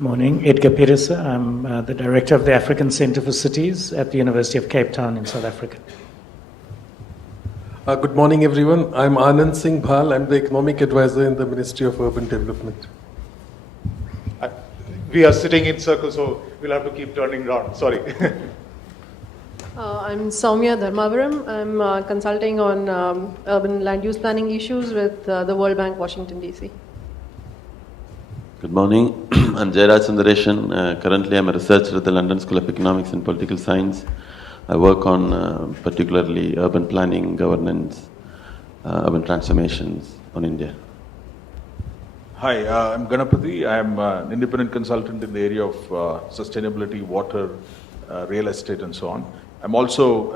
Morning, Edgar Pedersen. I'm the Director of the African Centre for Cities at the University of Cape Town in South Africa. Good morning, everyone. I'm Anand Singh Bhal. I'm the Economic Advisor in the Ministry of Urban Development. We are sitting in circles, so we'll have to keep turning around. Sorry. I'm Soumya Dharmavaram. I'm consulting on urban land use planning issues with the World Bank, Washington, D.C. Good morning. I'm Jairaj Sundareshan. Currently, I'm a researcher at the London School of Economics and Political Science. I work on particularly urban planning, governance, urban transformations on India. Hi, I'm Ganapati. I'm an independent consultant in the area of sustainability, water, real estate, and so on. I'm also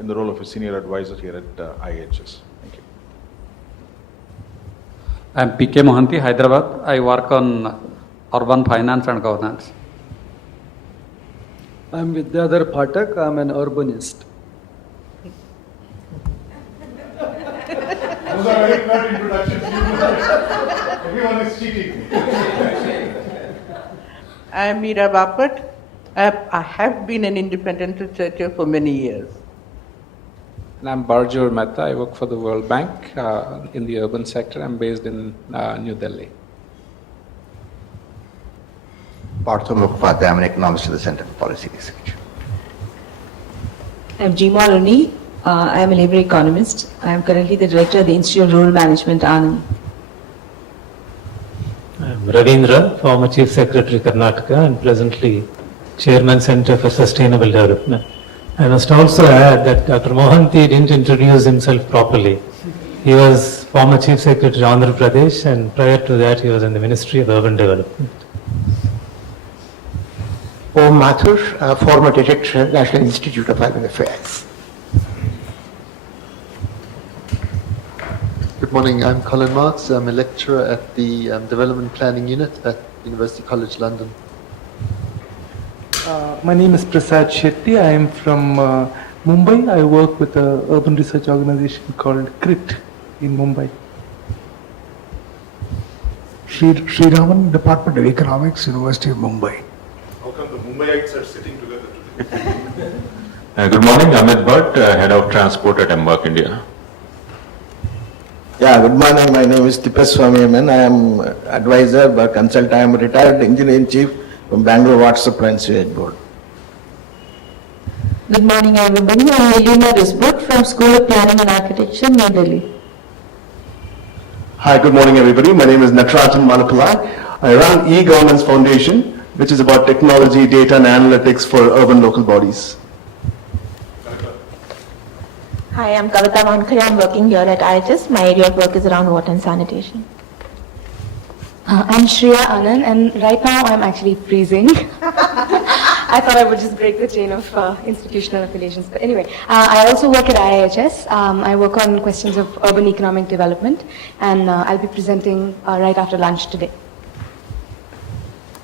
in the role of a senior advisor here at IIHS. Thank you. I'm P.K. Mohanty, Hyderabad. I work on urban finance and governance. I'm Vidyadhar Phatak. I'm an urbanist. Those are very bad introductions. Everyone is cheating. I'm Meera Bapat. I have been an independent researcher for many years. And I'm Barjor Mehta. I work for the World Bank in the urban sector. I'm based in New Delhi. Partha Mukhopadhyay. I'm an economist at the Center for Policy Research. I'm Jima Runi. I am a labor economist. I am currently the director of the Institute of Rural Management, Anand. I'm Ravindra, former Chief Secretary, Karnataka, and presently Chairman, Center for Sustainable Development. I must also add that Dr. Mohanty didn't introduce himself properly. He was former Chief Secretary, Andhra Pradesh, and prior to that he was in the Ministry of Urban Development. Om Mathur, former Director, National Institute of Urban Affairs. Good morning, I'm Colin Marks. I'm a lecturer at the Development Planning Unit at University College London. My name is Prasad Shetty. I am from Mumbai. I work with an urban research organization called CRIT in Mumbai. Sri Raman, Department of Economics, University of Mumbai. How come the Mumbaiites are sitting together today? Good morning, Amit Bhatt, Head of Transport at Embark India. Yeah, good morning. My name is Tippaswamy M. I am advisor, but consultant. I am retired engineer-in-chief from Bangalore Water Supply and Sewage Board. Good morning, everybody. I'm Nilima Risbut from School of Planning and Architecture, New Delhi. Hi, good morning, everybody. My name is Natarajan Malapalai. I run E-Governance Foundation, which is about technology, data, and analytics for urban local bodies. Hi, I'm Kavita Vankare. I'm working here at IIHS. My area of work is around water and sanitation. I'm Shreya Anand, and right now I'm actually freezing. I thought I would just break the chain of institutional affiliations. But anyway, I also work at IIHS. I work on questions of urban economic development, and I'll be presenting right after lunch today.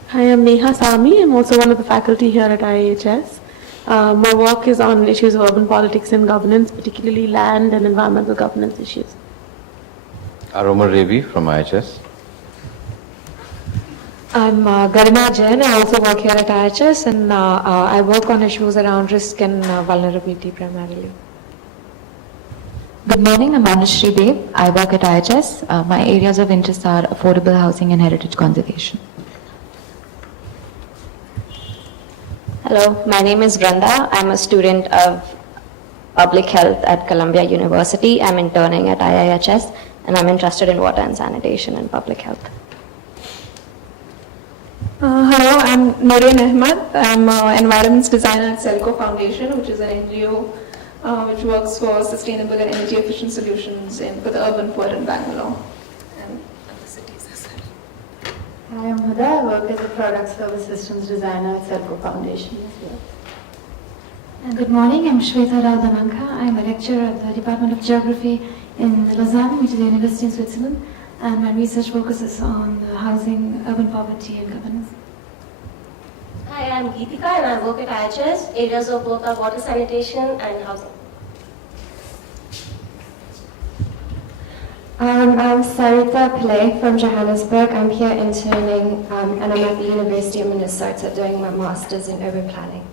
Hi, I'm Neha Sami. I'm also one of the faculty here at IIHS. My work is on issues of urban politics and governance, particularly land and environmental governance issues. Aroma Revi from IIHS. I'm Garima Jain. I also work here at IIHS, and I work on issues around risk and vulnerability primarily. Good morning, I'm Anushree Dev. I work at IIHS. My areas of interest are affordable housing and heritage conservation. Hello, my name is Branda. I'm a student of public health at Columbia University. I'm interning at IIHS, and I'm interested in water and sanitation and public health. Hello, I'm Noreen Ahmed. I'm an environments designer at Selco Foundation, which is an NGO which works for sustainable and energy efficient solutions for the urban poor in Bangalore and other cities as well. Hi, I'm Huda. I work as a product service systems designer at Selco Foundation as well. Good morning, I'm Shweta Rao Dananka. I'm a lecturer at the Department of Geography in Lausanne, which is a university in Switzerland, and my research focuses on housing, urban poverty, and governance. Hi, I'm Geetika, and I work at IIHS. Areas of work are water sanitation and housing. I'm Sarita Pillay from Johannesburg. I'm here interning and I'm at the University of Minnesota doing my master's in urban planning.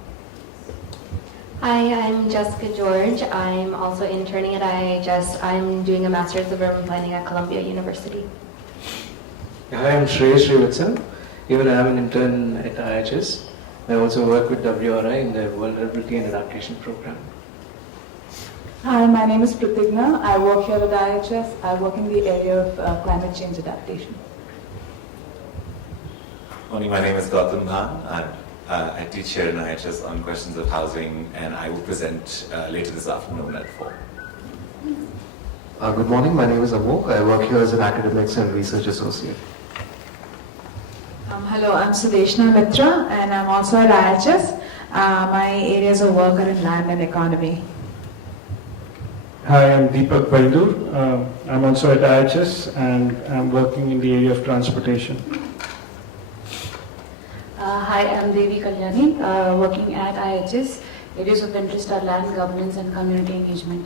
Hi, I'm Jessica George. I'm also interning at IIHS. I'm doing a master's of urban planning at Columbia University. Hi, I'm Shreyas Srivatsan. Even I am an intern at IIHS. I also work with WRI in the Vulnerability and Adaptation Program. Hi, my name is Pratigna. I work here at IIHS. I work in the area of climate change adaptation. Morning, my name is Gautam Bhan. I teach here in IIHS on questions of housing, and I will present later this afternoon at 4. Good morning, my name is Amok. I work here as an academics and research associate. Hello, I'm Sudeshna Mitra, and I'm also at IIHS. My areas of work are in land and economy. Hi, I'm Deepak Baldur. I'm also at IIHS and I'm working in the area of transportation. Hi, I'm Devi Kalyani, working at IIHS. Areas of interest are land governance and community engagement.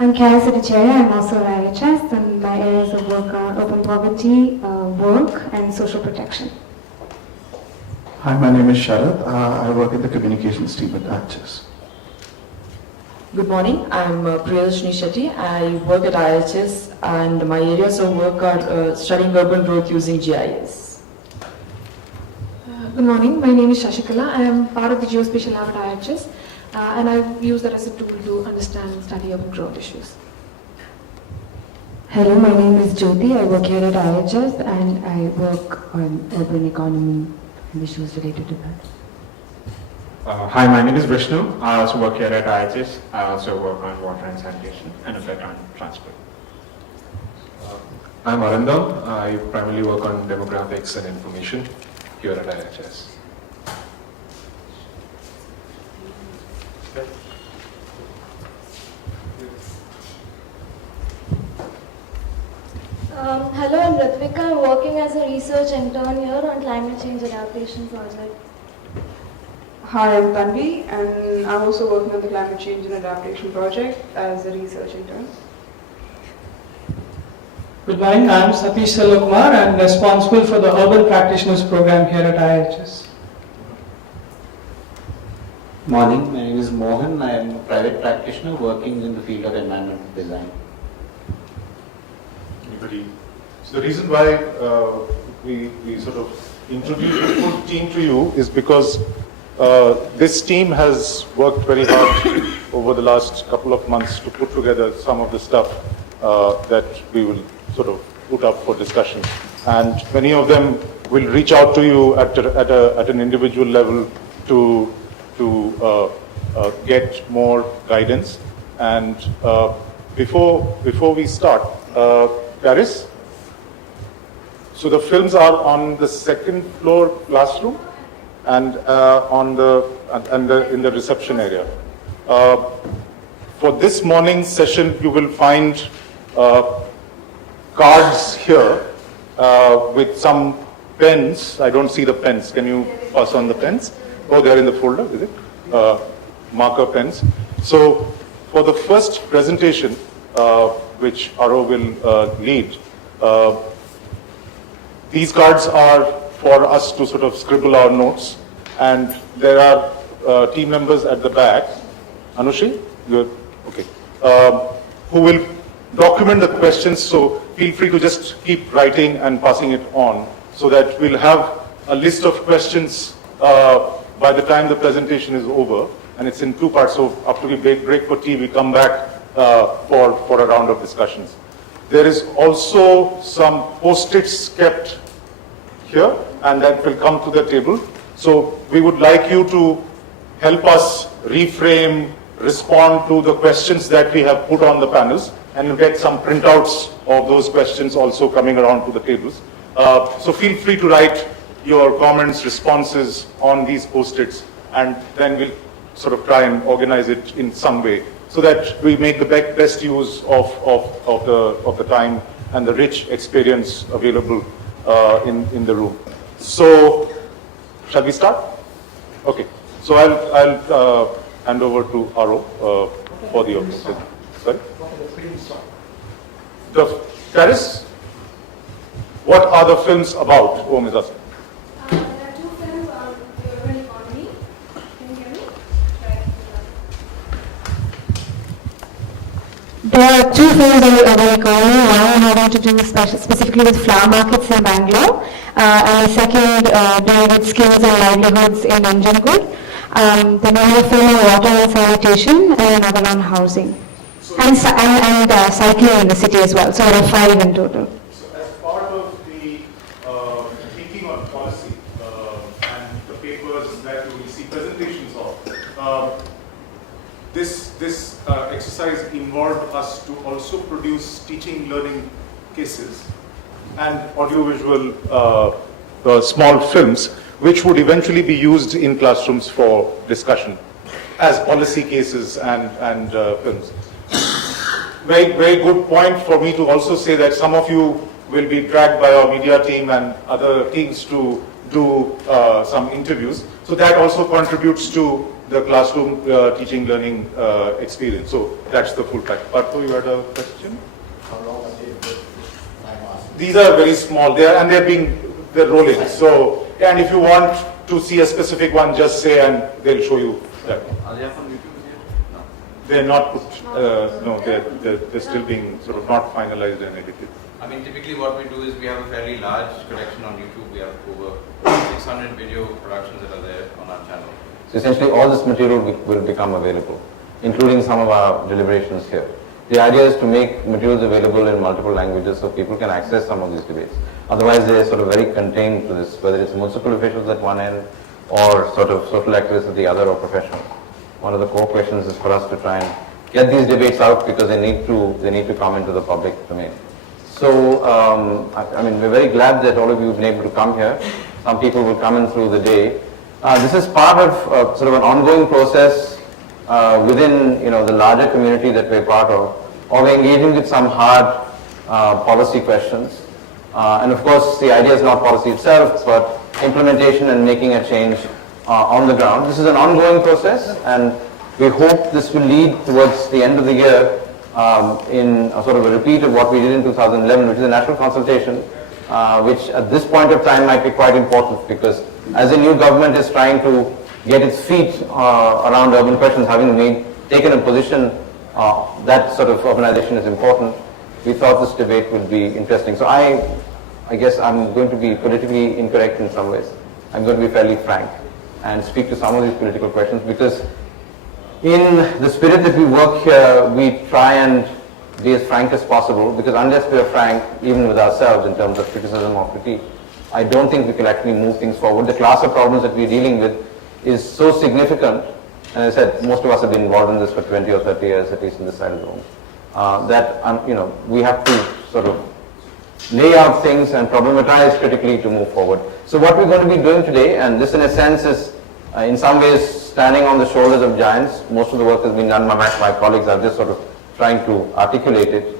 I'm Kara Siddhacharya. I'm also at IIHS and my areas of work are urban poverty, work and social protection. Hi, my name is Sharad. I work in the communications team at IIHS. Good morning, I'm Priyadarshini Shetty. I work at IIHS and my areas of work are studying urban growth using GIS. Good morning, my name is Shashikala. I am part of the Geospatial Lab at IIHS and I use that as a tool to understand and study urban growth issues. Hello, my name is Jyoti. I work here at IIHS and I work on urban economy and issues related to that. Hi, my name is Vishnu. I also work here at IIHS. I also work on water and sanitation and effect on transport. I'm Arindam. I primarily work on demographics and information here at IIHS. Hello, I'm Ritvika. I'm working as a research intern here on climate change adaptation project. Hi, I'm Tanvi, and I'm also working on the climate change and adaptation project as a research intern. Good morning, I am Satish Selvakumar. I am responsible for the Urban Practitioners Program here at IIHS. Morning, my name is Mohan. I am a private practitioner working in the field of environmental design. Anybody? So the reason why we sort of introduced the full team to you is because this team has worked very hard over the last couple of months to put together some of the stuff that we will sort of put up for discussion. And many of them will reach out to you at an individual level to get more guidance. And before we start, Paris. So the films are on the second floor classroom and in the reception area. For this morning's session, you will find cards here with some pens. I don't see the pens. Can you pass on the pens? Oh, they're in the folder, is it? Marker pens. So for the first presentation, which Aro will lead, these cards are for us to sort of scribble our notes, and there are team members at the back. Anushi, you're okay. Who will document the questions, so feel free to just keep writing and passing it on, so that we'll have a list of questions by the time the presentation is over, and it's in two parts, so after we break for tea, we come back for a round of discussions. There is also some post-its kept here, and that will come to the table. So we would like you to help us reframe, respond to the questions that we have put on the panels, and get some printouts of those questions also coming around to the tables. So feel free to write your comments, responses on these post-its, and then we'll sort of try and organize it in some way, so that we make the best use of the time and the rich experience available in the room. So, shall we start? Okay. So I'll hand over to Aro for the objective. Sorry? Paris, what are the films about? Oh, Ms. Asif. There are two films on the urban economy. Can you hear me? There are two films on the urban economy, one having to do specifically with flower markets in Bangalore, and the second dealing with skills and livelihoods in Nanjangud. Then I have a film on water and sanitation and another on housing. And cycling in the city as well, so there are 5 in total. So as part of the thinking on policy and the papers that you will see presentations of, this exercise involved us to also produce teaching learning cases and audiovisual small films which would eventually be used in classrooms for discussion as policy cases and films. Very, very good point for me to also say that some of you will be dragged by our media team and other teams to do some interviews. So that also contributes to the classroom teaching learning experience. So that's the full pack. Partho, you had a question? How long are they? These are very small. They're rolling. So, and if you want to see a specific one, just say and they'll show you that. Are they on YouTube? They're not put, no, they're still being sort of not finalized and edited. I mean, typically what we do is we have a fairly large collection on YouTube. We have over 600 video productions that are there on our channel. So essentially all this material will become available, including some of our deliberations here. The idea is to make materials available in multiple languages so people can access some of these debates. Otherwise they're sort of very contained to this, whether it's municipal officials at one end or sort of social activists at the other or professionals. One of the core questions is for us to try and get these debates out because they need to come into the public domain. So, I mean, we're very glad that all of you have been able to come here. Some people will come in through the day. This is part of sort of an ongoing process within, the larger community that we're part of, or we're engaging with some hard policy questions. And of course, the idea is not policy itself, but implementation and making a change on the ground. This is an ongoing process, and we hope this will lead towards the end of the year in a sort of a repeat of what we did in 2011, which is a national consultation, which at this point of time might be quite important because as the new government is trying to get its feet around urban questions, having taken a position that sort of urbanization is important, we thought this debate would be interesting. So I guess I'm going to be politically incorrect in some ways. I'm going to be fairly frank and speak to some of these political questions because in the spirit that we work here, we try and be as frank as possible because unless we are frank, even with ourselves in terms of criticism or critique, I don't think we can actually move things forward. The class of problems that we're dealing with is so significant, and as I said, most of us have been involved in this for 20 or 30 years, at least in this side of the room, that we have to sort of lay out things and problematize critically to move forward. So what we're going to be doing today, and this in a sense is in some ways standing on the shoulders of giants. Most of the work has been done by my colleagues. I'm just sort of trying to articulate it.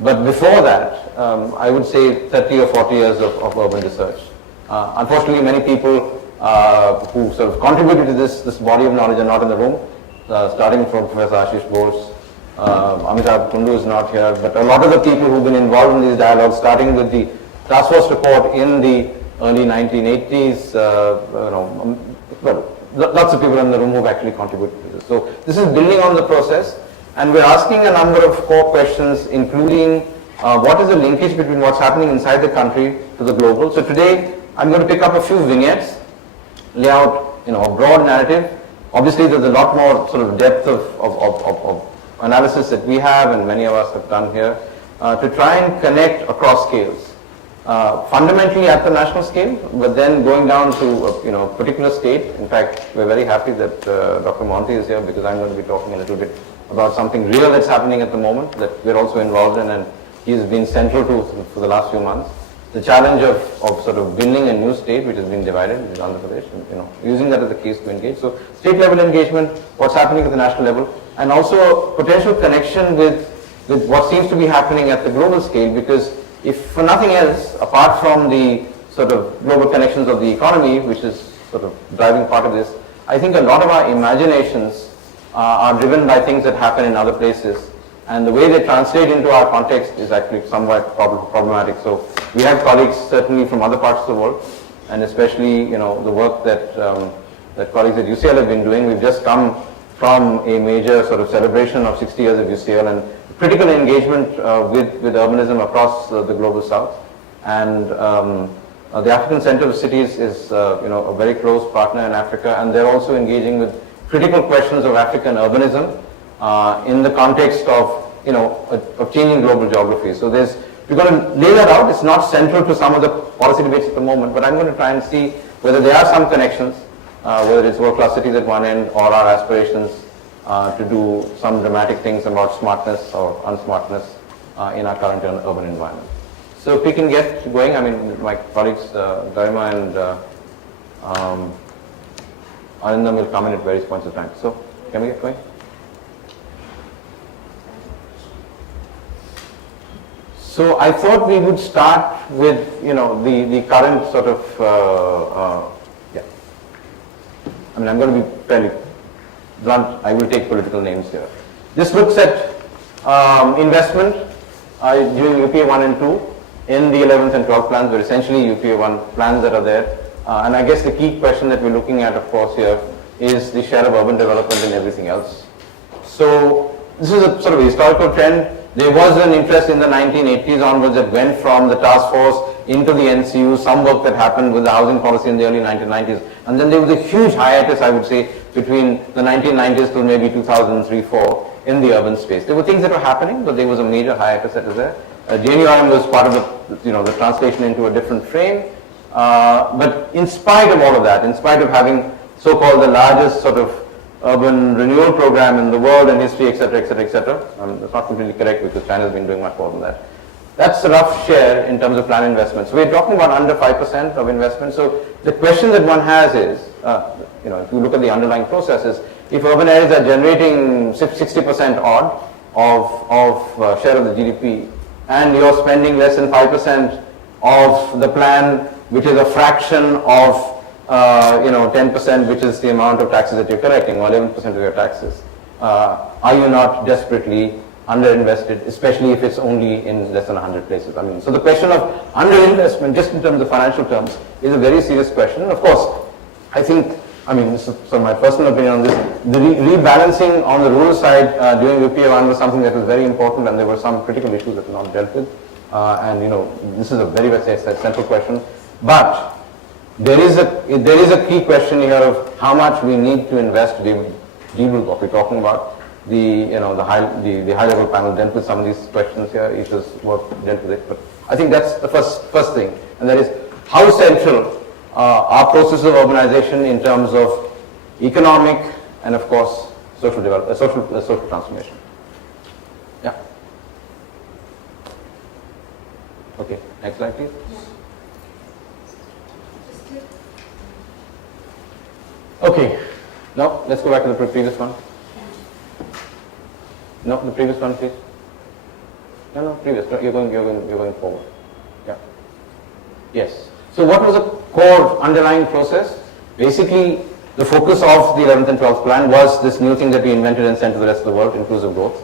But before that, I would say 30 or 40 years of urban research. Unfortunately, many people who sort of contributed to this body of knowledge are not in the room, starting from Professor Ashish Bose. Amitabh Kundu is not here, but a lot of the people who've been involved in these dialogues, starting with the task force report in the early 1980s, lots of people in the room who've actually contributed to this. So this is building on the process, and we're asking a number of core questions, including what is the linkage between what's happening inside the country to the global. So today, I'm going to pick up a few vignettes, lay out a broad narrative. Obviously, there's a lot more sort of depth of analysis that we have and many of us have done here to try and connect across scales. Fundamentally at the national scale, but then going down to a particular state. In fact, we're very happy that Dr. Monty is here because I'm going to be talking a little bit about something real that's happening at the moment that we're also involved in, and he's been central to for the last few months. The challenge of sort of building a new state which has been divided, which is Andhra Pradesh, and, using that as a case to engage. So state level engagement, what's happening at the national level, and also potential connection with what seems to be happening at the global scale, because if for nothing else, apart from the sort of global connections of the economy, which is sort of driving part of this, I think a lot of our imaginations are driven by things that happen in other places. And the way they translate into our context is actually somewhat problematic. So we have colleagues certainly from other parts of the world, and especially, the work that that colleagues at UCL have been doing. We've just come from a major sort of celebration of 60 years of UCL and critical engagement with urbanism across the global south. And the African Center of Cities is a very close partner in Africa, and they're also engaging with critical questions of African urbanism in the context of of changing global geography. So we're going to lay that out. It's not central to some of the policy debates at the moment, but I'm going to try and see whether there are some connections, whether it's world-class cities at one end or our aspirations to do some dramatic things about smartness or unsmartness in our current urban environment. So if we can get going, I mean, my colleagues Garima and Anandam will come in at various points of time. So can we get going? So I thought we would start with the current sort of I mean, I'm going to be fairly blunt. I will take political names here. This looks at investment during UPA 1 and 2 in the 11th and 12th plans, but essentially UPA 1 plans that are there. And I guess the key question that we're looking at, of course, here is the share of urban development in everything else. So this is a sort of a historical trend. There was an interest in the 1980s onwards that went from the task force into the NCU, some work that happened with the housing policy in the early 1990s. And then there was a huge hiatus, I would say, between the 1990s to maybe 2003-04 in the urban space. There were things that were happening, but there was a major hiatus that was there. JNURM was part of the translation into a different frame. But in spite of all of that, in spite of having so-called the largest sort of urban renewal program in the world and history, etc., etc., etc. That's not completely correct because China has been doing much more than that. That's a rough share in terms of plan investment. So we're talking about under 5% of investment. So the question that one has is, if you look at the underlying processes, if urban areas are generating 60% odd of share of the GDP, and you're spending less than 5% of the plan, which is a fraction of 10%, which is the amount of taxes that you're collecting, or 11% of your taxes. Are you not desperately underinvested, especially if it's only in less than 100 places? I mean, so the question of underinvestment, just in terms of financial terms, is a very serious question. And of course, I think, this is my personal opinion on this, the rebalancing on the rural side during UPA 1 was something that was very important, and there were some critical issues that were not dealt with. This is a very, very central question. But there is a key question here of how much we need to invest to deal with what we're talking about. The high level panel dealt with some of these questions here. Issues work dealt with it, but I think that's the first thing, and that is how central are processes of urbanization in terms of economic and, of course, social development, social transformation. Yeah. Okay. Next slide, please. Okay, now let's go back to the previous one. No, the previous one, please. No, previous. No, you're going forward. Yeah. Yes. So what was the core underlying process? Basically, the focus of the 11th and 12th plan was this new thing that we invented and sent to the rest of the world, inclusive growth.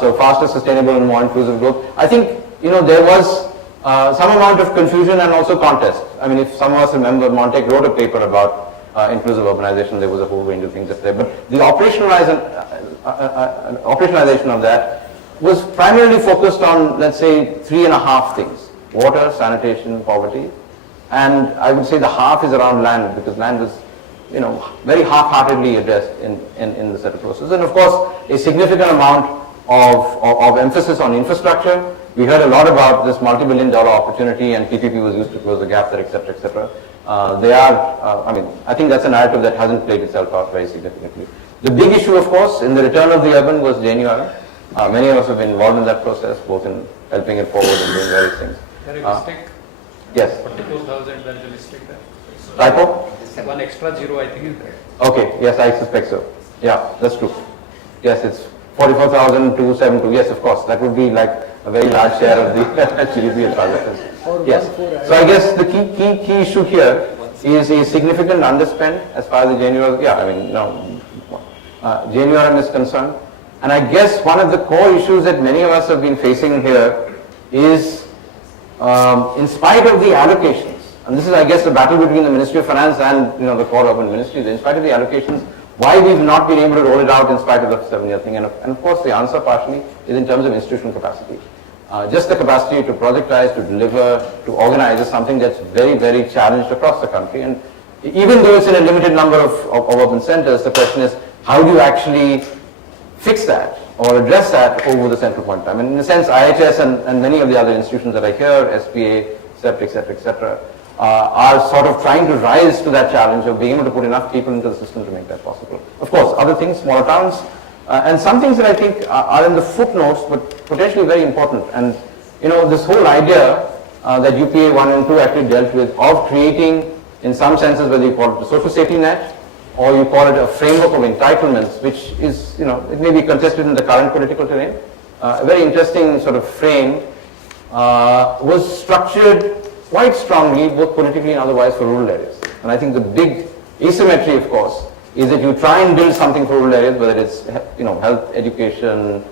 So faster, sustainable, and more inclusive growth. I think there was some amount of confusion and also contest. I mean, if some of us remember, Montek wrote a paper about inclusive urbanization. There was a whole range of things that there, but the operationalization of that was primarily focused on, let's say, 3.5 things: water, sanitation, poverty, and I would say the half is around land, because land was, very half-heartedly addressed in the set of processes, and of course, a significant amount of emphasis on infrastructure. We heard a lot about this multi-billion-dollar opportunity, and PPP was used to close the gap there, etc., etc. I think that's a narrative that hasn't played itself out very significantly. The big issue, of course, in the return of the urban was JNURM. Many of us have been involved in that process, both in helping it forward and doing various things. There is a mistake? Yes. 44,000, there is a mistake there. Typo? One extra zero, I think, is there. Okay, yes, I suspect so. Yeah, that's true. Yes, it's 44,272. Yes, of course, that would be like a very large share of the GDP transactions. Yes. So I guess the key issue here is a significant underspend as far as the JNURM. Yeah, JNURM is concerned. And I guess one of the core issues that many of us have been facing here is, in spite of the allocations, and this is, I guess, the battle between the Ministry of Finance and the core urban ministry, in spite of the allocations, why we've not been able to roll it out in spite of the 7-year thing. And of course, the answer partially is in terms of institutional capacity. Just the capacity to projectize, to deliver, to organize is something that's very, very challenged across the country. And even though it's in a limited number of urban centers, the question is, how do you actually fix that or address that over the central point in time? And in a sense, IIHS and many of the other institutions that are here, SPA, CEPT, etc., are sort of trying to rise to that challenge of being able to put enough people into the system to make that possible. Of course, other things, smaller towns, and some things that I think are in the footnotes, but potentially very important. And this whole idea that UPA 1 and 2 actually dealt with of creating, in some senses, whether you call it a social safety net, or you call it a framework of entitlements, which is, it may be contested in the current political terrain. A very interesting sort of frame was structured quite strongly, both politically and otherwise, for rural areas. And I think the big asymmetry, of course, is that you try and build something for rural areas, whether it's health, education,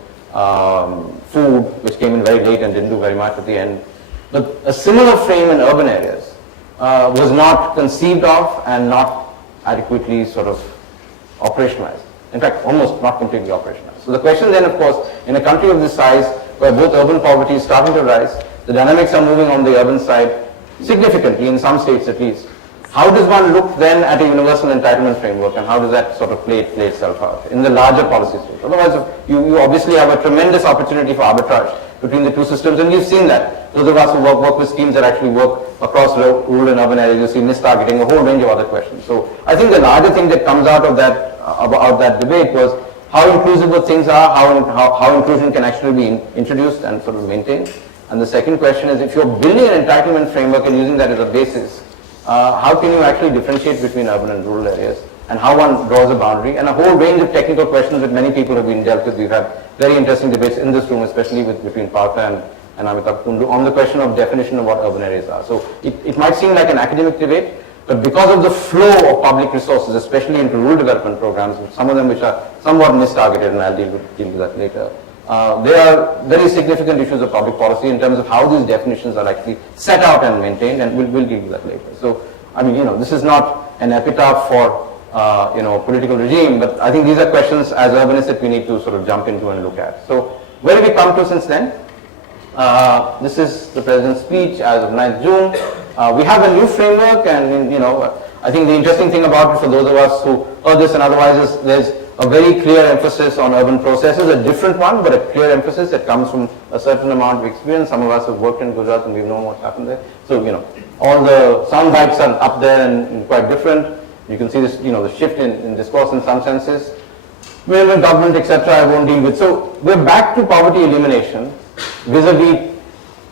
food, which came in very late and didn't do very much at the end. But a similar frame in urban areas was not conceived of and not adequately sort of operationalized. In fact, almost not completely operationalized. So the question then, of course, in a country of this size, where both urban poverty is starting to rise, the dynamics are moving on the urban side significantly, in some states at least. How does one look then at a universal entitlement framework, and how does that sort of play itself out in the larger policy space? Otherwise, you obviously have a tremendous opportunity for arbitrage between the two systems, and we've seen that. Those of us who work with schemes that actually work across rural and urban areas, you see mistargeting, a whole range of other questions. So I think the larger thing that comes out of that debate was how inclusive the things are, how inclusion can actually be introduced and sort of maintained. And the second question is, if you're building an entitlement framework and using that as a basis, how can you actually differentiate between urban and rural areas, and how one draws a boundary, and a whole range of technical questions that many people have been dealt with. We've had very interesting debates in this room, especially between Partha and Amitabh Kundu, on the question of definition of what urban areas are. So it might seem like an academic debate, but because of the flow of public resources, especially into rural development programs, some of them which are somewhat mistargeted, and I'll deal with that later, there are very significant issues of public policy in terms of how these definitions are actually set out and maintained, and we'll deal with that later. So, I mean, this is not an epitaph for, political regime, but I think these are questions as urbanists that we need to sort of jump into and look at. So, where have we come to since then? This is the President's speech as of 9th June. We have a new framework, and, I think the interesting thing about it for those of us who heard this and otherwise is there's a very clear emphasis on urban processes, a different one, but a clear emphasis that comes from a certain amount of experience. Some of us have worked in Gujarat and we know what's happened there. So, all the sound bites are up there and quite different. You can see this, the shift in discourse in some senses. Minimum government, etc., I won't deal with. So, we're back to poverty elimination vis-a-vis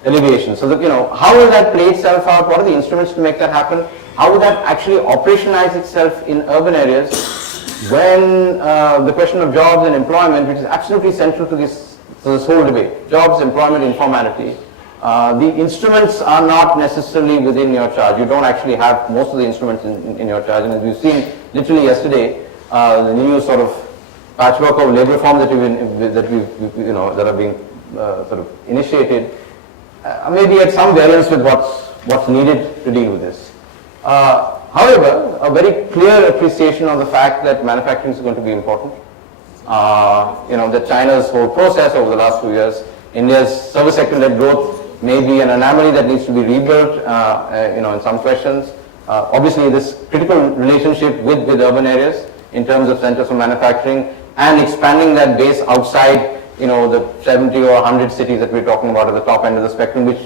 alleviation. So, how will that play itself out? What are the instruments to make that happen? How would that actually operationalize itself in urban areas when the question of jobs and employment, which is absolutely central to this whole debate, jobs, employment, informality, the instruments are not necessarily within your charge. You don't actually have most of the instruments in your charge. And as we've seen literally yesterday, the new sort of patchwork of labor reforms that that are being sort of initiated, maybe at some variance with what's needed to deal with this. However, a very clear appreciation of the fact that manufacturing is going to be important. That China's whole process over the last 2 years, India's service sector-led growth may be an anomaly that needs to be rebuilt, in some questions. Obviously, this critical relationship with urban areas in terms of centers for manufacturing and expanding that base outside, the 70 or 100 cities that we're talking about at the top end of the spectrum, which,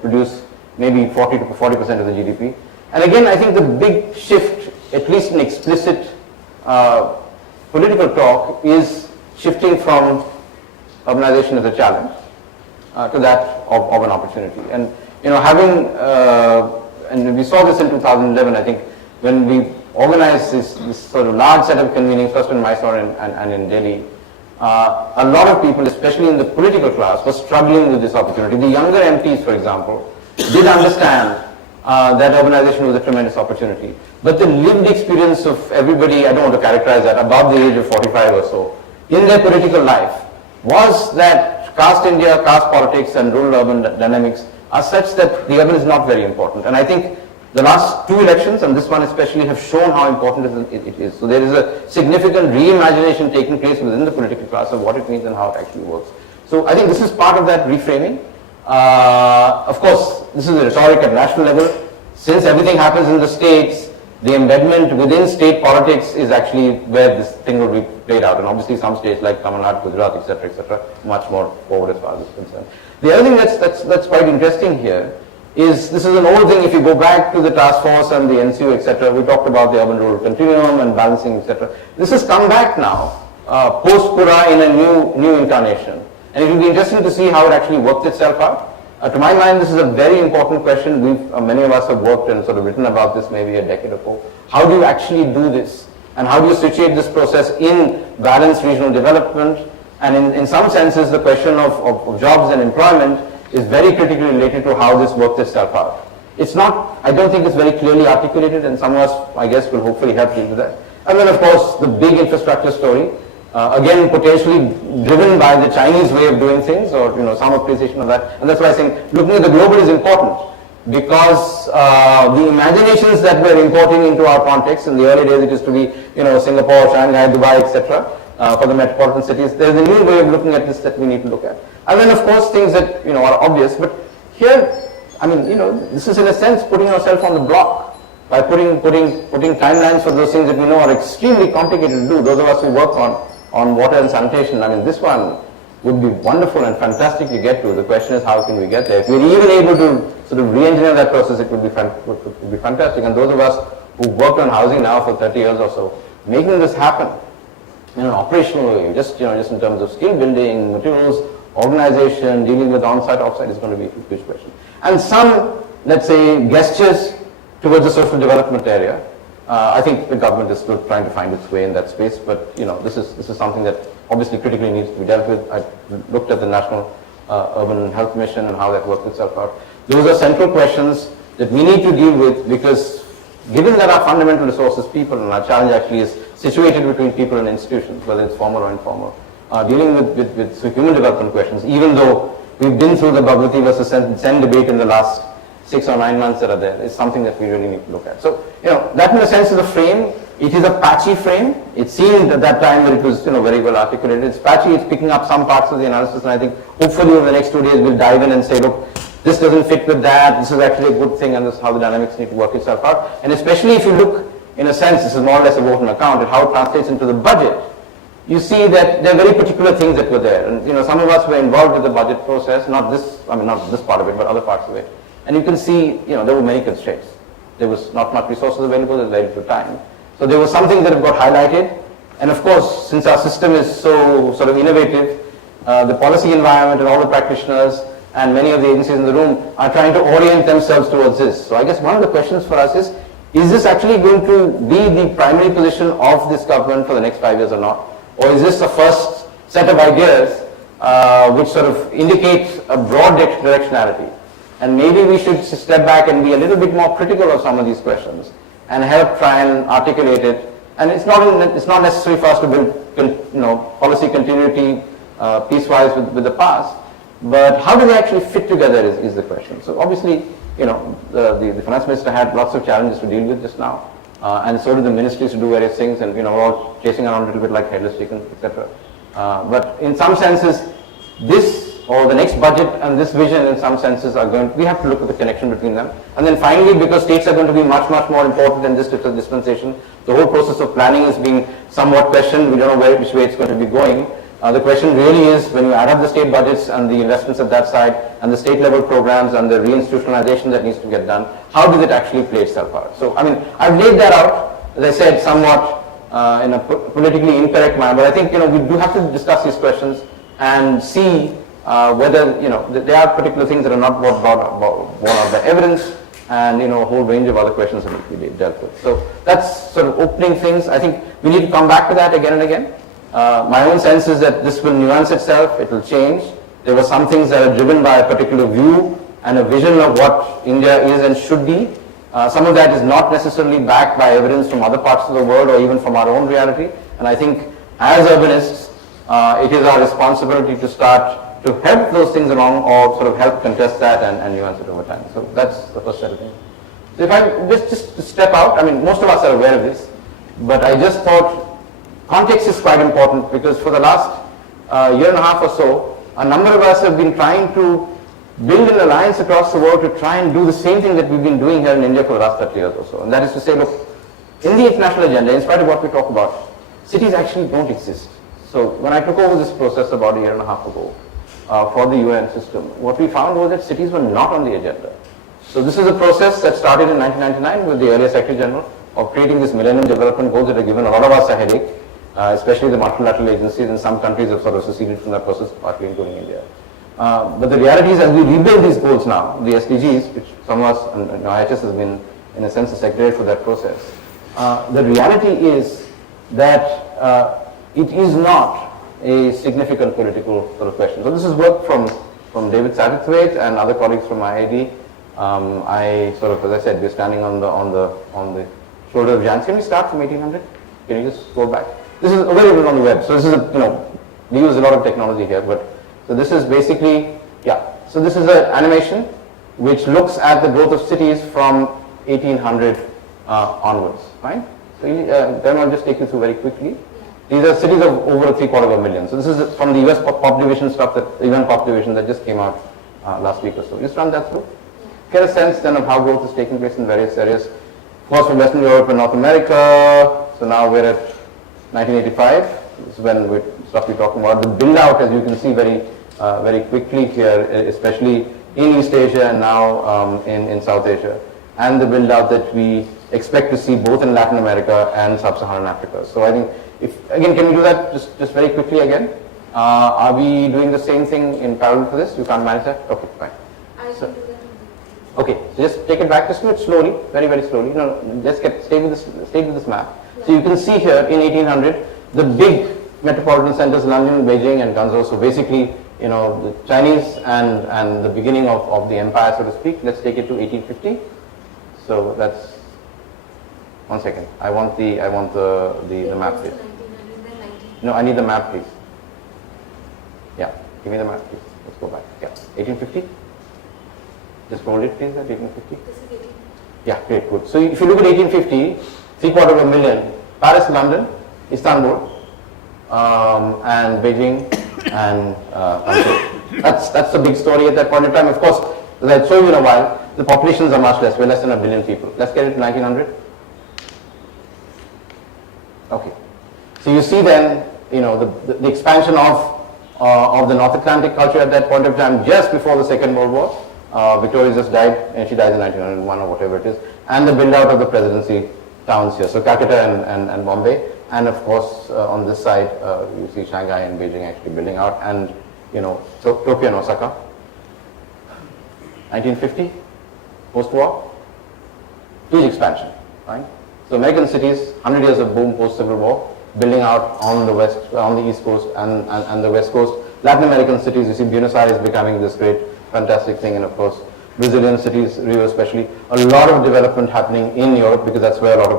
produce maybe 40% of the GDP. And again, I think the big shift, at least in explicit political talk, is shifting from urbanization as a challenge to that of an opportunity. And and we saw this in 2011, I think, when we organized this sort of large set of convenings, first in Mysore and in Delhi. A lot of people, especially in the political class, were struggling with this opportunity. The younger MPs, for example, did understand that urbanization was a tremendous opportunity. But the lived experience of everybody, I don't want to characterize that, above the age of 45 or so, in their political life was that caste India, caste politics and rural-urban dynamics are such that the urban is not very important. And I think the last two elections, and this one especially, have shown how important it is. So there is a significant reimagination taking place within the political class of what it means and how it actually works. So I think this is part of that reframing. Of course, this is a rhetoric at national level. Since everything happens in the states, the embedment within state politics is actually where this thing will be played out. And obviously some states like Tamil Nadu, Gujarat, etc., much more forward as far as this is concerned. The other thing that's quite interesting here is, this is an old thing. If you go back to the task force and the NCU, etc., we talked about the urban-rural continuum and balancing, etc. This has come back now, post-Pura, in a new incarnation. And it will be interesting to see how it actually worked itself out. To my mind, this is a very important question. Many of us have worked and sort of written about this maybe a decade ago. How do you actually do this? And how do you situate this process in balanced regional development? And in some senses, the question of jobs and employment is very critically related to how this works itself out. It's not, I don't think it's very clearly articulated, and some of us, I guess, will hopefully help you with that. And then, of course, the big infrastructure story. Again, potentially driven by the Chinese way of doing things, or some appreciation of that. And that's why I think looking at the global is important, because the imaginations that we're importing into our context, in the early days it used to be Singapore, Shanghai, Dubai, etc. For the metropolitan cities. There's a new way of looking at this that we need to look at. And then, of course, things that are obvious. But here, I mean, this is in a sense putting ourselves on the block by putting timelines for those things that we know are extremely complicated to do. Those of us who work on water and sanitation, I mean, this one would be wonderful and fantastic to get to. The question is, how can we get there? If we're even able to sort of re-engineer that process, it would be fantastic. And those of us who worked on housing now for 30 years or so, making this happen in an operational way, just in terms of skill building, materials, organization, dealing with on-site, off-site is going to be a huge question. And some, let's say, gestures towards the social development area. I think the government is still trying to find its way in that space, but this is something that obviously critically needs to be dealt with. I looked at the National Urban Health Mission and how that works itself out. Those are central questions that we need to deal with, because given that our fundamental resources, people, and our challenge actually is situated between people and institutions, whether it's formal or informal, dealing with human development questions, even though we've been through the Bhagavati versus Sen debate in the last 6 or 9 months that are there, is something that we really need to look at. So, that in a sense is a frame. It is a patchy frame. It seemed at that time that it was, very well articulated. It's patchy, it's picking up some parts of the analysis, and I think hopefully over the next 2 days we'll dive in and say, look, this doesn't fit with that, this is actually a good thing, and this is how the dynamics need to work itself out. And especially if you look, in a sense, this is more or less a vote on account, at how it translates into the budget, you see that there are very particular things that were there. And some of us were involved with the budget process, not this part of it, but other parts of it. And you can see, there were many constraints. There was not much resources available, there was very little time. So there were some things that have got highlighted. And of course, since our system is so sort of innovative, the policy environment and all the practitioners and many of the agencies in the room are trying to orient themselves towards this. So I guess one of the questions for us is this actually going to be the primary position of this government for the next 5 years or not? Or is this the first set of ideas which sort of indicates a broad directionality? And maybe we should step back and be a little bit more critical of some of these questions and help try and articulate it. And it's not necessary for us to build policy continuity piecewise with the past, but how do they actually fit together is the question. So obviously, the finance minister had lots of challenges to deal with just now, and so did the ministries to do various things, and we're all chasing around a little bit like headless chicken, etc. But in some senses, this or the next budget and this vision in some senses we have to look at the connection between them. And then finally, because states are going to be much, much more important than this dispensation, the whole process of planning is being somewhat questioned. We don't know which way it's going to be going. The question really is, when you add up the state budgets and the investments at that side and the state level programs and the reinstitutionalization that needs to get done, how does it actually play itself out? So, I've laid that out, as I said, somewhat in a politically incorrect manner, but I think, we do have to discuss these questions and see whether, there are particular things that are not borne out by evidence, and, a whole range of other questions that need to be dealt with. So that's sort of opening things. I think we need to come back to that again and again. My own sense is that this will nuance itself, it will change. There were some things that are driven by a particular view and a vision of what India is and should be. Some of that is not necessarily backed by evidence from other parts of the world or even from our own reality. And I think as urbanists, it is our responsibility to start to help those things along or sort of help contest that and nuance it over time. So that's the first set of things. So if I just to step out, I mean, most of us are aware of this, but I just thought context is quite important because for the last year and a half or so, a number of us have been trying to build an alliance across the world to try and do the same thing that we've been doing here in India for the last 30 years or so. And that is to say, look, in the international agenda, in spite of what we talk about, cities actually don't exist. So when I took over this process about a year and a half ago for the UN system, what we found was that cities were not on the agenda. So this is a process that started in 1999 with the earlier Secretary General of creating this Millennium Development Goals that have given a lot of us a headache, especially the multilateral agencies, and some countries have sort of seceded from that process, partly including India. But the reality is, as we rebuild these goals now, the SDGs, which some of us, and IIHS has been, in a sense, the secretary for that process, the reality is that it is not a significant political sort of question. So this is work from David Satterthwaite and other colleagues from IID. I sort of, as I said, we're standing on the shoulder of giants. Can we start from 1800? Can you just go back? This is available on the web. So this is, we use a lot of technology here, but so this is basically, so this is an animation which looks at the growth of cities from 1800 onwards, right? So then I'll just take you through very quickly. These are cities of over 750,000. So this is from the US population stuff, that the UN population that just came out last week or so. Just run that through. Get a sense then of how growth is taking place in various areas. Of course, from Western Europe and North America. So now we're at 1985. This is when we're talking about the build out, as you can see very quickly here, especially in East Asia and now in South Asia, and the build out that we expect to see both in Latin America and Sub-Saharan Africa. So I think, again, can we do that just very quickly again? Are we doing the same thing in parallel for this? You can't manage that? Okay, fine. Okay, so just take it back, just do it slowly, very, very slowly. Just stay with this map. So you can see here in 1800, the big metropolitan centers, London, Beijing, and Guangzhou. So basically, the Chinese and the beginning of the empire, so to speak. Let's take it to 1850. So that's, one second. I want the map, please. No, I need the map, please. Yeah, give me the map, please. Let's go back. Yeah, 1850. Just hold it, please, at 1850. This is 1850. Yeah, great, good. So if you look at 1850, 750,000, Paris, London, Istanbul, and Beijing, and that's the big story at that point in time. Of course, as I showed you in a while, the populations are much less. We're less than 1 billion people. Let's get it to 1900. Okay. So you see then, the expansion of the North Atlantic culture at that point of time, just before the Second World War. Victoria just died, and she died in 1901 or whatever it is, and the build out of the presidency towns here. So Calcutta and Bombay, and of course on this side you see Shanghai and Beijing actually building out, and Tokyo and Osaka. 1950, post-war, huge expansion, right? So American cities, 100 years of boom post-Civil War, building out on the west, on the east coast and the west coast. Latin American cities, you see Buenos Aires becoming this great, fantastic thing, and of course Brazilian cities, Rio especially. A lot of development happening in Europe because that's where a lot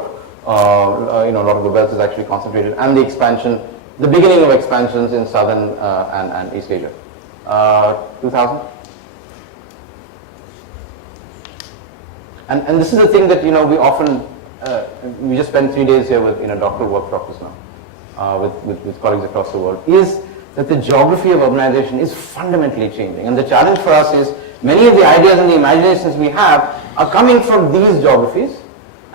of the wealth is actually concentrated, and the expansion, the beginning of expansions in southern and East Asia. 2000. And this is the thing that we often we just spend 3 days here with doctoral workshops now with colleagues across the world, is that the geography of urbanization is fundamentally changing. And the challenge for us is many of the ideas and the imaginations we have are coming from these geographies,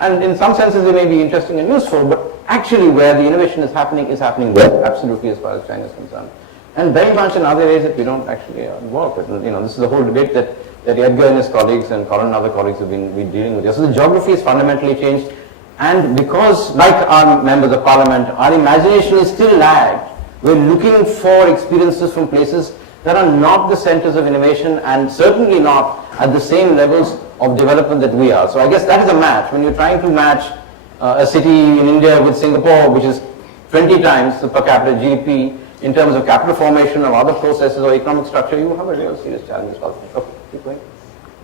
and in some senses they may be interesting and useful, but actually where the innovation is happening well, absolutely, as far as China is concerned. And very much in other areas that we don't actually work with. And, this is the whole debate that Edgar and his colleagues and Colin and other colleagues have been dealing with here. So the geography is fundamentally changed, and because, like our members of parliament, our imagination is still lagged. We're looking for experiences from places that are not the centers of innovation, and certainly not at the same levels of development that we are. So I guess that is a match. When you're trying to match a city in India with Singapore, which is 20 times the per capita GDP in terms of capital formation or other processes or economic structure, you have a real serious challenge. Okay, keep going.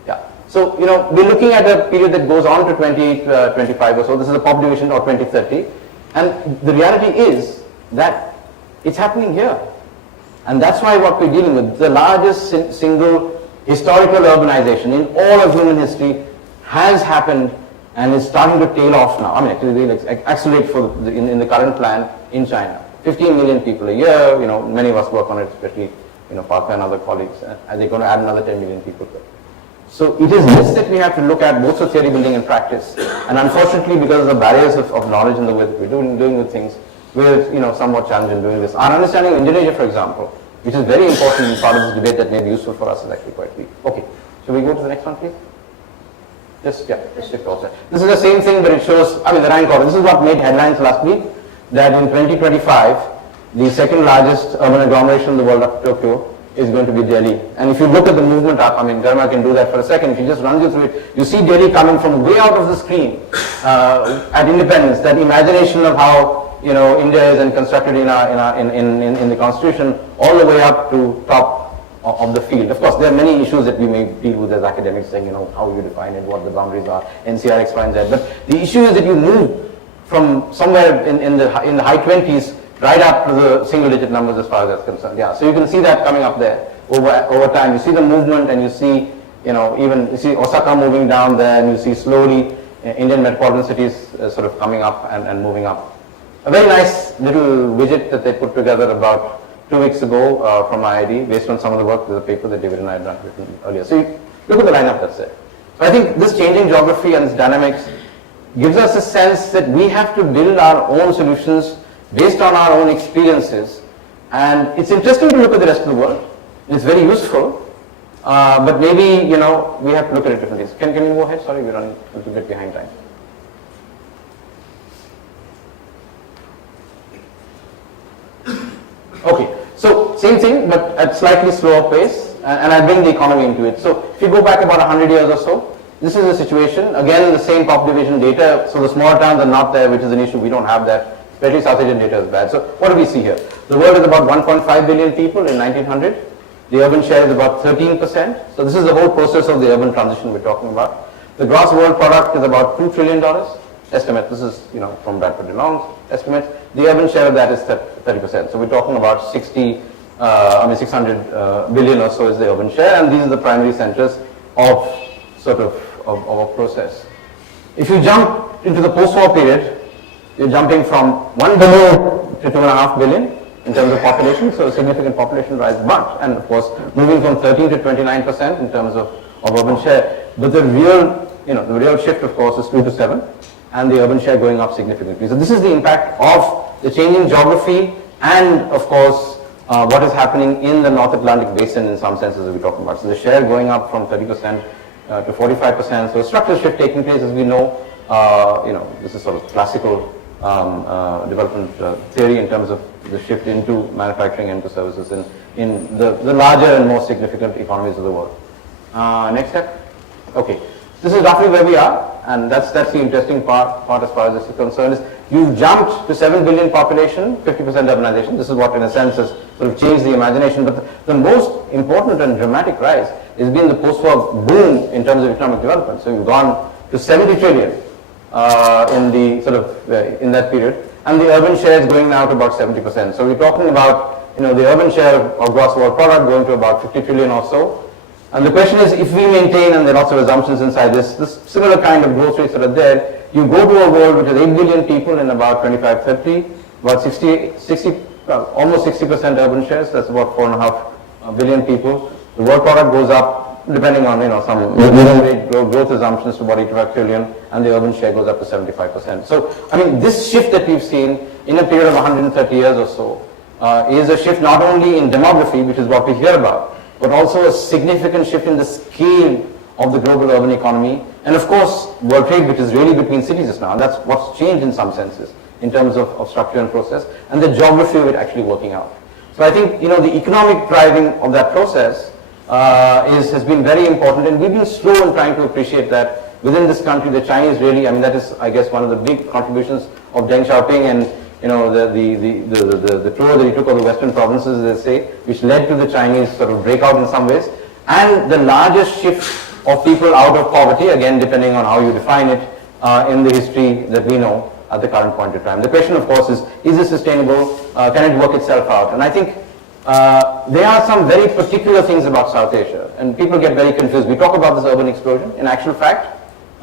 Yeah. So, we're looking at a period that goes on to 2025 or so. This is a pop division, or 2030. And the reality is that It's happening here. And that's why what we're dealing with, the largest single historical urbanization in all of human history has happened and is starting to tail off now. I mean, actually, they'll accelerate in the current plan in China. 15 million people a year, many of us work on it, especially, Parker and other colleagues, and they're going to add another 10 million people. So it is this that we have to look at, both for theory building and practice. And unfortunately, because of the barriers of knowledge and the way that we're doing with things, we're somewhat challenged in doing this. Our understanding of Indonesia, for example, which is very important part of this debate that may be useful for us, is actually quite weak. Okay, shall we go to the next one, please? Just shift also. This is the same thing, but it shows, the rank order. This is what made headlines last week, that in 2025, the second largest urban agglomeration in the world after Tokyo is going to be Delhi. And if you look at the movement up, Dharma can do that for a second, if he just runs you through it, you see Delhi coming from way out of the screen at independence, that imagination of how India is and constructed in the constitution, all the way up to top of the field. Of course, there are many issues that we may deal with as academics, saying, how you define it, what the boundaries are, NCR X, Y, and Z. But the issue is that you move from somewhere in the high 20s right up to the single-digit numbers as far as that's concerned. Yeah, so you can see that coming up there over time. You see the movement, and you see, you see Osaka moving down there, and you see slowly Indian metropolitan cities sort of coming up and moving up. A very nice little widget that they put together about 2 weeks ago from IID, based on some of the work, there's a paper that David and I had done earlier. So you look at the lineup that's there. So I think this changing geography and this dynamics gives us a sense that we have to build our own solutions based on our own experiences. And it's interesting to look at the rest of the world. It's very useful, but maybe, we have to look at it differently. Can you go ahead? Sorry, we're running a little bit behind time. Okay, so same thing, but at slightly slower pace, and I bring the economy into it. So if you go back about 100 years or so, this is the situation. Again, the same pop division data, so the small towns are not there, which is an issue. We don't have that, especially South Asian data is bad. So what do we see here? The world is about 1.5 billion people in 1900. The urban share is about 13%. So this is the whole process of the urban transition we're talking about. The gross world product is about $2 trillion. Estimate, this is, from Bradford DeLong's estimates. The urban share of that is 30%. So we're talking about 600 billion or so is the urban share, and these are the primary centers of a process. If you jump into the post-war period, you're jumping from 1 billion to 2.5 billion in terms of population, so a significant population rise, and of course moving from 13 to 29% in terms of urban share. But the real shift, of course, is 2 to 7. And the urban share going up significantly. So this is the impact of the changing geography and, of course, what is happening in the North Atlantic basin in some senses that we're talking about. So the share going up from 30% to 45%. So a structural shift taking place, as we know. This is sort of classical development theory in terms of the shift into manufacturing and into services in the larger and more significant economies of the world. Next step. Okay. This is roughly where we are, and that's the interesting part as far as this is concerned. Is you've jumped to 7 billion population, 50% urbanization. This is what, in a sense, has sort of changed the imagination. But the most important and dramatic rise has been the post-war boom in terms of economic development. So you've gone to 70 trillion in that period, and the urban share is going now to about 70%. So we're talking about the urban share of gross world product going to about 50 trillion or so. And the question is, if we maintain, and there are lots of assumptions inside this similar kind of growth rates that are there, you go to a world which is 8 billion people in about 25-30, about almost 60% urban shares, that's about 4.5 billion people. The world product goes up, depending on some growth assumptions, to about 85 trillion, and the urban share goes up to 75%. So, this shift that we've seen in a period of 130 years or so is a shift not only in demography, which is what we hear about, but also a significant shift in the scale of the global urban economy. And of course, world trade, which is really between cities just now. And that's what's changed in some senses in terms of structure and process, and the geography of it actually working out. So I think, the economic driving of that process has been very important, and we've been slow in trying to appreciate that within this country. The Chinese really, that is, I guess, one of the big contributions of Deng Xiaoping and the tour that he took of the Western provinces, they say, which led to the Chinese sort of breakout in some ways, and the largest shift of people out of poverty, again, depending on how you define it, in the history that we know at the current point in time. The question, of course, is this sustainable? can it work itself out? And I think there are some very particular things about South Asia, and people get very confused. We talk about this urban explosion. In actual fact,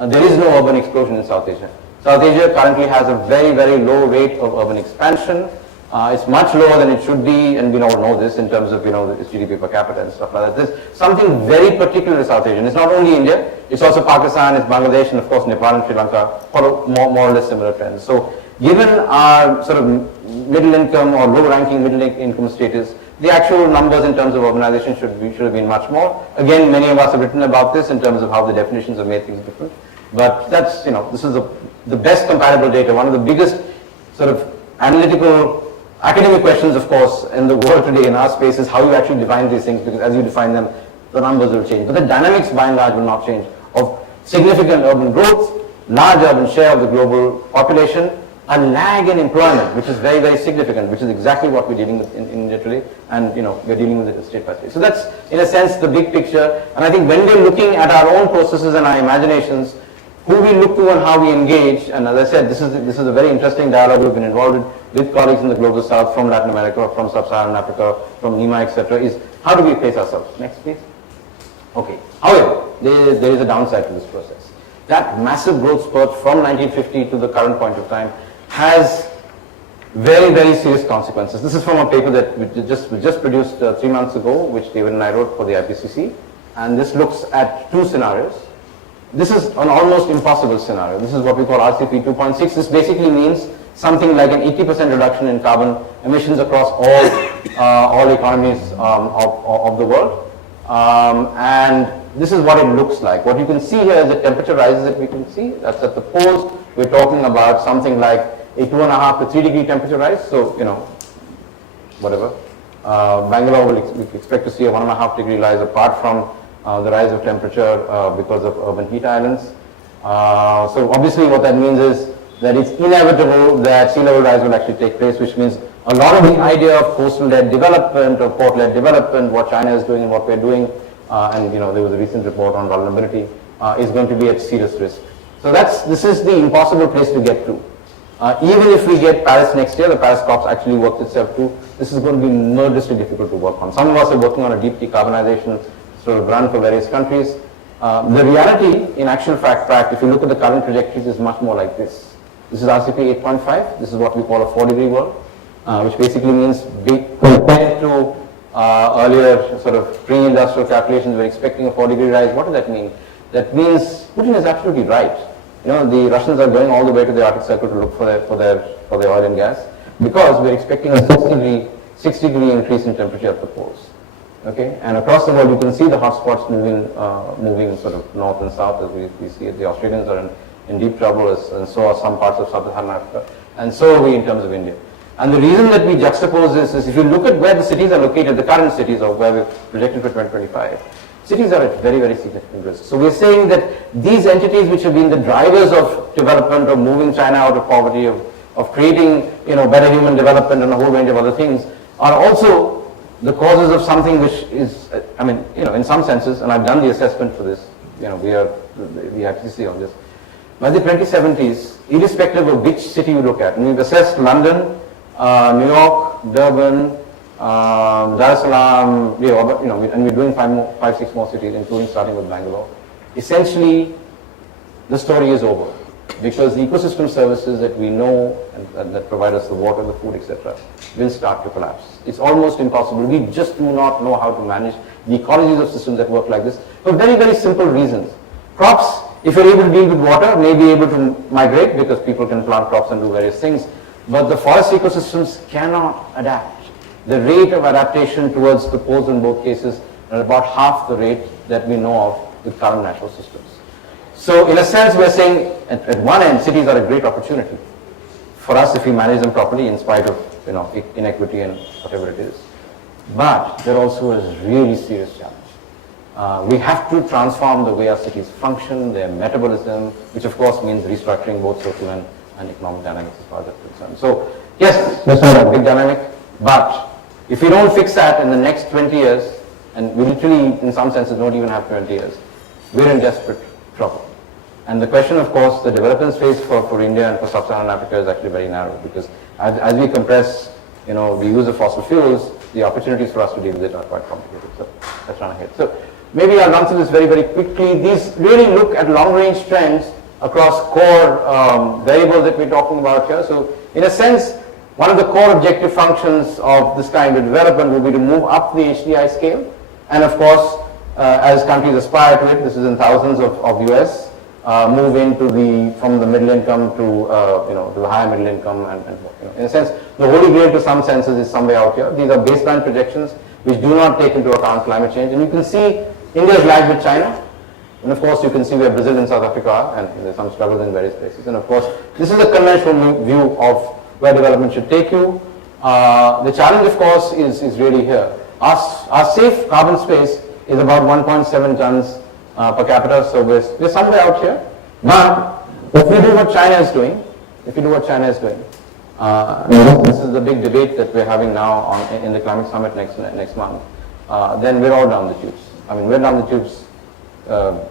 there is no urban explosion in South Asia. South Asia currently has a very, very low rate of urban expansion. It's much lower than it should be, and we all know this in terms of, its GDP per capita and stuff like that. There's something very particular to South Asia. And it's not only India, it's also Pakistan, it's Bangladesh, and of course Nepal and Sri Lanka follow more or less similar trends. So given our sort of middle income or low ranking middle income status, the actual numbers in terms of urbanization should have been much more. Again, many of us have written about this in terms of how the definitions have made things different. But that's, this is the best comparable data. One of the biggest sort of analytical academic questions, of course, in the world today in our space is how you actually define these things, because as you define them, the numbers will change. But the dynamics by and large will not change of significant urban growth, large urban share of the global population, a lag in employment, which is very, very significant, which is exactly what we're dealing with in India today, and we're dealing with it state by state. So that's, in a sense, the big picture. And I think when we're looking at our own processes and our imaginations, who we look to and how we engage, and as I said, this is a very interesting dialogue we've been involved with colleagues in the global south, from Latin America, from sub-Saharan Africa, from NEMA, etc., is how do we place ourselves? Next, please. Okay. However, there is a downside to this process. That massive growth spurt from 1950 to the current point of time has very, very serious consequences. This is from a paper that we just produced 3 months ago, which David and I wrote for the IPCC, and this looks at 2 scenarios. This is an almost impossible scenario. This is what we call RCP 2.6. This basically means something like an 80% reduction in carbon emissions across all economies of the world. And this is what it looks like. What you can see here is the temperature rises that we can see. That's at the poles. We're talking about something like a 2.5 to 3 degree temperature rise. So, whatever. Bangalore we expect to see a 1.5 degree rise apart from the rise of temperature because of urban heat islands. So obviously what that means is that it's inevitable that sea level rise will actually take place, which means a lot of the idea of coastal-led development or port-led development, what China is doing and what we're doing, and there was a recent report on vulnerability, is going to be at serious risk. So this is the impossible place to get to. Even if we get Paris next year, the Paris COP's actually worked itself too, this is going to be murderously difficult to work on. Some of us are working on a deep decarbonization sort of run for various countries. The reality, in actual fact, if you look at the current trajectories, is much more like this. This is RCP 8.5. This is what we call a 4-degree world, which basically means compared to earlier sort of pre-industrial calculations, we're expecting a 4-degree rise. What does that mean? That means Putin is absolutely right. The Russians are going all the way to the Arctic Circle to look for their oil and gas, because we're expecting a 6-degree increase in temperature at the poles. Okay, and across the world you can see the hotspots moving sort of north and south as we see it. The Australians are in deep trouble, and so are some parts of sub-Saharan Africa, and so are we in terms of India. And the reason that we juxtapose this is if you look at where the cities are located, the current cities or where we're projected for 2025, cities are at very, very significant risk. So we're saying that these entities which have been the drivers of development, of moving China out of poverty, of creating better human development and a whole range of other things, are also the causes of something which is, in some senses, and I've done the assessment for this, we are the IPCC on this. By the 2070s, irrespective of which city you look at, and we've assessed London, New York, Durban, Dar es Salaam, and we're doing 5-6 more cities, including starting with Bangalore. Essentially, the story is over, because the ecosystem services that we know and that provide us the water, the food, etc., will start to collapse. It's almost impossible. We just do not know how to manage the ecologies of systems that work like this for very, very simple reasons. Crops, if you're able to deal with water, may be able to migrate because people can plant crops and do various things, but the forest ecosystems cannot adapt. The rate of adaptation towards the poles in both cases are about half the rate that we know of with current natural systems. So in a sense, we're saying at one end, cities are a great opportunity for us if we manage them properly in spite of inequity and whatever it is. But there also is a really serious challenge. We have to transform the way our cities function, their metabolism, which of course means restructuring both social and economic dynamics as far as that's concerned. So yes, that's not a big dynamic, but if we don't fix that in the next 20 years, and we literally in some senses don't even have 20 years, we're in desperate trouble. And the question, of course, the development space for India and for sub-Saharan Africa is actually very narrow, because as we compress the use of fossil fuels, the opportunities for us to deal with it are quite complicated. So that's run ahead. So maybe I'll run through this very, very quickly. These really look at long-range trends across core variables that we're talking about here. So in a sense, one of the core objective functions of this kind of development will be to move up the HDI scale. And of course, as countries aspire to it, this is in thousands of US, move into from the middle income to to the higher middle income, and in a sense, the holy grail to some senses is somewhere out here. These are baseline projections which do not take into account climate change, and you can see India's lag with China, and of course you can see where Brazil and South Africa are, and there's some struggles in various places. And of course, this is a conventional view of where development should take you. The challenge, of course, is really here. Our safe carbon space is about 1.7 tons per capita, so we're somewhere out here. But if we do what China is doing, this is the big debate that we're having now in the climate summit next month, then we're all down the tubes. I mean, we're down the tubes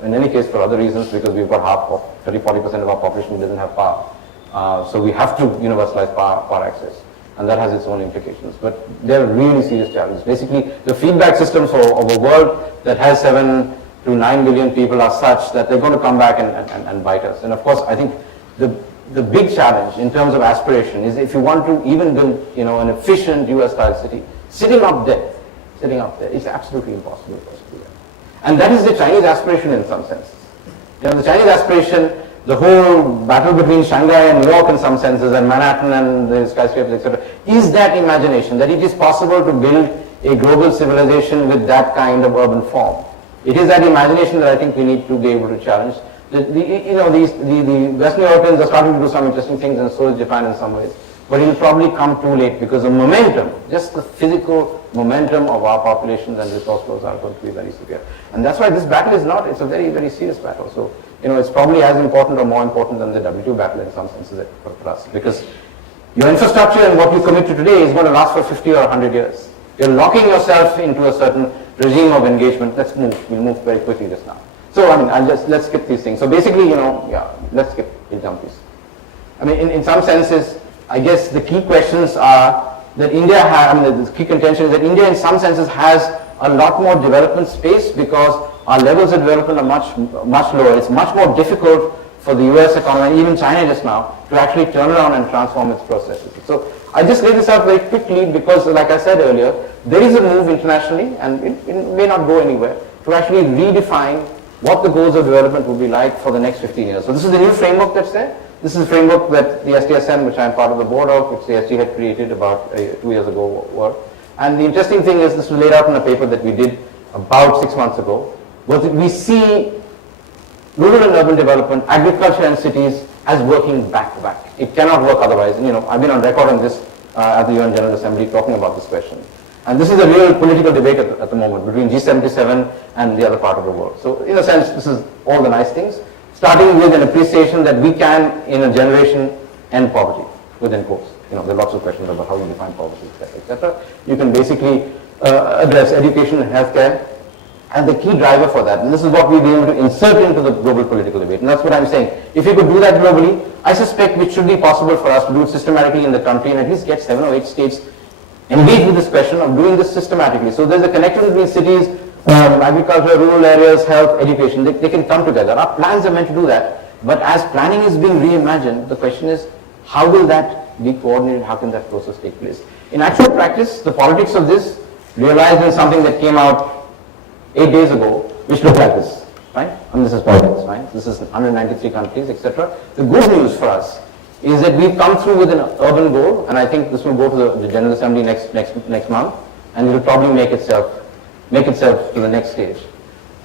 in any case for other reasons, because we've got half of 30-40% of our population who doesn't have power. So we have to universalize power access, and that has its own implications. But they're really serious challenges. Basically, the feedback systems of a world that has 7 to 9 billion people are such that they're going to come back and bite us. And of course, I think the big challenge in terms of aspiration is if you want to even build an efficient US-style city, sitting up there, it's absolutely impossible for us to do that. And that is the Chinese aspiration in some sense. The Chinese aspiration, the whole battle between Shanghai and New York in some senses, and Manhattan and the skyscrapers, etc., is that imagination that it is possible to build a global civilization with that kind of urban form. It is that imagination that I think we need to be able to challenge. The Western Europeans are starting to do some interesting things, and so is Japan in some ways. But it will probably come too late, because the momentum, just the physical momentum of our populations and resource flows are going to be very severe. And that's why this battle is not, it's a very, very serious battle. So, it's probably as important or more important than the W2 battle in some senses for us. Because your infrastructure and what you commit to today is going to last for 50 or 100 years. You're locking yourself into a certain regime of engagement. Let's move. We'll move very quickly just now. So, let's skip these things. So basically, let's skip, we'll jump these. In some senses, I guess the key questions are that India the key contention is that India in some senses has a lot more development space, because our levels of development are much lower. It's much more difficult for the US economy, and even China just now, to actually turn around and transform its processes. So I just lay this out very quickly because, like I said earlier, there is a move internationally, and it may not go anywhere, to actually redefine what the goals of development will be like for the next 15 years. So this is the new framework that's there. This is a framework that the STSM, which I'm part of the board of, which the SG had created about 2 years ago, worked. And the interesting thing is, this was laid out in a paper that we did about 6 months ago, was that we see rural and urban development, agriculture and cities as working back to back. It cannot work otherwise. And, I've been on record on this at the UN General Assembly talking about this question. And this is a real political debate at the moment between G77 and the other part of the world. So in a sense, this is all the nice things, starting with an appreciation that we can, in a generation, end poverty, within quotes. There are lots of questions about how you define poverty, etc. You can basically address education and healthcare, and the key driver for that, and this is what we've been able to insert into the global political debate, and that's what I'm saying. If we could do that globally, I suspect it should be possible for us to do it systematically in the country, and at least get 7 or 8 states engaged with this question of doing this systematically. So there's a connection between cities, agriculture, rural areas, health, education. They can come together. Our plans are meant to do that, but as planning is being reimagined, the question is, how will that be coordinated? How can that process take place? In actual practice, the politics of this realized in something that came out 8 days ago, which looked like this, right? This is politics, right? This is 193 countries, etc. The good news for us is that we've come through with an urban goal, and I think this will go to the General Assembly next month, and it will probably make itself to the next stage.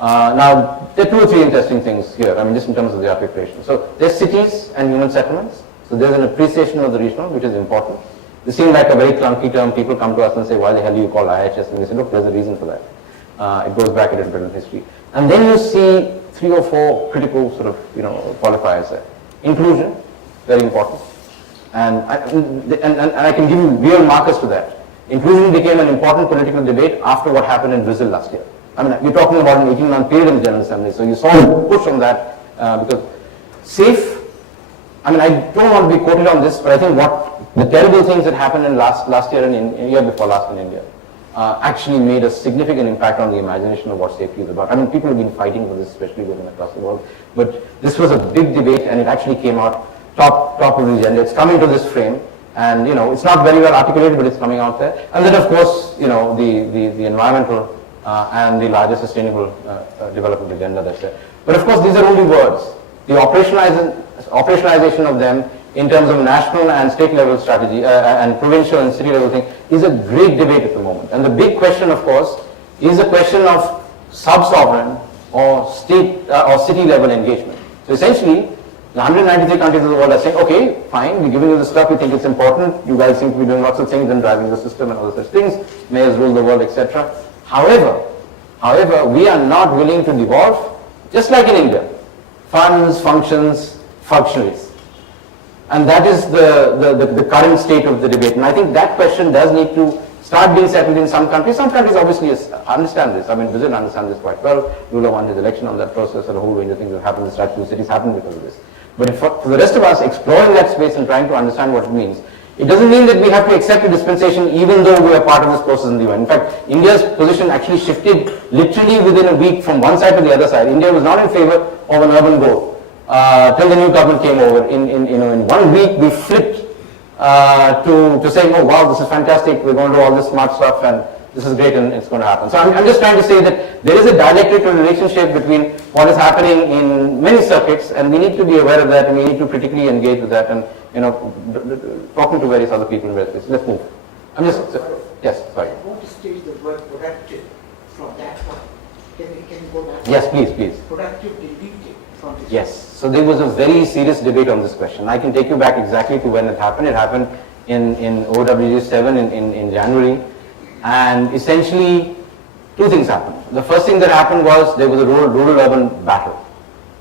Now, there are 2 or 3 interesting things here, just in terms of the articulation. So there's cities and human settlements. So there's an appreciation of the regional, which is important. This seems like a very clunky term. People come to us and say, why the hell do you call IIHS? And we say, look, there's a reason for that. It goes back a little bit in history. And then you see 3 or 4 critical sort of, qualifiers there. Inclusion, very important. And I can give you real markers to that. Inclusion became an important political debate after what happened in Brazil last year. We're talking about an 18-month period in the General Assembly, so you saw a push on that because safe I mean, I don't want to be quoted on this, but I think what the terrible things that happened in last year and in year before last in India actually made a significant impact on the imagination of what safety is about. I mean, people have been fighting for this, especially women across the world, but this was a big debate, and it actually came out top of the agenda. It's coming to this frame, and it's not very well articulated, but it's coming out there. And then, of course, the environmental and the larger sustainable development agenda that's there. But of course, these are only words. The operationalization of them in terms of national and state level strategy and provincial and city level thing is a great debate at the moment. And the big question, of course, is the question of sub-sovereign or state or city level engagement. So essentially, the 193 countries of the world are saying, okay, fine, we're giving you the stuff, we think it's important, you guys seem to be doing lots of things and driving the system and all such things, mayors rule the world, etc. However, we are not willing to devolve, just like in India, funds, functions, functionaries. And that is the current state of the debate. And I think that question does need to start being settled in some countries. Some countries obviously understand this. I mean, Brazil understands this quite well. Lula won his election on that process, and a whole range of things that happened. The statute of cities happened because of this. But for the rest of us, exploring that space and trying to understand what it means, it doesn't mean that we have to accept a dispensation even though we are part of this process in the UN. In fact, India's position actually shifted literally within a week from one side to the other side. India was not in favor of an urban goal till the new government came over. In 1 week, we flipped to saying, oh wow, this is fantastic, we're going to do all this smart stuff and this is great and it's going to happen. So I'm just trying to say that there is a dialectical relationship between what is happening in many circuits, and we need to be aware of that, and we need to critically engage with that, and talking to various other people in various places. Let's move. Yes, sorry. I want to stage the word productive from that one. Can you go back? Yes, please. Productive deleted from this. Yes. So there was a very serious debate on this question. I can take you back exactly to when it happened. It happened in OWG 7 in January. And essentially, two things happened. The first thing that happened was there was a rural-urban battle.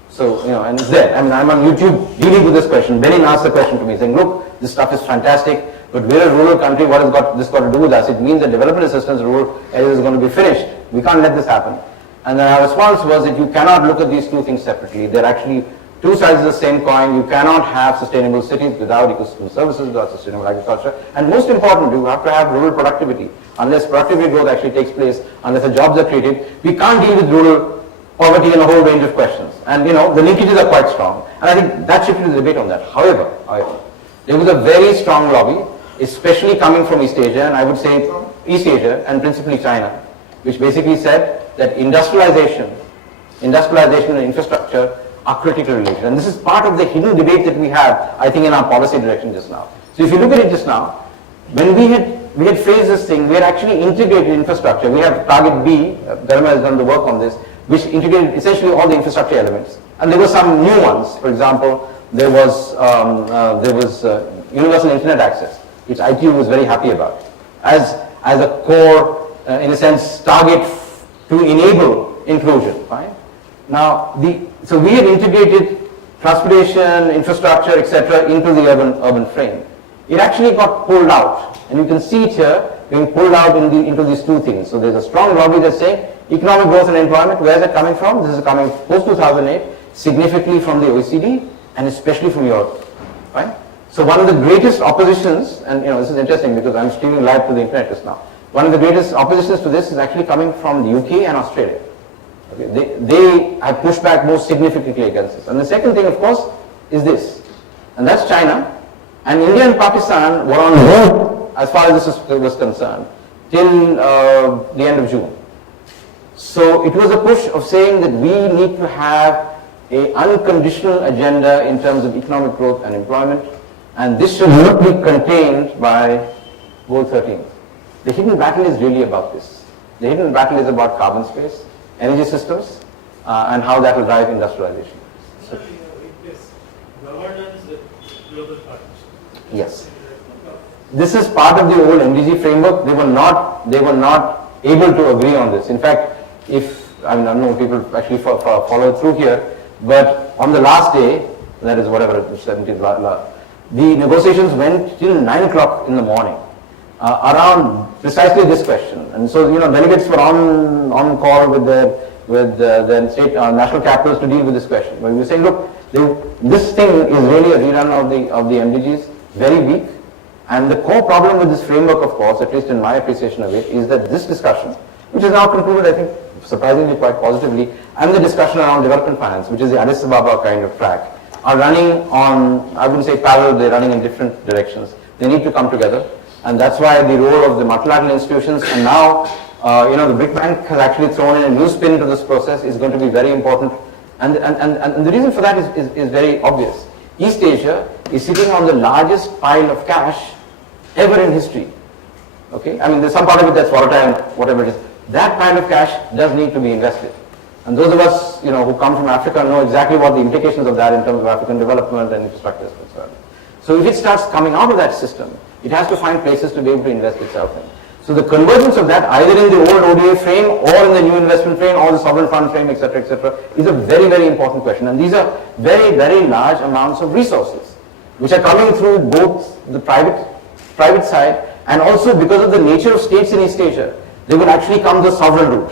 So, and it's there. I mean, I'm on YouTube dealing with this question. Benin asked the question to me, saying, look, this stuff is fantastic, but we're a rural country, what has this got to do with us? It means that development assistance rural areas is going to be finished. We can't let this happen. And then our response was that you cannot look at these two things separately. They're actually two sides of the same coin. You cannot have sustainable cities without ecosystem services, without sustainable agriculture. And most important, you have to have rural productivity. Unless productivity growth actually takes place, unless the jobs are created, we can't deal with rural poverty and a whole range of questions. And the linkages are quite strong. And I think that shifted the debate on that. However, there was a very strong lobby, especially coming from East Asia, and I would say East Asia and principally China, which basically said that industrialization and infrastructure are critically related. And this is part of the hidden debate that we have, I think, in our policy direction just now. So if you look at it just now, when we had phrased this thing, we had actually integrated infrastructure. We have target B, Dharma has done the work on this, which integrated essentially all the infrastructure elements. And there were some new ones. For example, there was universal internet access, which ITU was very happy about, as a core, in a sense, target to enable inclusion. Right? Now, so we had integrated transportation, infrastructure, etc., into the urban frame. It actually got pulled out, and you can see it here being pulled out into these two things. So there's a strong lobby that's saying economic growth and employment. Where is it coming from? This is coming post 2008, significantly from the OECD and especially from Europe. Right? So one of the greatest oppositions, and this is interesting because I'm streaming live to the internet just now. One of the greatest oppositions to this is actually coming from the UK and Australia. Okay, they have pushed back most significantly against this. And the second thing, of course, is this, and that's China. And India and Pakistan were on board as far as this was concerned till the end of June. So it was a push of saying that we need to have an unconditional agenda in terms of economic growth and employment, and this should not be contained by Goal 13. The hidden battle is really about this. The hidden battle is about carbon space, energy systems, and how that will drive industrialization. So, governance with global partnership. Yes. This is part of the old MDG framework. They were not able to agree on this. In fact, I don't know if people actually follow through here, but on the last day, that is whatever, 17th, the negotiations went till 9 o'clock in the morning around precisely this question. And so, delegates were on call with the state national capitals to deal with this question. But we were saying, look, This thing is really a rerun of the MDGs, very weak. And the core problem with this framework, of course, at least in my appreciation of it, is that this discussion, which is now concluded, I think, surprisingly quite positively, and the discussion around development finance, which is the Addis Ababa kind of track, are running on, I wouldn't say parallel, they're running in different directions. They need to come together. And that's why the role of the multilateral institutions, and now, the Big Bank has actually thrown in a new spin to this process, is going to be very important. And the reason for that is very obvious. East Asia is sitting on the largest pile of cash ever in history. Okay? I mean, there's some part of it that's volatile, whatever it is. That pile of cash does need to be invested. And those of us, who come from Africa know exactly what the implications of that in terms of African development and infrastructure is concerned. So if it starts coming out of that system, it has to find places to be able to invest itself in. So the convergence of that, either in the old ODA frame or in the new investment frame or the sovereign fund frame, etc., is a very, very important question. And these are very, very large amounts of resources, which are coming through both the private side and also because of the nature of states in East Asia, they will actually come the sovereign route,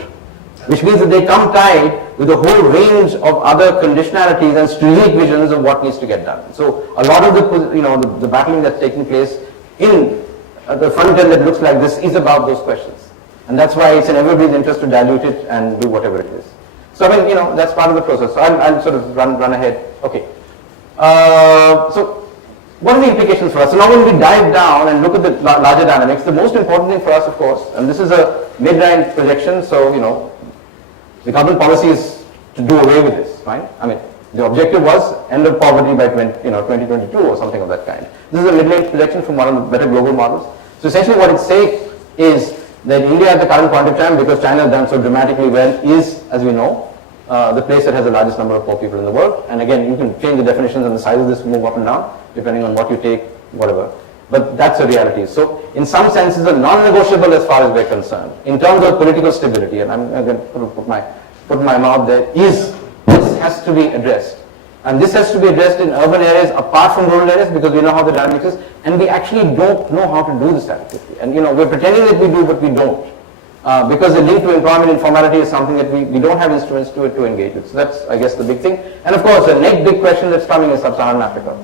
which means that they come tied with a whole range of other conditionalities and strategic visions of what needs to get done. So a lot of the battling that's taking place in the front end that looks like this is about those questions. And that's why it's in everybody's interest to dilute it and do whatever it is. So I mean, that's part of the process. So I'll sort of run ahead. Okay. So what are the implications for us? So now when we dive down and look at the larger dynamics, the most important thing for us, of course, and this is a mid-range projection, so the government policy is to do away with this, right? I mean, the objective was end of poverty by 2022 or something of that kind. This is a mid-range projection from one of the better global models. So essentially what it's saying is that India at the current point of time, because China has done so dramatically well, is, as we know, the place that has the largest number of poor people in the world. And again, you can change the definitions and the size of this move up and down, depending on what you take, whatever. But that's a reality. So in some sense, it's a non-negotiable as far as we're concerned. In terms of political stability, and I'm going to put my mouth there, this has to be addressed. And this has to be addressed in urban areas apart from rural areas because we know how the dynamics is, and we actually don't know how to do this adequately. And we're pretending that we do, but we don't. Because the link to employment informality is something that we don't have instruments to engage with. So that's, I guess, the big thing. And of course, the next big question that's coming is sub-Saharan Africa.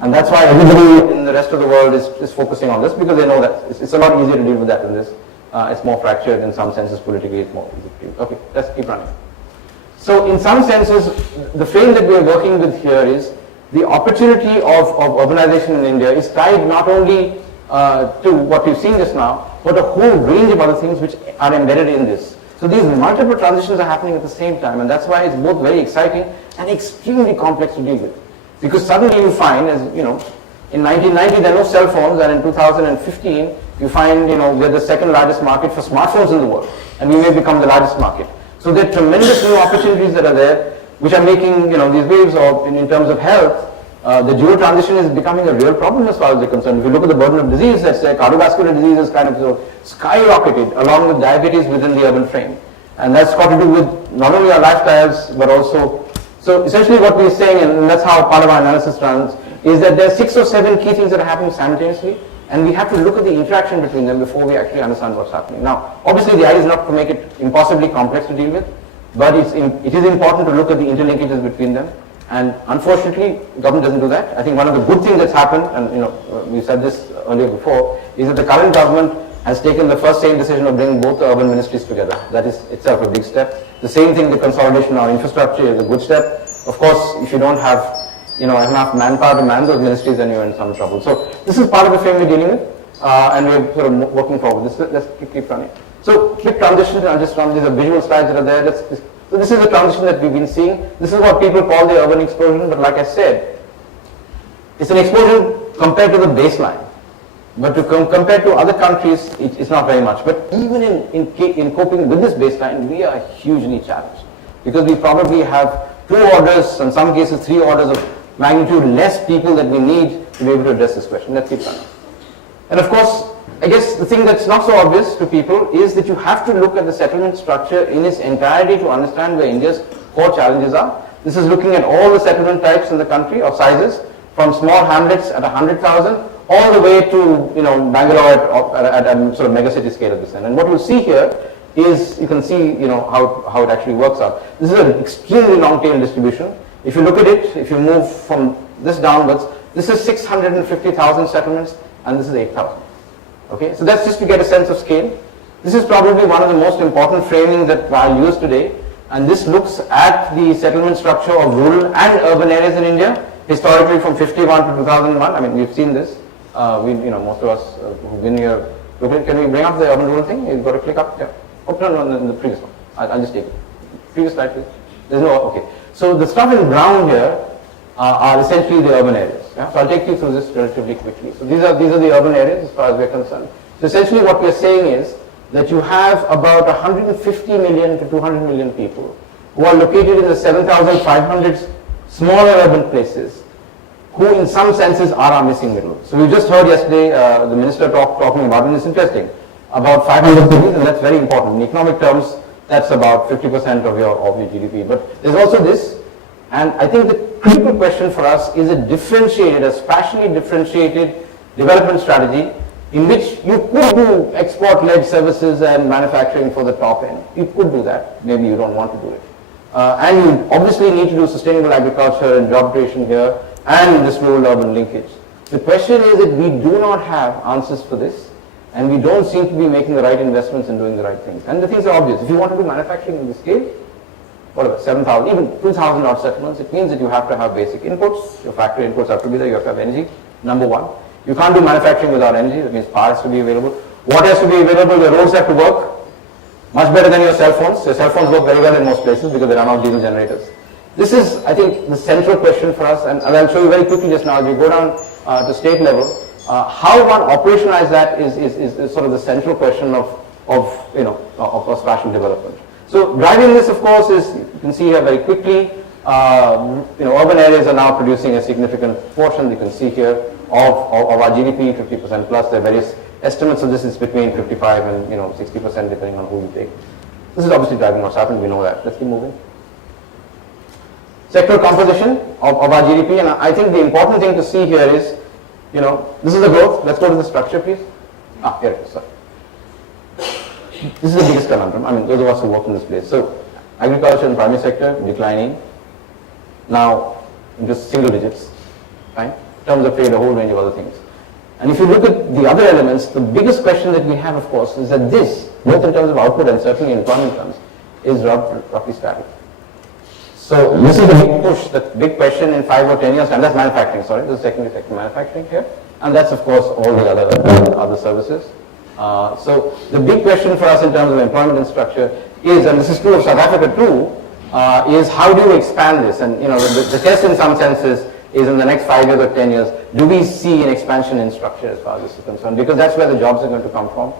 And that's why everybody in the rest of the world is focusing on this because they know that it's a lot easier to deal with that than this. It's more fractured in some senses politically, it's more easy to deal. Okay, let's keep running. So in some senses, the frame that we are working with here is the opportunity of urbanization in India is tied not only to what we've seen just now, but a whole range of other things which are embedded in this. So these multiple transitions are happening at the same time, and that's why it's both very exciting and extremely complex to deal with. Because suddenly you find, as in 1990 there are no cell phones, and in 2015 you find we're the second largest market for smartphones in the world, and we may become the largest market. So there are tremendous new opportunities that are there, which are making these waves of, in terms of health, the dual transition is becoming a real problem as far as they're concerned. If you look at the burden of disease, let's say cardiovascular disease has kind of skyrocketed along with diabetes within the urban frame. And that's got to do with not only our lifestyles, but also, so essentially what we're saying, and that's how part of our analysis runs, is that there are 6 or 7 key things that are happening simultaneously, and we have to look at the interaction between them before we actually understand what's happening. Now, obviously the idea is not to make it impossibly complex to deal with, but it is important to look at the interlinkages between them. And unfortunately, government doesn't do that. I think one of the good things that's happened, and we said this earlier before, is that the current government has taken the first same decision of bringing both the urban ministries together. That is itself a big step. The same thing, the consolidation of our infrastructure is a good step. Of course, if you don't have enough manpower to man those ministries, then you're in some trouble. So this is part of the frame we're dealing with, and we're sort of working forward. Let's keep running. So quick transition. I'll just run these are visual slides that are there. So this is the transition that we've been seeing. This is what people call the urban explosion, but like I said, it's an explosion compared to the baseline. But compared to other countries, it's not very much. But even in coping with this baseline, we are hugely challenged because we probably have 2 orders, in some cases 3 orders of magnitude less people that we need to be able to address this question. Let's keep running. And of course, I guess the thing that's not so obvious to people is that you have to look at the settlement structure in its entirety to understand where India's core challenges are. This is looking at all the settlement types in the country of sizes, from small hamlets at 100,000 all the way to Bangalore at a sort of megacity scale at this end. And what you'll see here is, you can see how it actually works out. This is an extremely long tail distribution. If you look at it, if you move from this downwards, this is 650,000 settlements and this is 8,000. Okay, so that's just to get a sense of scale. This is probably one of the most important framing that I use today, and this looks at the settlement structure of rural and urban areas in India, historically from 51 to 2001. I mean, we've seen this. Most of us who've been here. Can we bring up the urban rural thing? You've got to click up. Yeah. Oh, no, the previous one. I'll just take it. Previous slide, please. There's no. Okay. So the stuff in brown here are essentially the urban areas. Yeah? So I'll take you through this relatively quickly. So these are the urban areas as far as we're concerned. So essentially what we're saying is that you have about 150 million to 200 million people who are located in the 7,500 smaller urban places who in some senses are our missing middle. So we just heard yesterday the minister talking about, and it's interesting, about 500 cities, and that's very important. In economic terms, that's about 50% of your GDP. But there's also this, and I think the critical question for us is a spatially differentiated development strategy in which you could do export-led services and manufacturing for the top end. You could do that. Maybe you don't want to do it. And you obviously need to do sustainable agriculture and job creation here and this rural-urban linkage. The question is that we do not have answers for this, and we don't seem to be making the right investments and doing the right things. And the things are obvious. If you want to do manufacturing in this scale, whatever, 7,000, even 2,000 odd settlements, it means that you have to have basic inputs. Your factory inputs have to be there. You have to have energy, number one. You can't do manufacturing without energy. That means power has to be available. What has to be available? Your roads have to work much better than your cell phones. Your cell phones work very well in most places because they run on diesel generators. This is, I think, the central question for us, and I'll show you very quickly just now. As we go down to state level, how one operationalize that is sort of the central question of spatial development. So driving this, of course, is, you can see here very quickly, urban areas are now producing a significant portion, you can see here, of our GDP, 50% plus. There are various estimates of this. Is between 55 and 60% depending on who you take. This is obviously driving what's happened, we know that. Let's keep moving. Sectoral composition of our GDP, and I think the important thing to see here is, this is the growth. Let's go to the structure, please. Here it is, sorry. This is the biggest conundrum. I mean, those of us who work in this place. So, agriculture and primary sector declining, now in just single digits, right? In terms of trade, a whole range of other things. And if you look at the other elements, the biggest question that we have, of course, is that this, both in terms of output and certainly in employment terms, is roughly static. So this is the big push, the big question in 5 or 10 years time. That's manufacturing, sorry. This is secondary sector manufacturing here. And that's, of course, all the other services. So the big question for us in terms of employment and structure is, and this is true of South Africa too, is how do you expand this? And the test in some senses is in the next 5 years or 10 years, do we see an expansion in structure as far as this is concerned? Because that's where the jobs are going to come from.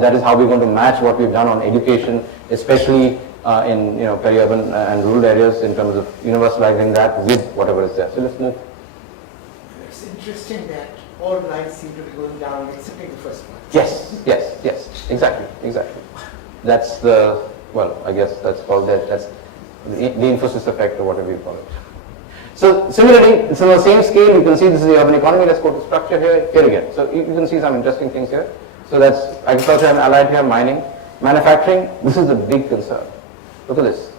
That is how we're going to match what we've done on education, especially in peri-urban and rural areas in terms of universalizing that with whatever is there. So let's move. It's interesting that all lines seem to be going down excepting the first one. Yes, exactly. That's the, I guess that's called that's the Infosys effect or whatever you call it. So similarly, it's on the same scale. You can see this is the urban economy. Let's go to structure here again. So you can see some interesting things here. So that's agriculture and allied here, mining, manufacturing. This is a big concern. Look at this.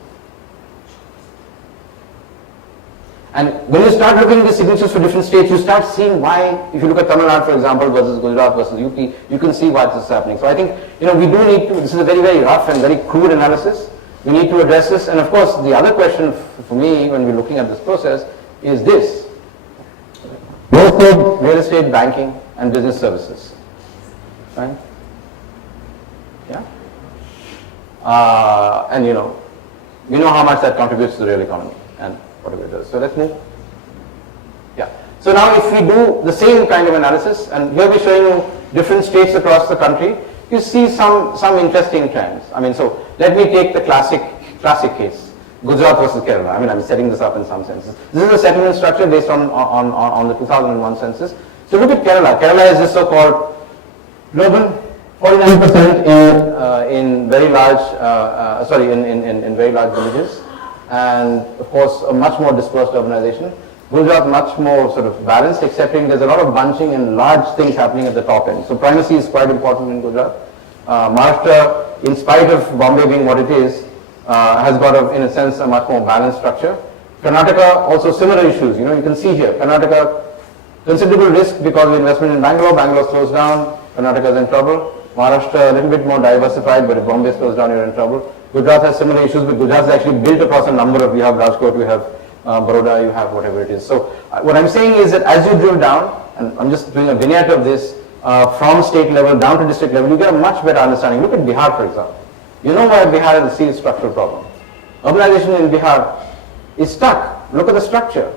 And when you start looking at the signatures for different states, you start seeing why, if you look at Tamil Nadu, for example, versus Gujarat versus UP, you can see why this is happening. So I think, we do need to, this is a very, very rough and very crude analysis. We need to address this. And of course, the other question for me, when we're looking at this process, is this. Real estate, banking, and business services. Right? Yeah? And we know how much that contributes to the real economy and whatever it does. So let's move. Yeah. So now if we do the same kind of analysis, and here we're showing you different states across the country, you see some interesting trends. I mean, so let me take the classic case, Gujarat versus Kerala. I mean, I'm setting this up in some senses. This is a settlement structure based on the 2001 census. So look at Kerala. Kerala is this so-called urban, 49% in very large, in very large villages, and of course a much more dispersed urbanization. Gujarat much more sort of balanced, excepting there's a lot of bunching and large things happening at the top end. So primacy is quite important in Gujarat. Maharashtra, in spite of Bombay being what it is, has got, in a sense, a much more balanced structure. Karnataka, also similar issues. You can see here, Karnataka, considerable risk because of investment in Bangalore. Bangalore slows down, Karnataka is in trouble. Maharashtra, a little bit more diversified, but if Bombay slows down, you're in trouble. Gujarat has similar issues, but Gujarat is actually built across a number of, you have Rajkot, you have Baroda, you have whatever it is. So what I'm saying is that as you drill down, and I'm just doing a vignette of this, from state level down to district level, you get a much better understanding. Look at Bihar, for example. You know why Bihar is a serious structural problem. Urbanization in Bihar is stuck. Look at the structure.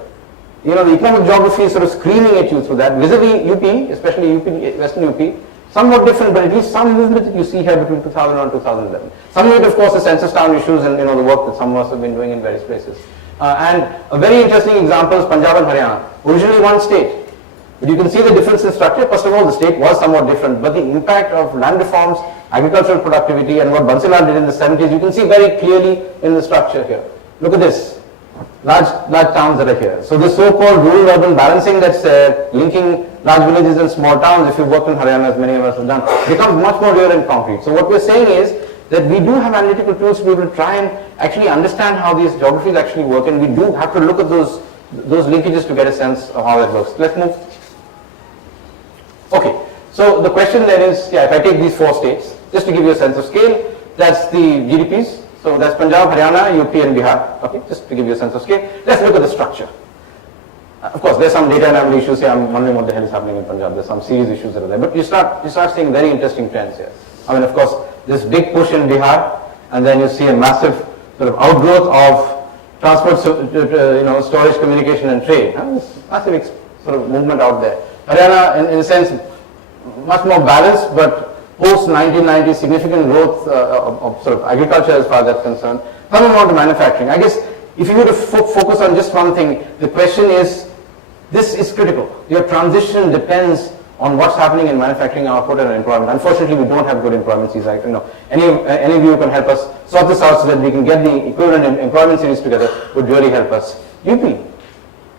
The economic geography is sort of screaming at you through that. Vis-a-vis UP, especially UP, Western UP, somewhat different, but at least some movement that you see here between 2000 and 2011. Some of it, of course, the census town issues and the work that some of us have been doing in various places. And a very interesting example is Punjab and Haryana. Originally one state. But you can see the difference in structure. First of all, the state was somewhat different, but the impact of land reforms, agricultural productivity, and what Bansilal did in the 70s, you can see very clearly in the structure here. Look at this. Large towns that are here. So the so-called rural-urban balancing that's linking large villages and small towns, if you've worked in Haryana, as many of us have done, becomes much more real and concrete. So what we're saying is that we do have analytical tools to be able to try and actually understand how these geographies actually work, and we do have to look at those linkages to get a sense of how that works. Let's move. Okay, so the question then is, if I take these 4 states, just to give you a sense of scale, that's the GDPs. So that's Punjab, Haryana, UP and Bihar. Okay, just to give you a sense of scale. Let's look at the structure. Of course, there's some data anomaly issues here. I'm wondering what the hell is happening in Punjab. There's some serious issues that are there. But you start seeing very interesting trends here. I mean, of course, this big push in Bihar, and then you see a massive sort of outgrowth of transport, storage, communication and trade. This massive sort of movement out there. Haryana, in a sense, much more balanced, but post-1990, significant growth of sort of agriculture as far as that's concerned. Some amount of manufacturing. I guess if you were to focus on just one thing, the question is, this is critical. Your transition depends on what's happening in manufacturing output and employment. Unfortunately, we don't have good employment series. Any of you can help us sort this out so that we can get the equivalent employment series together would really help us. UP.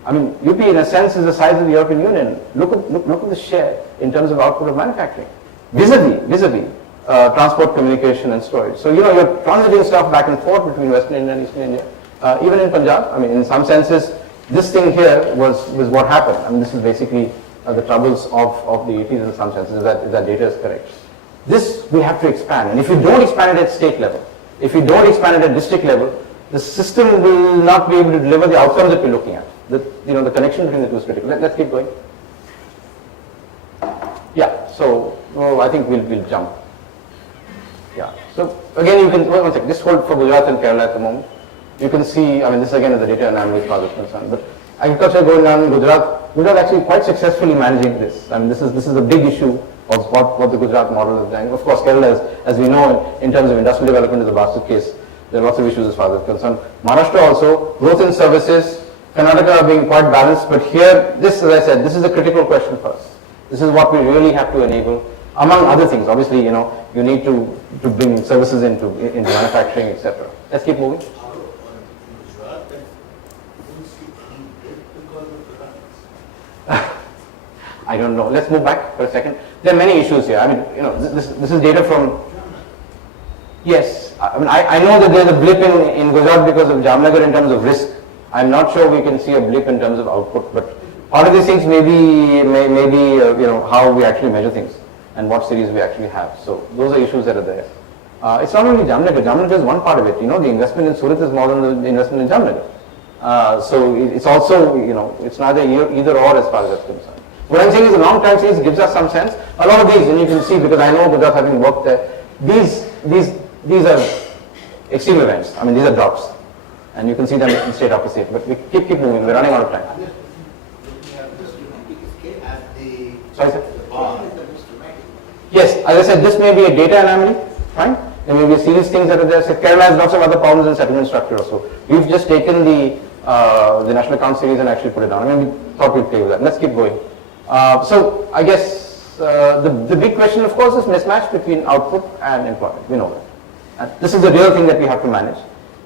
I mean, UP in a sense is the size of the European Union. Look at the share in terms of output of manufacturing. Vis-a-vis transport, communication and storage. So, you're transiting stuff back and forth between Western India and Eastern India. Even in Punjab, I mean, in some senses, this thing here was what happened. I mean, this is basically the troubles of the 80s in some senses, if that data is correct. This we have to expand. And if you don't expand it at state level, if you don't expand it at district level, the system will not be able to deliver the outcomes that we're looking at. The connection between the two is critical. Let's keep going. Yeah, so I think we'll jump. Yeah, so again you can, one second, just hold for Gujarat and Kerala at the moment. You can see, I mean this again is the data anomaly as far as concerned, but agriculture going down in Gujarat actually quite successfully managing this. I mean this is a big issue of what the Gujarat model is doing. Of course Kerala, as we know, in terms of industrial development is a basket case. There are lots of issues as far as that's concerned. Maharashtra also, growth in services, Karnataka being quite balanced, but here, this, as I said, this is a critical question for us. This is what we really have to enable, among other things. Obviously, you need to bring services into manufacturing, etc. Let's keep moving. I don't know. Let's move back for a second. There are many issues here. I mean, this is data from. Yes, I mean, I know that there's a blip in Gujarat because of Jamnagar in terms of risk. I'm not sure we can see a blip in terms of output, but part of these things may be how we actually measure things and what cities we actually have. So those are issues that are there. It's not only Jamnagar. Jamnagar is one part of it. The investment in Surat is more than the investment in Jamnagar. So it's also, it's neither either or as far as that's concerned. What I'm saying is the long-term series gives us some sense. A lot of these, and you can see, because I know Gujarat having worked there, these are extreme events. I mean, these are drops. And you can see them in state opposite. But we keep moving. We're running out of time. Sorry, sir? Yes, as I said, this may be a data anomaly. Fine. There may be serious things that are there. So Kerala has lots of other problems in settlement structure also. We've just taken the national account series and actually put it down. I mean, we thought we'd play with that. Let's keep going. So I guess the big question, of course, is mismatch between output and employment. We know that. And this is the real thing that we have to manage.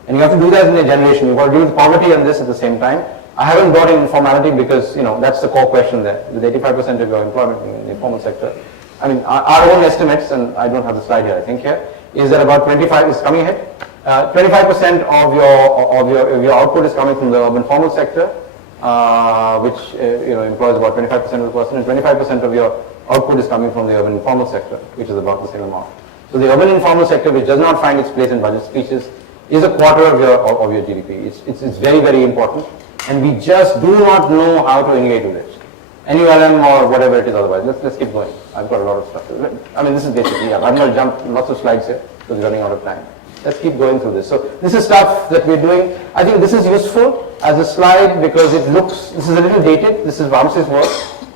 And you have to do that in a generation. You've got to deal with poverty and this at the same time. I haven't brought in informality because, that's the core question there. With 85% of your employment in the informal sector. I mean, our own estimates, and I don't have the slide here, I think here, is that about 25, is coming ahead, 25% of your output is coming from the urban formal sector, which employs about 25% of the person, and 25% of your output is coming from the urban informal sector, which is about the same amount. So the urban informal sector, which does not find its place in budget speeches, is a quarter of your GDP. It's very, very important, and we just do not know how to engage with it. NULM or whatever it is otherwise. Let's keep going. I've got a lot of stuff. I mean, this is basically, I'm going to jump lots of slides here because we're running out of time. Let's keep going through this. So this is stuff that we're doing. I think this is useful as a slide because it looks, this is a little dated. This is Vamsi's work.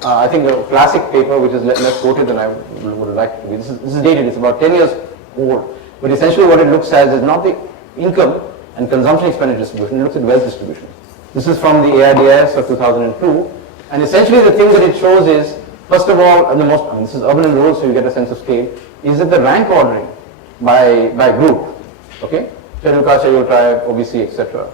I think a classic paper which is less quoted than I would have liked to be. This is dated. It's about 10 years old. But essentially what it looks as is not the income and consumption expenditure distribution. It looks at wealth distribution. This is from the AIDS of 2002. And essentially the thing that it shows is, first of all, this is urban and rural, so you get a sense of scale, is that the rank ordering by group, okay, scheduled caste, scheduled tribe, OBC, etc.,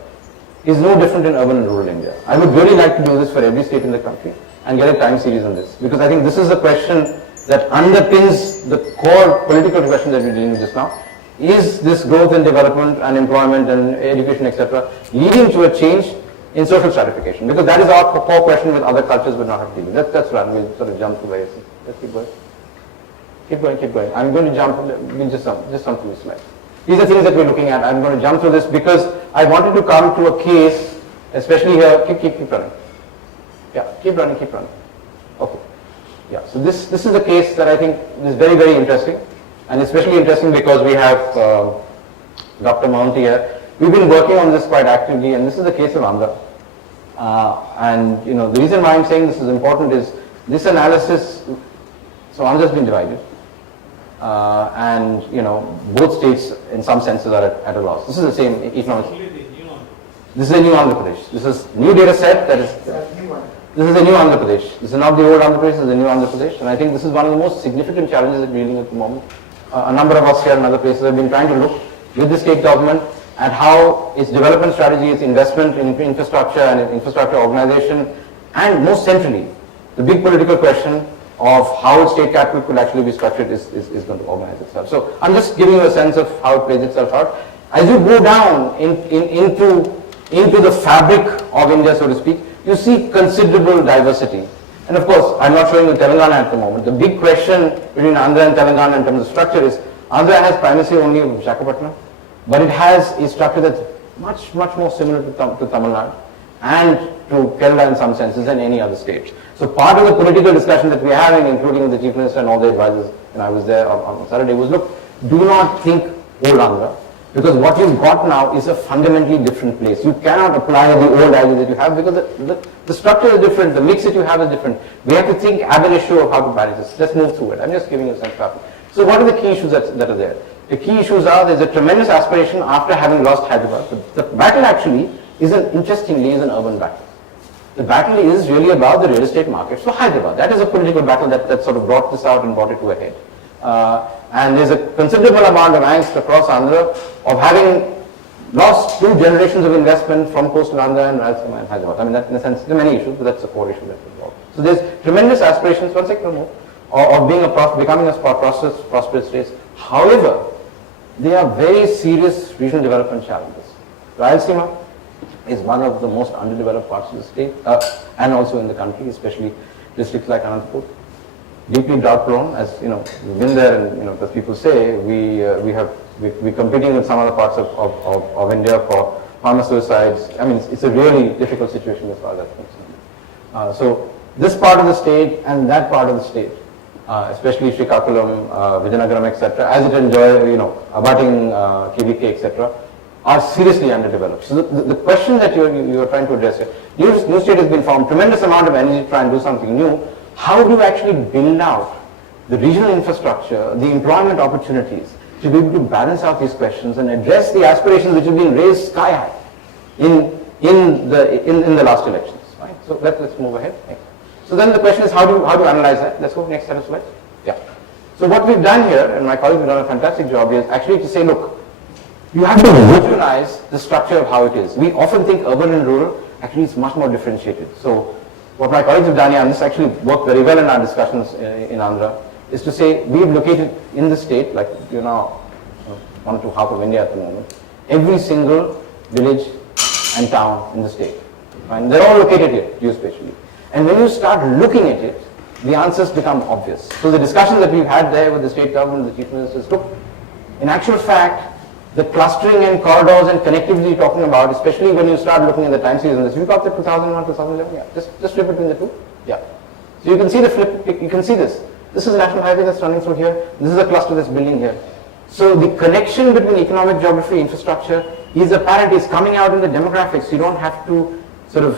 is no different in urban and rural India. I would really like to do this for every state in the country and get a time series on this, because I think this is the question that underpins the core political question that we're dealing with just now. Is this growth and development and employment and education, etc., leading to a change in social stratification? Because that is our core question with other cultures would not have to deal with. That's right. We'll sort of jump to various things. Let's keep going. Keep going. I'm going to jump, we'll just jump through this slide. These are things that we're looking at. I'm going to jump through this because I wanted to come to a case, especially here. Keep running. Yeah, keep running. Okay. Yeah, so this is a case that I think is very, very interesting, and especially interesting because we have Dr. Mounty here. We've been working on this quite actively, and this is the case of Andhra. And the reason why I'm saying this is important is this analysis. So Andhra has been divided, and both states, in some senses, are at a loss. This is the same economic. This is a new Andhra Pradesh. This is new data set that is. This is a new Andhra Pradesh. This is not the old Andhra Pradesh. This is the new Andhra Pradesh, and I think this is one of the most significant challenges that we're dealing with at the moment. A number of us here and other places have been trying to look with the state government at how its development strategy, its investment in infrastructure and in infrastructure organization, and most centrally, the big political question of how its state capital could actually be structured is going to organize itself. So I'm just giving you a sense of how it plays itself out. As you go down into the fabric of India, so to speak, you see considerable diversity. And of course, I'm not showing you Telangana at the moment. The big question between Andhra and Telangana in terms of structure is, Andhra has primacy only of Visakhapatnam, but it has a structure that's much more similar to Tamil Nadu and to Kerala in some senses than any other state. So part of the political discussion that we're having, including with the Chief Minister and all the advisors, and I was there on Saturday, was look, do not think old Andhra, because what you've got now is a fundamentally different place. You cannot apply the old ideas that you have because the structure is different, the mix that you have is different. We have to think ab initio of how to manage this. Let's move through it. I'm just giving you a sense of it. So what are the key issues that are there? The key issues are there's a tremendous aspiration after having lost Hyderabad. The battle actually interestingly is an urban battle. The battle is really about the real estate market for Hyderabad. That is a political battle that sort of brought this out and brought it to a head. And there's a considerable amount of angst across Andhra of having lost 2 generations of investment from coastal Andhra and Rayalaseema and Hyderabad. I mean, that in a sense, there are many issues, but that's a core issue that's involved. So there's tremendous aspirations, one second more, of becoming a prosperous state. However, there are very serious regional development challenges. Rayalaseema is one of the most underdeveloped parts of the state, and also in the country, especially districts like Anantapur. Deeply drought prone, as we've been there, and as people say, we're competing with some other parts of India for farmer suicides. I mean, it's a really difficult situation as far as that's concerned. So this part of the state and that part of the state, especially Srikakulam, Vijayanagaram, etc., as it enjoys, abutting KVK, etc., are seriously underdeveloped. So the question that you're trying to address here, new state has been formed, tremendous amount of energy to try and do something new. How do you actually build out the regional infrastructure, the employment opportunities, to be able to balance out these questions and address the aspirations which have been raised sky high in the last elections? Right? So let's move ahead. So then the question is, how do you analyze that? Let's go next set of slides. Yeah. So what we've done here, and my colleagues have done a fantastic job, is actually to say, look, you have to visualize the structure of how it is. We often think urban and rural, actually it's much more differentiated. So what my colleagues have done here, and this actually worked very well in our discussions in Andhra, is to say we've located in the state, like 1 to half of India at the moment, every single village and town in the state. And they're all located here, geospatially. And when you start looking at it, the answers become obvious. So the discussion that we've had there with the state government, the chief ministers, look, in actual fact, the clustering and corridors and connectivity you're talking about, especially when you start looking at the time series on this, you got the 2001, 2011, yeah, just flip between the two, yeah. So you can see the flip, you can see this. This is a national highway that's running through here, this is a cluster that's building here. So the connection between economic geography, infrastructure is apparent, is coming out in the demographics. You don't have to sort of,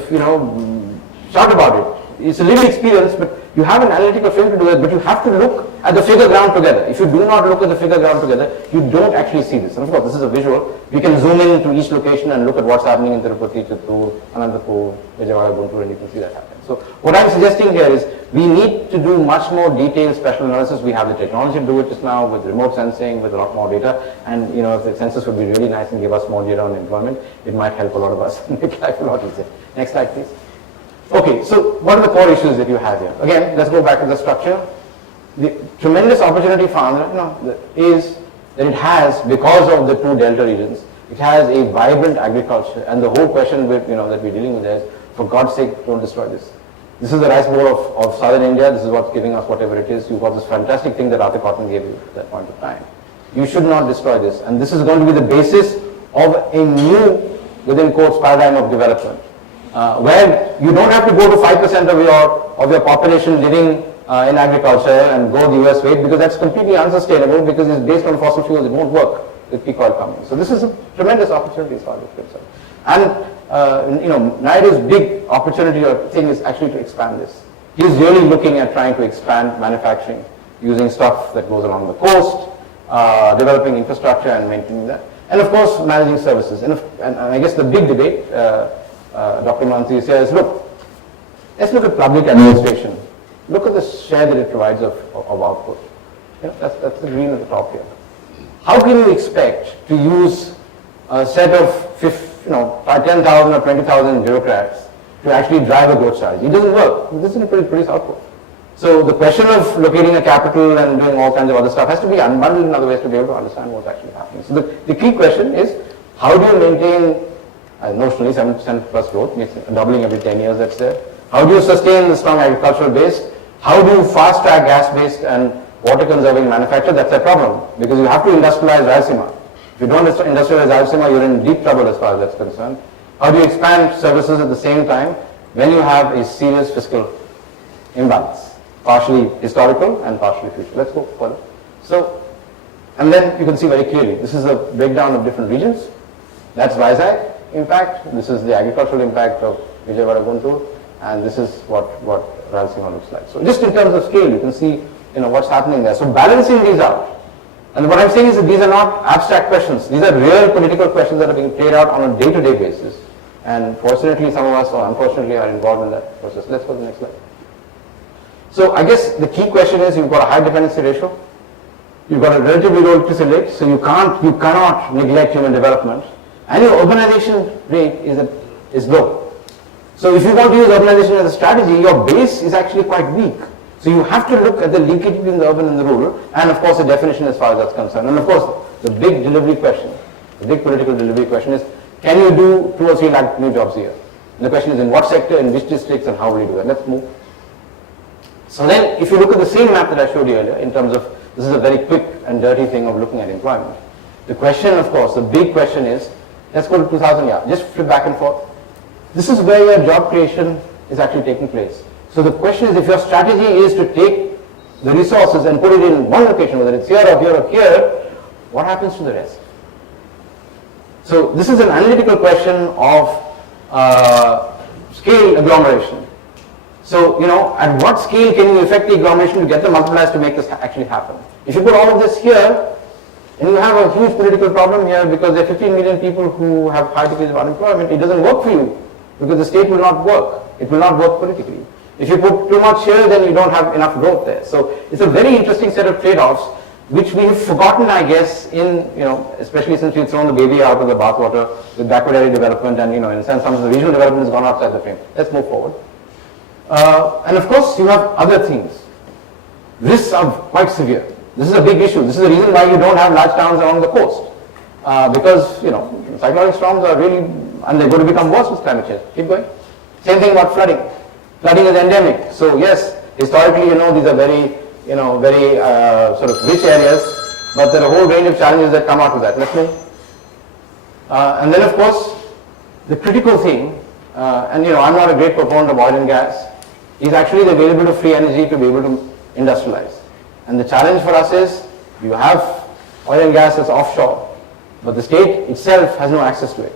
shout about it. It's a lived experience, but you have an analytical frame to do it, but you have to look at the figure ground together. If you do not look at the figure ground together, you don't actually see this. And of course, this is a visual. You can zoom in to each location and look at what's happening in Tirupati, Chittoor, Anantapur, Vijayawada, Guntur, and you can see that happening. So what I'm suggesting here is we need to do much more detailed special analysis. We have the technology to do it just now with remote sensing, with a lot more data. And if the census would be really nice and give us more data on employment, it might help a lot of us and make life a lot easier. Next slide, please. Okay, so what are the core issues that you have here? Again, let's go back to the structure. The tremendous opportunity for Andhra is that it has, because of the two delta regions, it has a vibrant agriculture, and the whole question that we're dealing with is, for God's sake, don't destroy this. This is the rice bowl of southern India. This is what's giving us whatever it is. You've got this fantastic thing that Arthur Cotton gave you at that point of time. You should not destroy this, and this is going to be the basis of a new, within quotes, paradigm of development. Where you don't have to go to 5% of your population living in agriculture and go the US way, because that's completely unsustainable, because it's based on fossil fuels. It won't work with peak oil coming. So this is a tremendous opportunity as far as it's concerned. And Naidu's big opportunity or thing is actually to expand this. He's really looking at trying to expand manufacturing using stuff that goes along the coast, developing infrastructure and maintaining that, and of course managing services. And I guess the big debate, Dr. Mansi says, look, let's look at public administration. Look at the share that it provides of output. That's the green at the top here. How can you expect to use a set of 10,000 or 20,000 bureaucrats to actually drive a growth strategy? It doesn't work. It doesn't produce output. So the question of locating a capital and doing all kinds of other stuff has to be unbundled in other ways to be able to understand what's actually happening. So the key question is, how do you maintain notionally 7% plus growth, means doubling every 10 years, that's there. How do you sustain the strong agricultural base? How do you fast track gas-based and water conserving manufacture? That's a problem, because you have to industrialize Rayalaseema. If you don't industrialize Rayalaseema, you're in deep trouble as far as that's concerned. How do you expand services at the same time when you have a serious fiscal imbalance, partially historical and partially future? Let's go further. So, and then you can see very clearly, this is a breakdown of different regions. That's Vizag impact, this is the agricultural impact of Vijayawada, Guntur, and this is what Rayalaseema looks like. So just in terms of scale, you can see what's happening there. So balancing these out. And what I'm saying is that these are not abstract questions. These are real political questions that are being played out on a day-to-day basis. And fortunately, some of us, or unfortunately, are involved in that process. Let's go to the next slide. So I guess the key question is, you've got a high dependency ratio. You've got a relatively low literacy rate, so you cannot neglect human development. And your urbanization rate is low. So if you want to use urbanization as a strategy, your base is actually quite weak. So you have to look at the linkage between the urban and the rural, and of course the definition as far as that's concerned. And of course, the big delivery question, the big political delivery question is, can you do 2 or 3 lakh new jobs a year? And the question is, in what sector, in which districts, and how will you do that? Let's move. So then, if you look at the same map that I showed you earlier, in terms of, this is a very quick and dirty thing of looking at employment. The question, of course, the big question is, let's go to 2000, just flip back and forth. This is where your job creation is actually taking place. So the question is, if your strategy is to take the resources and put it in one location, whether it's here or here or here, what happens to the rest? So this is an analytical question of scale agglomeration. So, at what scale can you affect the agglomeration to get the multipliers to make this actually happen? If you put all of this here, and you have a huge political problem here, because there are 15 million people who have high degrees of unemployment, it doesn't work for you, because the state will not work. It will not work politically. If you put too much here, then you don't have enough growth there. So it's a very interesting set of trade-offs, which we have forgotten, I guess, especially since we've thrown the baby out of the bathwater with backward area development, and in a sense, some of the regional development has gone outside the frame. Let's move forward. And of course, you have other things. Risks are quite severe. This is a big issue. This is the reason why you don't have large towns along the coast. because, you know, cyclonic storms are really, and they're going to become worse with climate change. Keep going. Same thing about flooding. Flooding is endemic. So yes, historically, you know, these are very, you know, very sort of rich areas, but there are a whole range of challenges that come out of that. Let's move. And then of course, the critical thing, and you know, I'm not a great proponent of oil and gas, is actually the availability of free energy to be able to industrialize. And the challenge for us is, you have oil and gas that's offshore, but the state itself has no access to it.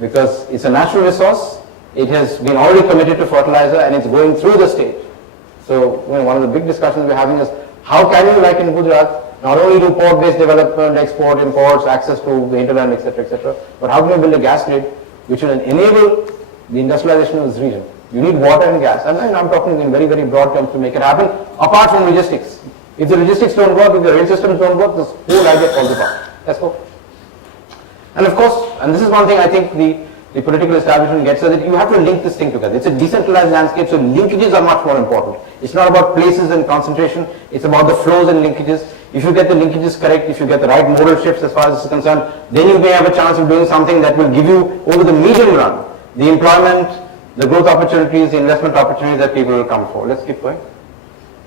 Because it's a natural resource, it has been already committed to fertilizer and it's going through the state. So, you know, one of the big discussions we're having is, how can you, like in Gujarat, not only do port-based development, export, imports, access to the hinterland, etc., but how can you build a gas grid which will enable the industrialization of this region? You need water and gas. And I'm talking in very, very broad terms to make it happen, apart from logistics. If the logistics don't work, if the rail systems don't work, this whole idea falls apart. Let's go. And of course, and this is one thing I think the political establishment gets, so that you have to link this thing together. It's a decentralized landscape, so linkages are much more important. It's not about places and concentration, it's about the flows and linkages. If you get the linkages correct, if you get the right modal shifts as far as this is concerned, then you may have a chance of doing something that will give you, over the medium run, the employment, the growth opportunities, the investment opportunities that people will come for. Let's keep going.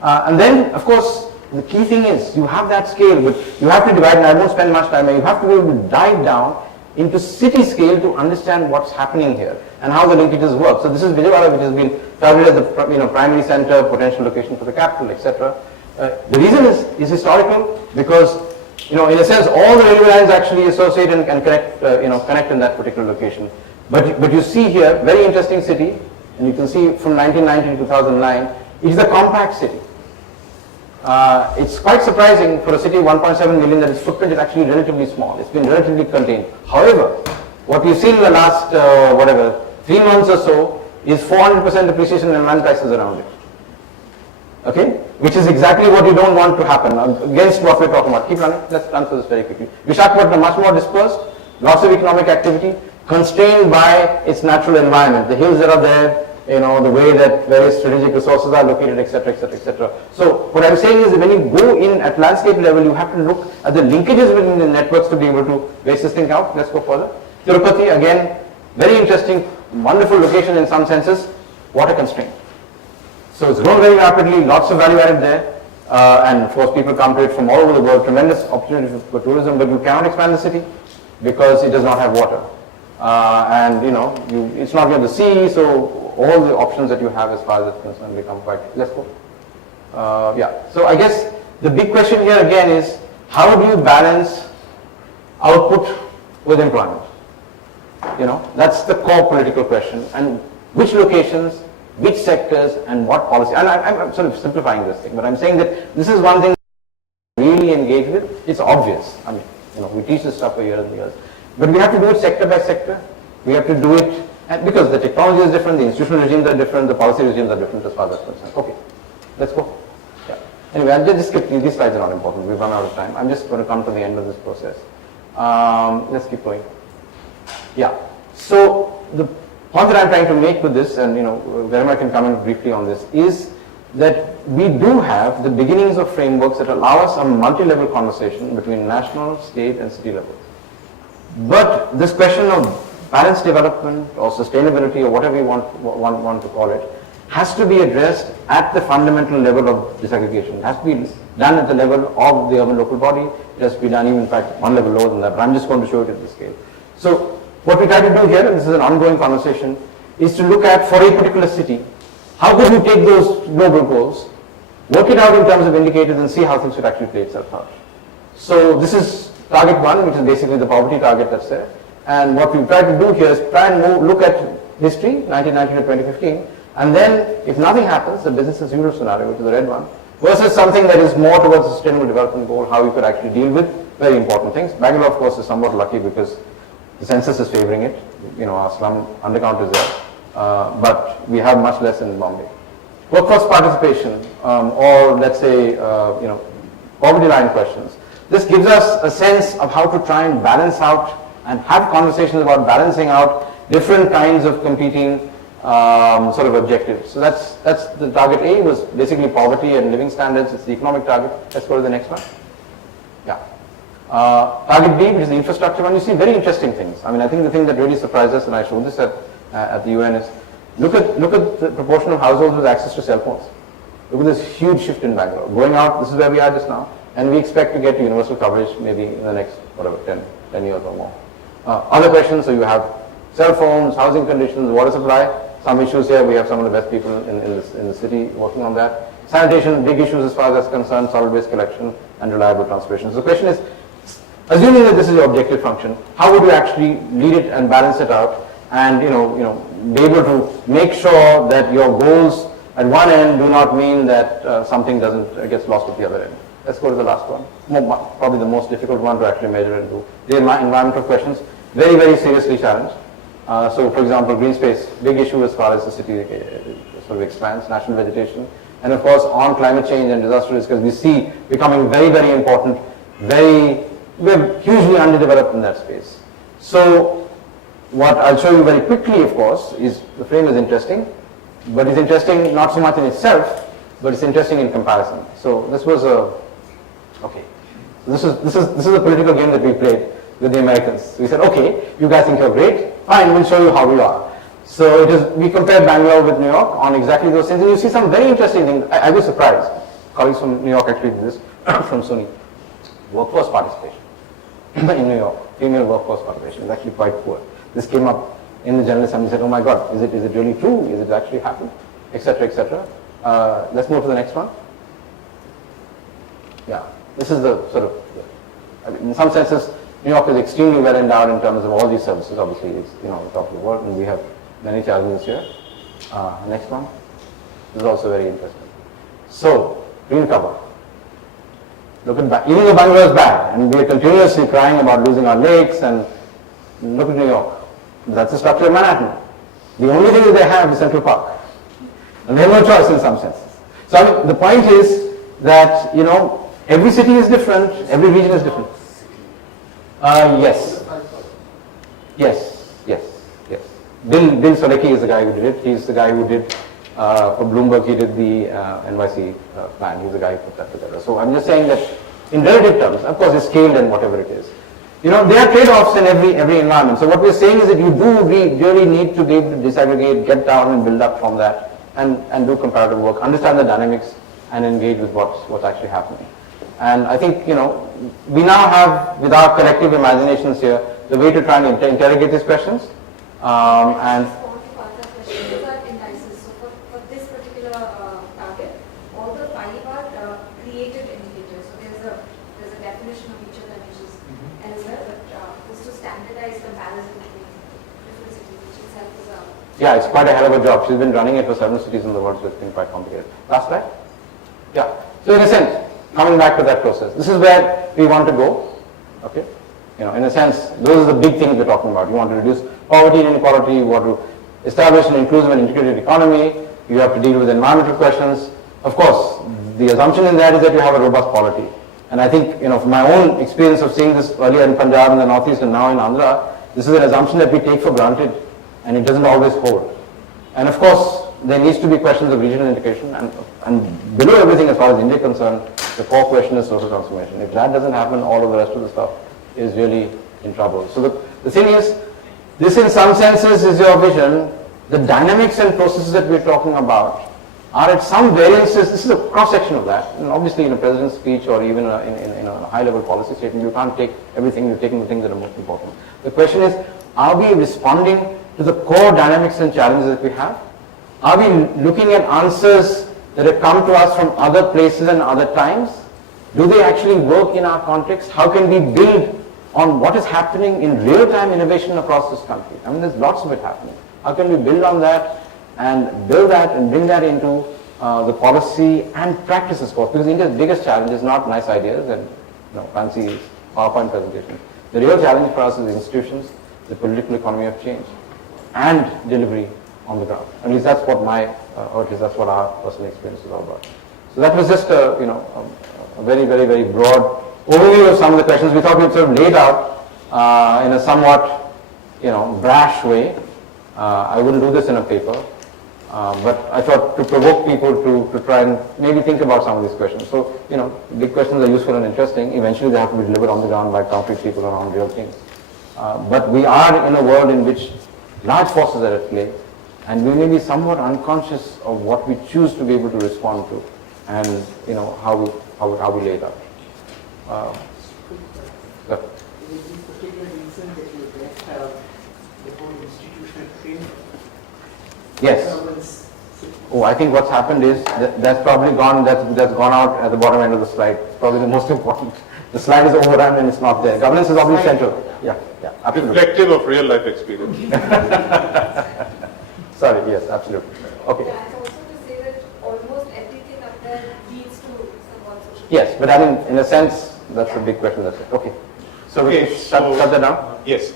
And then, of course, the key thing is, you have that scale, but you have to divide, and I won't spend much time, you have to be able to dive down into city scale to understand what's happening here and how the linkages work. So this is Vijayawada, which has been touted as the, you know, primary center, potential location for the capital, etc. The reason is historical, because, you know, in a sense, all the railway lines actually associate and connect, connect in that particular location. But you see here, very interesting city, and you can see from 1990 to 2009, it is a compact city. It's quite surprising for a city of 1.7 million that its footprint is actually relatively small. It's been relatively contained. However, what we've seen in the last, 3 months or so, is 400% depreciation in land prices around it. Okay? Which is exactly what you don't want to happen, against what we're talking about. Keep running. Let's run through this very quickly. Visakhapatnam are much more dispersed, lots of economic activity, constrained by its natural environment. The hills that are there, you know, the way that various strategic resources are located, etc., etc., etc. So what I'm saying is that when you go in at landscape level, you have to look at the linkages within the networks to be able to base this thing out. Let's go further. Tirupati, again, very interesting, wonderful location in some senses, water constraint. So it's grown very rapidly, lots of value added there, and of course people come to it from all over the world, tremendous opportunity for tourism, but you cannot expand the city because it does not have water. And you know, it's not near the sea, so all the options that you have as far as it's concerned become quite, let's go. Yeah, so I guess the big question here again is, how do you balance output with employment? You know, that's the core political question, and which locations, which sectors, and what policy. And I'm sort of simplifying this thing, but I'm saying that this is one thing really engage with. It's obvious. I mean, you know, we teach this stuff for years and years, but we have to do it sector by sector. We have to do it, and because the technology is different, the institutional regimes are different, the policy regimes are different as far as that's concerned. Okay, let's go. Yeah. Anyway, I'll just skip these slides are not important. We've run out of time. I'm just going to come to the end of this process. Let's keep going. Yeah. So the point that I'm trying to make with this, and you know, Verma can comment briefly on this, is that we do have the beginnings of frameworks that allow us a multi-level conversation between national, state, and city levels. But this question of balanced development or sustainability or whatever you want to call it has to be addressed at the fundamental level of disaggregation. It has to be done at the level of the urban local body. It has to be done even, in fact, one level lower than that, but I'm just going to show it at this scale. So what we try to do here, and this is an ongoing conversation, is to look at, for a particular city, how could you take those global goals, work it out in terms of indicators, and see how things should actually play itself out. So this is target 1, which is basically the poverty target that's there. And what we try to do here is try and look at history, 1990 to 2015, and then if nothing happens, the business as usual scenario, which is the red one, versus something that is more towards the sustainable development goal, how you could actually deal with very important things. Bangalore, of course, is somewhat lucky because the census is favoring it. You know, our slum undercount is there, but we have much less in Bombay. Workforce participation, or let's say, poverty line questions. This gives us a sense of how to try and balance out and have conversations about balancing out different kinds of competing sort of objectives. So that's the target A was basically poverty and living standards. It's the economic target. Let's go to the next one. Yeah. Target B, which is the infrastructure one, you see very interesting things. I mean, I think the thing that really surprised us, and I showed this at the UN, is look at the proportion of households with access to cell phones. Look at this huge shift in Bangalore. Going out, this is where we are just now, and we expect to get to universal coverage maybe in the next, whatever, 10 years or more. Other questions, so you have cell phones, housing conditions, water supply, some issues here. We have some of the best people in the city working on that. Sanitation, big issues as far as that's concerned, solid waste collection and reliable transportation. So the question is, assuming that this is your objective function, how would you actually lead it and balance it out and be able to make sure that your goals at one end do not mean that something gets lost at the other end. Let's go to the last one, probably the most difficult one to actually measure and do. The environmental questions, very, very seriously challenged. So for example, green space, big issue as far as the city sort of expands, national vegetation. And of course, on climate change and disaster risk, because we see becoming very, very important, we're hugely underdeveloped in that space. So what I'll show you very quickly, of course, is the frame is interesting, but it's interesting not so much in itself, but it's interesting in comparison. So this was okay. This is a political game that we played with the Americans. We said, okay, you guys think you're great, fine, we'll show you how we are. So we compared Bangalore with New York on exactly those things, and you see some very interesting things. I was surprised. Colleagues from New York actually did this, from SUNY. Workforce participation in New York, female workforce participation is actually quite poor. This came up in the General Assembly, said, oh my God, is it really true? Is it actually happened? Etc., etc. Let's move to the next one. Yeah, this is the sort of, in some senses, New York is extremely well endowed in terms of all these services. Obviously, it's the top of the world, and we have many challenges here. Next one. This is also very interesting. So, green cover. Look at even though Bangalore is bad, and we are continuously crying about losing our lakes, and look at New York. That's the structure of Manhattan. The only thing that they have is Central Park, and they have no choice in some senses. So I mean, the point is that every city is different, every region is different. Yes. Bill Solecki is the guy who did it. He's the guy who did, for Bloomberg, he did the NYC plan. He's the guy who put that together. So I'm just saying that in relative terms, of course it's scaled and whatever it is. There are trade-offs in every environment. So what we're saying is that you do really need to be able to disaggregate, get down and build up from that and do comparative work, understand the dynamics and engage with what's actually happening. And I think, we now have, with our collective imaginations here, the way to try and interrogate these questions. And indices. So for this particular target, all the 5 are created indicators. So there's a definition of each of them which is elsewhere, but just to standardize comparison between different cities, which itself is yeah, it's quite a hell of a job. She's been running it for several cities in the world, so it's been quite complicated. Last slide. Yeah. So in a sense, coming back to that process, this is where we want to go. Okay. In a sense, those are the big things we're talking about. You want to reduce poverty and inequality, you want to establish an inclusive and integrated economy, you have to deal with environmental questions. Of course, the assumption in that is that you have a robust polity. And I think, from my own experience of seeing this earlier in Punjab in the Northeast and now in Andhra, this is an assumption that we take for granted and it doesn't always hold. And of course, there needs to be questions of regional integration and below everything as far as India is concerned, the core question is social transformation. If that doesn't happen, all of the rest of the stuff is really in trouble. So the thing is, this in some senses is your vision. The dynamics and processes that we're talking about are at some variances. This is a cross-section of that. And obviously in a president's speech or even in a high-level policy statement, you can't take everything, you're taking the things that are most important. The question is, are we responding to the core dynamics and challenges that we have? Are we looking at answers that have come to us from other places and other times? Do they actually work in our context? How can we build on what is happening in real-time innovation across this country? I mean, there's lots of it happening. How can we build on that and build that and bring that into the policy and practices course? Because India's biggest challenge is not nice ideas and fancy PowerPoint presentations. The real challenge for us is the institutions, the political economy of change, and delivery on the ground. At least that's what that's what our personal experience is all about. So that was just a very, very, very broad overview of some of the questions. We thought we'd sort of laid out in a somewhat, brash way. I wouldn't do this in a paper. But I thought to provoke people to try and maybe think about some of these questions. So, big questions are useful and interesting. Eventually they have to be delivered on the ground by concrete people around real things. But we are in a world in which large forces are at play, and we may be somewhat unconscious of what we choose to be able to respond to, and how we lay it out. Is this particular reason that you left out the whole institutional framework? Yes. Oh, I think what's happened is that's probably gone. That's gone out at the bottom end of the slide. Probably the most important. The slide is overrun and it's not there. Governance is obviously central. Yeah, absolutely. Reflective of real life experience. Sorry. Yes, absolutely. Okay. Yeah, and also to say that almost everything up there leads to somewhat social. Yes, but I mean, in a sense, that's a big question. That's it. Okay. So we can shut that down. Yes.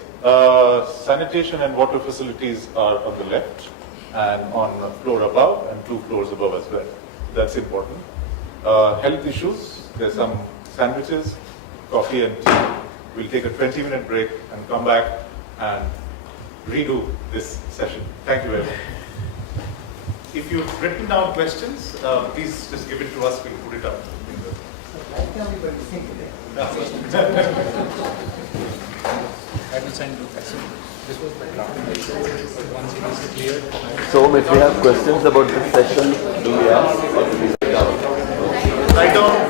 Sanitation and water facilities are on the left, and on the floor above, and 2 floors above as well. That's important. Health issues, there's some sandwiches, coffee and tea. We'll take a 20-minute break and come back and redo this session. Thank you very much. If you've written down questions, please just give it to us, we'll put it up. Like everybody think of it. I will send you this was my draft. Once it is clear. So if we have questions about this session, do we ask or do we sit down? Write down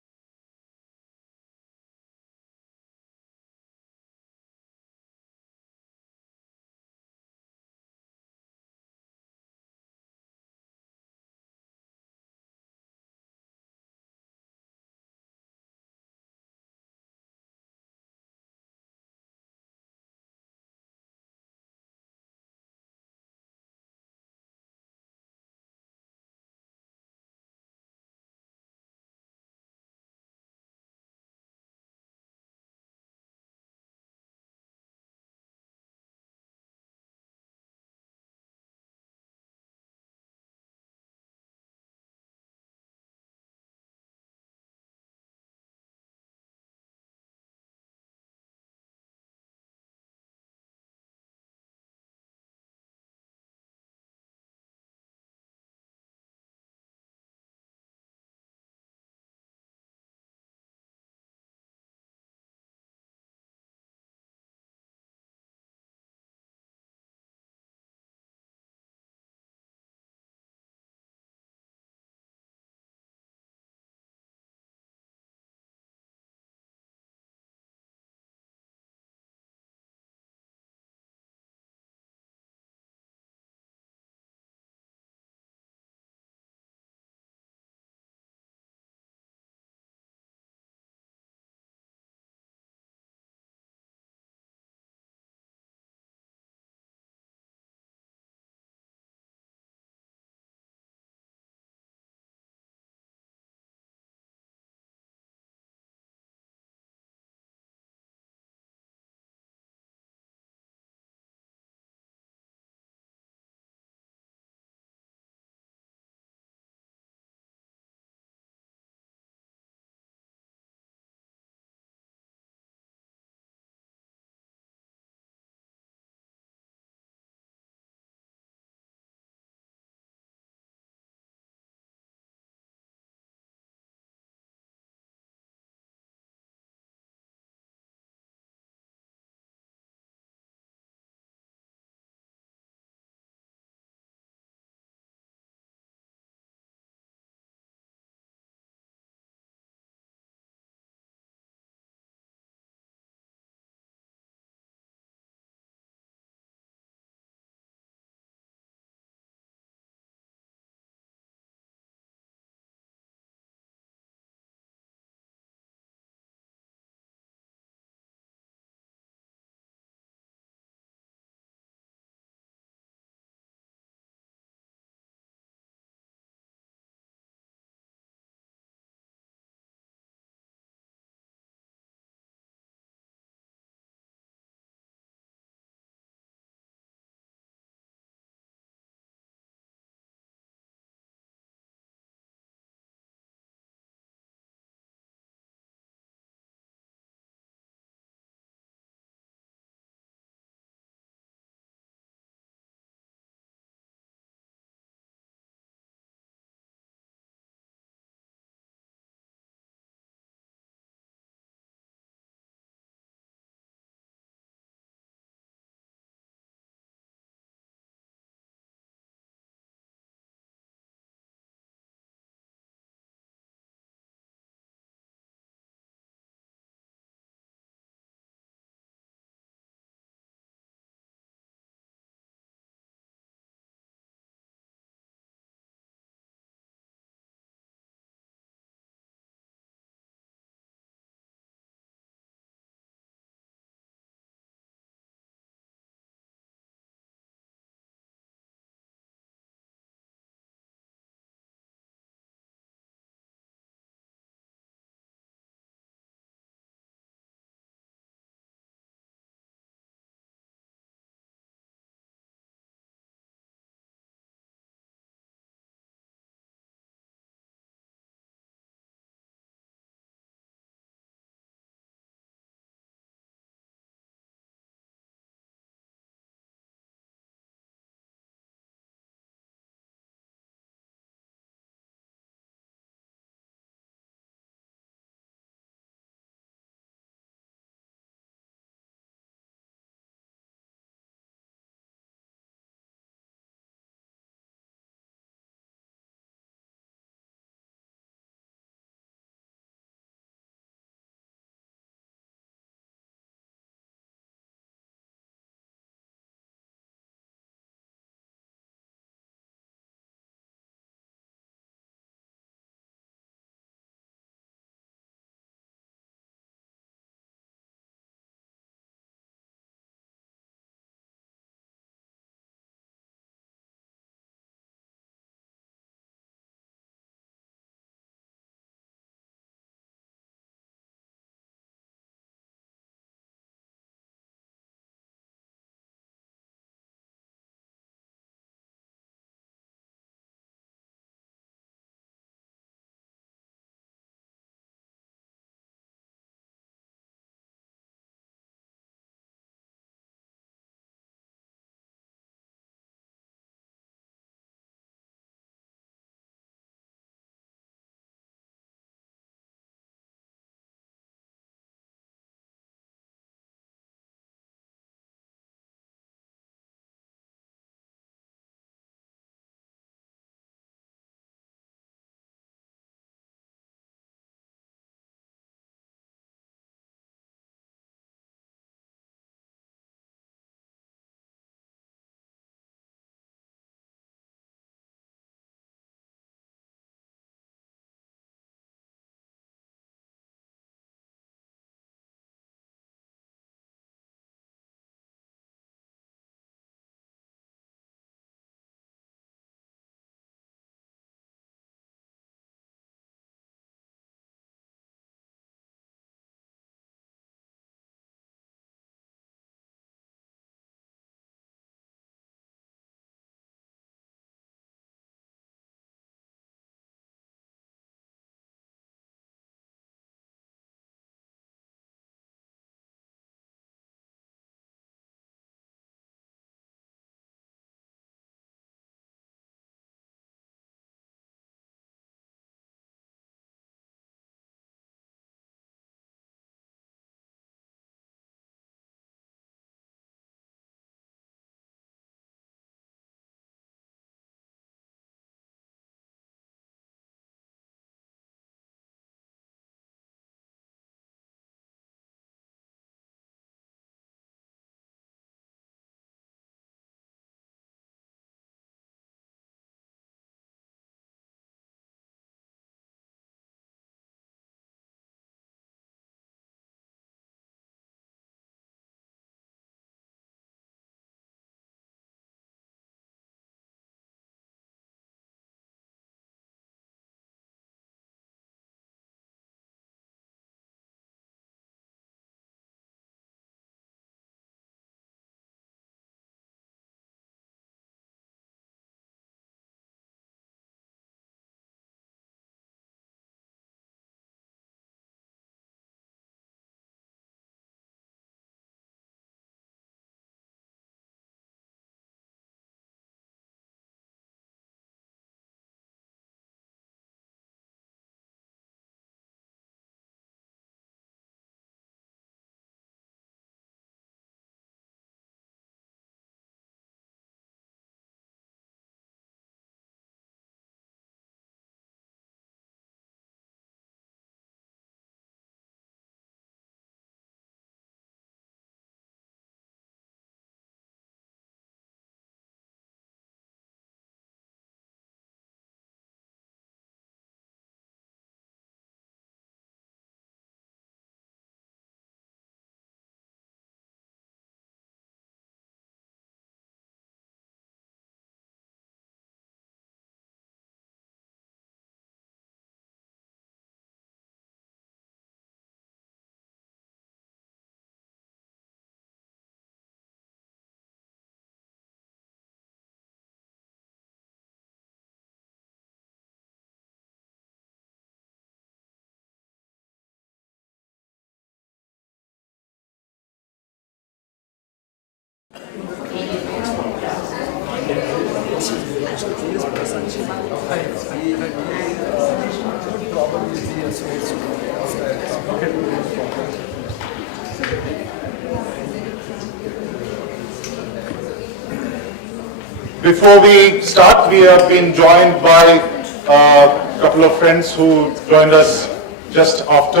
Before we start, we have been joined by a couple of friends who joined us just after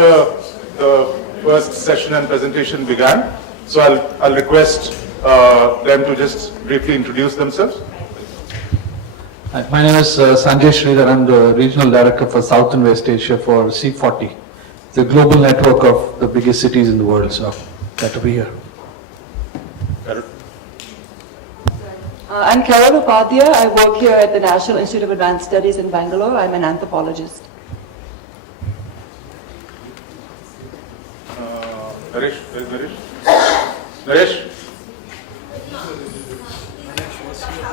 the first session and presentation began. So I'll request them to just briefly introduce themselves. My name is Sanjay Sridhar. I'm the Regional Director for South and West Asia for C40, the global network of the biggest cities in the world. So glad to be here. I'm Carol Upadhyay. I work here at the National Institute of Advanced Studies in Bangalore. I'm an anthropologist. Naresh, where is Naresh? Naresh?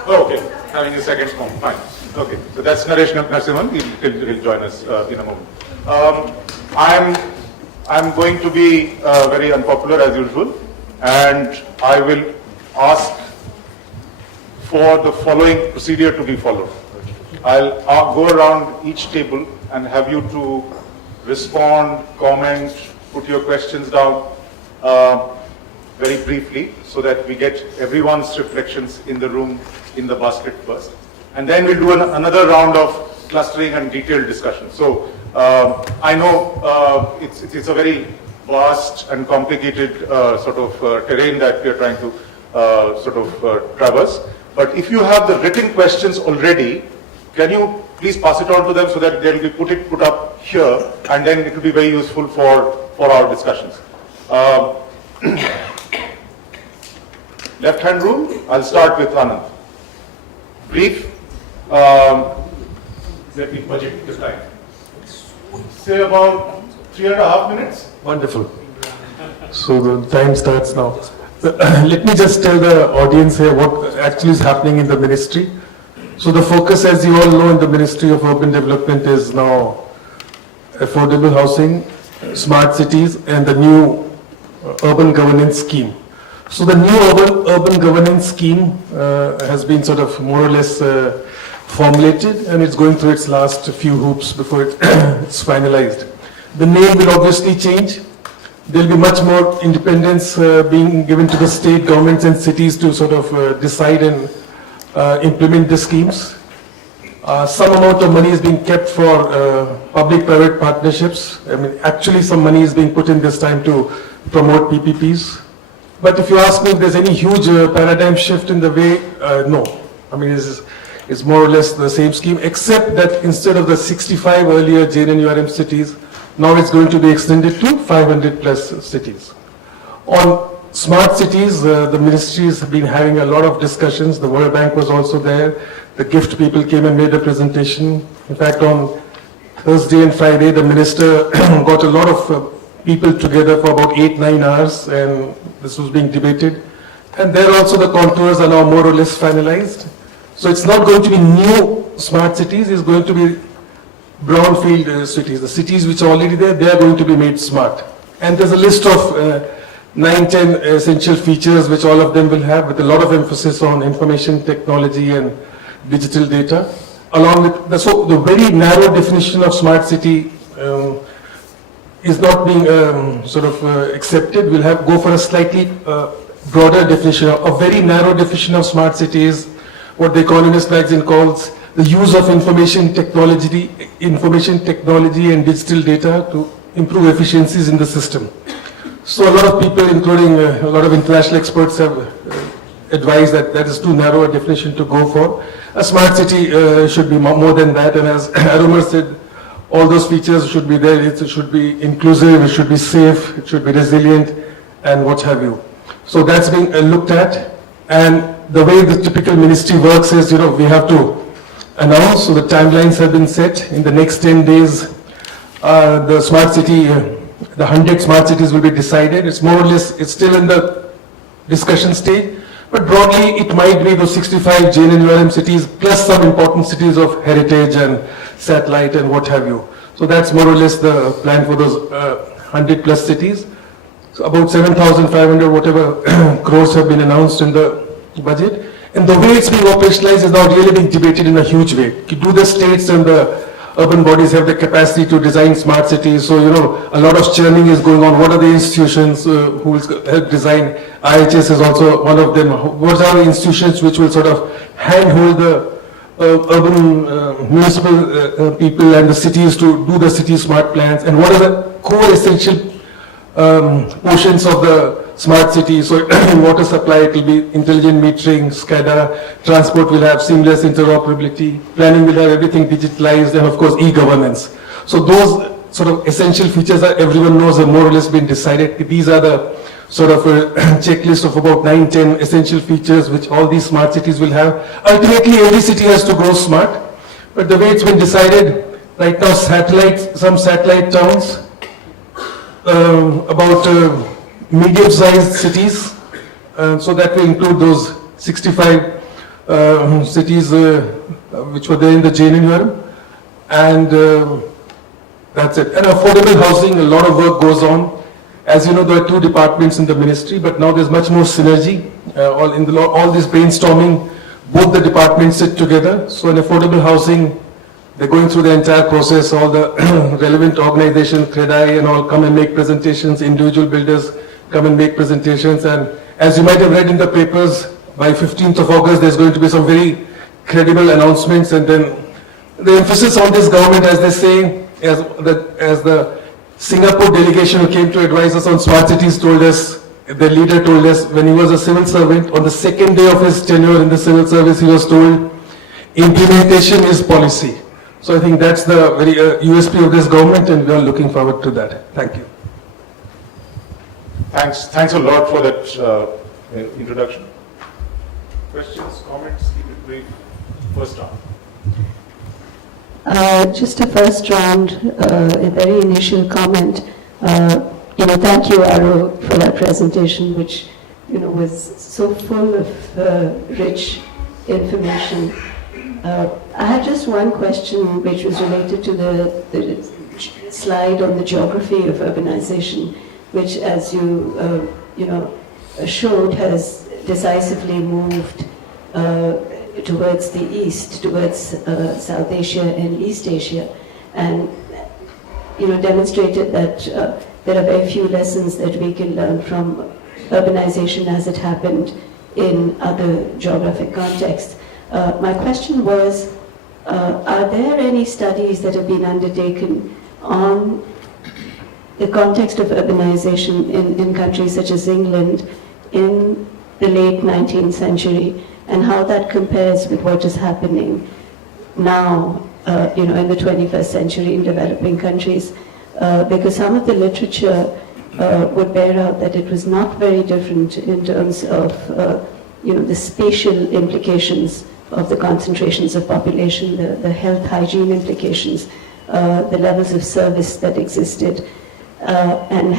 Oh, okay, having a second form, fine. Okay, so that's Naresh Narasimhan. He'll join us in a moment. I'm going to be very unpopular as usual, and I will ask for the following procedure to be followed. I'll go around each table and have you to respond, comment, put your questions down very briefly so that we get everyone's reflections in the room in the basket first. And then we'll do another round of clustering and detailed discussion. So I know it's a very vast and complicated sort of terrain that we are trying to sort of traverse. But if you have the written questions already, can you please pass it on to them so that they will be put up here, and then it will be very useful for our discussions. Left-hand rule, I'll start with Anand. Brief, let me budget this time. Say about 3.5 minutes. Wonderful. So the time starts now. Let me just tell the audience here what actually is happening in the ministry. So the focus, as you all know, in the Ministry of Urban Development is now affordable housing, smart cities, and the new urban governance scheme. So the new urban governance scheme has been sort of more or less formulated, and it's going through its last few hoops before it's finalized. The name will obviously change. There will be much more independence being given to the state governments and cities to sort of decide and implement the schemes. Some amount of money is being kept for public-private partnerships. I mean, actually some money is being put in this time to promote PPPs. But if you ask me if there's any huge paradigm shift in the way, no. I mean, it's more or less the same scheme, except that instead of the 65 earlier JNURM cities, now it's going to be extended to 500 plus cities. On smart cities, the ministries have been having a lot of discussions. The World Bank was also there. The GIFT people came and made a presentation. In fact, on Thursday and Friday, the minister got a lot of people together for about 8-9 hours, and this was being debated. And there also the contours are now more or less finalized. So it's not going to be new smart cities, it's going to be brownfield cities. The cities which are already there, they are going to be made smart. And there's a list of 9-10 essential features which all of them will have, with a lot of emphasis on information technology and digital data. Along with so the very narrow definition of smart city is not being sort of accepted. We'll go for a slightly broader definition. A very narrow definition of smart city is what the Economist magazine calls the use of information technology and digital data to improve efficiencies in the system. So a lot of people, including a lot of international experts, have advised that that is too narrow a definition to go for. A smart city should be more than that, and as Arumar said, all those features should be there. It should be inclusive, it should be safe, it should be resilient, and what have you. So that's being looked at, and the way the typical ministry works is, we have to announce, so the timelines have been set. In the next 10 days, the smart city, the 100 smart cities will be decided. It's more or less, it's still in the discussion stage, but broadly it might be those 65 JNURM cities plus some important cities of heritage and satellite and what have you. So that's more or less the plan for those 100 plus cities. So about 7,500 whatever crores have been announced in the budget. And the way it's being operationalized is now really being debated in a huge way. Do the states and the urban bodies have the capacity to design smart cities? So, a lot of churning is going on. What are the institutions who will help design? IIHS is also one of them. What are the institutions which will sort of handhold the urban municipal people and the cities to do the city smart plans? And what are the core essential portions of the smart city? So in water supply, it will be intelligent metering, SCADA, transport will have seamless interoperability, planning will have everything digitalized, and of course e-governance. So those sort of essential features that everyone knows have more or less been decided. These are the sort of a checklist of about 9-10 essential features which all these smart cities will have. Ultimately, every city has to grow smart, but the way it's been decided, right now some satellite towns, about medium-sized cities, so that will include those 65 cities which were there in the JNNURM, and that's it. And affordable housing, a lot of work goes on. As you know, there are 2 departments in the ministry, but now there's much more synergy. All this brainstorming, both the departments sit together. So in affordable housing, they're going through the entire process. All the relevant organizations, CREDI and all, come and make presentations. Individual builders come and make presentations. And as you might have read in the papers, by 15th of August, there's going to be some very credible announcements. And then the emphasis on this government, as they say, as the Singapore delegation who came to advise us on smart cities told us, the leader told us, when he was a civil servant, on the second day of his tenure in the civil service, he was told, implementation is policy. So I think that's the very USP of this government, and we are looking forward to that. Thank you. Thanks a lot for that introduction. Questions, comments, keep it brief. First round. Just a first round, a very initial comment. Thank you, Aro, for that presentation, which was so full of rich information. I had just one question, which was related to the slide on the geography of urbanization, which, as you showed, has decisively moved towards the east, towards South Asia and East Asia, and demonstrated that there are very few lessons that we can learn from urbanization as it happened in other geographic contexts. My question was, are there any studies that have been undertaken on the context of urbanization in countries such as England in the late 19th century, and how that compares with what is happening now, in the 21st century in developing countries? Because some of the literature would bear out that it was not very different in terms of, the spatial implications of the concentrations of population, the health hygiene implications, the levels of service that existed. And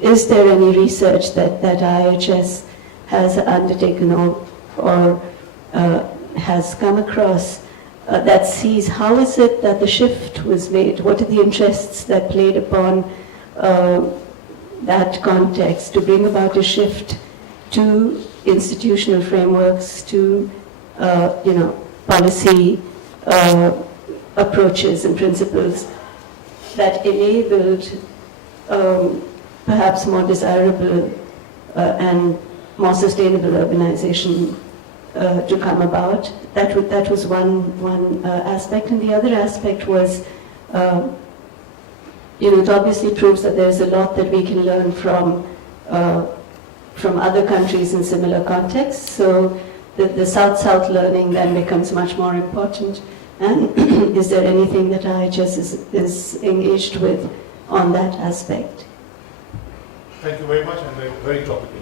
is there any research that IIHS has undertaken or has come across that sees how is it that the shift was made? What are the interests that played upon that context to bring about a shift to institutional frameworks, to policy approaches and principles that enabled perhaps more desirable and more sustainable urbanization to come about? That was one aspect, and the other aspect was, it obviously proves that there's a lot that we can learn from other countries in similar contexts. So the South-South learning then becomes much more important. And is there anything that IIHS is engaged with on that aspect? Thank you very much, and very topical.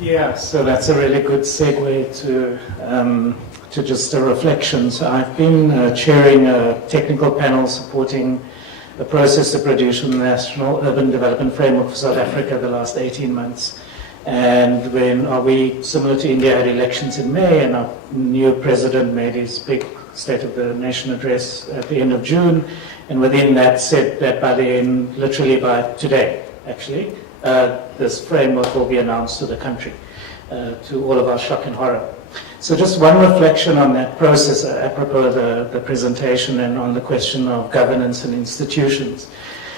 Yeah, so that's a really good segue to just a reflection. So I've been chairing a technical panel supporting the process to produce a national urban development framework for South Africa the last 18 months. And when we, similar to India, had elections in May, and our new president made his big State of the Nation address at the end of June, and within that said that by the end, literally by today, actually, this framework will be announced to the country. to all of our shock and horror. So just one reflection on that process, apropos the presentation and on the question of governance and institutions.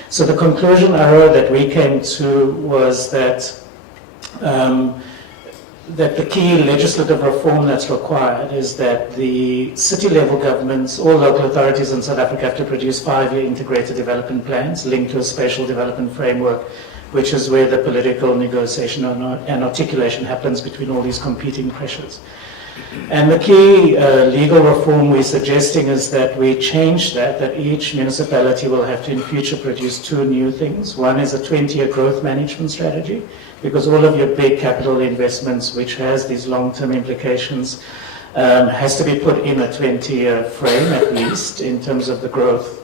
So the conclusion, Aro, that we came to was that that the key legislative reform that's required is that the city-level governments, all local authorities in South Africa have to produce 5-year integrated development plans linked to a spatial development framework, which is where the political negotiation and articulation happens between all these competing pressures. And the key legal reform we're suggesting is that we change that each municipality will have to in future produce 2 new things. One is a 20-year growth management strategy, because all of your big capital investments, which has these long-term implications, has to be put in a 20-year frame at least in terms of the growth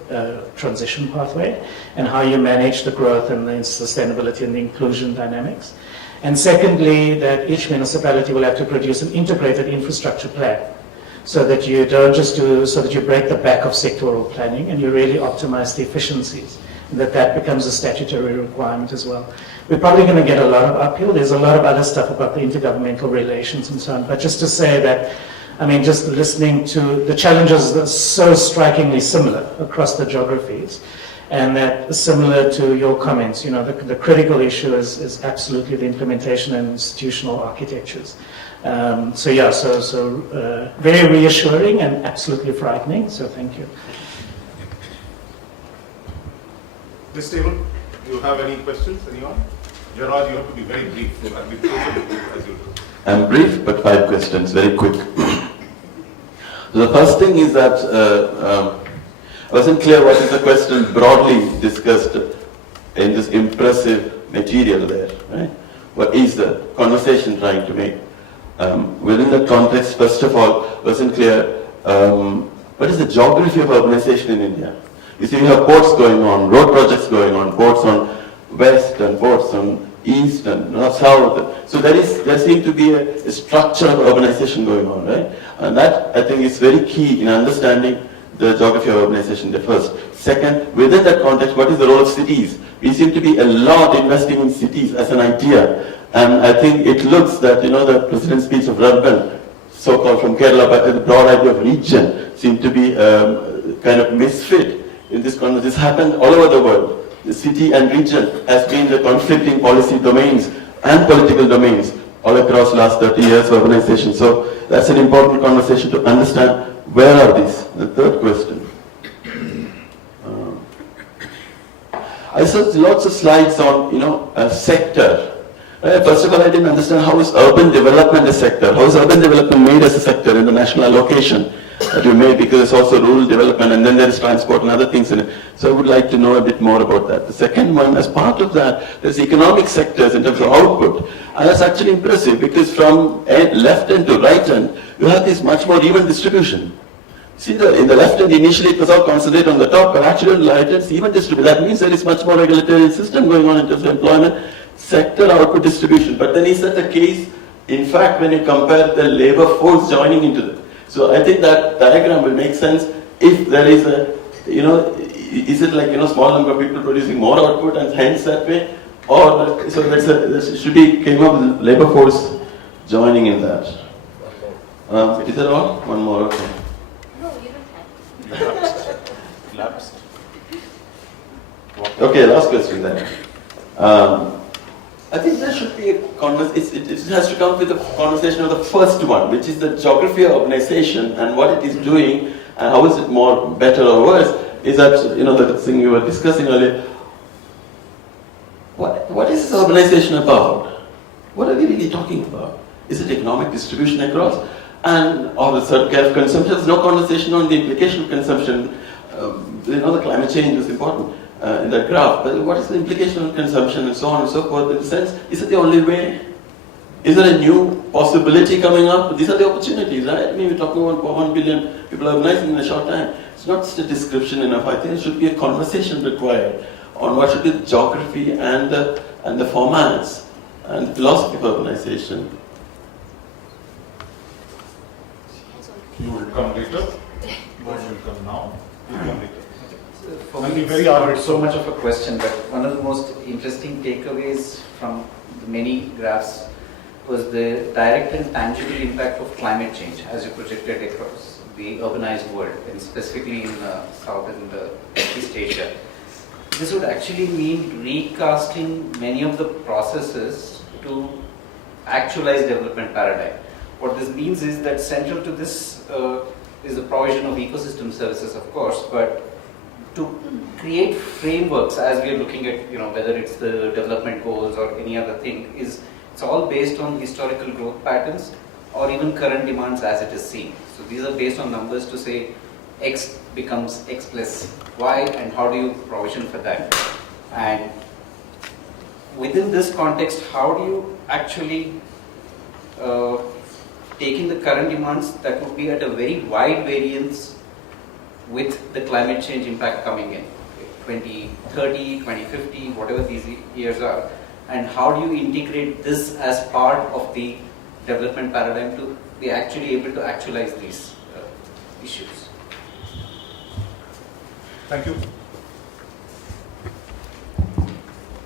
transition pathway and how you manage the growth and the sustainability and the inclusion dynamics. And secondly, that each municipality will have to produce an integrated infrastructure plan so that you don't just so that you break the back of sectoral planning and you really optimize the efficiencies, and that becomes a statutory requirement as well. We're probably going to get a lot of uphill. There's a lot of other stuff about the intergovernmental relations and so on, but just to say that, I mean, just listening to the challenges that are so strikingly similar across the geographies, and that similar to your comments, you know, the critical issue is absolutely the implementation and institutional architectures. So very reassuring and absolutely frightening, so thank you. This table, do you have any questions, anyone? Gerard, you have to be very brief. I'll be totally as usual. I'm brief, but 5 questions, very quick. The first thing is that I wasn't clear what is the question broadly discussed in this impressive material there, right? What is the conversation trying to make? Within that context, first of all, wasn't clear what is the geography of urbanization in India? You see, we have ports going on, road projects going on, ports on west and ports on east and north, south. So there seems to be a structure of urbanization going on, right? And that, I think, is very key in understanding the geography of urbanization, the first. Second, within that context, what is the role of cities? We seem to be a lot investing in cities as an idea. And I think it looks that, you know, the president's speech of Urban, so-called from Kerala, but the broad idea of region seemed to be kind of misfit in this context. This happened all over the world. The city and region has been the conflicting policy domains and political domains all across last 30 years of urbanization. So that's an important conversation to understand where are these. The third question. I saw lots of slides on, you know, a sector. First of all, I didn't understand how is urban development a sector? How is urban development made as a sector in the national allocation that you made? Because it's also rural development and then there is transport and other things in it. So I would like to know a bit more about that. The second one, as part of that, there's economic sectors in terms of output. And that's actually impressive because from left end to right end, you have this much more even distribution. See, in the left end, initially it was all concentrated on the top, but actually on the right end, it's even distributed. That means there is much more regulatory system going on in terms of employment, sector output distribution. But then is that the case, in fact, when you compare the labor force joining into it? So I think that diagram will make sense if there is a, you know, is it like, you know, small number of people producing more output and hence that way? Or, so there should be, came up with labor force joining in that. Is that all? One more, okay. Lapsed. Okay, last question then. I think there should be a conversation, it has to come with a conversation of the first one, which is the geography of urbanization and what it is doing and how is it more better or worse, is that, you know, the thing we were discussing earlier. What is this urbanization about? What are we really talking about? Is it economic distribution across? And, or the third kind of consumption? There's no conversation on the implication of consumption. You know, the climate change was important in that graph, but what is the implication of consumption and so on and so forth? In the sense, is it the only way? Is there a new possibility coming up? These are the opportunities, right? I mean, we're talking about 1 billion people urbanizing in a short time. It's not just a description enough. I think it should be a conversation required on what should be the geography and the formats and the philosophy of urbanization. You will come later. One will come now. You will come later. For me, it's not so much of a question, but one of the most interesting takeaways from the many graphs was the direct and tangible impact of climate change as you projected across the urbanized world, and specifically in South and East Asia. This would actually mean recasting many of the processes to actualize development paradigm. What this means is that central to this is the provision of ecosystem services, of course, but to create frameworks as we are looking at, whether it's the development goals or any other thing, it's all based on historical growth patterns or even current demands as it is seen. So these are based on numbers to say X becomes X plus Y, and how do you provision for that? And within this context, how do you actually taking the current demands that would be at a very wide variance with the climate change impact coming in, 2030, 2050, whatever these years are, and how do you integrate this as part of the development paradigm to be actually able to actualize these issues? Thank you.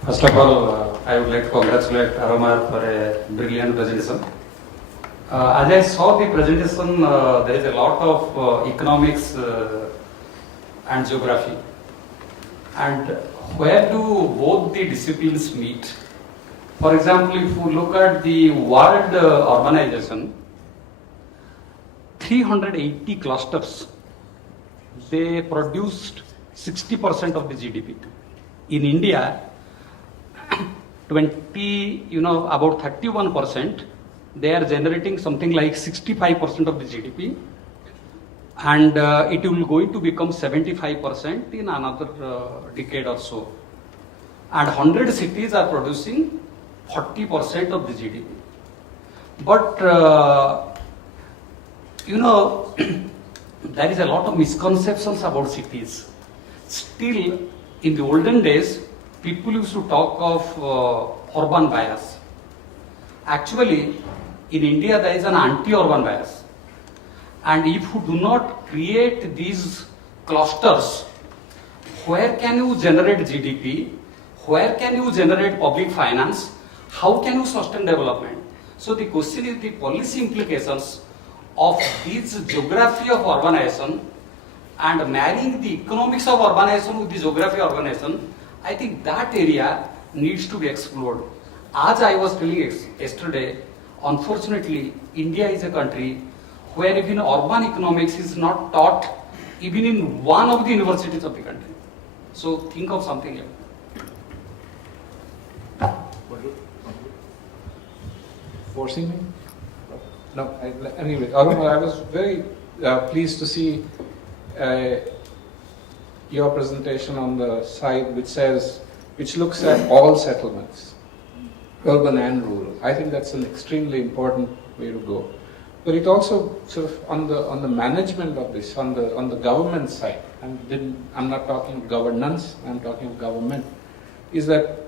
First of all, I would like to congratulate Aramar for a brilliant presentation. As I saw the presentation, there is a lot of economics and geography. And where do both the disciplines meet? For example, if you look at the world urbanization, 380 clusters, they produced 60% of the GDP. In India, about 31%, they are generating something like 65% of the GDP, and it will going to become 75% in another decade or so. And 100 cities are producing 40% of the GDP. But there is a lot of misconceptions about cities. Still, in the olden days, people used to talk of urban bias. Actually, in India, there is an anti-urban bias. And if you do not create these clusters, where can you generate GDP? Where can you generate public finance? How can you sustain development? So the question is the policy implications of this geography of urbanization and marrying the economics of urbanization with the geography of urbanization. I think that area needs to be explored. As I was telling yesterday, unfortunately, India is a country where even urban economics is not taught even in one of the universities of the country. So think of something else. Forcing me? No, anyway, Arun, I was very pleased to see your presentation on the side which looks at all settlements, urban and rural. I think that's an extremely important way to go. But it also sort of on the management of this, on the government side, and I'm not talking of governance, I'm talking of government, is that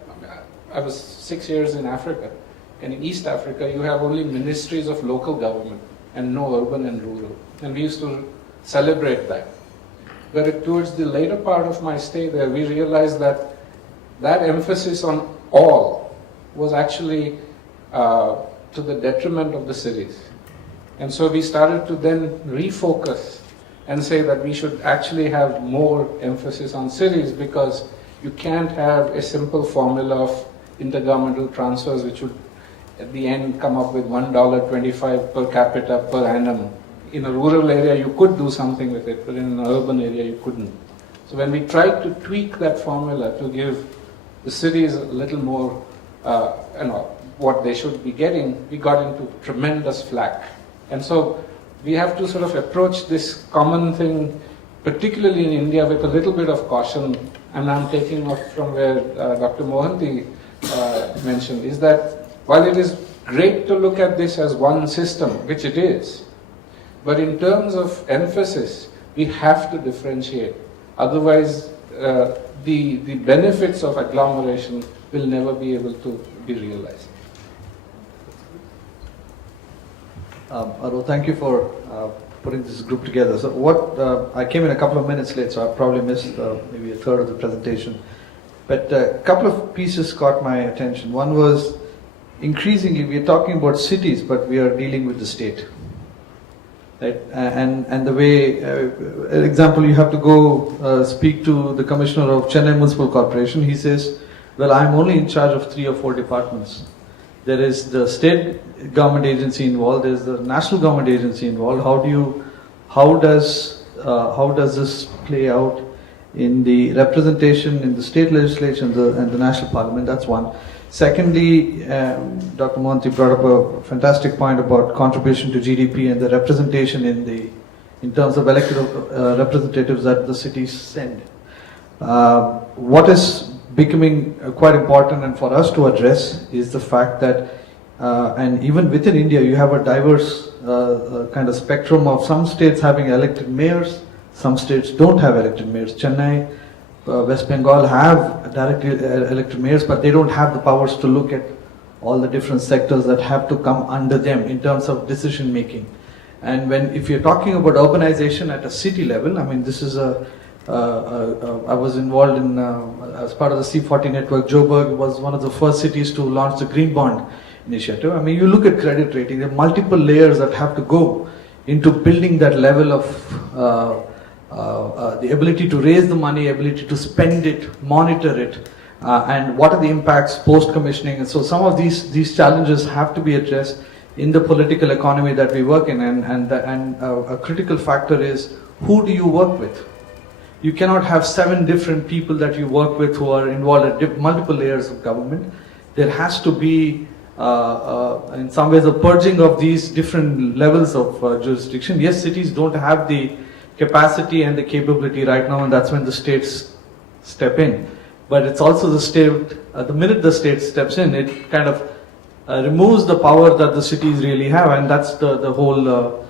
I was 6 years in Africa, and in East Africa you have only ministries of local government and no urban and rural. And we used to celebrate that. But towards the later part of my stay there, we realized that that emphasis on all was actually to the detriment of the cities. And so we started to then refocus and say that we should actually have more emphasis on cities, because you can't have a simple formula of intergovernmental transfers which would at the end come up with $1.25 per capita per annum. In a rural area you could do something with it, but in an urban area you couldn't. So when we tried to tweak that formula to give the cities a little more what they should be getting, we got into tremendous flack. And so we have to sort of approach this common thing, particularly in India, with a little bit of caution. And I'm taking off from where Dr. Mohanty mentioned, is that while it is great to look at this as one system, which it is, but in terms of emphasis, we have to differentiate. Otherwise, the benefits of agglomeration will never be able to be realized. Arul, thank you for putting this group together. So I came in a couple of minutes late, so I probably missed maybe a third of the presentation. But a couple of pieces caught my attention. One was increasingly we are talking about cities, but we are dealing with the state. Right? And the way, example, you have to go speak to the commissioner of Chennai Municipal Corporation. He says, well, I'm only in charge of 3 or 4 departments. There is the state government agency involved, there's the national government agency involved. How does this play out in the representation in the state legislature and the national parliament? That's one. Secondly, Dr. Mohanty brought up a fantastic point about contribution to GDP and the representation in terms of elected representatives that the cities send. What is becoming quite important and for us to address is the fact that, and even within India, you have a diverse kind of spectrum of some states having elected mayors, some states don't have elected mayors. Chennai, West Bengal have directly elected mayors, but they don't have the powers to look at all the different sectors that have to come under them in terms of decision making. And if you're talking about urbanization at a city level, I mean, this is I was involved in, as part of the C40 network, Joburg was one of the first cities to launch the Green Bond initiative. I mean, you look at credit rating, there are multiple layers that have to go into building that level of the ability to raise the money, ability to spend it, monitor it, and what are the impacts post-commissioning. And so some of these challenges have to be addressed in the political economy that we work in, and a critical factor is, who do you work with? You cannot have 7 different people that you work with who are involved at multiple layers of government. There has to be, in some ways, a purging of these different levels of jurisdiction. Yes, cities don't have the capacity and the capability right now, and that's when the states step in. But it's also the state, the minute the state steps in, it kind of removes the power that the cities really have, and that's the whole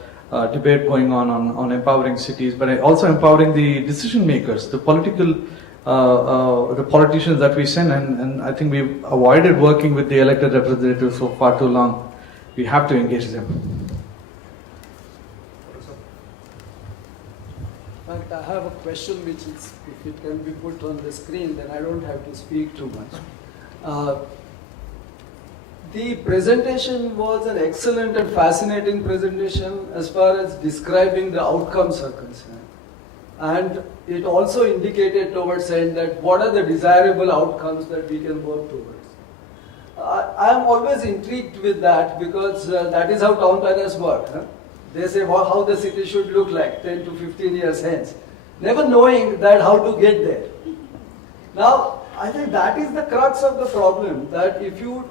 debate going on empowering cities, but also empowering the decision makers, the politicians that we send, and I think we've avoided working with the elected representatives for far too long. We have to engage them. In fact, I have a question which is, if it can be put on the screen, then I don't have to speak too much. The presentation was an excellent and fascinating presentation as far as describing the outcomes are concerned. And it also indicated towards saying that what are the desirable outcomes that we can work towards. I am always intrigued with that because that is how town planners work. Huh? They say how the city should look like 10 to 15 years hence, never knowing that how to get there. Now, I think that is the crux of the problem, that if you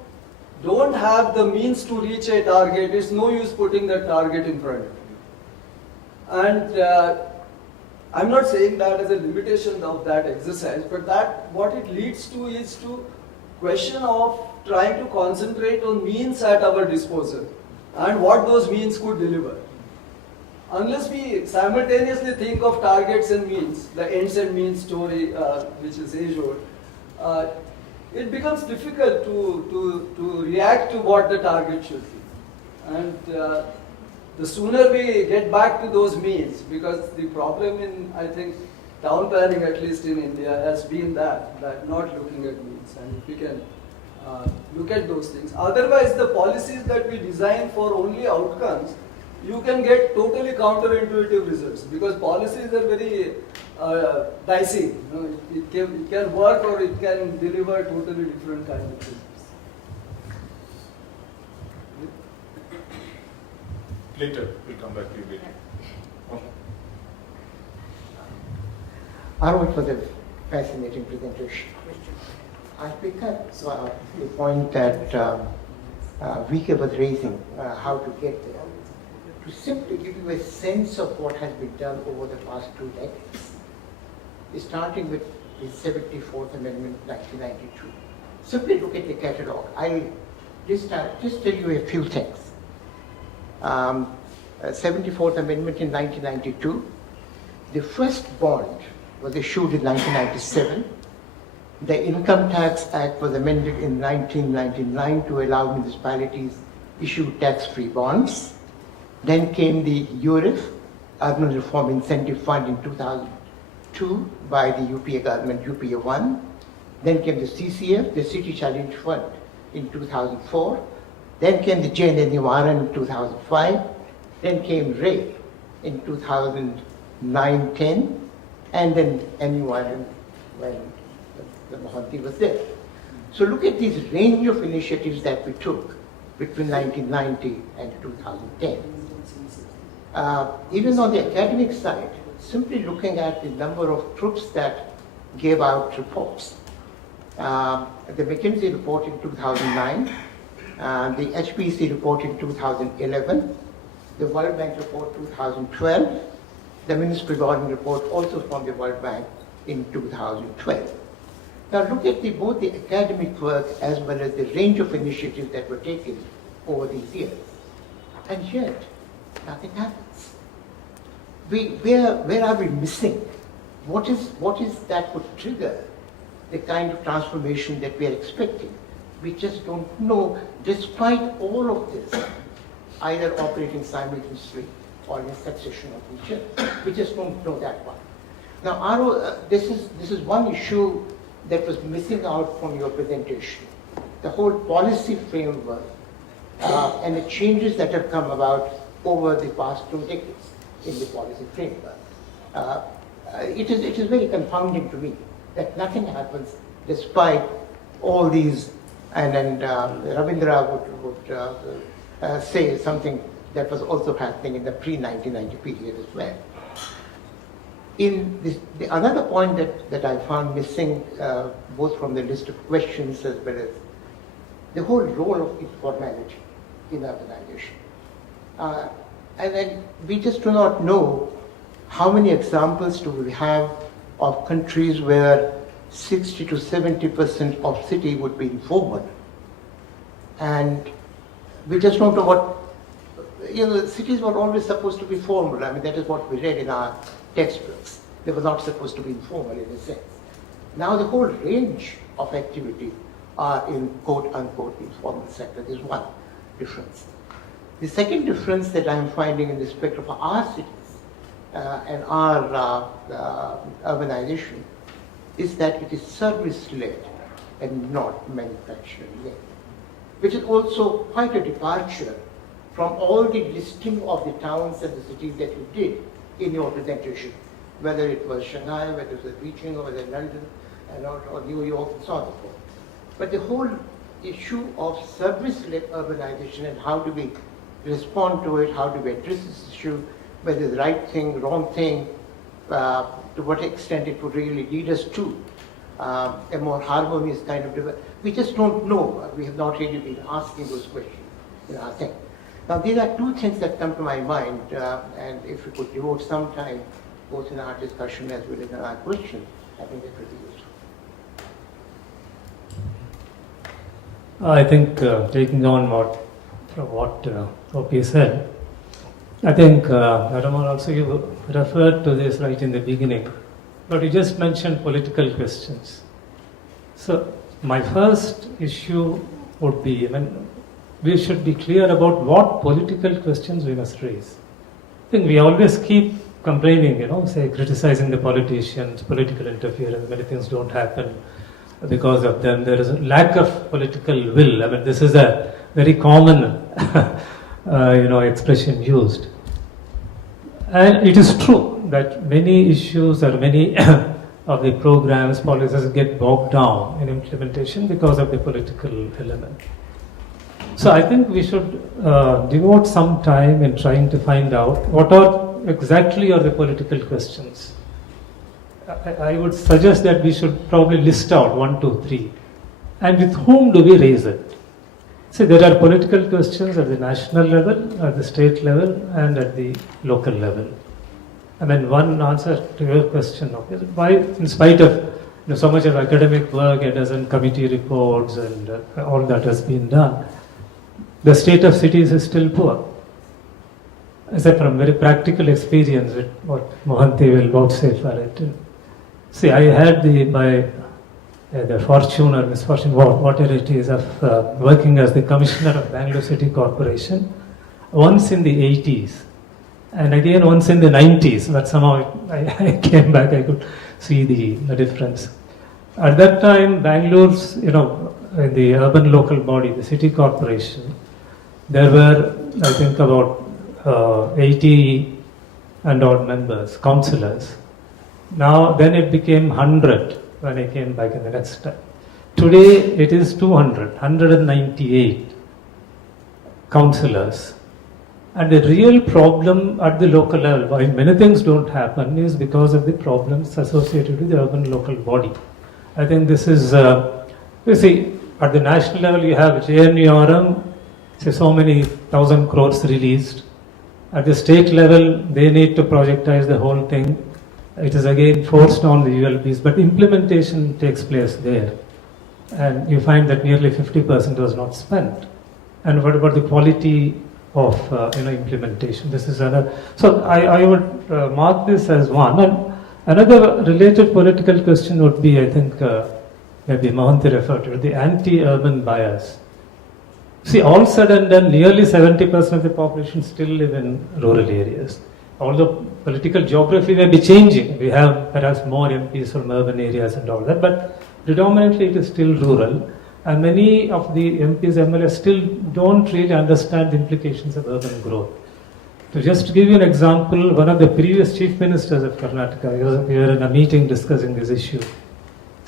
don't have the means to reach a target, it's no use putting that target in front of you. And I'm not saying that as a limitation of that exercise, but that what it leads to is to question of trying to concentrate on means at our disposal and what those means could deliver. Unless we simultaneously think of targets and means, the ends and means story, which is age-old, it becomes difficult to react to what the target should be. And the sooner we get back to those means, because the problem in, I think, town planning, at least in India, has been that not looking at means. And if we can look at those things. Otherwise, the policies that we design for only outcomes, you can get totally counterintuitive results, because policies are very dicey. You know, it can work or it can deliver totally different kind of results. Later, we'll come back to you later. Okay. Arun, it was a fascinating presentation. I pick up the point that Vika was raising, how to get there. To simply give you a sense of what has been done over the past 2 decades, starting with the 74th Amendment 1992. Simply look at the catalogue. I'll just tell you a few things. 74th Amendment in 1992. The first bond was issued in 1997. The Income Tax Act was amended in 1999 to allow municipalities issue tax-free bonds. Then came the URIF, Urban Reform Incentive Fund, in 2002 by the UPA government, UPA 1. Then came the CCF, the City Challenge Fund, in 2004. Then came the Jane and Nivaran in 2005. Then came Ray in 2009-10. And then NURM when the Mohanty was there. So look at this range of initiatives that we took between 1990 and 2010. Even on the academic side, simply looking at the number of groups that gave out reports. The McKinsey report in 2009, the HPC report in 2011, the World Bank report 2012, the Municipal Government report also from the World Bank in 2012. Now look at both the academic work as well as the range of initiatives that were taken over these years. And yet, nothing happens. Where are we missing? What is that would trigger the kind of transformation that we are expecting? We just don't know, despite all of this, either operating simultaneously or in succession of each other. We just don't know that one. Now, this is one issue that was missing out from your presentation. The whole policy framework and the changes that have come about over the past 2 decades in the policy framework. It is very confounding to me that nothing happens despite all these, and then Ravindra would say something that was also happening in the pre-1990 period as well. Another point that I found missing, both from the list of questions as well as the whole role of informality in urbanization. And then we just do not know how many examples do we have of countries where 60 to 70% of city would be informal. And we just don't know what, cities were always supposed to be formal. I mean, that is what we read in our textbooks. They were not supposed to be informal in a sense. Now the whole range of activity are in quote-unquote informal sector. There's one difference. The second difference that I'm finding in respect of our cities and our urbanization is that it is service-led and not manufacturing-led, which is also quite a departure from all the listing of the towns and the cities that you did in your presentation, whether it was Shanghai, whether it was Beijing, or whether London, or New York, and so on and so forth. But the whole issue of service-led urbanization and how do we respond to it, how do we address this issue, whether the right thing, wrong thing, to what extent it would really lead us to a more harmonious kind of development. We just don't know. We have not really been asking those questions in our thing. Now, these are two things that come to my mind, and if we could devote some time, both in our discussion as well as in our question, I think that would be useful. I think taking on what OP said, I think, Naraman, also you referred to this right in the beginning, but you just mentioned political questions. So my first issue would be, we should be clear about what political questions we must raise. I think we always keep complaining, say criticizing the politicians, political interference, many things don't happen because of them. There is a lack of political will. This is a very common expression used. And it is true that many issues or many of the programs, policies get bogged down in implementation because of the political element. So I think we should devote some time in trying to find out what exactly are the political questions. I would suggest that we should probably list out 1, 2, 3. And with whom do we raise it? See, there are political questions at the national level, at the state level, and at the local level. One answer to your question, why, in spite of so much of academic work, a dozen committee reports, and all that has been done, the state of cities is still poor. I said from very practical experience, what Mohanty will vouchsafe for it. See, I had the fortune or misfortune, whatever it is, of working as the commissioner of Bangalore City Corporation once in the 80s and again once in the 90s, but somehow I came back, I could see the difference. At that time, Bangalore's in the urban local body, the city corporation, there were, I think, about 80 and odd members, councillors. Now, then it became 100 when I came back in the next time. Today it is 200, 198 councillors. And the real problem at the local level, why many things don't happen, is because of the problems associated with the urban local body. I think this is, you see, at the national level you have JNURM, say so many 1,000 crores released. At the state level, they need to projectize the whole thing. It is again forced on the ULBs, but implementation takes place there. And you find that nearly 50% was not spent. And what about the quality of implementation? This is another. So I would mark this as one. And another related political question would be, I think, maybe Mohanty referred to, the anti-urban bias. See, all said and done, nearly 70% of the population still live in rural areas. Although political geography may be changing, we have perhaps more MPs from urban areas and all that, but predominantly it is still rural. And many of the MPs, MLAs still don't really understand the implications of urban growth. To just give you an example, one of the previous chief ministers of Karnataka, we were in a meeting discussing this issue.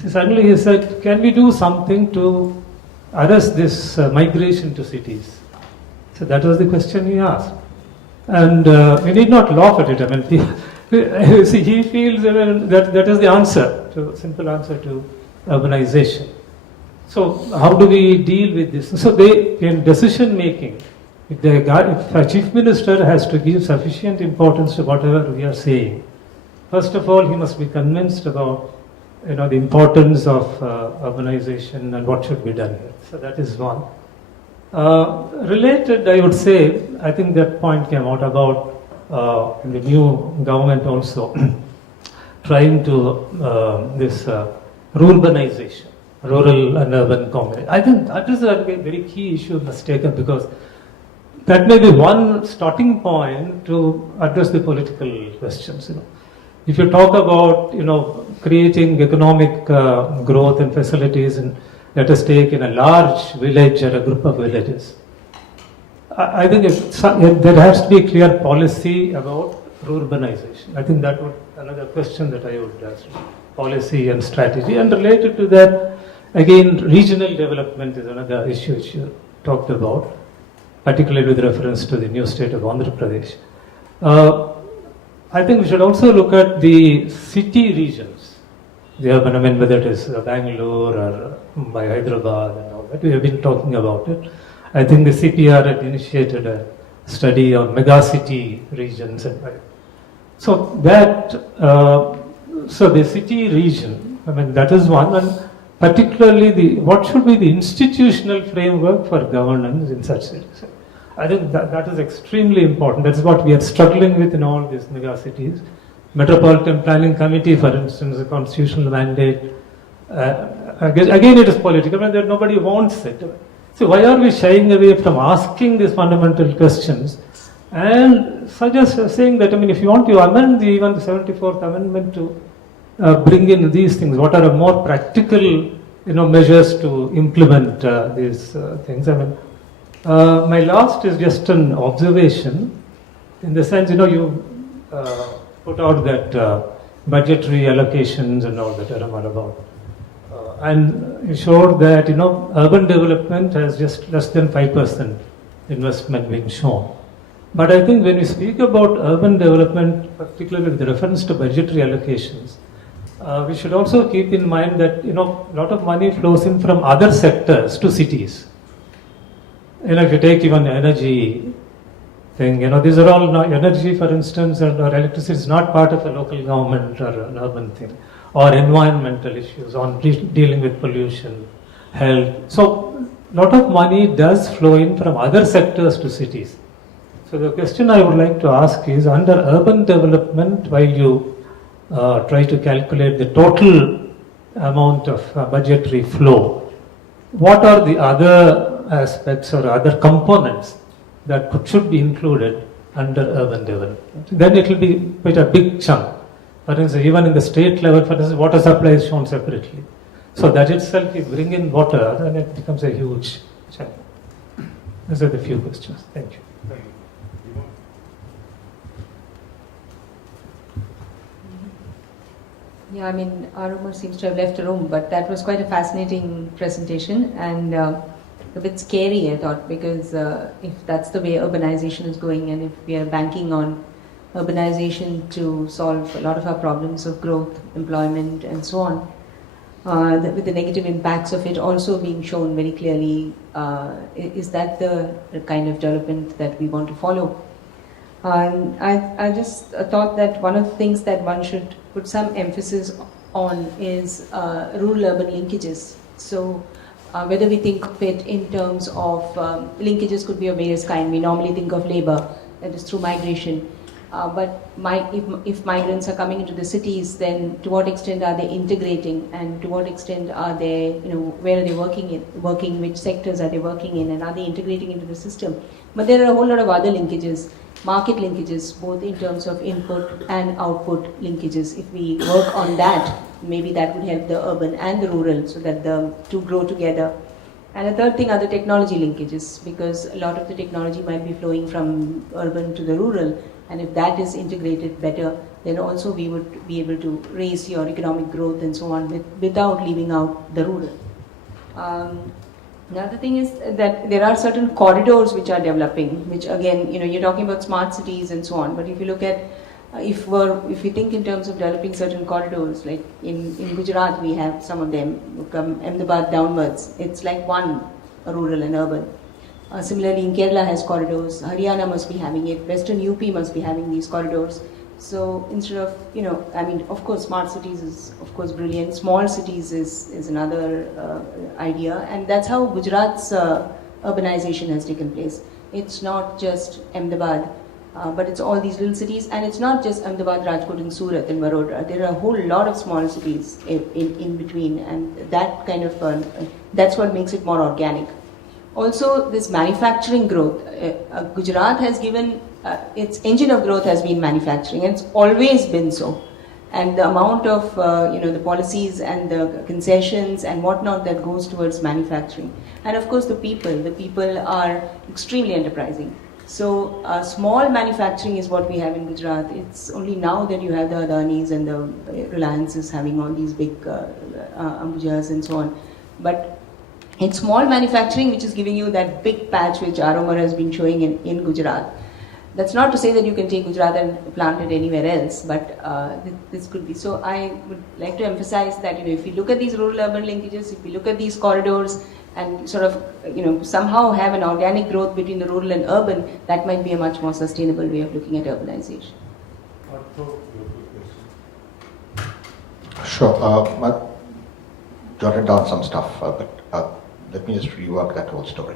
Suddenly he said, can we do something to arrest this migration to cities? So that was the question he asked. And we need not laugh at it. I mean, see, he feels that is the answer, simple answer to urbanization. So how do we deal with this? So in decision making, if a chief minister has to give sufficient importance to whatever we are saying, first of all, he must be convinced about the importance of urbanization and what should be done here. So that is one. Related, I would say, I think that point came out about in the new government also trying to this urbanization, rural and urban combination. I think that is a very key issue must take up, because that may be one starting point to address the political questions. If you talk about creating economic growth and facilities, and let us take in a large village or a group of villages, I think there has to be a clear policy about urbanization. I think that would another question that I would ask. Policy and strategy, and related to that, again, regional development is another issue which you talked about, particularly with reference to the new state of Andhra Pradesh. I think we should also look at the city regions, the urban, I mean, whether it is Bangalore or by Hyderabad and all that. We have been talking about it. I think the CPR had initiated a study on megacity regions. So that, so the city region, I mean, that is one, and particularly what should be the institutional framework for governance in such cities. I think that is extremely important. That's what we are struggling with in all these megacities. Metropolitan Planning Committee, for instance, a constitutional mandate. Again, it is political, but nobody wants it. So why are we shying away from asking these fundamental questions and saying that, I mean, if you want to amend even the 74th Amendment to bring in these things, what are more practical measures to implement these things? I mean, my last is just an observation, in the sense, you put out that budgetary allocations and all that I'm all about. And you showed that, urban development has just less than 5% investment being shown. But I think when we speak about urban development, particularly with reference to budgetary allocations, we should also keep in mind that, a lot of money flows in from other sectors to cities. If you take even energy thing, these are all energy, for instance, or electricity is not part of a local government or an urban thing, or environmental issues on dealing with pollution, health. So, a lot of money does flow in from other sectors to cities. So, the question I would like to ask is, under urban development, while you try to calculate the total amount of budgetary flow, what are the other aspects or other components that should be included under urban development? Then it will be quite a big chunk. For instance, even in the state level, for instance, water supply is shown separately. So that itself, if you bring in water, then it becomes a huge challenge. Those are the few questions. Thank you. Yeah, I mean, Arumar seems to have left the room, but that was quite a fascinating presentation and a bit scary, I thought, because if that's the way urbanization is going and if we are banking on urbanization to solve a lot of our problems of growth, employment, and so on, with the negative impacts of it also being shown very clearly, is that the kind of development that we want to follow? I just thought that one of the things that one should put some emphasis on is rural-urban linkages. So whether we think of it in terms of linkages could be of various kinds. We normally think of labor, that is through migration. But if migrants are coming into the cities, then to what extent are they integrating, and to what extent are they, where are they working, which sectors are they working in, and are they integrating into the system? But there are a whole lot of other linkages, market linkages, both in terms of input and output linkages. If we work on that, maybe that would help the urban and the rural so that the two grow together. And a third thing are the technology linkages, because a lot of the technology might be flowing from urban to the rural. And if that is integrated better, then also we would be able to raise your economic growth and so on without leaving out the rural. Another thing is that there are certain corridors which are developing, which again, you're talking about smart cities and so on. But if you look at, if we think in terms of developing certain corridors, like in Gujarat we have some of them, from Ahmedabad downwards, it's like one, rural and urban. Similarly, in Kerala has corridors, Haryana must be having it, Western UP must be having these corridors. So instead of, of course, smart cities is, of course, brilliant. Small cities is another idea. And that's how Gujarat's urbanization has taken place. It's not just Ahmedabad, but it's all these little cities. And it's not just Ahmedabad, Rajkot, and Surat, and Vadodara. There are a whole lot of small cities in between. And that kind of, that's what makes it more organic. Also, this manufacturing growth, Gujarat has given, its engine of growth has been manufacturing, and it's always been so. And the amount of, the policies and the concessions and whatnot that goes towards manufacturing. And of course the people are extremely enterprising. So small manufacturing is what we have in Gujarat. It's only now that you have the Adanis and the Reliances having all these big Ambujas and so on. But it's small manufacturing which is giving you that big patch which Arumar has been showing in Gujarat. That's not to say that you can take Gujarat and plant it anywhere else, but this could be. So I would like to emphasize that if we look at these rural-urban linkages, if we look at these corridors and sort of somehow have an organic growth between the rural and urban, that might be a much more sustainable way of looking at urbanization. Sure. I jotted down some stuff, but let me just rework that whole story.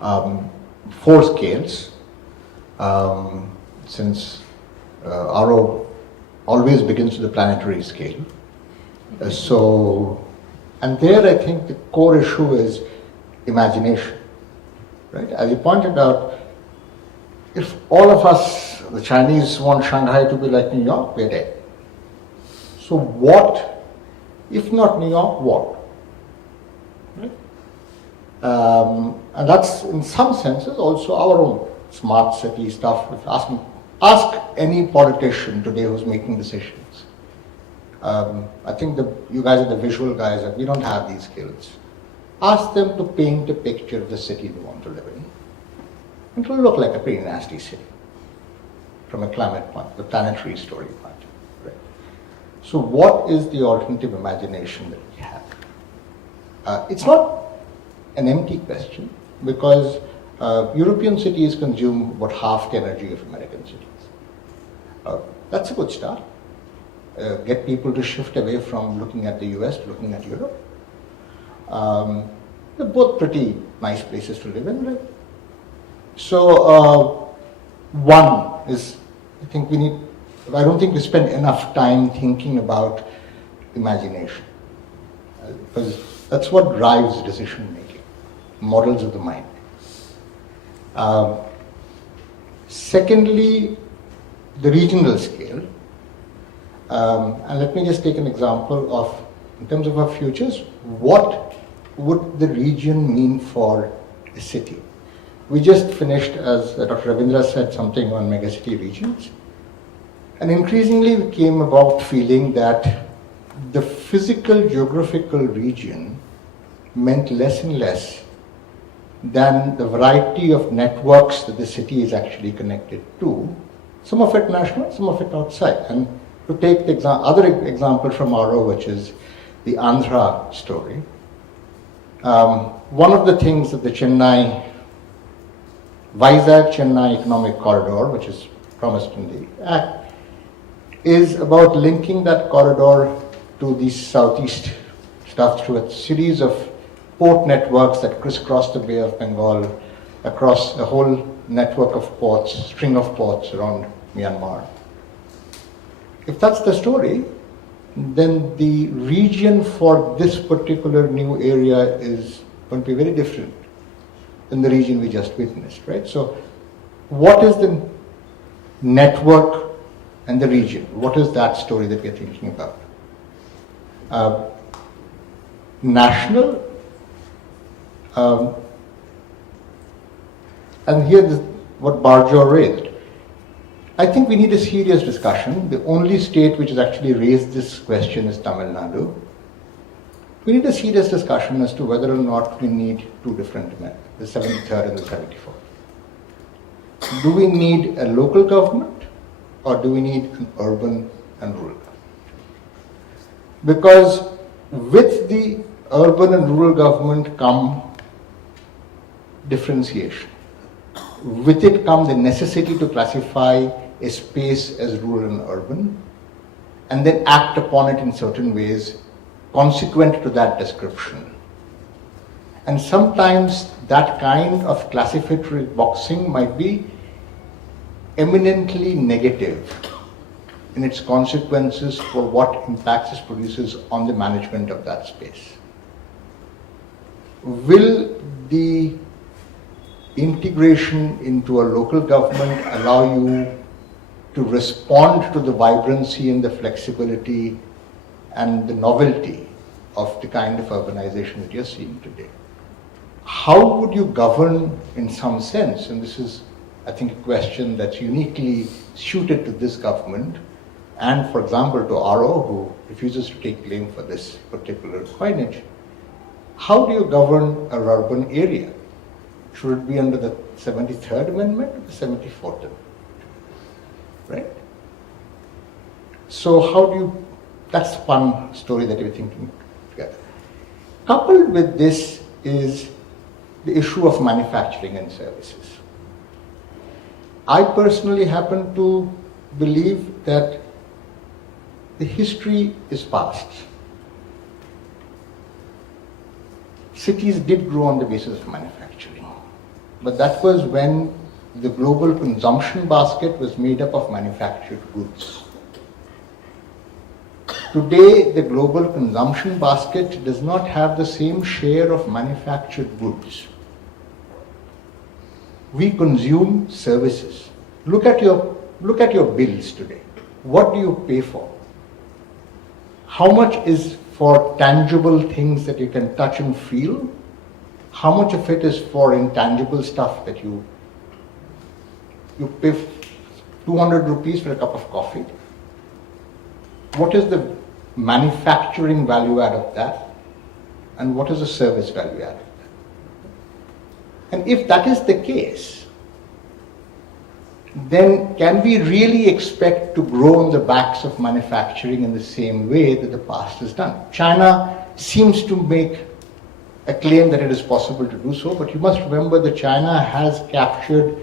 4 scales, since RO always begins with the planetary scale. And there I think the core issue is imagination, right? As you pointed out, if all of us, the Chinese want Shanghai to be like New York, we're dead. So what, if not New York, what? And that's in some senses also our own smart city stuff. Ask any politician today who's making decisions. I think you guys are the visual guys, and we don't have these skills. Ask them to paint a picture of the city they want to live in. It will look like a pretty nasty city from a climate point, the planetary story point. Right? So what is the alternative imagination that we have? It's not an empty question, because European cities consume about half the energy of American cities. That's a good start. Get people to shift away from looking at the US to looking at Europe. They're both pretty nice places to live in, right? So one is, I don't think we spend enough time thinking about imagination, because that's what drives decision making, models of the mind. Secondly, the regional scale. And let me just take an example of in terms of our futures, what would the region mean for the city? We just finished, as Dr. Ravindra said, something on megacity regions. And increasingly we came about feeling that the physical geographical region meant less and less than the variety of networks that the city is actually connected to, some of it national, some of it outside. And to take the other example from RO, which is the Andhra story, one of the things that the Vizag-Chennai Economic Corridor, which is promised in the Act, is about linking that corridor to the southeast stuff through a series of port networks that crisscross the Bay of Bengal across a whole network of ports, string of ports around Myanmar. If that's the story, then the region for this particular new area is going to be very different than the region we just witnessed, right? So what is the network and the region? What is that story that we're thinking about? National, and here is what Barjo raised. I think we need a serious discussion. The only state which has actually raised this question is Tamil Nadu. We need a serious discussion as to whether or not we need two different amendments, the 73rd and the 74th. Do we need a local government or do we need an urban and rural government? Because with the urban and rural government come differentiation. With it come the necessity to classify a space as rural and urban and then act upon it in certain ways consequent to that description. And sometimes that kind of classificatory boxing might be eminently negative in its consequences for what impacts it produces on the management of that space. Will the integration into a local government allow you to respond to the vibrancy and the flexibility and the novelty of the kind of urbanization that you're seeing today? How would you govern in some sense? And this is, I think, a question that's uniquely suited to this government and, for example, to RO, who refuses to take blame for this particular coinage. How do you govern an urban area? Should it be under the 73rd Amendment or the 74th Amendment? Right? So how do you, that's one story that we're thinking together. Coupled with this is the issue of manufacturing and services. I personally happen to believe that the history is past. Cities did grow on the basis of manufacturing, but that was when the global consumption basket was made up of manufactured goods. Today, the global consumption basket does not have the same share of manufactured goods. We consume services. Look at your bills today. What do you pay for? How much is for tangible things that you can touch and feel? How much of it is for intangible stuff that you pay 200 rupees for a cup of coffee? What is the manufacturing value add of that? And what is the service value add of that? And if that is the case, then can we really expect to grow on the backs of manufacturing in the same way that the past has done? China seems to make a claim that it is possible to do so, but you must remember that China has captured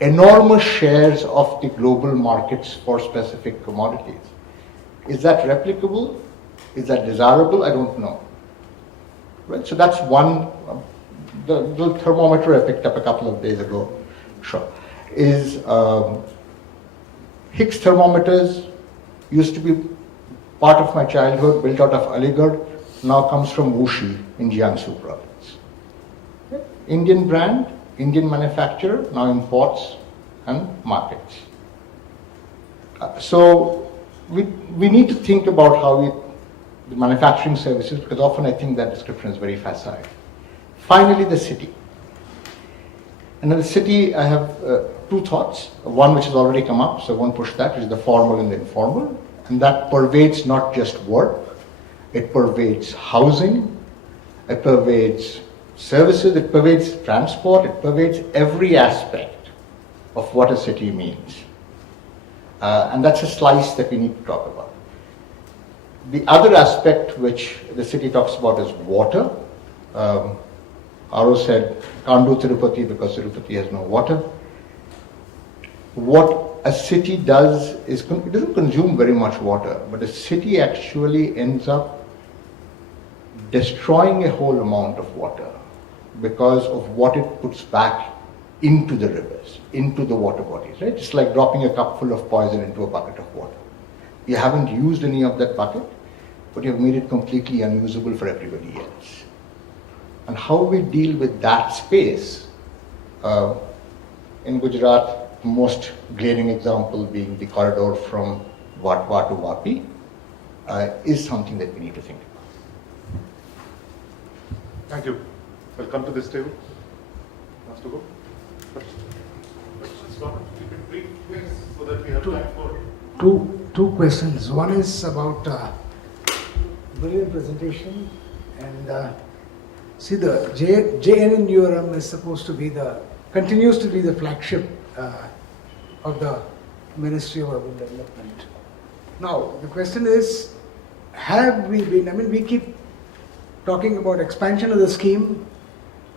enormous shares of the global markets for specific commodities. Is that replicable? Is that desirable? I don't know. Right? So that's one. The little thermometer I picked up a couple of days ago, sure, is Higgs thermometers used to be part of my childhood, built out of Aligarh, now comes from Wuxi in Jiangsu province. Okay. Indian brand, Indian manufacturer, now imports and markets. So we need to think about how we the manufacturing services, because often I think that description is very facile. Finally, the city. And in the city, I have two thoughts. One which has already come up, so I won't push that, which is the formal and the informal. And that pervades not just work, it pervades housing, it pervades services, it pervades transport, it pervades every aspect of what a city means. And that's a slice that we need to talk about. The other aspect which the city talks about is water. Aro said, can't do Tirupati because Tirupati has no water. What a city does is, it doesn't consume very much water, but a city actually ends up destroying a whole amount of water because of what it puts back into the rivers, into the water bodies, right? It's like dropping a cup full of poison into a bucket of water. You haven't used any of that bucket, but you've made it completely unusable for everybody else. And how we deal with that space, in Gujarat, the most glaring example being the corridor from Vatwa to Vapi, is something that we need to think about. Thank you. Welcome to this table. Wants to go? Questions, comments? Keep it brief, please, so that we have time for... Two questions. One is about brilliant presentation, and see, the JNNURM is supposed to be continues to be the flagship of the Ministry of Urban Development. Now, the question is, have we been, I mean, we keep talking about expansion of the scheme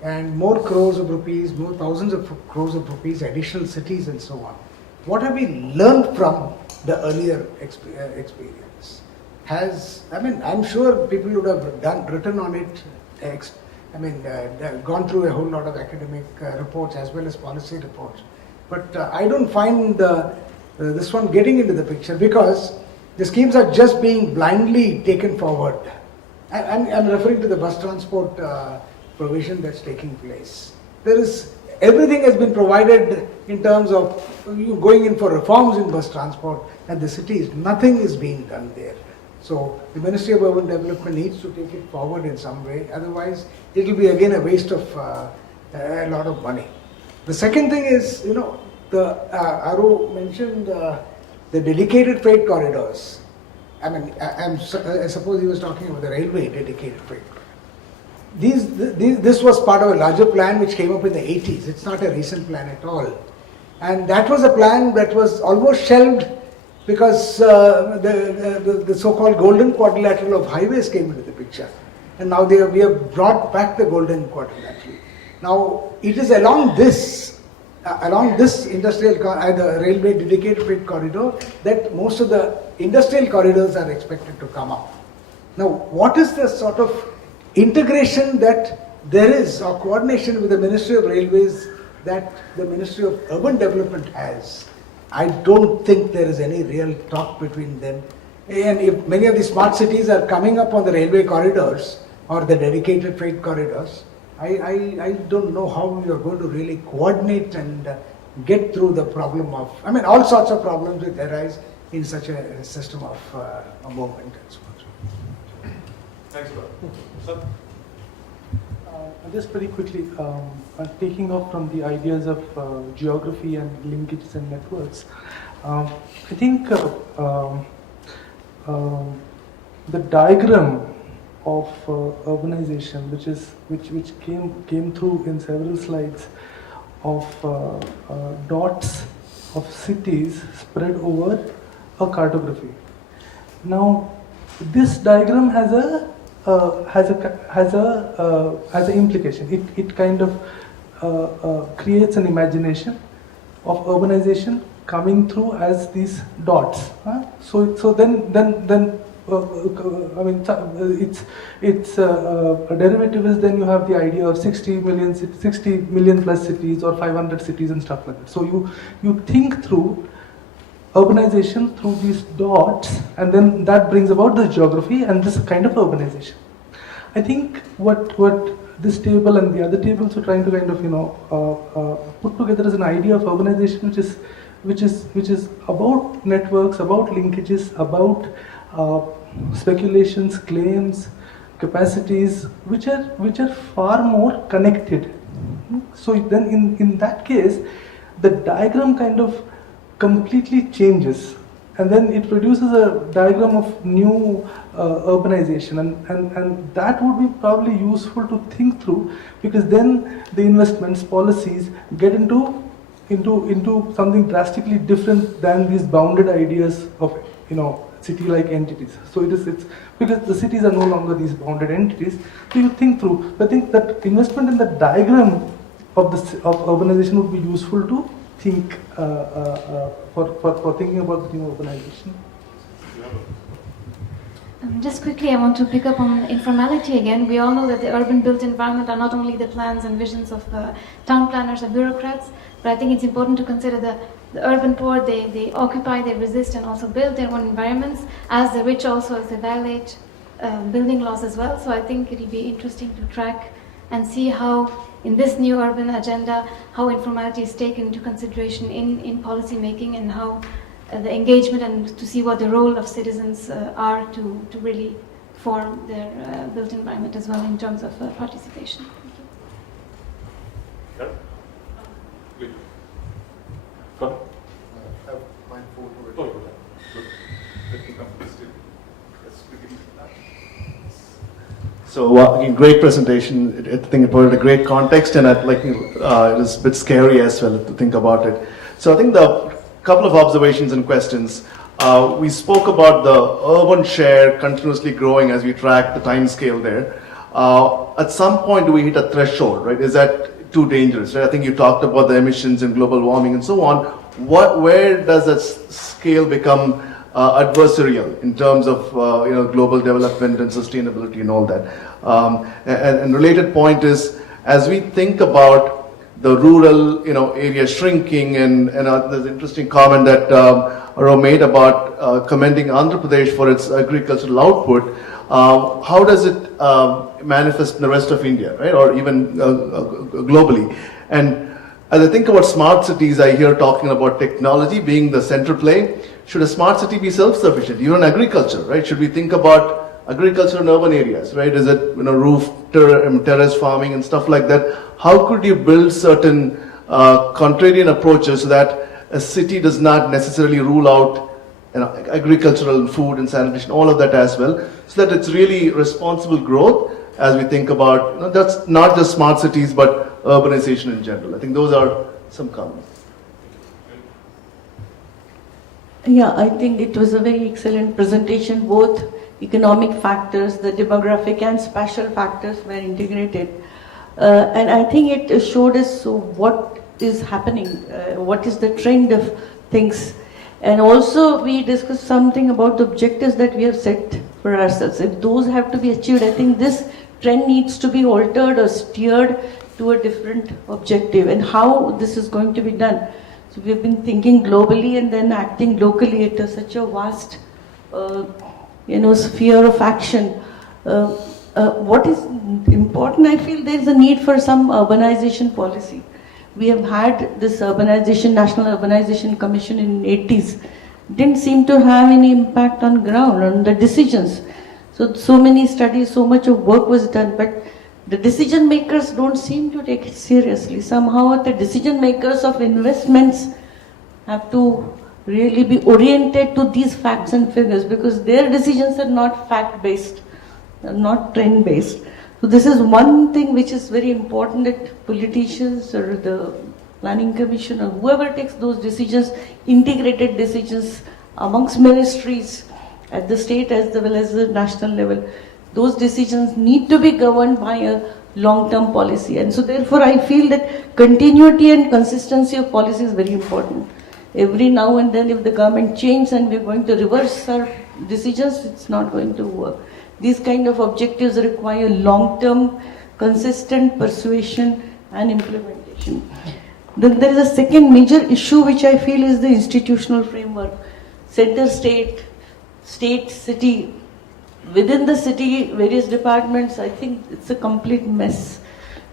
and more crores of rupees, more thousands of crores of rupees, additional cities and so on. What have we learned from the earlier experience? I'm sure people would have written on it, gone through a whole lot of academic reports as well as policy reports. But I don't find this one getting into the picture because the schemes are just being blindly taken forward. I'm referring to the bus transport provision that's taking place. Everything has been provided in terms of you going in for reforms in bus transport and the cities. Nothing is being done there. So the Ministry of Urban Development needs to take it forward in some way. Otherwise, it will be again a waste of a lot of money. The second thing is, Aru mentioned the dedicated freight corridors. I suppose he was talking about the railway dedicated freight. This was part of a larger plan which came up in the 80s. It's not a recent plan at all. And that was a plan that was almost shelved because the so-called golden quadrilateral of highways came into the picture. And now we have brought back the golden quadrilateral. Now, it is along this industrial, the railway dedicated freight corridor that most of the industrial corridors are expected to come up. Now, what is the sort of integration that there is, or coordination with the Ministry of Railways that the Ministry of Urban Development has? I don't think there is any real talk between them. And if many of the smart cities are coming up on the railway corridors or the dedicated freight corridors, I don't know how you are going to really coordinate and get through the problem of, all sorts of problems that arise in such a system of movement and so on. Thanks a lot. Sir? Just very quickly, taking off from the ideas of geography and linkages and networks, I think the diagram of urbanization, which came through in several slides, of dots of cities spread over a cartography. Now, this diagram has an implication. It kind of creates an imagination of urbanization coming through as these dots. So then its derivative is then you have the idea of 60 million plus cities or 500 cities and stuff like that. So you think through urbanization through these dots, and then that brings about the geography and this kind of urbanization. I think what this table and the other tables are trying to kind of put together as an idea of urbanization, which is about networks, about linkages, about speculations, claims, capacities, which are far more connected. So then in that case, the diagram kind of completely changes, and then it produces a diagram of new urbanization, and that would be probably useful to think through, because then the investments, policies get into something drastically different than these bounded ideas of city-like entities. So it's because the cities are no longer these bounded entities. So you think through. I think that investment in the diagram of urbanization would be useful to think for thinking about the new urbanization. Just quickly, I want to pick up on informality again. We all know that the urban built environment are not only the plans and visions of town planners or bureaucrats, but I think it's important to consider the urban poor. They occupy, they resist, and also build their own environments, as the rich also, as they violate building laws as well. So I think it will be interesting to track and see how, in this new urban agenda, how informality is taken into consideration in policy making, and how the engagement, and to see what the role of citizens are to really form their built environment as well in terms of participation. Thank you. Go ahead. I have my phone already. Oh, good. Let me come to this too. Let's begin. So again, great presentation. I think it provided a great context, and it is a bit scary as well to think about it. So I think the couple of observations and questions. We spoke about the urban share continuously growing as we track the time scale there. At some point, do we hit a threshold, right? Is that too dangerous? Right? I think you talked about the emissions and global warming and so on. Where does that scale become adversarial in terms of global development and sustainability and all that? And related point is, as we think about the rural area shrinking, and there's an interesting comment that Aro made about commending Andhra Pradesh for its agricultural output. How does it manifest in the rest of India, right, or even globally? And as I think about smart cities, I hear talking about technology being the central play. Should a smart city be self-sufficient, even agriculture, right? Should we think about agriculture in urban areas, right? Is it roof terrace farming and stuff like that? How could you build certain contrarian approaches so that a city does not necessarily rule out agricultural and food and sanitation, all of that as well, so that it's really responsible growth as we think about that's not just smart cities but urbanization in general. I think those are some comments. Yeah, I think it was a very excellent presentation. Both economic factors, the demographic and spatial factors were integrated. And I think it showed us what is happening, what is the trend of things. And also we discussed something about the objectives that we have set for ourselves. If those have to be achieved, I think this trend needs to be altered or steered to a different objective, and how this is going to be done. So we have been thinking globally and then acting locally at such a vast sphere of action. What is important, I feel there is a need for some urbanization policy. We have had this National Urbanization Commission in the 80s. Didn't seem to have any impact on ground, on the decisions. So many studies, so much of work was done, but the decision makers don't seem to take it seriously. Somehow the decision makers of investments have to really be oriented to these facts and figures, because their decisions are not fact-based, not trend-based. So this is one thing which is very important, that politicians or the planning commission or whoever takes those decisions, integrated decisions amongst ministries at the state as well as the national level, those decisions need to be governed by a long-term policy. And so therefore I feel that continuity and consistency of policy is very important. Every now and then if the government changes and we're going to reverse our decisions, it's not going to work. These kind of objectives require long-term, consistent persuasion and implementation. Then there is a second major issue which I feel is the institutional framework. Center state, state, city. Within the city, various departments, I think it's a complete mess.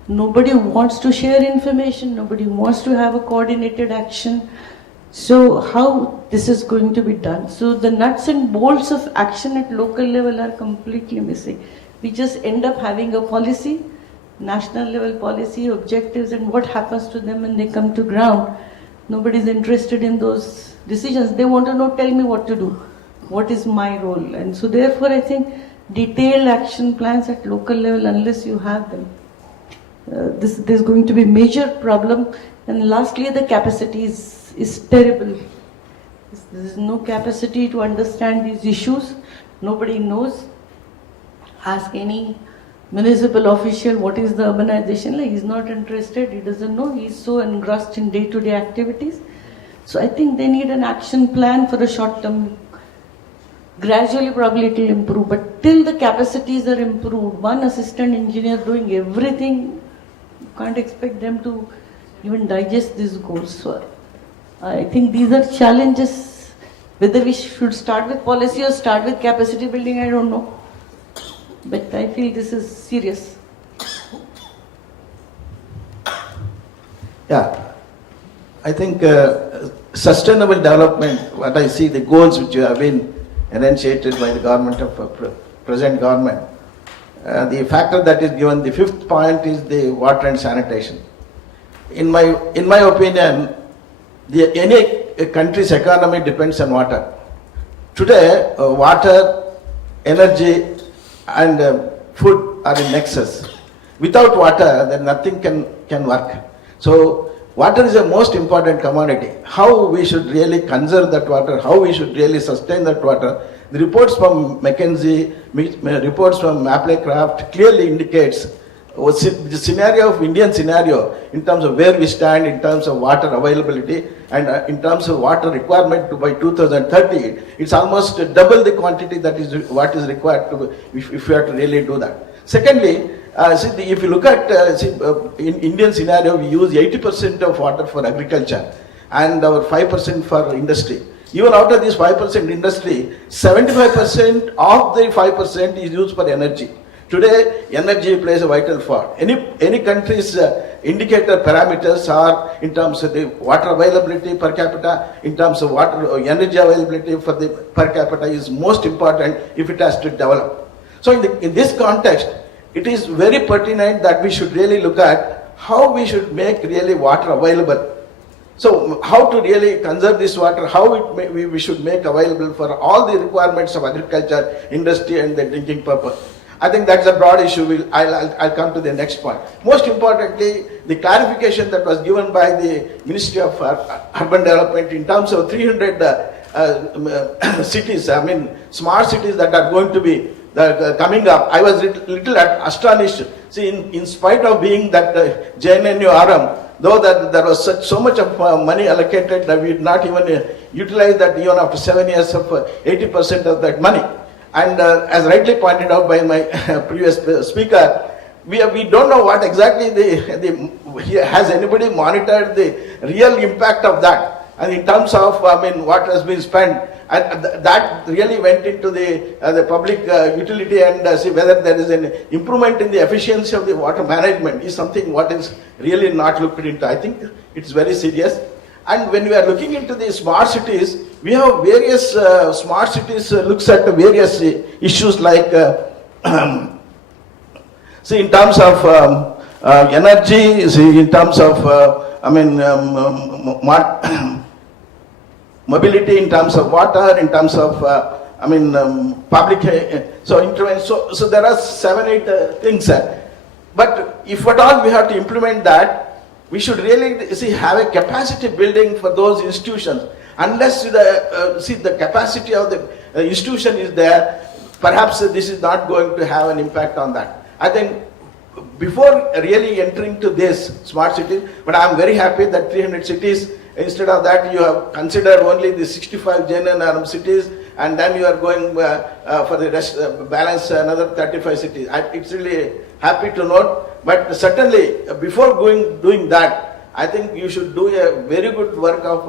Nobody wants to share information, nobody wants to have a coordinated action. So how this is going to be done? So the nuts and bolts of action at local level are completely missing. We just end up having a policy, national level policy, objectives, and what happens to them when they come to ground. Nobody's interested in those decisions. They want to know, tell me what to do. What is my role? And so therefore I think detailed action plans at local level, unless you have them, there's going to be major problem. And lastly, the capacity is terrible. There's no capacity to understand these issues. Nobody knows. Ask any municipal official what is the urbanization like. He's not interested. He doesn't know. He's so engrossed in day-to-day activities. So I think they need an action plan for the short term. Gradually probably it will improve, but till the capacities are improved, one assistant engineer doing everything, you can't expect them to even digest these goals. So I think these are challenges. Whether we should start with policy or start with capacity building, I don't know. But I feel this is serious. Yeah, I think sustainable development, what I see, the goals which have been enunciated by the government of present government, the factor that is given, the fifth point is the water and sanitation. In my opinion, any country's economy depends on water. Today, water, energy, and food are in excess. Without water, then nothing can work. So water is the most important commodity. How we should really conserve that water, how we should really sustain that water. The reports from McKinsey, reports from Applecraft clearly indicates the scenario of Indian scenario in terms of where we stand in terms of water availability and in terms of water requirement by 2030. It's almost double the quantity that is what is required to, if we have to really do that. Secondly, if you look at in Indian scenario, we use 80% of water for agriculture and our 5% for industry. Even out of this 5% industry, 75% of the 5% is used for energy. Today, energy plays a vital part. Any country's indicator parameters are in terms of the water availability per capita, in terms of water energy availability for the per capita is most important if it has to develop. So in this context, it is very pertinent that we should really look at how we should make really water available. So how to really conserve this water, how we should make available for all the requirements of agriculture, industry and the drinking purpose. I think that's a broad issue. I'll come to the next point. Most importantly, the clarification that was given by the Ministry of Urban Development in terms of 300 cities, I mean smart cities that are going to be coming up. I was little astonished. See, in spite of being that JNNU RM, though that there was so much of money allocated that we did not even utilize that even after 7 years of 80% of that money. And as rightly pointed out by my previous speaker, we don't know what exactly has anybody monitored the real impact of that. And in terms of what has been spent, and that really went into the public utility and see whether there is an improvement in the efficiency of the water management is something what is really not looked into. I think it's very serious. And when we are looking into the smart cities, we have various smart cities looks at various issues like, see in terms of energy, see in terms of, mobility, in terms of water, in terms of, public, so there are 7-8 things. But if at all we have to implement that, we should really have a capacity building for those institutions. Unless the capacity of the institution is there, perhaps this is not going to have an impact on that. I think before really entering to this smart cities, but I am very happy that 300 cities, instead of that you have considered only the 65 JNNRM cities, and then you are going for the rest, balance another 35 cities. It's really happy to note, but certainly before doing that, I think you should do a very good work of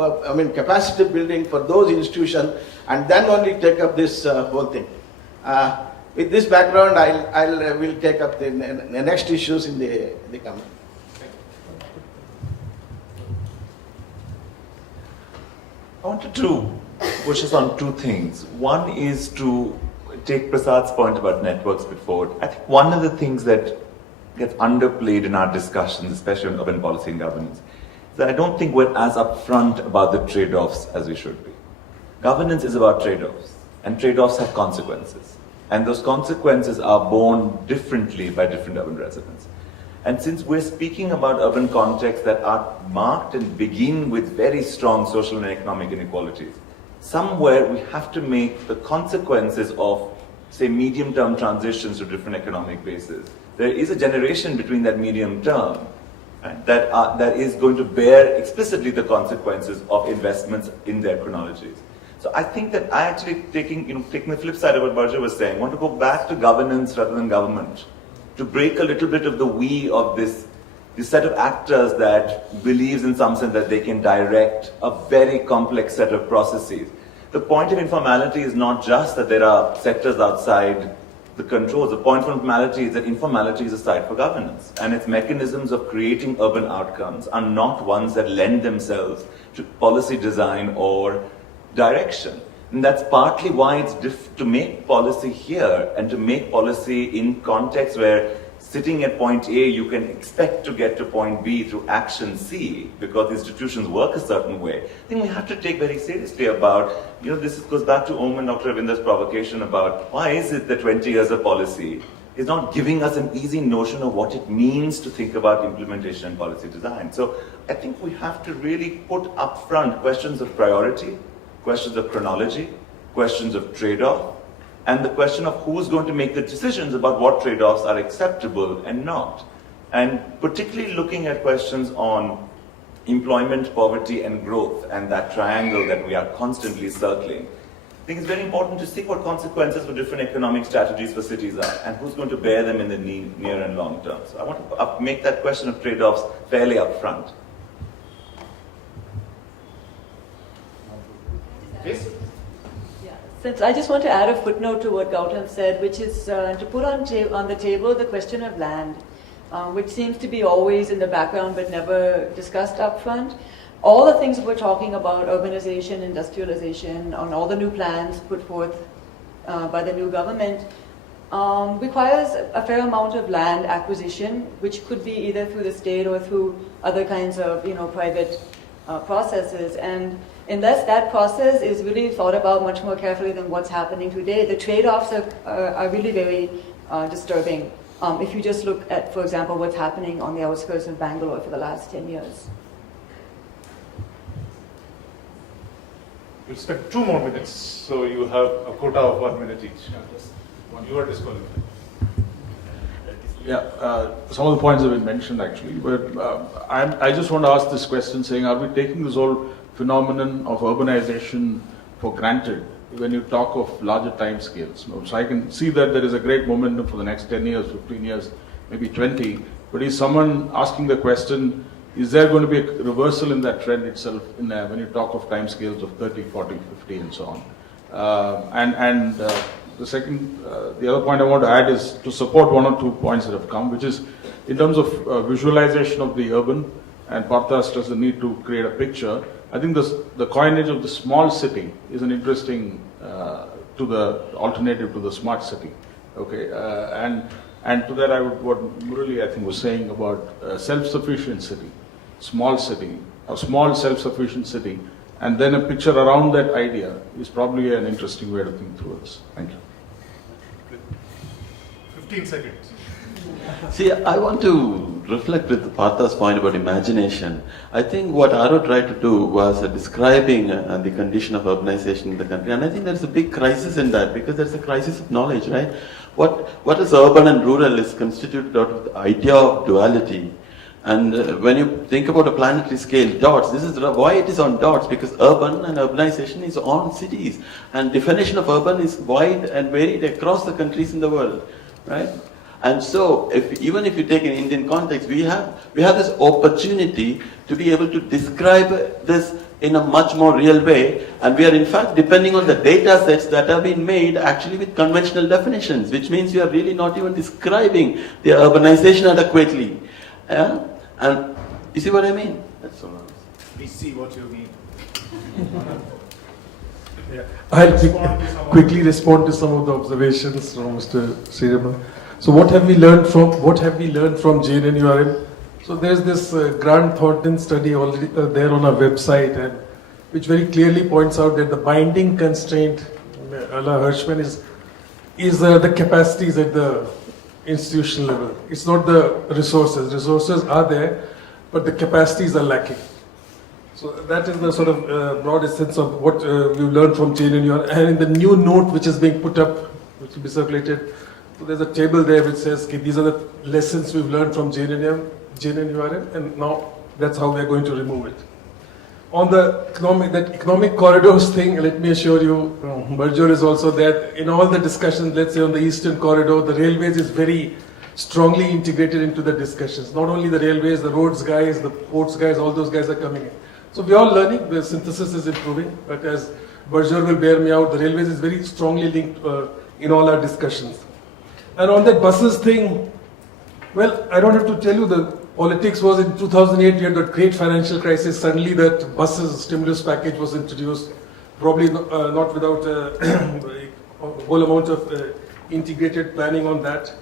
capacity building for those institutions, and then only take up this whole thing. With this background, I will take up the next issues in the coming. I wanted to push us on two things. One is to take Prasad's point about networks before. I think one of the things that gets underplayed in our discussions, especially on urban policy and governance, is that I don't think we're as upfront about the trade-offs as we should be. Governance is about trade-offs, and trade-offs have consequences. And those consequences are borne differently by different urban residents. And since we're speaking about urban contexts that are marked and begin with very strong social and economic inequalities, somewhere we have to make the consequences of, say, medium-term transitions to different economic bases. There is a generation between that medium term, right, that is going to bear explicitly the consequences of investments in their chronologies. So I think that I actually, taking the flip side of what Barja was saying, want to go back to governance rather than government, to break a little bit of the we of this set of actors that believes in some sense that they can direct a very complex set of processes. The point of informality is not just that there are sectors outside the controls. The point of informality is that informality is a site for governance, and its mechanisms of creating urban outcomes are not ones that lend themselves to policy design or direction. And that's partly why it's to make policy here and to make policy in context where sitting at point A, you can expect to get to point B through action C because institutions work a certain way. I think we have to take very seriously about, this goes back to Om and Dr. Ravinder's provocation about why is it that 20 years of policy is not giving us an easy notion of what it means to think about implementation and policy design. So I think we have to really put up front questions of priority, questions of chronology, questions of trade-off, and the question of who's going to make the decisions about what trade-offs are acceptable and not. And particularly looking at questions on employment, poverty, and growth, and that triangle that we are constantly circling. I think it's very important to see what consequences for different economic strategies for cities are, and who's going to bear them in the near and long term. So I want to make that question of trade-offs fairly upfront. Yes? Since I just want to add a footnote to what Gautam said, which is to put on the table the question of land, which seems to be always in the background but never discussed up front. All the things we're talking about, urbanization, industrialization, on all the new plans put forth by the new government, requires a fair amount of land acquisition, which could be either through the state or through other kinds of private processes. And unless that process is really thought about much more carefully than what's happening today, the trade-offs are really very disturbing. If you just look at, for example, what's happening on the outskirts of Bangalore for the last 10 years. We'll spend 2 more minutes, so you have a quota of 1 minute each. You are disqualified. Yeah, some of the points have been mentioned actually, but I just want to ask this question saying, are we taking this whole phenomenon of urbanization for granted when you talk of larger time scales? So I can see that there is a great momentum for the next 10 years, 15 years, maybe 20, but is someone asking the question, is there going to be a reversal in that trend itself when you talk of time scales of 30, 40, 50 and so on? The other point I want to add is to support 1 or 2 points that have come, which is in terms of visualization of the urban, and Partha stressed the need to create a picture. I think the coinage of the small city is an interesting to the alternative to the smart city. Okay, and to that what Murali I think was saying about self-sufficient city, small city, a small self-sufficient city, and then a picture around that idea is probably an interesting way to think through this. Thank you. 15 seconds. See, I want to reflect with Partha's point about imagination. I think what Aro tried to do was describing the condition of urbanization in the country, and I think there's a big crisis in that because there's a crisis of knowledge, right? What is urban and rural is constituted out of the idea of duality. And when you think about a planetary scale, dots, this is why it is on dots, because urban and urbanization is on cities. And definition of urban is wide and varied across the countries in the world, right? And so, even if you take an Indian context, we have this opportunity to be able to describe this in a much more real way, and we are in fact depending on the data sets that have been made actually with conventional definitions, which means we are really not even describing the urbanization adequately. Yeah? And you see what I mean? That's all. We see what you mean. Yeah. I'll quickly respond to some of the observations from Mr. Sriraman. So what have we learned from JNNURM? So there's this Grant Thornton study already there on our website, and which very clearly points out that the binding constraint, a la Hirschman, is the capacities at the institutional level. It's not the resources. Resources are there, but the capacities are lacking. So that is the sort of broad essence of what we've learned from JNNURM. And in the new note which is being put up, which will be circulated, so there's a table there which says, okay, these are the lessons we've learned from JNNURM, and now that's how we're going to remove it. On the economic corridors thing, let me assure you, Berger is also there. In all the discussions, let's say on the Eastern Corridor, the railways is very strongly integrated into the discussions. Not only the railways, the roads guys, the ports guys, all those guys are coming in. So we're all learning, the synthesis is improving, but as Berger will bear me out, the railways is very strongly linked in all our discussions. And on that buses thing, well, I don't have to tell you, the politics was in 2008, we had a great financial crisis, suddenly that buses stimulus package was introduced, probably not without a whole amount of integrated planning on that.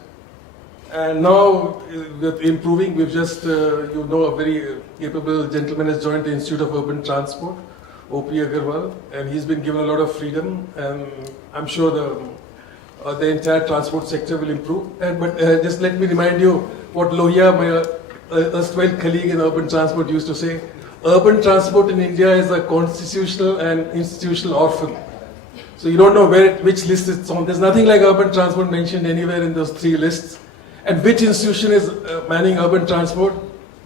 And now, with improving, we've just, a very capable gentleman has joined the Institute of Urban Transport, O.P. Agarwal, and he's been given a lot of freedom, and I'm sure the entire transport sector will improve. But just let me remind you what Lohia, my erstwhile colleague in urban transport, used to say. Urban transport in India is a constitutional and institutional orphan. So you don't know which list it's on. There's nothing like urban transport mentioned anywhere in those three lists. And which institution is manning urban transport?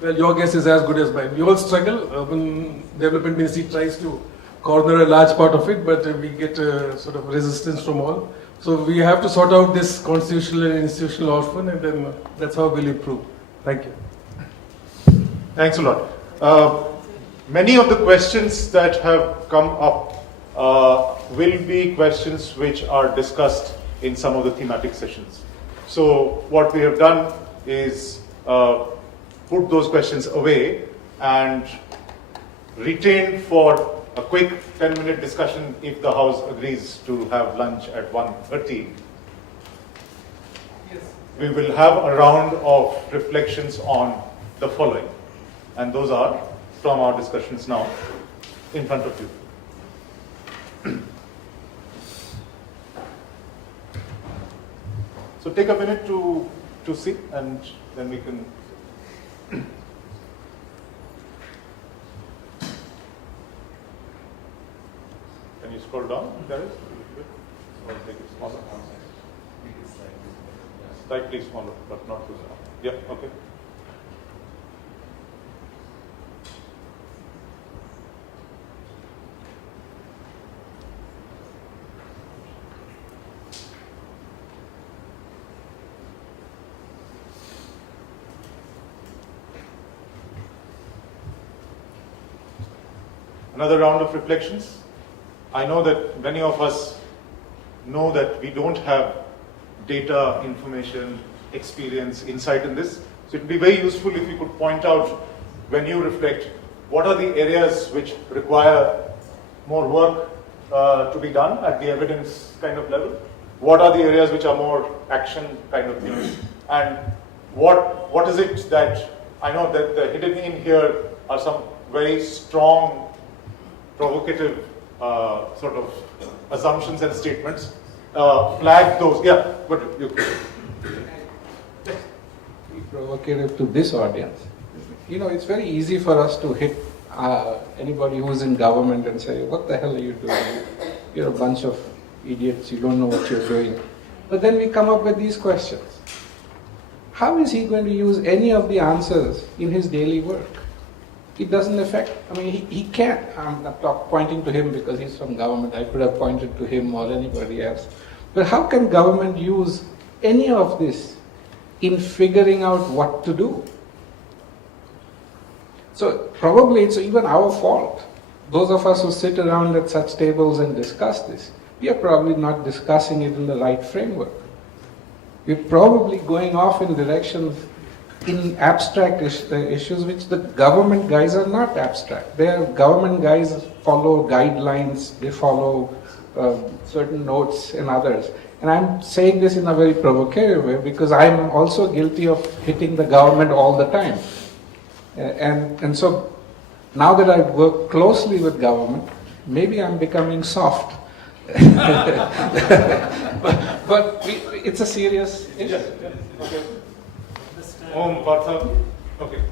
Well, your guess is as good as mine. We all struggle. Urban Development Ministry tries to corner a large part of it, but we get sort of resistance from all. So we have to sort out this constitutional and institutional orphan, and then that's how we'll improve. Thank you. Thanks a lot. Many of the questions that have come up will be questions which are discussed in some of the thematic sessions. So what we have done is put those questions away and retain for a quick 10-minute discussion if the House agrees to have lunch at 1:30. Yes. We will have a round of reflections on the following, and those are from our discussions now in front of you. So take a minute to sit, and then we can. Can you scroll down, Gareth? Or make it smaller? Slightly smaller, but not too small. Yeah, okay. Another round of reflections. I know that many of us know that we don't have data, information, experience, insight in this. So it would be very useful if you could point out, when you reflect, what are the areas which require more work to be done at the evidence kind of level? What are the areas which are more action kind of things? And what is it that, I know that the hidden in here are some very strong, provocative sort of assumptions and statements. Flag those. Yeah, but you be provocative to this audience. You know, it's very easy for us to hit anybody who's in government and say, what the hell are you doing? You're a bunch of idiots, you don't know what you're doing. But then we come up with these questions. How is he going to use any of the answers in his daily work? It doesn't affect, I mean, he can't. I'm not pointing to him because he's from government. I could have pointed to him or anybody else. But how can government use any of this in figuring out what to do? So probably it's even our fault. Those of us who sit around at such tables and discuss this, we are probably not discussing it in the right framework. We're probably going off in directions in abstract issues which the government guys are not abstract. Their government guys follow guidelines, they follow certain notes and others. And I'm saying this in a very provocative way because I'm also guilty of hitting the government all the time. And so now that I work closely with government, maybe I'm becoming soft. but it's a serious issue. Okay. Partha. Okay.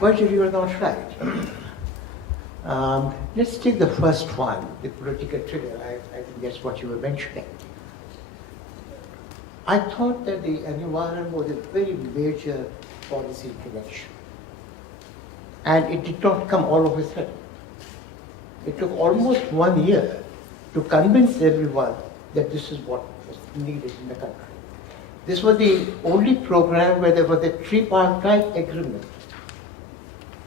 Virgil, you are not right. Let's take the first one, the political trigger. I think that's what you were mentioning. I thought that the environment was a very major policy intervention. And it did not come all of a sudden. It took almost 1 year to convince everyone that this is what was needed in the country. This was the only program where there was a tripartite agreement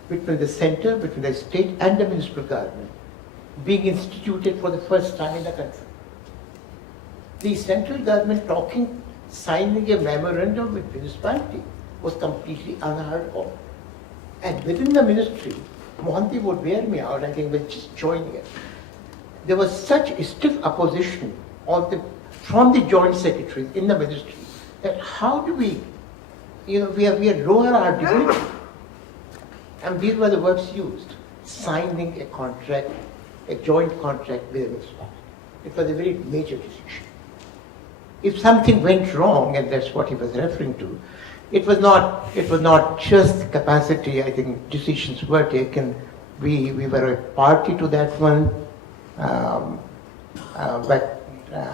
between the center, between the state and the municipal government being instituted for the first time in the country. The central government signing a memorandum with municipality was completely unheard of. And within the ministry, Mohanty would wear me out, I think, with just joining it. There was such stiff opposition from the joint secretaries in the ministry that how do we are lower our dignity. And these were the words used, signing a contract, a joint contract with a municipality. It was a very major decision. If something went wrong, and that's what he was referring to, it was not just capacity. I think decisions were taken. We were a party to that one, but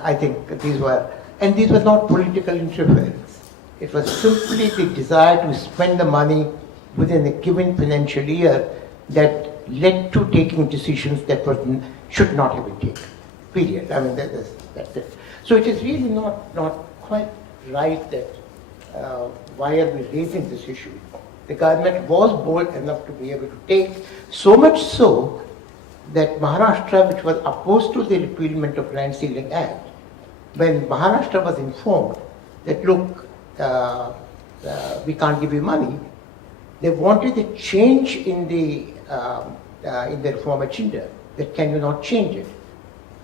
I think these were not political interference. It was simply the desire to spend the money within a given financial year that led to taking decisions that should not have been taken. Period. I mean, that's it. So it is really not quite right that why are we raising this issue? The government was bold enough to be able to take, so much so that Maharashtra, which was opposed to the repealment of Land Ceiling Act, when Maharashtra was informed that, look, we can't give you money, they wanted a change in the reform agenda, that can you not change it?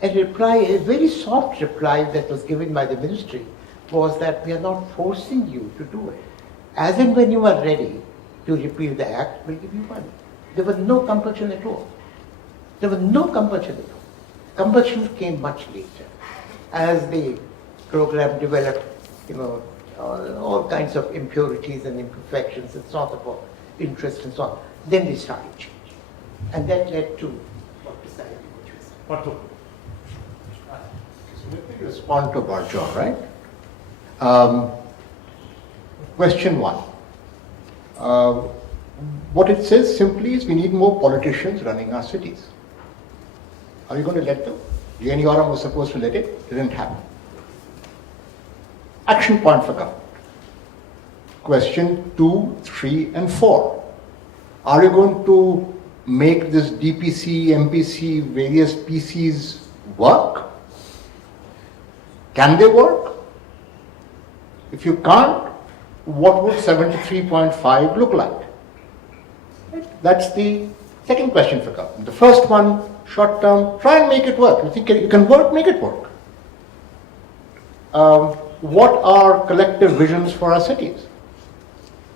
A very soft reply that was given by the ministry was that we are not forcing you to do it. As and when you are ready to repeal the act, we'll give you money. There was no compulsion at all. There was no compulsion at all. Compulsion came much later. As the program developed, all kinds of impurities and imperfections and sort of interest and so on, then they started changing. And that led to what precisely what you said. So let me respond to Barjaw, right? Question 1. What it says simply is we need more politicians running our cities. Are you going to let them? JNURM was supposed to let it, didn't happen. Action point for government. Question 2, 3, and 4. Are you going to make this DPC, MPC, various PCs work? Can they work? If you can't, what would 73.5 look like? Right? That's the second question for government. The first one, short term, try and make it work. You think you can work, make it work. What are collective visions for our cities?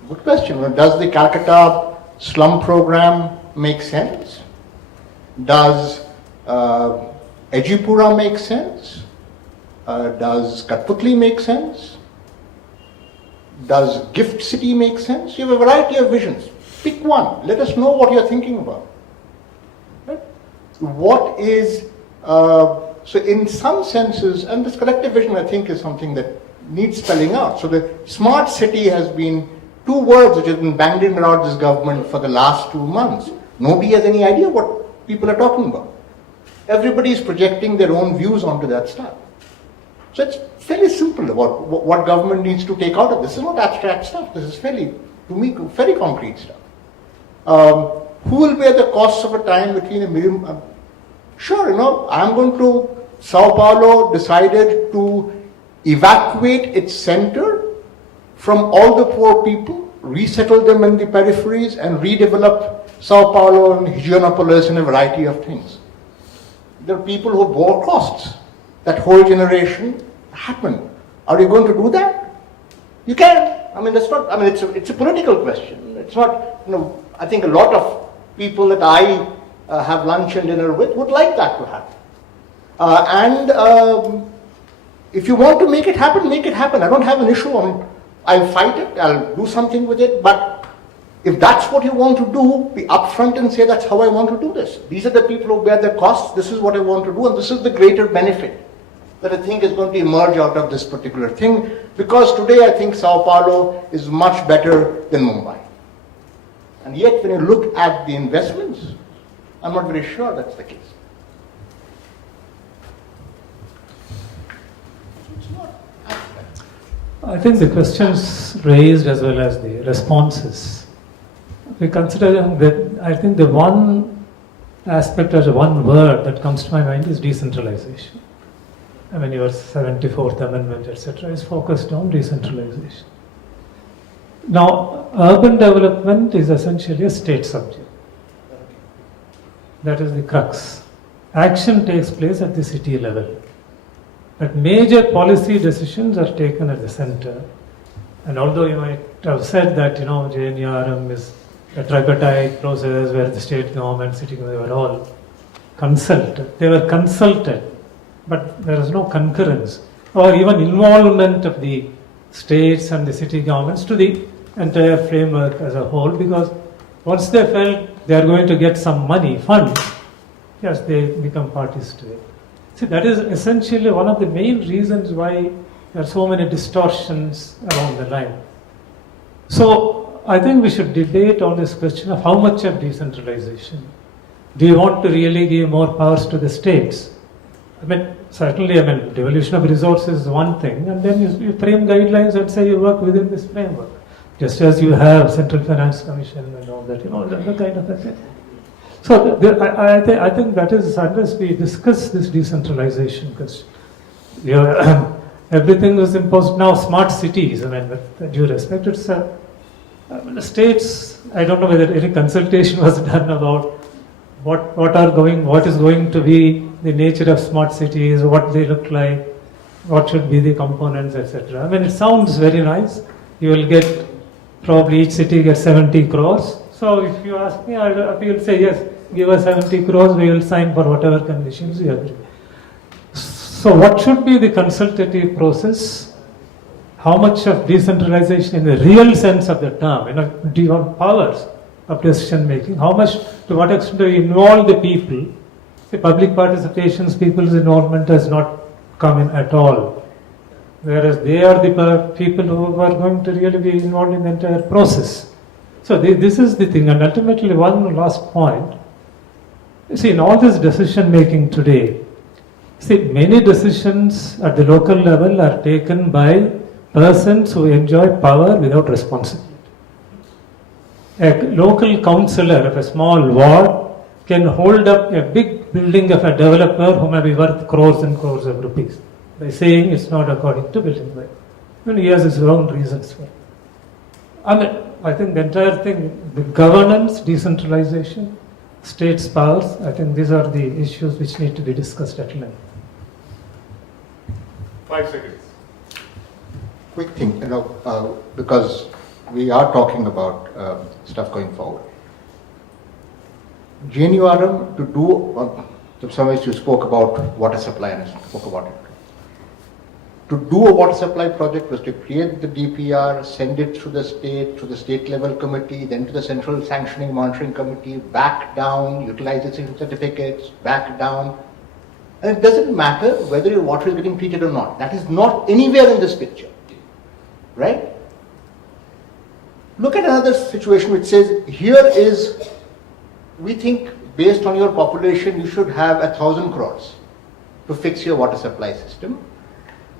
Good question. Does the Calcutta slum program make sense? Does Ejipura make sense? Does Katputli make sense? Does Gift City make sense? You have a variety of visions. Pick one. Let us know what you're thinking about. Right? What is, so in some senses, and this collective vision I think is something that needs spelling out. So the smart city has been two words which have been banged in around this government for the last 2 months. Nobody has any idea what people are talking about. Everybody is projecting their own views onto that stuff. So it's fairly simple about what government needs to take out of this. This is not abstract stuff. This is fairly, to me, very concrete stuff. Who will bear the costs of a time between a minimum? Sure, I'm going to, Sao Paulo decided to evacuate its center from all the poor people, resettle them in the peripheries, and redevelop Sao Paulo and Higienopolis and a variety of things. There are people who bore costs. That whole generation happened. Are you going to do that? You can. I mean, that's not. I mean, it's a political question. It's not. You know, I think a lot of people that I have lunch and dinner with would like that to happen. If you want to make it happen, make it happen. I don't have an issue on. I'll fight it. I'll do something with it. But if that's what you want to do, be upfront and say that's how I want to do this. These are the people who bear the costs. This is what I want to do, and this is the greater benefit that I think is going to emerge out of this particular thing. Because today I think Sao Paulo is much better than Mumbai. And yet when you look at the investments, I'm not very sure that's the case. I think the questions raised as well as the responses, we consider that I think the one aspect or the one word that comes to my mind is decentralization. I mean, your 74th Amendment, etc., is focused on decentralization. Now, urban development is essentially a state subject. That is the crux. Action takes place at the city level. But major policy decisions are taken at the center. And although you might have said that, JNURM is a tripartite process where the state government, city government, they were all consulted. They were consulted, but there is no concurrence or even involvement of the states and the city governments to the entire framework as a whole, because once they felt they are going to get some money, funds, yes, they become parties to it. See, that is essentially one of the main reasons why there are so many distortions along the line. So I think we should debate on this question of how much of decentralization. Do you want to really give more powers to the states? I mean, certainly, devolution of resources is one thing, and then you frame guidelines and say you work within this framework. Just as you have Central Finance Commission and all that, that kind of a thing. So I think that is, unless we discuss this decentralization question, everything is imposed now. Smart cities, with due respect, it's the states. I don't know whether any consultation was done about what is going to be the nature of smart cities, what they look like, what should be the components, etc. It sounds very nice. You will get, probably each city gets 70 crores. So if you ask me, I will say yes, give us 70 crores, we will sign for whatever conditions we agree. So what should be the consultative process? How much of decentralization in the real sense of the term, do you have powers of decision making? How much, to what extent do you involve the people? The public participations, people's involvement has not come in at all. Whereas they are the people who are going to really be involved in the entire process. So this is the thing. And ultimately, one last point. See, in all this decision making today, many decisions at the local level are taken by persons who enjoy power without responsibility. A local councillor of a small ward can hold up a big building of a developer who may be worth crores and crores of rupees by saying it's not according to building right. He has his own reasons for it. I think the entire thing, the governance, decentralization, states' powers, I think these are the issues which need to be discussed at length. 5 seconds. Quick thing, because we are talking about stuff going forward. JNURM, to do, some ways you spoke about water supply and I spoke about it. To do a water supply project was to create the DPR, send it through the state level committee, then to the central sanctioning monitoring committee, back down, utilization certificates, back down. And it doesn't matter whether your water is getting treated or not. That is not anywhere in this picture, right? Look at another situation which says, here is, we think based on your population, you should have 1,000 crores to fix your water supply system.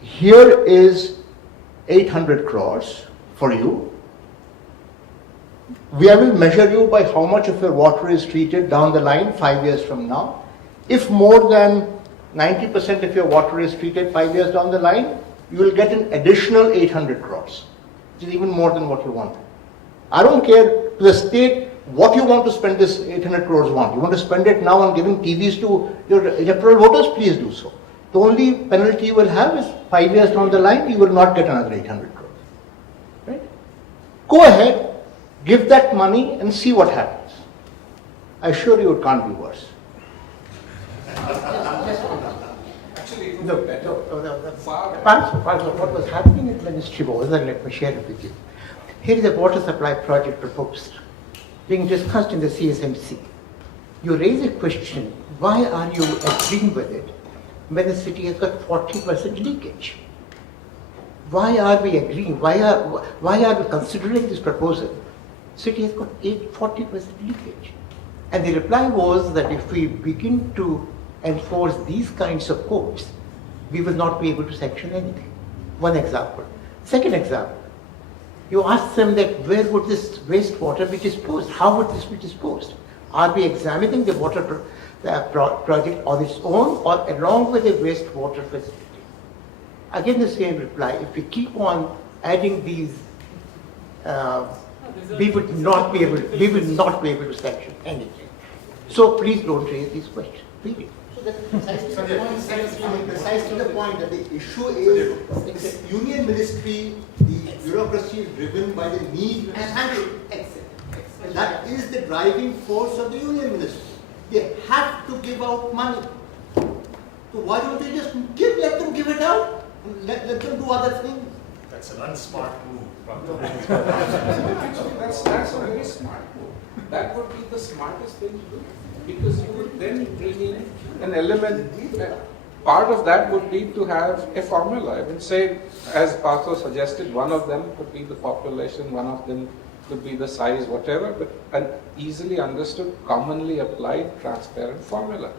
Here is 800 crores for you. We will measure you by how much of your water is treated down the line 5 years from now. If more than 90% of your water is treated 5 years down the line, you will get an additional 800 crores. which is even more than what you want. I don't care to the state what you want to spend this 800 crores on. You want to spend it now on giving TVs to your electoral voters, please do so. The only penalty you will have is 5 years down the line, you will not get another 800 crores. Right? Go ahead, give that money and see what happens. I assure you it can't be worse. Actually, what was happening at Ministry was, and let me share it with you. Here is a water supply project proposed, being discussed in the CSMC. You raise a question, why are you agreeing with it when the city has got 40% leakage? Why are we agreeing? Why are we considering this proposal? City has got 40% leakage. And the reply was that if we begin to enforce these kinds of codes, we will not be able to sanction anything. One example. Second example, you ask them that where would this wastewater be disposed? How would this be disposed? Are we examining the water project on its own or along with a wastewater facility? Again, the same reply. If we keep on adding these, we would not be able to sanction anything. So please don't raise these questions. Period. Precisely the point that the issue is it's a union ministry, the bureaucracy is driven by the need to sanction. That is the driving force of the union ministry. They have to give out money. So why don't they just let them give it out? Let them do other things. That's an unsmart move. Actually, that's a very smart move. That would be the smartest thing to do. Because you would then bring in an element, part of that would be to have a formula. I would say, as Partho suggested, one of them could be the population, one of them could be the size, whatever, but an easily understood, commonly applied, transparent formula.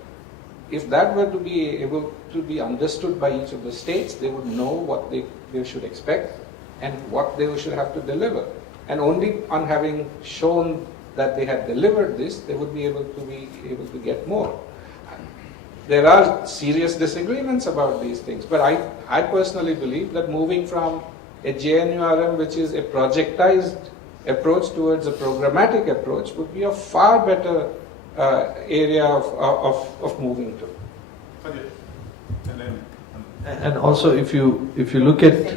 If that were to be able to be understood by each of the states, they would know what they should expect and what they should have to deliver. And only on having shown that they had delivered this, they would be able to get more. There are serious disagreements about these things, but I personally believe that moving from a JNURM, which is a projectized approach, towards a programmatic approach would be a far better area of moving to. And also, if you look at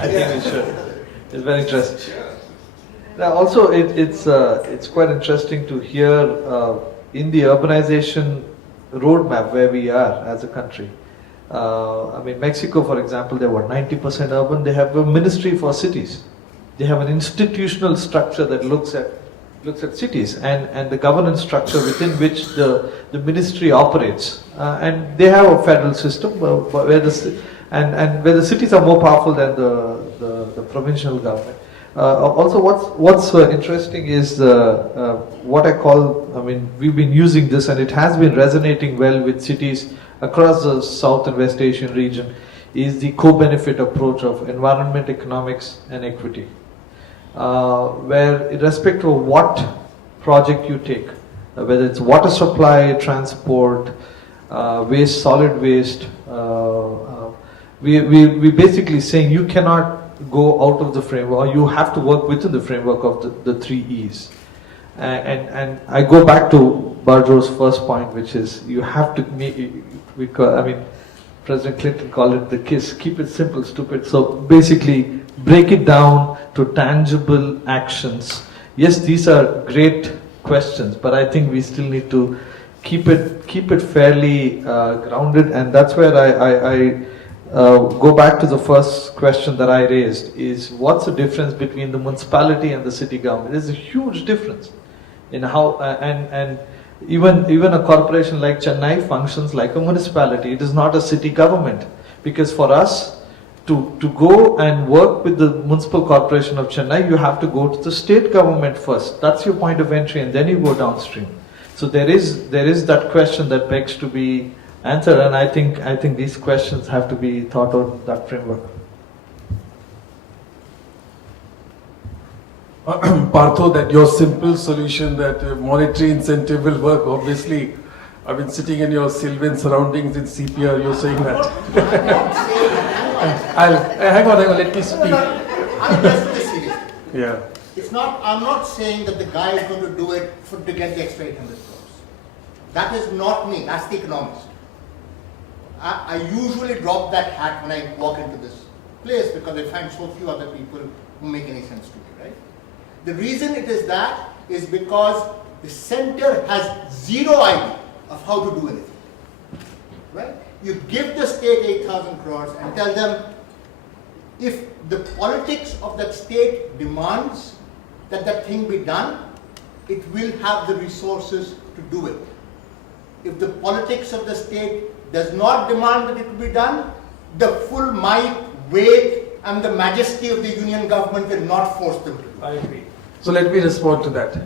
I think we should. It's very interesting. Now, also, it's quite interesting to hear in the urbanization roadmap where we are as a country. I mean, Mexico, for example, they're 90% urban. They have a ministry for cities. They have an institutional structure that looks at cities and the governance structure within which the ministry operates. And they have a federal system where the cities are more powerful than the provincial government. Also, what's interesting is what I call, I mean, we've been using this and it has been resonating well with cities across the South and West Asian region, is the co-benefit approach of environment, economics and equity. Where irrespective of what project you take, whether it's water supply, transport, waste, solid waste, we basically saying you cannot go out of the framework, or you have to work within the framework of the 3 E's. And I go back to Bardro's first point, which is you have to President Clinton called it the KISS, keep it simple, stupid. So basically break it down to tangible actions. Yes, these are great questions, but I think we still need to keep it fairly grounded, and that's where I go back to the first question that I raised, is what's the difference between the municipality and the city government? There's a huge difference in how, and even a corporation like Chennai functions like a municipality. It is not a city government, because for us to go and work with the municipal corporation of Chennai, you have to go to the state government first. That's your point of entry, and then you go downstream. So there is that question that begs to be answered, and I think these questions have to be thought out in that framework. Partho, that your simple solution that monetary incentive will work, obviously I've been sitting in your Sylvan surroundings in CPR, you're saying that. Hang on, let me speak. I'm just this seriously. Yeah. It's not, I'm not saying that the guy is going to do it to get the extra 800 crores. That is not me, that's the economist. I usually drop that hat when I walk into this place because I find so few other people who make any sense to me, right? The reason it is that is because the center has zero idea of how to do anything, right? You give the state 8,000 crores and tell them, if the politics of that state demands that that thing be done, it will have the resources to do it. If the politics of the state does not demand that it be done, the full might, weight, and the majesty of the union government will not force them to do it. I agree. So let me respond to that.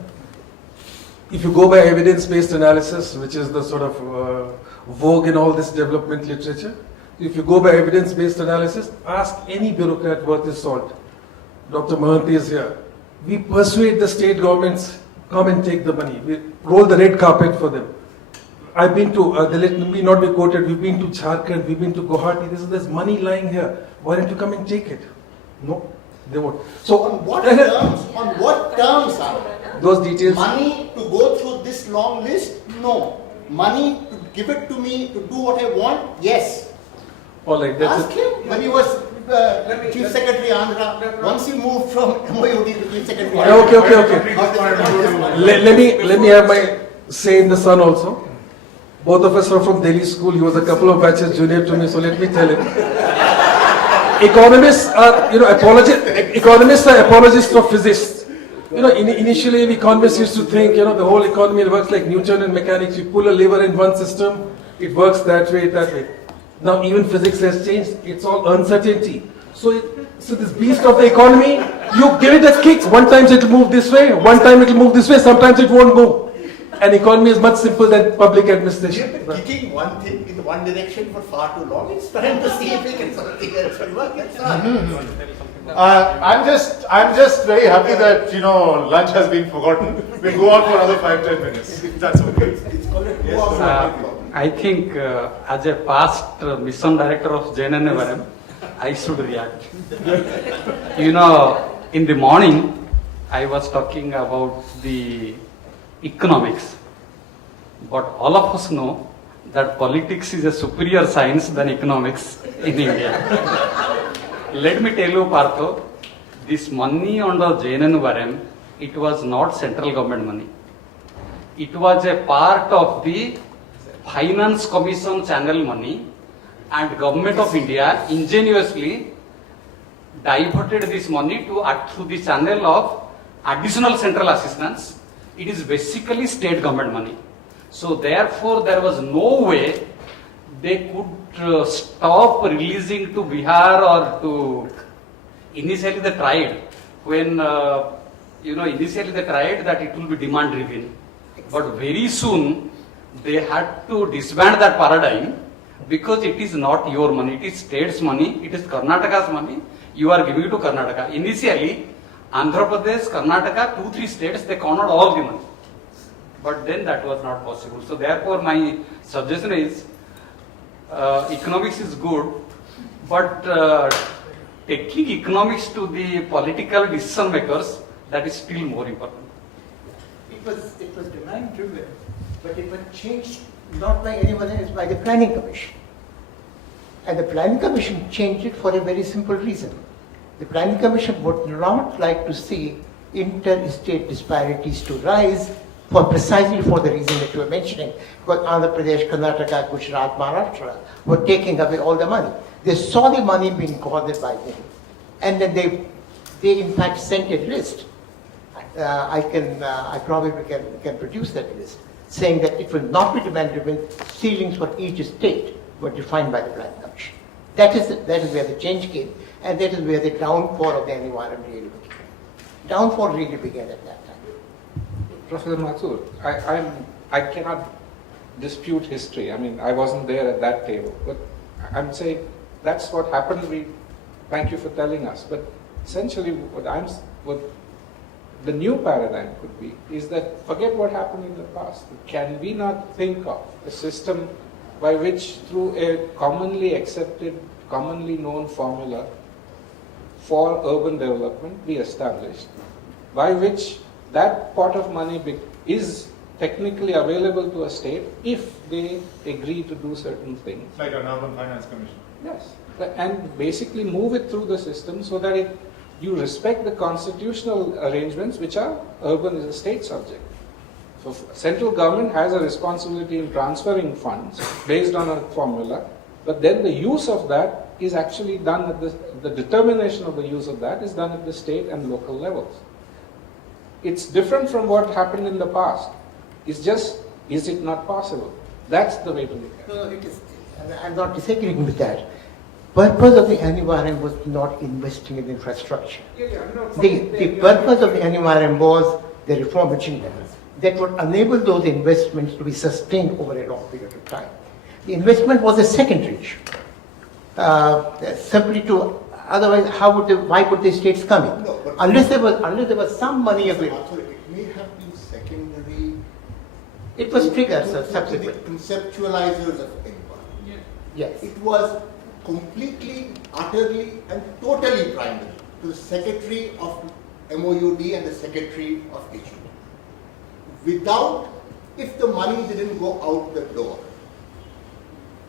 If you go by evidence-based analysis, which is the sort of vogue in all this development literature, if you go by evidence-based analysis, ask any bureaucrat worth his salt. Dr. Mahanti is here. We persuade the state governments, come and take the money. We roll the red carpet for them. I've been to, let me not be quoted, we've been to Jharkhand, we've been to Guwahati, there's money lying here. Why don't you come and take it? No, they won't. So on what terms are those details? Money to go through this long list? No. Money to give it to me to do what I want? Yes. All right, that's Ask him when he was Chief Secretary Andhra. Once he moved from MOUD to Chief Secretary. Okay. Let me have my say in the sun also. Both of us are from Delhi school. He was a couple of batches junior to me, so let me tell him. Economists are, economists are apologists of physicists. Initially economists used to think, the whole economy works like Newton and mechanics. You pull a lever in one system, it works that way, that way. Now even physics has changed. It's all uncertainty. So this beast of the economy, you give it a kick. One time it will move this way, one time it will move this way, sometimes it won't move. And economy is much simpler than public administration. We've been kicking one thing in one direction for far too long. It's trying to see if we can something else will work. I'm just very happy that lunch has been forgotten. We'll go on for another 5-10 minutes. That's okay. I think as a past mission director of JNNVRM, I should react. In the morning, I was talking about the economics, but all of us know that politics is a superior science than economics in India. Let me tell you, Partho, this money under JNNVRM, it was not central government money. It was a part of the Finance Commission channel money, and Government of India ingeniously diverted this money through the channel of additional central assistance. It is basically state government money. So therefore there was no way they could stop releasing to Bihar or to, initially they tried, when, initially they tried that it will be demand driven. But very soon they had to disband that paradigm because it is not your money, it is state's money, it is Karnataka's money, you are giving it to Karnataka. Initially, Andhra Pradesh, Karnataka, 2-3 states, they cornered all the money. But then that was not possible. So therefore my suggestion is, economics is good, but taking economics to the political decision makers, that is still more important. It was demand driven, but it was changed not by anyone else, by the Planning Commission. And the Planning Commission changed it for a very simple reason. The Planning Commission would not like to see inter-state disparities to rise precisely for the reason that you were mentioning, because Andhra Pradesh, Karnataka, Gujarat, Maharashtra were taking away all the money. They saw the money being gathered by them, and then they in fact sent a list. I probably can produce that list, saying that it will not be demand-driven. Ceilings for each state were defined by the Planning Commission. That is where the change came, and that is where the downfall of the environment really began. Downfall really began at that time. Professor Mathur, I cannot dispute history. I mean, I wasn't there at that table, but I'm saying that's what happened. Thank you for telling us. But essentially, what the new paradigm could be is that forget what happened in the past. Can we not think of a system by which through a commonly accepted, commonly known formula for urban development be established, by which that pot of money is technically available to a state if they agree to do certain things. Like an urban finance commission. Yes, and basically move it through the system so that you respect the constitutional arrangements which are urban is a state subject. So central government has a responsibility in transferring funds based on a formula, but then the use of that is actually done at the determination of the use of that is done at the state and local levels. It's different from what happened in the past. It's just, is it not possible? That's the way to look at it. No, it is. I'm not disagreeing with that. Purpose of the NURM was not investing in infrastructure. The purpose of the NURM was the reform agenda that would enable those investments to be sustained over a long period of time. The investment was a secondary issue. Simply to, otherwise, why would the states come in? No, unless there was some money available. It may have been secondary. It was triggered, sir, to the subsequent. conceptualizers of empire. Yes. It was completely, utterly, and totally primary to the secretary of MOUD and the secretary of HUD. Without, if the money didn't go out the door,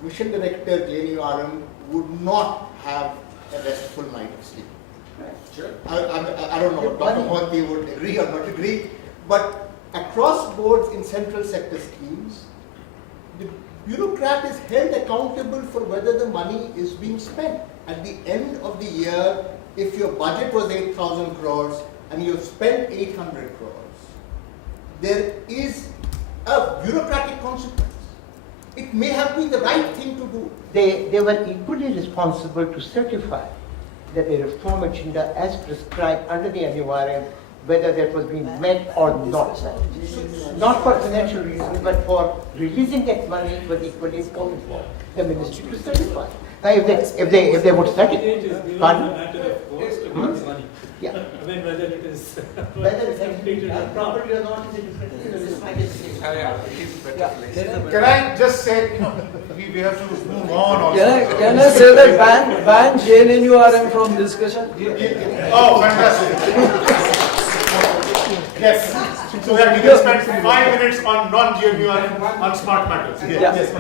mission director JNURM would not have a restful night of sleep. Sure. I don't know, Dr. Mohanty would agree or not agree, but across boards in central sector schemes, the bureaucrat is held accountable for whether the money is being spent. At the end of the year, if your budget was 8,000 crores and you've spent 800 crores, there is a bureaucratic consequence. It may have been the right thing to do. They were equally responsible to certify that the reform agenda as prescribed under the NURM, whether that was being met or not. Not for financial reasons, but for releasing that money was equally important for the ministry to certify. Now, if they would certify, pardon? Yeah. I mean, whether it is whether it's completed properly or not is a different Can I just say, we have to move on also. Can I say that ban JNURM from discussion? Oh, fantastic. Yes. So that we can spend 5 minutes on non-GNURM, on smart matters. Yes.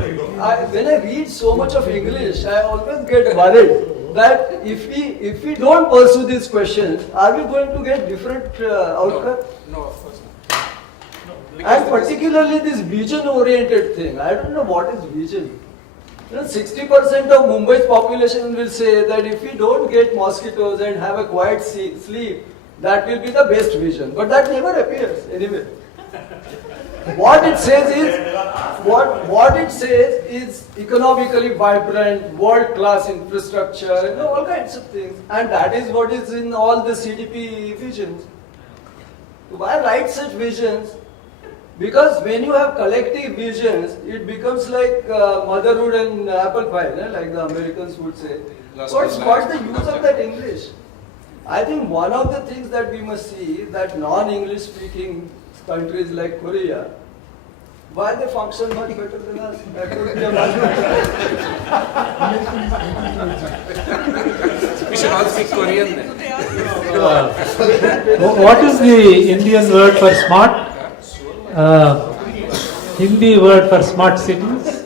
When I read so much of English, I always get worried that if we don't pursue these questions, are we going to get different outcomes? No, of course not. And particularly this vision-oriented thing. I don't know what is vision. 60% of Mumbai's population will say that if we don't get mosquitoes and have a quiet sleep, that will be the best vision. But that never appears anyway. What it says is economically vibrant, world-class infrastructure, all kinds of things. And that is what is in all the CDP visions. Why write such visions? Because when you have collective visions, it becomes like motherhood and apple pie, like the Americans would say. What's the use of that English? I think one of the things that we must see that non-English speaking countries like Korea, why they function much better than us? That could be a We should all speak Korean then. What is the Indian word for smart? Hindi word for smart cities?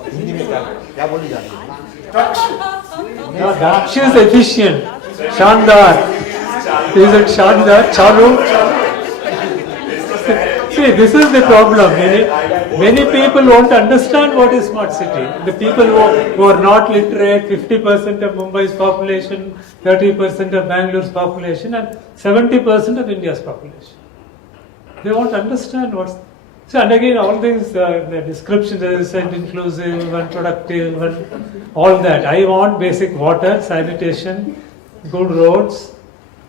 No, Daksh is efficient. Shandar. Is it Shandar? Chalu? See, this is the problem. Many people won't understand what is smart city. The people who are not literate, 50% of Mumbai's population, 30% of Bangalore's population, and 70% of India's population. They won't understand what's. So, and again, all these the descriptions, as I said, inclusive and productive and all that. I want basic water, sanitation, good roads.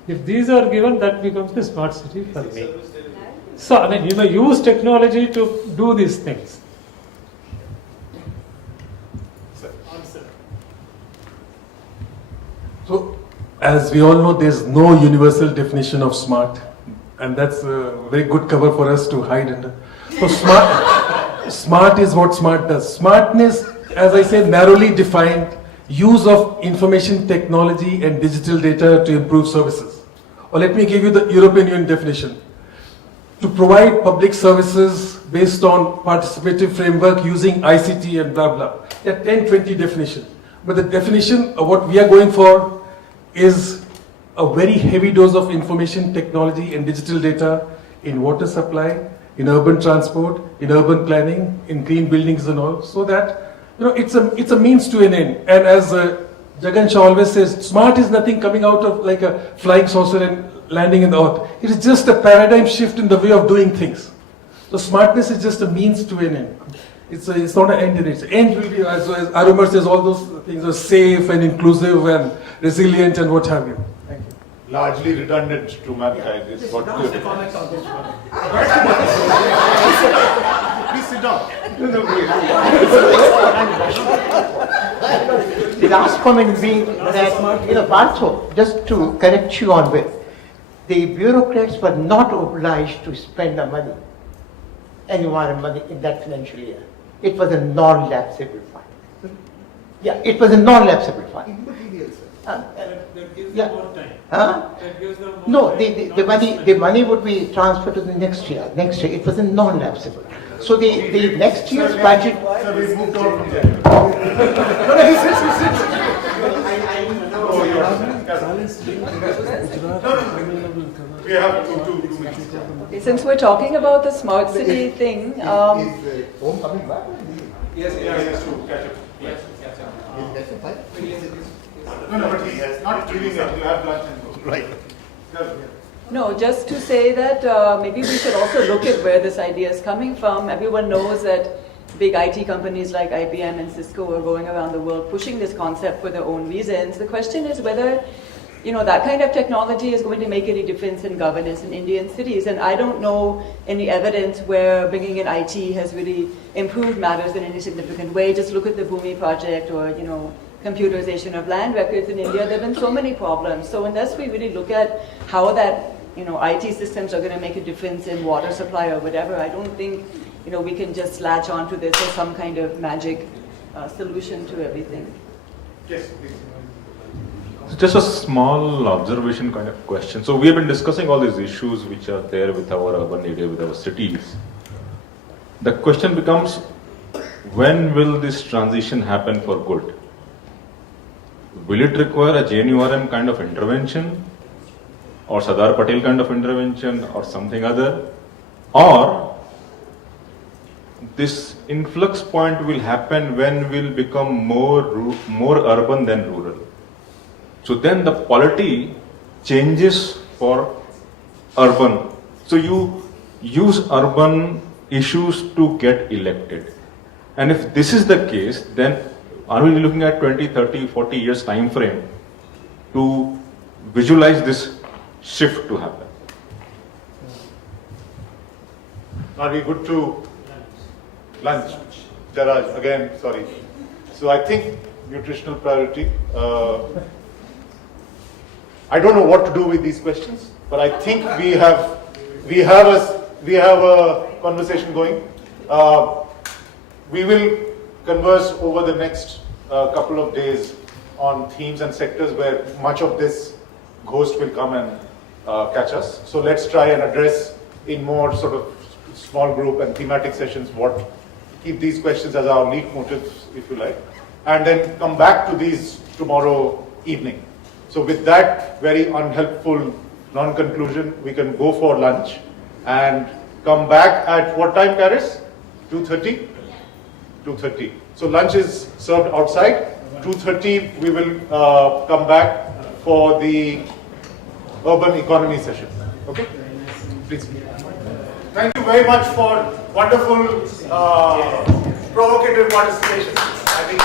If these are given, that becomes the smart city for me. So, I mean, you may use technology to do these things. So, as we all know, there's no universal definition of smart. and that's a very good cover for us to hide under. So smart is what smart does. Smartness, as I said, narrowly defined use of information technology and digital data to improve services. Or let me give you the European Union definition. To provide public services based on participative framework using ICT and blah blah. There are 10, 20 definitions. But the definition of what we are going for is a very heavy dose of information technology and digital data in water supply, in urban transport, in urban planning, in green buildings and all, so that it's a means to an end. And as Jagan Shah always says, smart is nothing coming out of like a flying saucer and landing in the earth. It is just a paradigm shift in the way of doing things. So smartness is just a means to an end. It's not an end in it. End will be, as Arumar says, all those things are safe and inclusive and resilient and what have you. Thank you. Largely redundant to mankind is what Last comment on this one. Please sit down. The last comment being that, Bartho, just to correct you on it, the bureaucrats were not obliged to spend the money, any money in that financial year. It was a non-lapsable fund. Yeah, it was a non-lapsable fund. No, the money would be transferred to the next year. It was a non-lapsable. So the next year's budget. We moved on from there. We have two minutes. Since we're talking about the smart city thing, Is home coming back? Yes, to catch up. Yes, catch up. No, but he is not giving up. You have lunch and go. Right. no, just to say that maybe we should also look at where this idea is coming from. Everyone knows that big IT companies like IBM and Cisco are going around the world pushing this concept for their own reasons. The question is whether that kind of technology is going to make any difference in governance in Indian cities. And I don't know any evidence where bringing in IT has really improved matters in any significant way. Just look at the Bhumi project or, computerization of land records in India. There have been so many problems. So unless we really look at how that, IT systems are going to make a difference in water supply or whatever, I don't think, we can just latch onto this as some kind of magic solution to everything. Yes, please. Just a small observation kind of question. So we have been discussing all these issues which are there with our urban area, with our cities. The question becomes, when will this transition happen for good? Will it require a JNURM kind of intervention, or Sardar Patel kind of intervention, or something other? Or this influx point will happen when we'll become more urban than rural? So then the polity changes for urban. So you use urban issues to get elected. And if this is the case, then are we looking at 20, 30, 40 years time frame to visualize this shift to happen? Are we good to lunch? Jaraj, again, sorry. So I think nutritional priority. I don't know what to do with these questions, but I think we have a conversation going. We will converse over the next couple of days on themes and sectors where much of this ghost will come and catch us. So let's try and address in more sort of small group and thematic sessions keep these questions as our lead motives, if you like, and then come back to these tomorrow evening. So with that very unhelpful non-conclusion, we can go for lunch and come back at what time, Karis? 2:30? 2:30. So lunch is served outside. 2:30 we will come back for the urban economy session. Okay? Please. Thank you very much for wonderful, provocative participation. I think.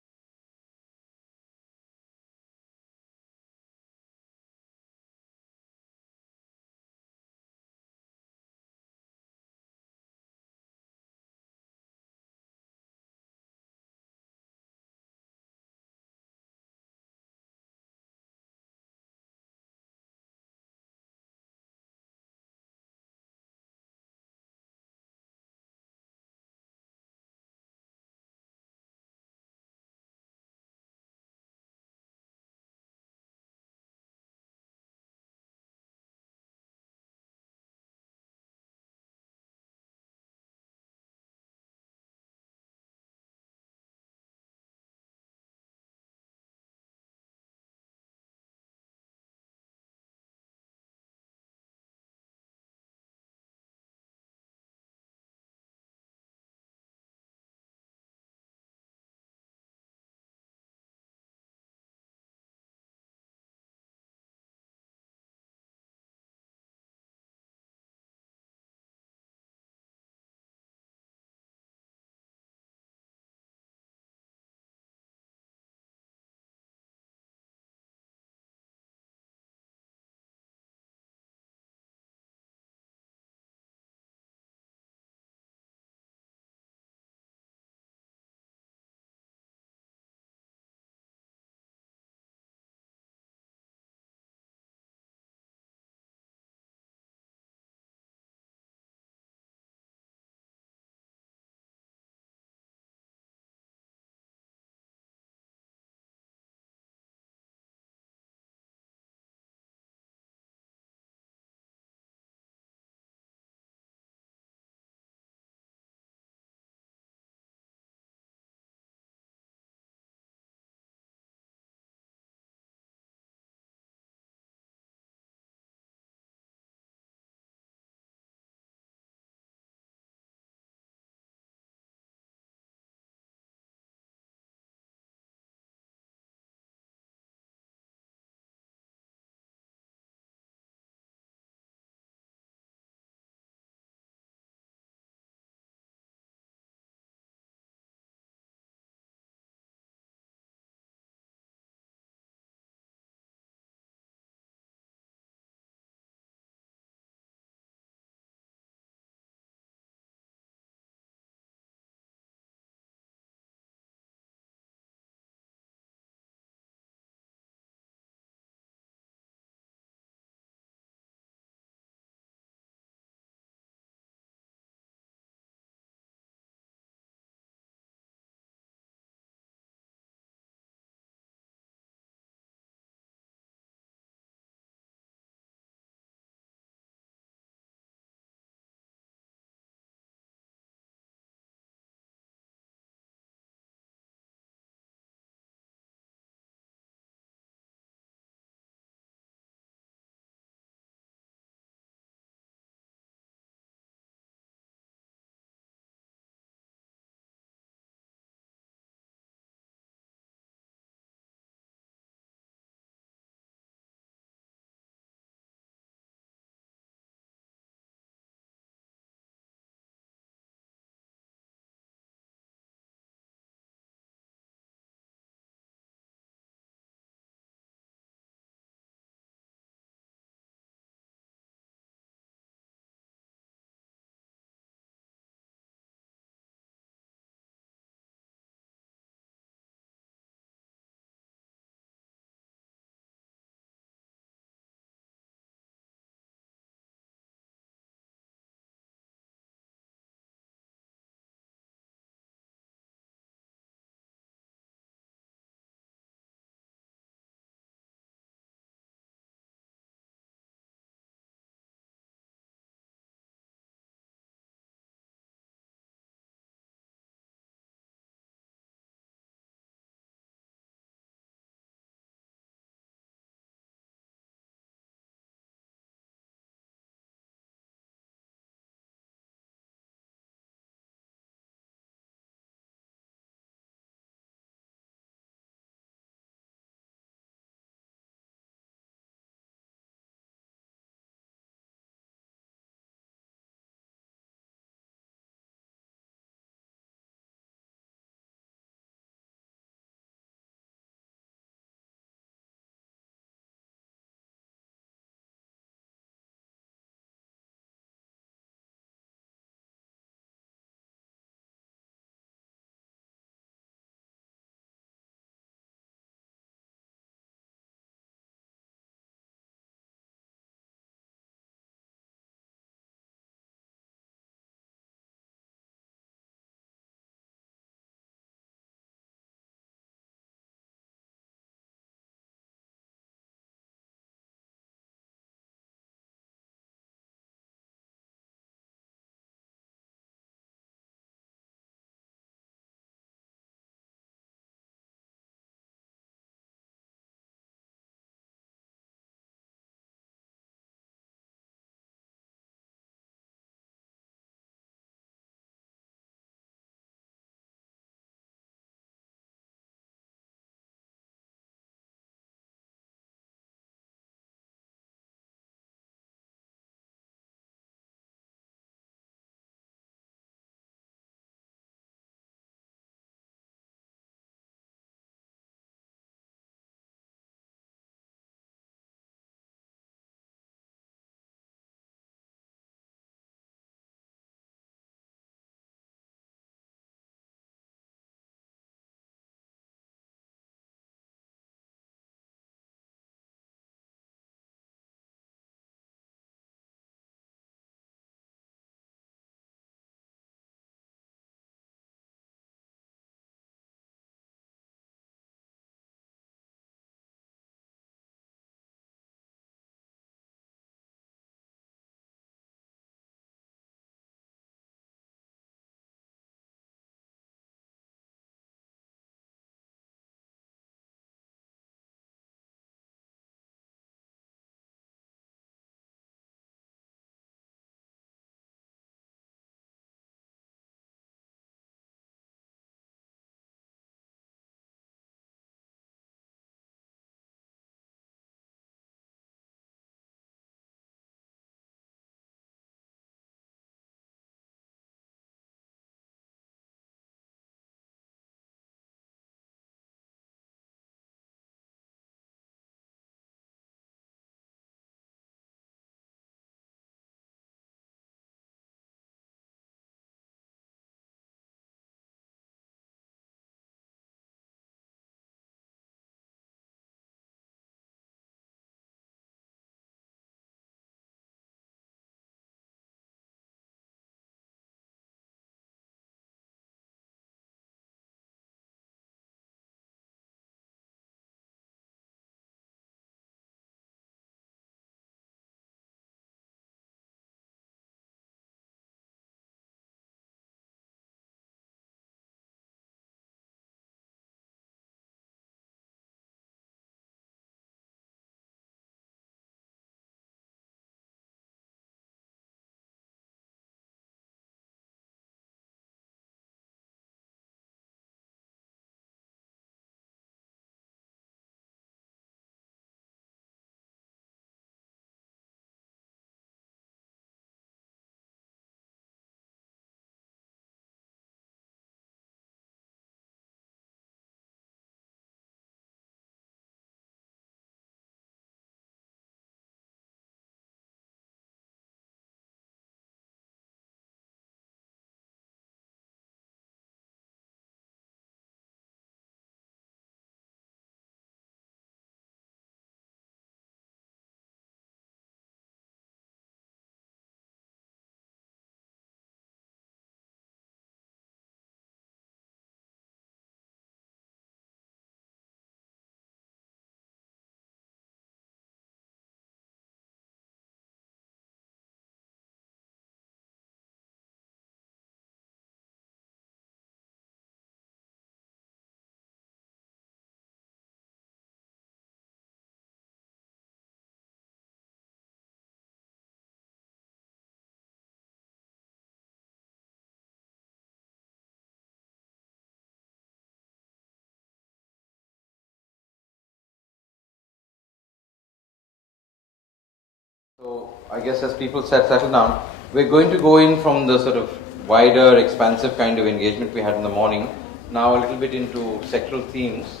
So I guess as people settle down, we're going to go in from the sort of wider, expansive kind of engagement we had in the morning, now a little bit into sectoral themes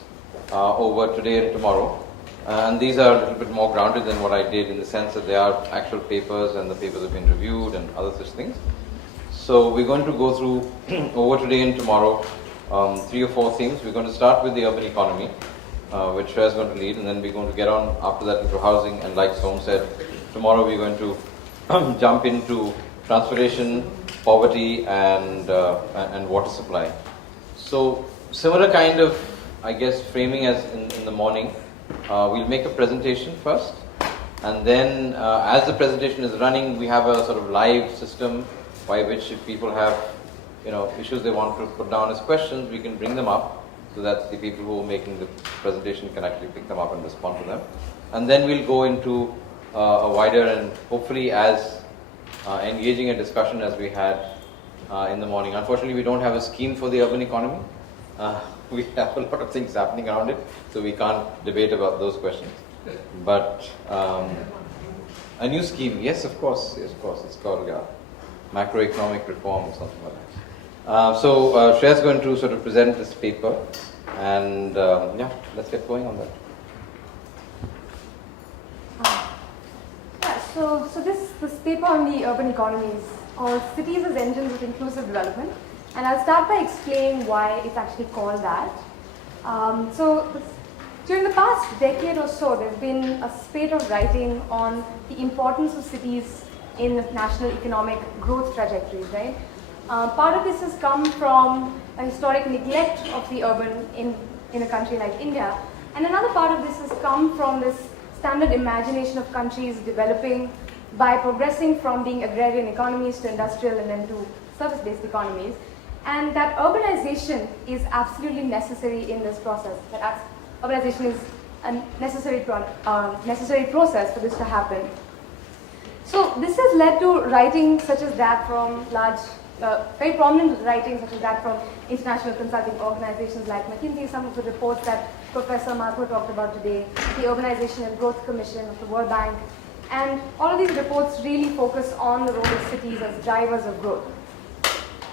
over today and tomorrow. And these are a little bit more grounded than what I did in the sense that they are actual papers and the papers have been reviewed and other such things. So we're going to go through over today and tomorrow 3 or 4 themes. We're going to start with the urban economy, which Shreya is going to lead, and then we're going to get on after that into housing, and like Som said, tomorrow we're going to jump into transportation, poverty, and water supply. So similar kind of, I guess, framing as in the morning. We'll make a presentation first, and then as the presentation is running, we have a sort of live system by which if people have issues they want to put down as questions, we can bring them up so that the people who are making the presentation can actually pick them up and respond to them. And then we'll go into a wider and hopefully as engaging a discussion as we had in the morning. Unfortunately, we don't have a scheme for the urban economy. We have a lot of things happening around it, so we can't debate about those questions. But a new scheme, yes, of course, it's called macroeconomic reform or something like that. So Shreya is going to sort of present this paper, and yeah, let's get going on that. So this paper on the urban economy is called Cities as Engines of Inclusive Development, and I'll start by explaining why it's actually called that. During the past decade or so, there's been a spate of writing on the importance of cities in national economic growth trajectories, right? Part of this has come from a historic neglect of the urban in a country like India, and another part of this has come from this standard imagination of countries developing by progressing from being agrarian economies to industrial and then to service-based economies, and that urbanization is absolutely necessary in this process. That urbanization is a necessary process for this to happen. So this has led to writing such as that from very prominent writing such as that from international consulting organizations like McKinsey, some of the reports that Professor Mathur talked about today, the Urbanization and Growth Commission of the World Bank, and all of these reports really focus on the role of cities as drivers of growth.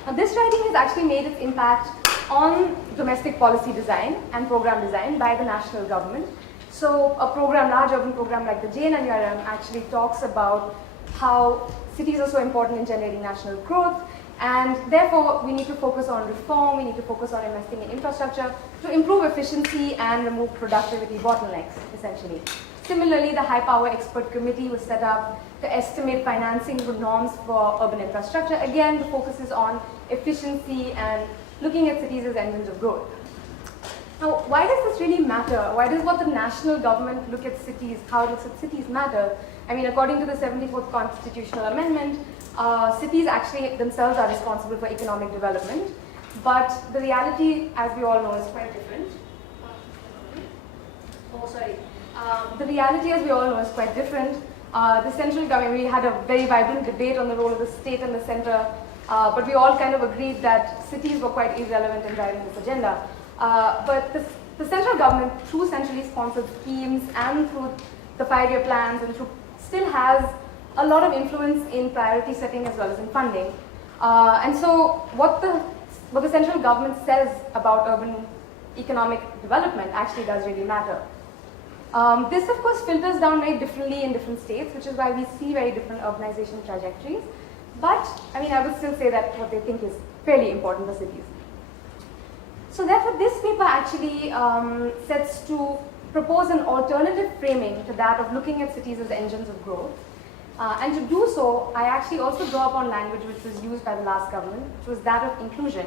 Now, this writing has actually made its impact on domestic policy design and program design by the national government. So a large urban program like the JNNURM actually talks about how cities are so important in generating national growth, and therefore we need to focus on reform, we need to focus on investing in infrastructure to improve efficiency and remove productivity bottlenecks, essentially. Similarly, the High Power Expert Committee was set up to estimate financing norms for urban infrastructure. Again, the focus is on efficiency and looking at cities as engines of growth. Now, why does this really matter? Why does what the national government look at cities, how it looks at cities matter? I mean, according to the 74th Constitutional Amendment, cities actually themselves are responsible for economic development, but the reality, as we all know, is quite different. The reality, as we all know, is quite different. The central government, we had a very vibrant debate on the role of the state and the center, but we all kind of agreed that cities were quite irrelevant in driving this agenda. But the central government, through centrally sponsored schemes and through the 5-year plans, and still has a lot of influence in priority setting as well as in funding. And so what the central government says about urban economic development actually does really matter. This, of course, filters down very differently in different states, which is why we see very different urbanization trajectories. But, I mean, I would still say that what they think is fairly important for cities. So therefore, this paper actually sets to propose an alternative framing to that of looking at cities as engines of growth. And to do so, I actually also draw upon language which was used by the last government, which was that of inclusion.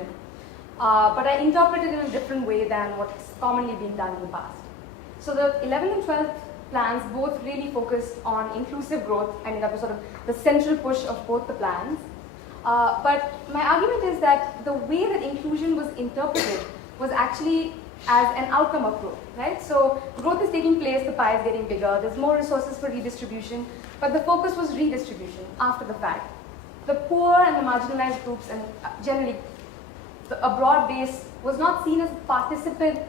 But I interpret it in a different way than what's commonly been done in the past. So the 11th and 12th plans both really focused on inclusive growth. I mean, that was sort of the central push of both the plans. But my argument is that the way that inclusion was interpreted was actually as an outcome of growth, right? So growth is taking place, the pie is getting bigger, there's more resources for redistribution, but the focus was redistribution after the fact. The poor and the marginalized groups, and generally a broad base, was not seen as participants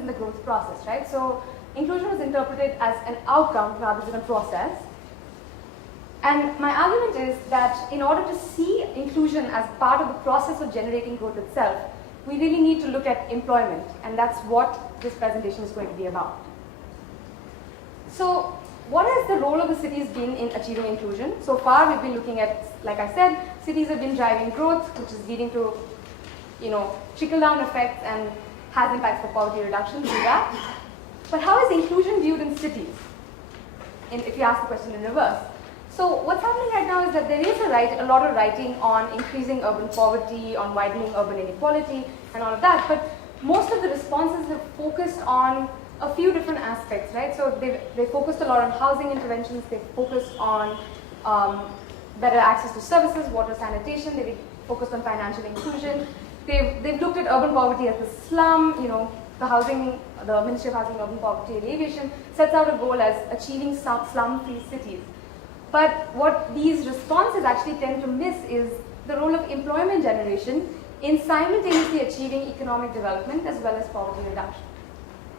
in the growth process, right? So inclusion was interpreted as an outcome rather than a process. And my argument is that in order to see inclusion as part of the process of generating growth itself, we really need to look at employment, and that's what this presentation is going to be about. So, what has the role of the cities been in achieving inclusion? So far, we've been looking at, like I said, cities have been driving growth, which is leading to, trickle-down effects and has impacts for poverty reduction, do that. But how is inclusion viewed in cities? If you ask the question in reverse. So what's happening right now is that there is a lot of writing on increasing urban poverty, on widening urban inequality, and all of that. But most of the responses have focused on a few different aspects, right? So they focused a lot on housing interventions. They focused on better access to services, water sanitation. They focused on financial inclusion. They've looked at urban poverty as the slum. The Ministry of Housing and Urban Poverty Alleviation sets out a goal as achieving slum-free cities. But what these responses actually tend to miss is the role of employment generation in simultaneously achieving economic development as well as poverty reduction,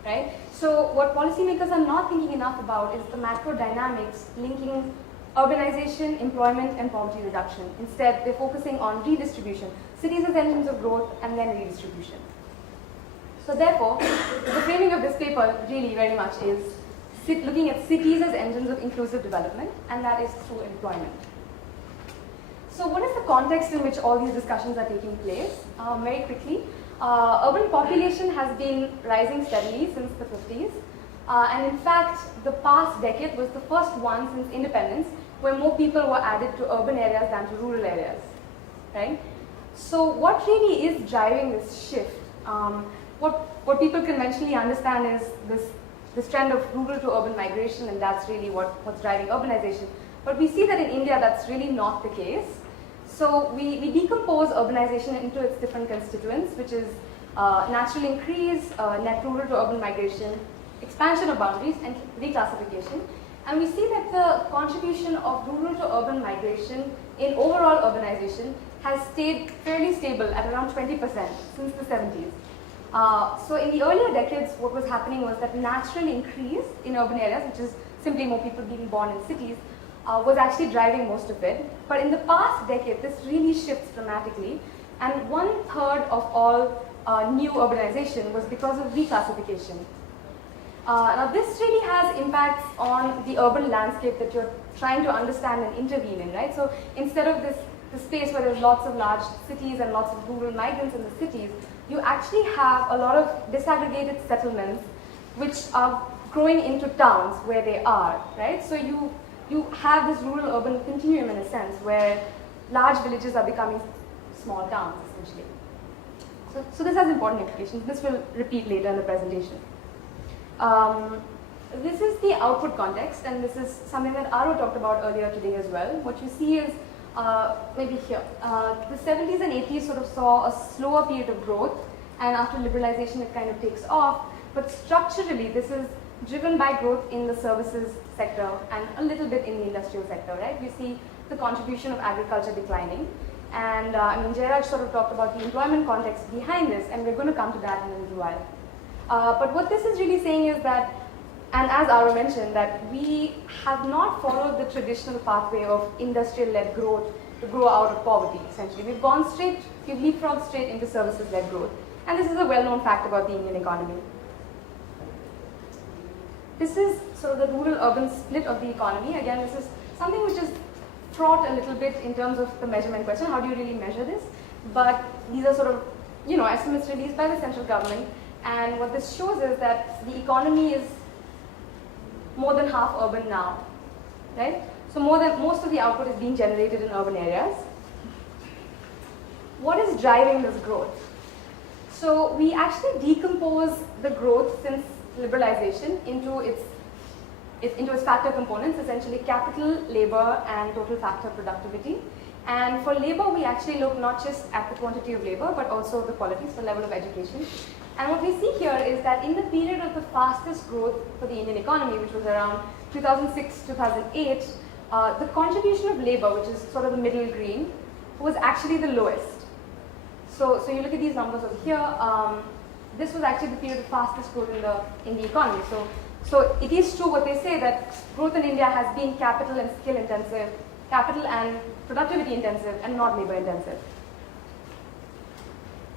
right? So what policymakers are not thinking enough about is the macro dynamics linking urbanization, employment, and poverty reduction. Instead, they're focusing on redistribution, cities as engines of growth, and then redistribution. So therefore, the framing of this paper really very much is looking at cities as engines of inclusive development, and that is through employment. So what is the context in which all these discussions are taking place? Very quickly, urban population has been rising steadily since the 50s. And in fact, the past decade was the first one since independence where more people were added to urban areas than to rural areas, right? So what really is driving this shift? What people conventionally understand is this trend of rural to urban migration, and that's really what's driving urbanization. But we see that in India, that's really not the case. So we decompose urbanization into its different constituents, which is natural increase, net rural to urban migration, expansion of boundaries, and reclassification. And we see that the contribution of rural to urban migration in overall urbanization has stayed fairly stable at around 20% since the 70s. So in the earlier decades, what was happening was that natural increase in urban areas, which is simply more people being born in cities, was actually driving most of it. But in the past decade, this really shifts dramatically. And 1/3 of all new urbanization was because of reclassification. Now this really has impacts on the urban landscape that you're trying to understand and intervene in, right? So instead of the space where there's lots of large cities and lots of rural migrants in the cities, you actually have a lot of disaggregated settlements which are growing into towns where they are, right? So you have this rural-urban continuum in a sense where large villages are becoming small towns, essentially. So this has important implications. This will repeat later in the presentation. This is the output context, and this is something that Aro talked about earlier today as well. What you see is, maybe here, the 70s and 80s sort of saw a slower period of growth, and after liberalization it kind of takes off. But structurally, this is driven by growth in the services sector and a little bit in the industrial sector, right? We see the contribution of agriculture declining. And Jairaj sort of talked about the employment context behind this, and we're going to come to that in a little while. But what this is really saying is that, and as Aro mentioned, that we have not followed the traditional pathway of industrial-led growth to grow out of poverty, essentially. We've leapfrogged straight into services-led growth. And this is a well-known fact about the Indian economy. This is sort of the rural-urban split of the economy. Again, this is something which is fraught a little bit in terms of the measurement question. How do you really measure this? But these are sort of, estimates released by the central government. And what this shows is that the economy is more than half urban now, right? So most of the output is being generated in urban areas. What is driving this growth? So we actually decompose the growth since liberalization into its factor components, essentially capital, labor, and total factor productivity. And for labor, we actually look not just at the quantity of labor, but also the quality, so level of education. And what we see here is that in the period of the fastest growth for the Indian economy, which was around 2006, 2008, the contribution of labor, which is sort of the middle green, was actually the lowest. So you look at these numbers over here, this was actually the period of fastest growth in the economy. So it is true what they say, that growth in India has been capital and skill intensive capital and productivity intensive and not labor intensive.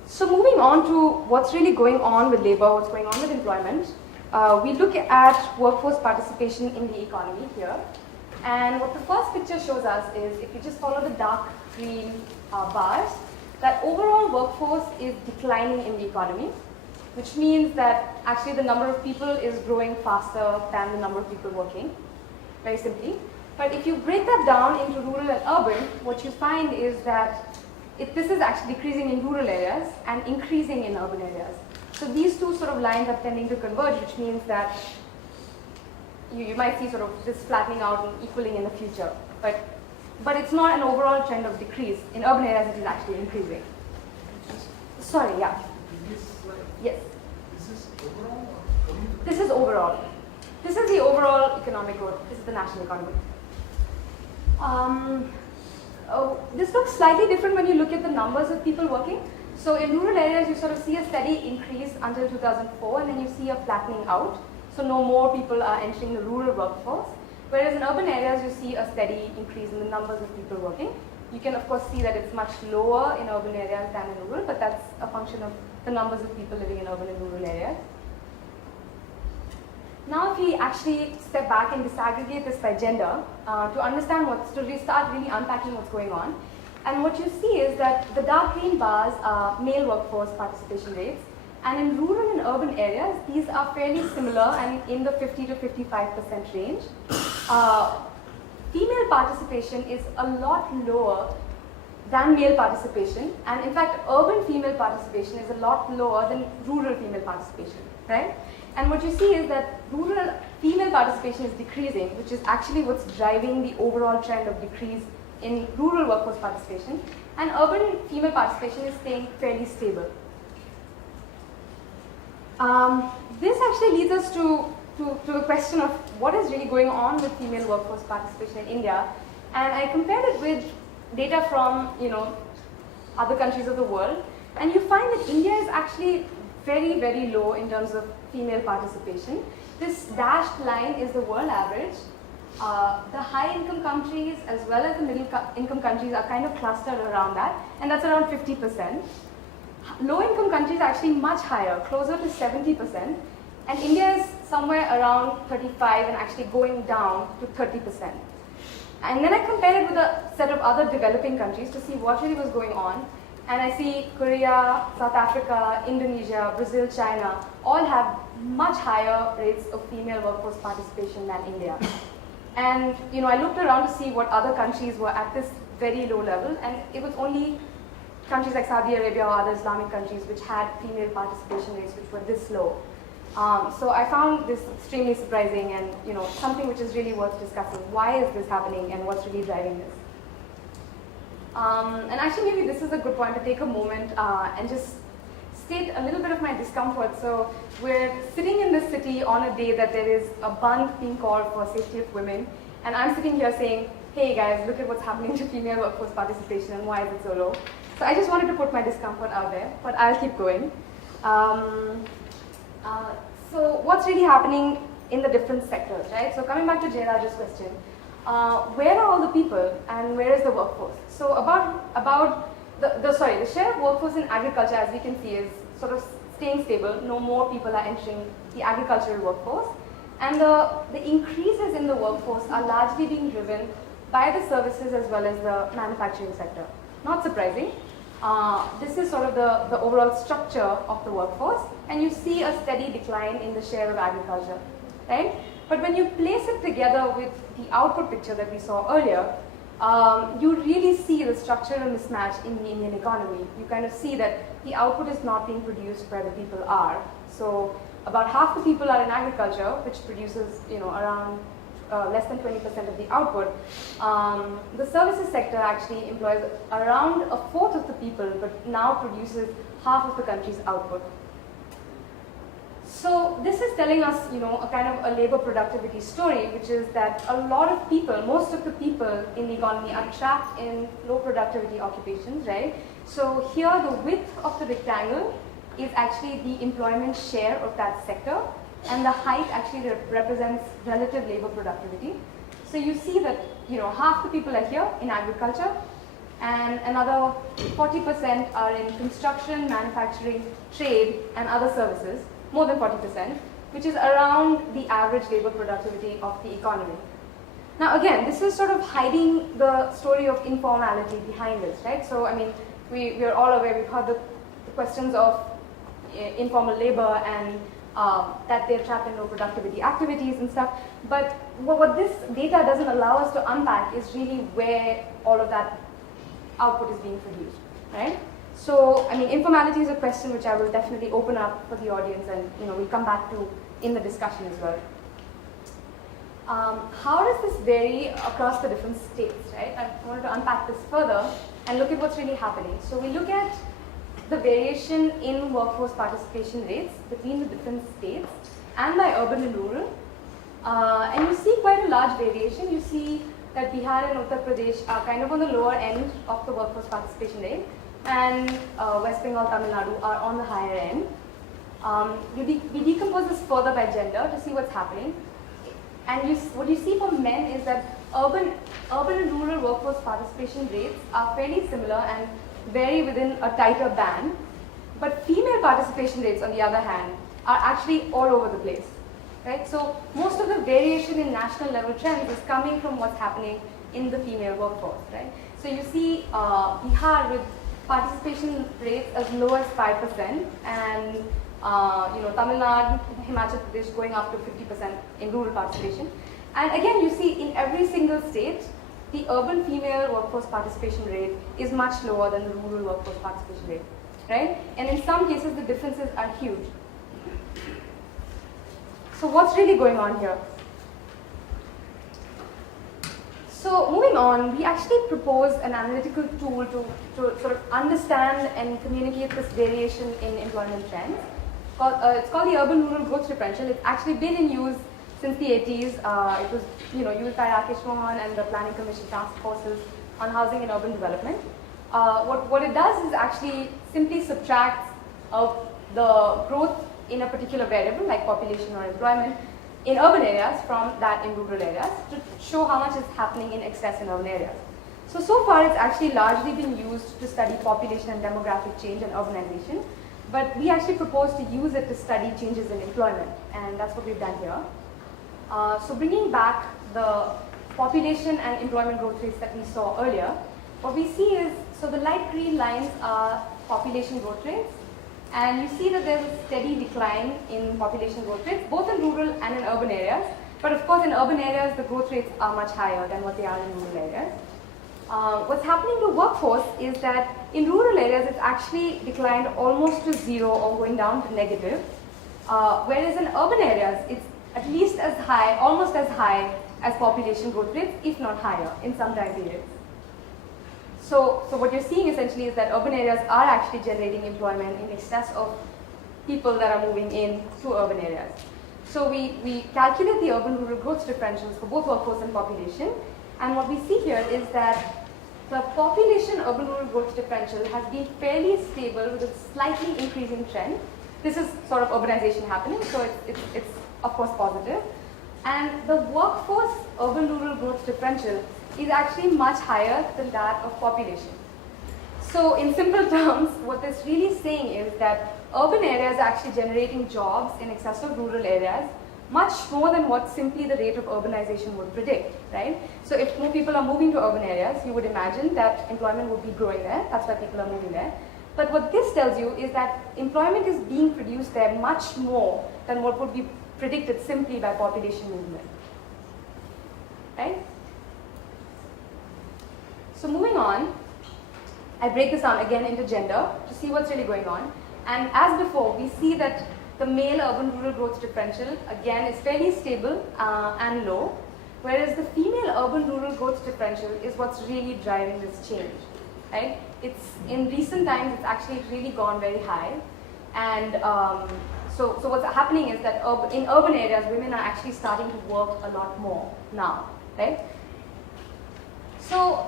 So moving on to what's really going on with labor, what's going on with employment, we look at workforce participation in the economy here. And what the first picture shows us is, if you just follow the dark green bars, that overall workforce is declining in the economy, which means that actually the number of people is growing faster than the number of people working, very simply. But if you break that down into rural and urban, what you find is that this is actually decreasing in rural areas and increasing in urban areas. So these two sort of lines are tending to converge, which means that you might see sort of this flattening out and equaling in the future. But it's not an overall trend of decrease. In urban areas, it is actually increasing. Sorry, yeah. Yes. This is overall. This is the overall economic growth. This is the national economy. This looks slightly different when you look at the numbers of people working. So in rural areas, you sort of see a steady increase until 2004, and then you see a flattening out. So no more people are entering the rural workforce. Whereas in urban areas, you see a steady increase in the numbers of people working. You can, of course, see that it's much lower in urban areas than in rural, but that's a function of the numbers of people living in urban and rural areas. Now, if we actually step back and disaggregate this by gender, to start really unpacking what's going on, and what you see is that the dark green bars are male workforce participation rates, and in rural and urban areas, these are fairly similar and in the 50 to 55% range. Female participation is a lot lower than male participation, and in fact, urban female participation is a lot lower than rural female participation, right? And what you see is that rural female participation is decreasing, which is actually what's driving the overall trend of decrease in rural workforce participation, and urban female participation is staying fairly stable. This actually leads us to the question of what is really going on with female workforce participation in India, and I compared it with data from other countries of the world, and you find that India is actually very, very low in terms of female participation. This dashed line is the world average. The high-income countries as well as the middle-income countries are kind of clustered around that, and that's around 50%. Low-income countries are actually much higher, closer to 70%, and India is somewhere around 35 and actually going down to 30%. And then I compared it with a set of other developing countries to see what really was going on, and I see Korea, South Africa, Indonesia, Brazil, China all have much higher rates of female workforce participation than India. And I looked around to see what other countries were at this very low level, and it was only countries like Saudi Arabia or other Islamic countries which had female participation rates which were this low. So I found this extremely surprising and something which is really worth discussing. Why is this happening and what's really driving this? And actually maybe this is a good point to take a moment and just state a little bit of my discomfort. So we're sitting in this city on a day that there is a bund being called for safety of women, and I'm sitting here saying, hey guys, look at what's happening to female workforce participation and why is it so low. So I just wanted to put my discomfort out there, but I'll keep going. So what's really happening in the different sectors, right? So coming back to Jairaj's question, where are all the people and where is the workforce? So about the share of workforce in agriculture, as we can see, is sort of staying stable. No more people are entering the agricultural workforce, and the increases in the workforce are largely being driven by the services as well as the manufacturing sector. Not surprising. This is sort of the overall structure of the workforce, and you see a steady decline in the share of agriculture, right? But when you place it together with the output picture that we saw earlier, you really see the structural mismatch in the Indian economy. You kind of see that the output is not being produced where the people are. So about half the people are in agriculture, which produces around less than 20% of the output. The services sector actually employs around a fourth of the people, but now produces half of the country's output. So this is telling us, a kind of a labor productivity story, which is that a lot of people, most of the people in the economy are trapped in low productivity occupations, right? So here the width of the rectangle is actually the employment share of that sector, and the height actually represents relative labor productivity. So you see that, half the people are here in agriculture, and another 40% are in construction, manufacturing, trade, and other services, more than 40%, which is around the average labor productivity of the economy. Now again, this is sort of hiding the story of informality behind this, right? So I mean, we are all aware, we've heard the questions of informal labor and that they're trapped in low productivity activities and stuff. But what this data doesn't allow us to unpack is really where all of that output is being produced, right? So, I mean, informality is a question which I will definitely open up for the audience, and we'll come back to in the discussion as well. How does this vary across the different states, right? I wanted to unpack this further and look at what's really happening. So we look at the variation in workforce participation rates between the different states and by urban and rural. And you see quite a large variation. You see that Bihar and Uttar Pradesh are kind of on the lower end of the workforce participation rate, and West Bengal, Tamil Nadu are on the higher end. We decompose this further by gender to see what's happening. And what you see for men is that urban and rural workforce participation rates are fairly similar and vary within a tighter band. But female participation rates, on the other hand, are actually all over the place. Right? So most of the variation in national level trends is coming from what's happening in the female workforce. Right? So you see Bihar with participation rates as low as 5%, and Tamil Nadu, Himachal Pradesh going up to 50% in rural participation. And again, you see in every single state, the urban female workforce participation rate is much lower than the rural workforce participation rate, right? And in some cases, the differences are huge. So what's really going on here? So moving on, we actually proposed an analytical tool to sort of understand and communicate this variation in employment trends. It's called the Urban-Rural Growth Differential. It's actually been in use since the 80s. It was used by Rakesh Mohan and the Planning Commission task forces on housing and urban development. What it does is actually simply subtracts the growth in a particular variable like population or employment in urban areas from that in rural areas to show how much is happening in excess in urban areas. So far it's actually largely been used to study population and demographic change and urbanization, but we actually propose to use it to study changes in employment, and that's what we've done here. So bringing back the population and employment growth rates that we saw earlier, what we see is, so the light green lines are population growth rates, and you see that there's a steady decline in population growth rates, both in rural and in urban areas. But of course, in urban areas, the growth rates are much higher than what they are in rural areas. What's happening to workforce is that in rural areas, it's actually declined almost to zero or going down to negative, whereas in urban areas, it's at least as high, almost as high as population growth rates, if not higher, in some time periods. So what you're seeing essentially is that urban areas are actually generating employment in excess of people that are moving in to urban areas. So we calculate the urban-rural growth differentials for both workforce and population, and what we see here is that the population urban-rural growth differential has been fairly stable with a slightly increasing trend. This is sort of urbanization happening, so it's of course positive. And the workforce urban-rural growth differential is actually much higher than that of population. So in simple terms, what this really saying is that urban areas are actually generating jobs in excess of rural areas, much more than what simply the rate of urbanization would predict, right? So if more people are moving to urban areas, you would imagine that employment would be growing there. That's why people are moving there. But what this tells you is that employment is being produced there much more than what would be predicted simply by population movement, right? So moving on, I break this down again into gender to see what's really going on. And as before, we see that the male urban-rural growth differential, again, is fairly stable and low, whereas the female urban-rural growth differential is what's really driving this change, right? It's, in recent times, it's actually really gone very high. And so what's happening is that in urban areas, women are actually starting to work a lot more now, right? So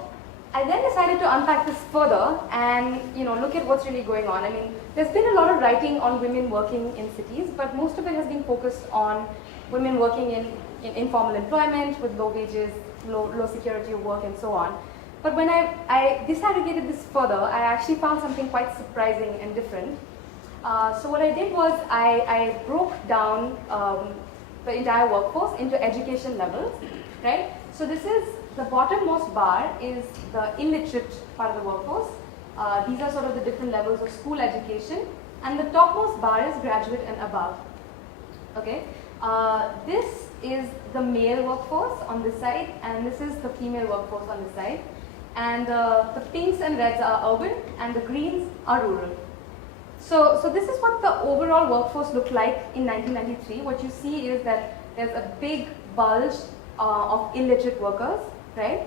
I then decided to unpack this further and look at what's really going on. I mean, there's been a lot of writing on women working in cities, but most of it has been focused on women working in informal employment with low wages low security of work and so on. But when I disaggregated this further, I actually found something quite surprising and different. So what I did was I broke down the entire workforce into education levels, right? So this is, the bottommost bar is the illiterate part of the workforce. These are sort of the different levels of school education. And the topmost bar is graduate and above, okay? This is the male workforce on this side, and this is the female workforce on this side. And the pinks and reds are urban, and the greens are rural. So this is what the overall workforce looked like in 1993. What you see is that there's a big bulge of illiterate workers, right?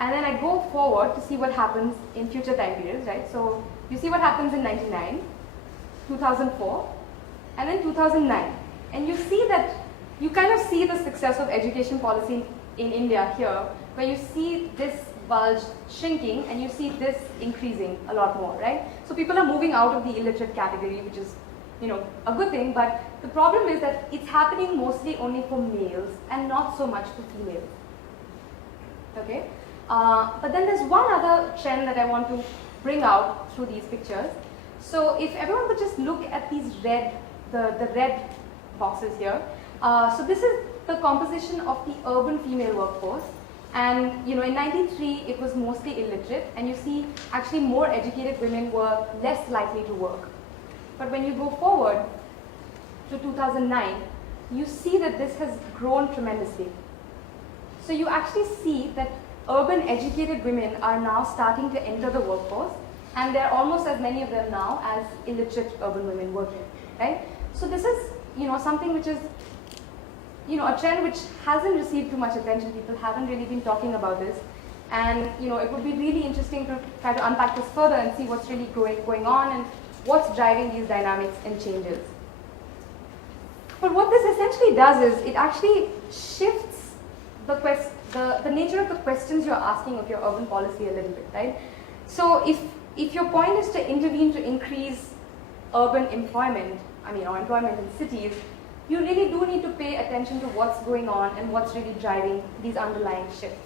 And then I go forward to see what happens in future time periods, right? So you see what happens in 99, 2004, and then 2009. And you see that, you kind of see the success of education policy in India here, where you see this bulge shrinking and you see this increasing a lot more, right? So people are moving out of the illiterate category, which is, you know, a good thing, but the problem is that it's happening mostly only for males and not so much for females, okay? But then there's one other trend that I want to bring out through these pictures. So if everyone would just look at these red, the red boxes here. So this is the composition of the urban female workforce. And you know, in 93, it was mostly illiterate, and you see actually more educated women were less likely to work. But when you go forward to 2009, you see that this has grown tremendously. So you actually see that urban educated women are now starting to enter the workforce, and there are almost as many of them now as illiterate urban women working, right? So this is, you know, something which is, you know, a trend which hasn't received too much attention. People haven't really been talking about this. And, you know, it would be really interesting to try to unpack this further and see what's really going on and what's driving these dynamics and changes. But what this essentially does is it actually shifts the nature of the questions you're asking of your urban policy a little bit, right? So if your point is to intervene to increase urban employment, or employment in cities, you really do need to pay attention to what's going on and what's really driving these underlying shifts.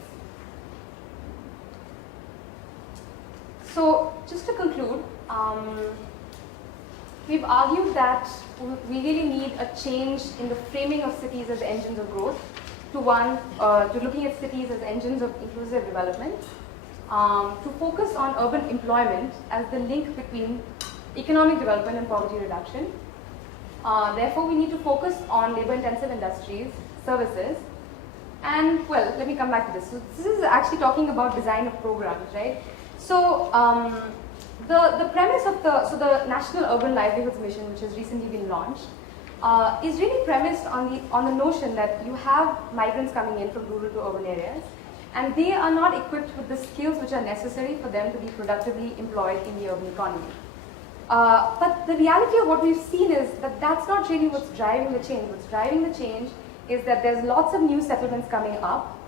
So just to conclude, we've argued that we really need a change in the framing of cities as engines of growth to looking at cities as engines of inclusive development, to focus on urban employment as the link between economic development and poverty reduction. Therefore, we need to focus on labor-intensive industries, services, and, well, let me come back to this. So this is actually talking about design of programs, right? So the premise of the National Urban Livelihoods Mission, which has recently been launched, is really premised on the notion that you have migrants coming in from rural to urban areas, and they are not equipped with the skills which are necessary for them to be productively employed in the urban economy. But the reality of what we've seen is that that's not really what's driving the change. What's driving the change is that there's lots of new settlements coming up,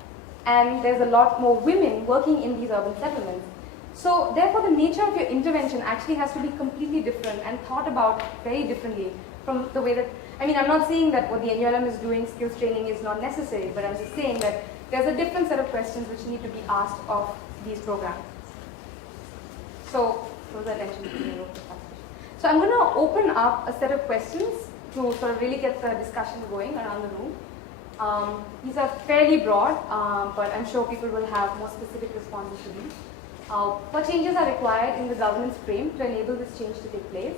and there's a lot more women working in these urban settlements. So therefore, the nature of your intervention actually has to be completely different and thought about very differently from the way that, I'm not saying that what the NULM is doing, skills training, is not necessary, but I'm just saying that there's a different set of questions which need to be asked of these programs. So, those are attention to the So I'm going to open up a set of questions to sort of really get the discussion going around the room. These are fairly broad, but I'm sure people will have more specific responses to these. What changes are required in the governance frame to enable this change to take place?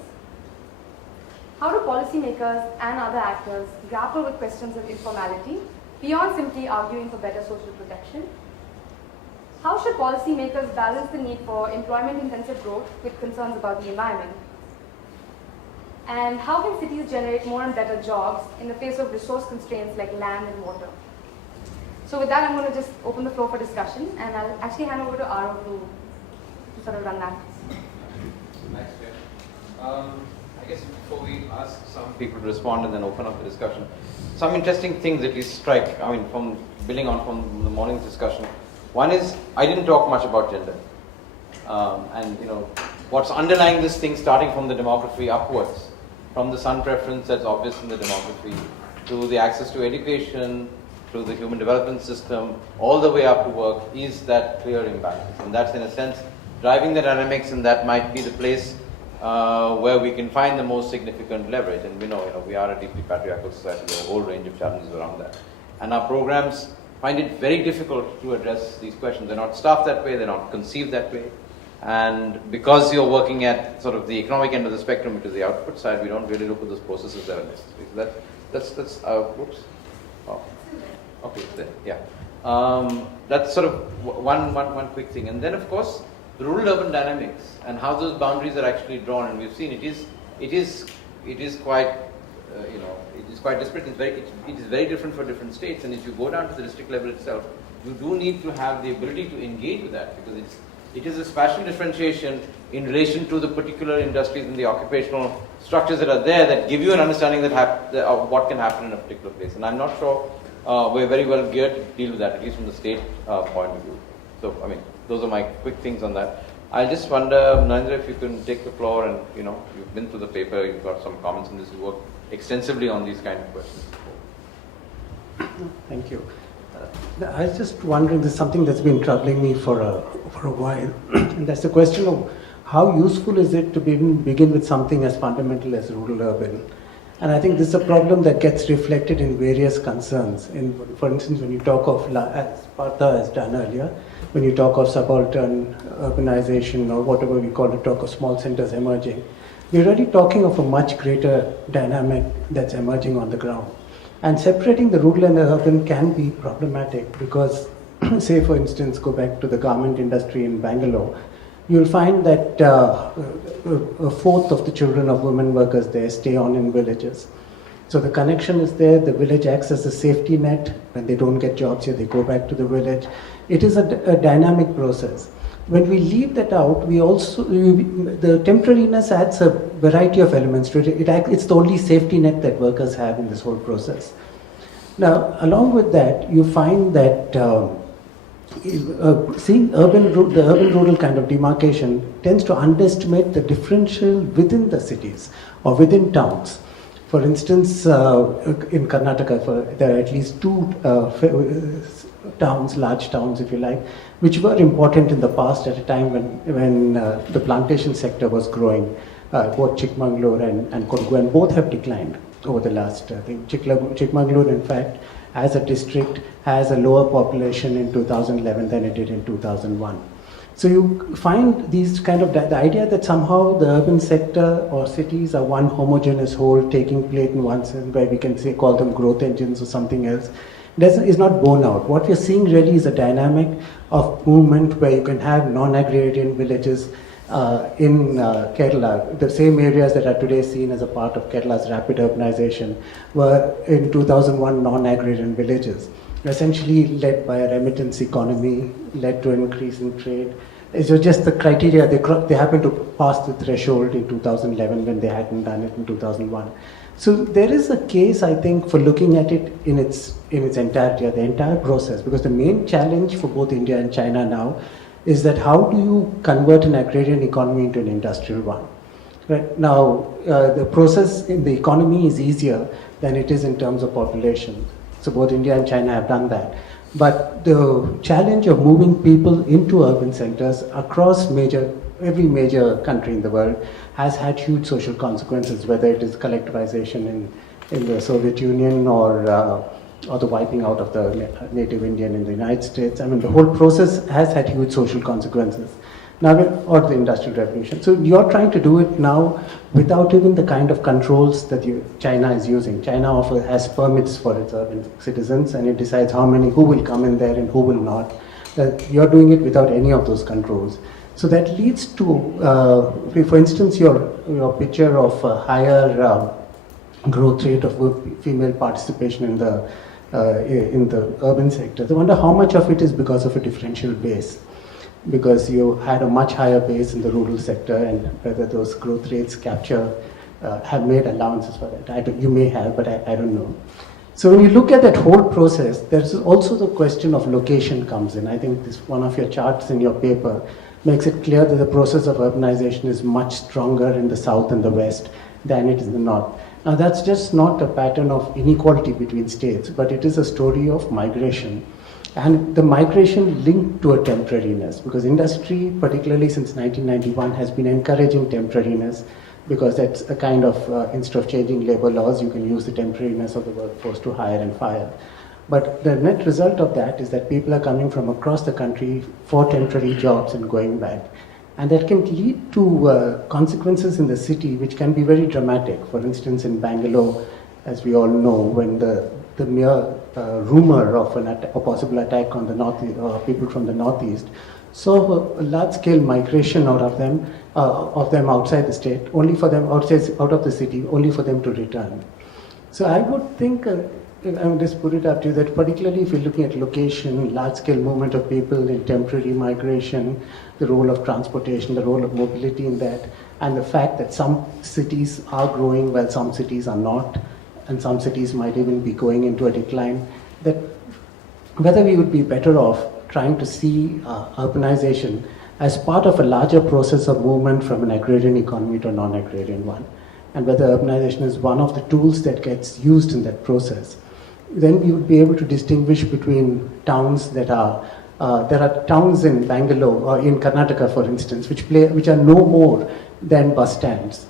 How do policymakers and other actors grapple with questions of informality beyond simply arguing for better social protection? How should policymakers balance the need for employment-intensive growth with concerns about the environment? And how can cities generate more and better jobs in the face of resource constraints like land and water? So with that, I'm going to just open the floor for discussion, and I'll actually hand over to Aro to sort of run that. Thanks, Jay. I guess before we ask some people to respond and then open up the discussion, some interesting things that we strike, from building on from the morning's discussion. One is, I didn't talk much about gender. What's underlying this thing, starting from the demography upwards, from the son preference that's obvious in the demography, to the access to education, through the human development system, all the way up to work, is that clear imbalance. And that's, in a sense, driving the dynamics, and that might be the place where we can find the most significant leverage. And we know, we are a deeply patriarchal society. There are a whole range of challenges around that. And our programs find it very difficult to address these questions. They're not staffed that way, they're not conceived that way. And because you're working at sort of the economic end of the spectrum, which is the output side, we don't really look at those processes that are necessary. So that's whoops. Oh. Okay, there, yeah. That's sort of one quick thing. And then, of course, the rural-urban dynamics and how those boundaries are actually drawn. And we've seen it is quite it is quite disparate. It is very different for different states. And if you go down to the district level itself, you do need to have the ability to engage with that, because it is a spatial differentiation in relation to the particular industries and the occupational structures that are there that give you an understanding of what can happen in a particular place. And I'm not sure we're very well geared to deal with that, at least from the state point of view. So, I mean, those are my quick things on that. I just wonder, Narendra, if you can take the floor, and you've been through the paper, you've got some comments on this, you work extensively on these kind of questions. Thank you. I was just wondering, there's something that's been troubling me for a while, and that's the question of how useful is it to begin with something as fundamental as rural-urban. And I think this is a problem that gets reflected in various concerns. For instance, when you talk of, as Partha has done earlier, when you talk of subaltern urbanization, or whatever we call it, talk of small centers emerging, we're already talking of a much greater dynamic that's emerging on the ground. And separating the rural and the urban can be problematic because, say for instance, go back to the garment industry in Bangalore, you'll find that a fourth of the children of women workers there stay on in villages. So the connection is there, the village acts as a safety net. When they don't get jobs here, they go back to the village. It is a dynamic process. When we leave that out, the temporariness adds a variety of elements to it. It's the only safety net that workers have in this whole process. Now, along with that, you find that seeing the urban-rural kind of demarcation tends to underestimate the differential within the cities or within towns. For instance, in Karnataka, there are at least two towns, large towns if you like, which were important in the past at a time when the plantation sector was growing, both Chikmagalur and Kodagu, and both have declined over the last, I think Chikmagalur in fact, as a district, has a lower population in 2011 than it did in 2001. So you find these kind of, the idea that somehow the urban sector or cities are one homogeneous whole taking place in one sense, where we can call them growth engines or something else, is not borne out. What we're seeing really is a dynamic of movement where you can have non-agrarian villages in Kerala. The same areas that are today seen as a part of Kerala's rapid urbanization were in 2001 non-agrarian villages, essentially led by a remittance economy, led to an increase in trade. It's just the criteria, they happened to pass the threshold in 2011 when they hadn't done it in 2001. So there is a case, I think, for looking at it in its entirety, the entire process, because the main challenge for both India and China now is that how do you convert an agrarian economy into an industrial one? Right now, the process in the economy is easier than it is in terms of population. So both India and China have done that. But the challenge of moving people into urban centers across every major country in the world has had huge social consequences, whether it is collectivization in the Soviet Union or the wiping out of the native Indian in the United States. I mean, the whole process has had huge social consequences. Now, or the Industrial Revolution. So you're trying to do it now without even the kind of controls that China is using. China has permits for its urban citizens, and it decides who will come in there and who will not. You're doing it without any of those controls. So that leads to, for instance, your picture of a higher growth rate of female participation in the urban sector. I wonder how much of it is because of a differential base, because you had a much higher base in the rural sector, and whether those growth rates have made allowances for that. You may have, but I don't know. So when you look at that whole process, there's also the question of location comes in. I think one of your charts in your paper makes it clear that the process of urbanization is much stronger in the south and the west than it is in the north. Now that's just not a pattern of inequality between states, but it is a story of migration. And the migration linked to a temporariness, because industry, particularly since 1991, has been encouraging temporariness, because that's a kind of, instead of changing labor laws, you can use the temporariness of the workforce to hire and fire. But the net result of that is that people are coming from across the country for temporary jobs and going back. And that can lead to consequences in the city which can be very dramatic. For instance, in Bangalore, as we all know, when the mere rumor of a possible attack on the people from the northeast, so a large-scale migration out of them outside the state, only for them out of the city, only for them to return. So I would think, I will just put it up to you that particularly if you're looking at location, large-scale movement of people in temporary migration, the role of transportation, the role of mobility in that, and the fact that some cities are growing while some cities are not, and some cities might even be going into a decline, that whether we would be better off trying to see urbanization as part of a larger process of movement from an agrarian economy to a non-agrarian one, and whether urbanization is one of the tools that gets used in that process, then we would be able to distinguish between towns that are, there are towns in Bangalore or in Karnataka, for instance, which are no more than bus stands,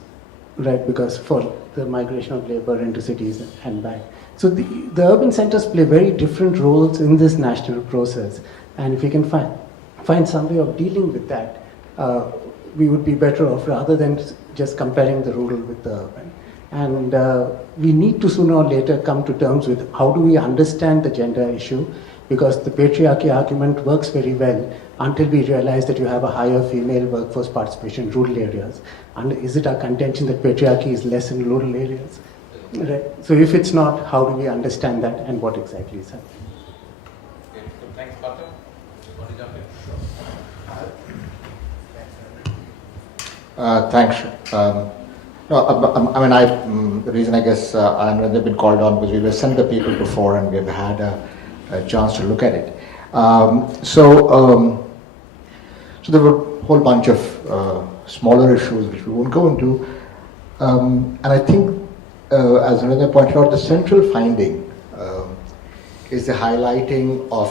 right? Because for the migration of labor into cities and back. So the urban centers play very different roles in this national process. And if we can find some way of dealing with that, we would be better off rather than just comparing the rural with the urban. And we need to sooner or later come to terms with how do we understand the gender issue, because the patriarchy argument works very well until we realize that you have a higher female workforce participation in rural areas. And is it our contention that patriarchy is less in rural areas? Right. So if it's not, how do we understand that and what exactly is happening? Okay, so thanks, Gautam. You want to jump in? Thanks. The reason I guess they've been called on because we were sent the paper before and we've had a chance to look at it. So there were a whole bunch of smaller issues which we won't go into. And I think, as another pointed out, the central finding is the highlighting of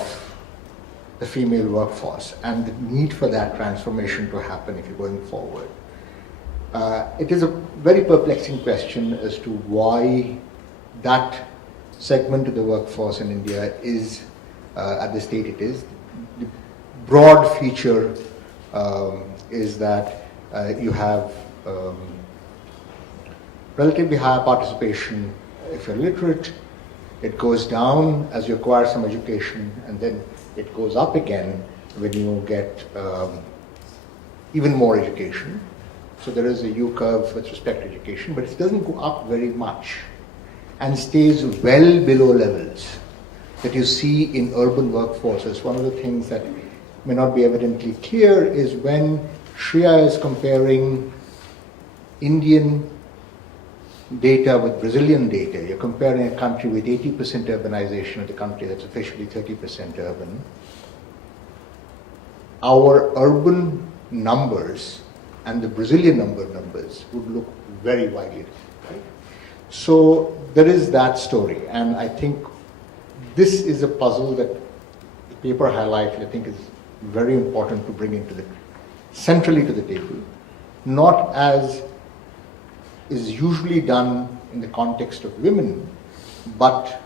the female workforce and the need for that transformation to happen if you're going forward. It is a very perplexing question as to why that segment of the workforce in India is at the state it is. The broad feature is that you have relatively higher participation if you're literate. It goes down as you acquire some education, and then it goes up again when you get even more education. So there is a U-curve with respect to education, but it doesn't go up very much and stays well below levels that you see in urban workforces. One of the things that may not be evidently clear is when Shreya is comparing Indian data with Brazilian data, you're comparing a country with 80% urbanization with a country that's officially 30% urban. Our urban numbers and the Brazilian numbers would look very widely different, right? So there is that story, and I think this is a puzzle that the paper highlights, I think is very important to bring into centrally to the table, not as is usually done in the context of women, but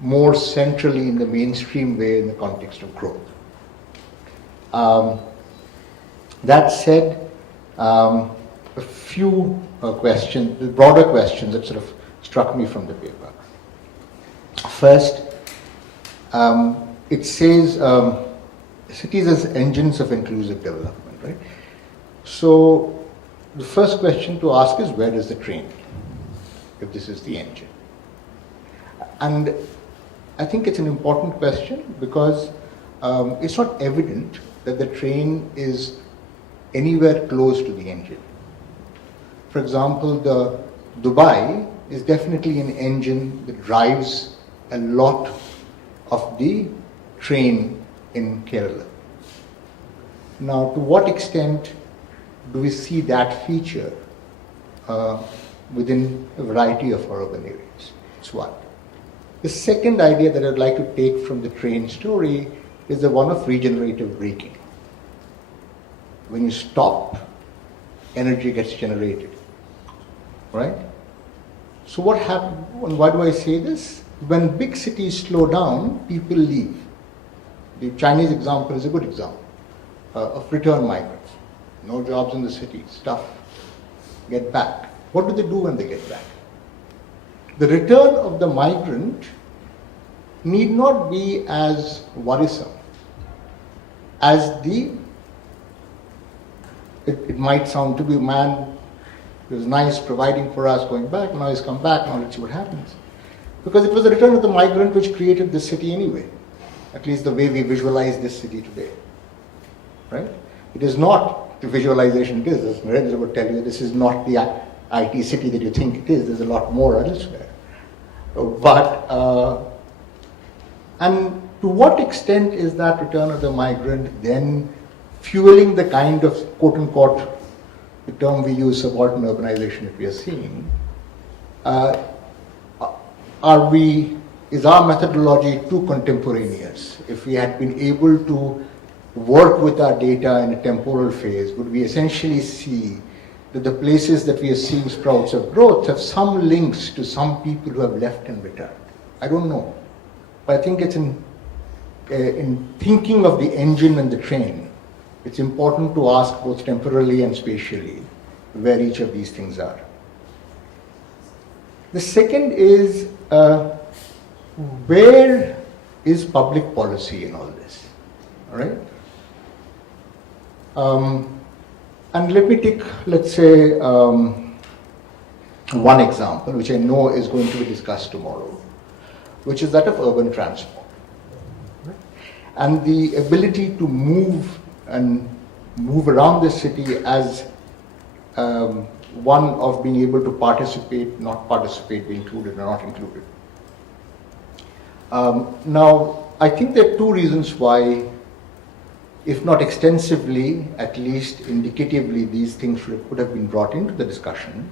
more centrally in the mainstream way in the context of growth. That said, a few questions, broader questions that sort of struck me from the paper. First, it says cities as engines of inclusive development, right? So the first question to ask is, where is the train, if this is the engine? And I think it's an important question because it's not evident that the train is anywhere close to the engine. For example, the Dubai is definitely an engine that drives a lot of the train in Kerala. Now, to what extent do we see that feature within a variety of our urban areas. That's one. The second idea that I'd like to take from the train story is the one of regenerative braking. When you stop, energy gets generated, right? So what happens, and why do I say this? When big cities slow down, people leave. The Chinese example is a good example of return migrants. No jobs in the city, stuff, get back. What do they do when they get back? The return of the migrant need not be as worrisome as it might sound to be. A man who was nice, providing for us, going back, now he's come back, now let's see what happens. Because it was the return of the migrant which created this city anyway, at least the way we visualize this city today, right? It is not the visualization it is, as Narendra would tell you, this is not the IT city that you think it is, there's a lot more elsewhere. But, and to what extent is that return of the migrant then fueling the kind of, quote unquote, the term we use, subaltern urbanization that we are seeing? Is our methodology too contemporaneous? If we had been able to work with our data in a temporal phase, would we essentially see that the places that we are seeing sprouts of growth have some links to some people who have left and returned? I don't know. But I think it's in thinking of the engine and the train, it's important to ask both temporally and spatially where each of these things are. The second is, where is public policy in all this? All right? And let me take, let's say, one example, which I know is going to be discussed tomorrow, which is that of urban transport. Right? And the ability to move around the city as one of being able to participate, not participate, be included or not included. Now, I think there are two reasons why, if not extensively, at least indicatively, these things could have been brought into the discussion,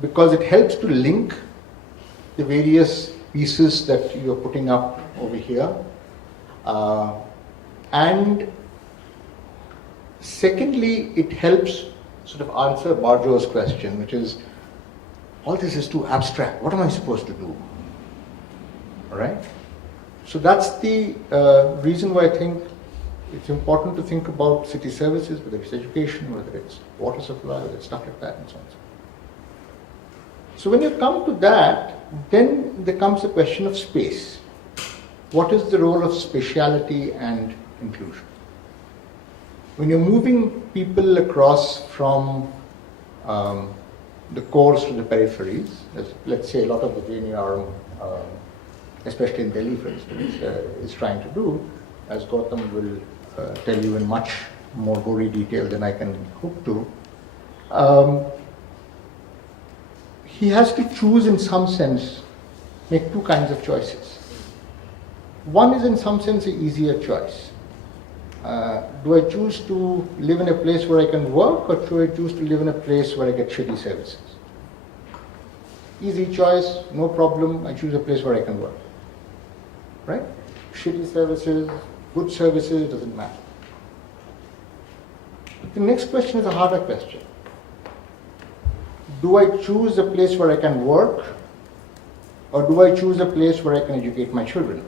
because it helps to link the various pieces that you're putting up over here. And secondly, it helps sort of answer Barjo's question, which is, all this is too abstract. What am I supposed to do? All right? So that's the reason why I think it's important to think about city services, whether it's education, whether it's water supply, whether it's stuff like that, and so on. So when you come to that, then there comes the question of space. What is the role of spatiality and inclusion? When you're moving people across from the cores to the peripheries, as let's say a lot of the JNR, especially in Delhi, for instance, is trying to do, as Gautam will tell you in much more gory detail than I can hope to, he has to choose, in some sense, make two kinds of choices. One is in some sense an easier choice. Do I choose to live in a place where I can work, or do I choose to live in a place where I get shitty services? Easy choice, no problem, I choose a place where I can work. Right? Shitty services, good services, doesn't matter. But the next question is a harder question. Do I choose a place where I can work, or do I choose a place where I can educate my children?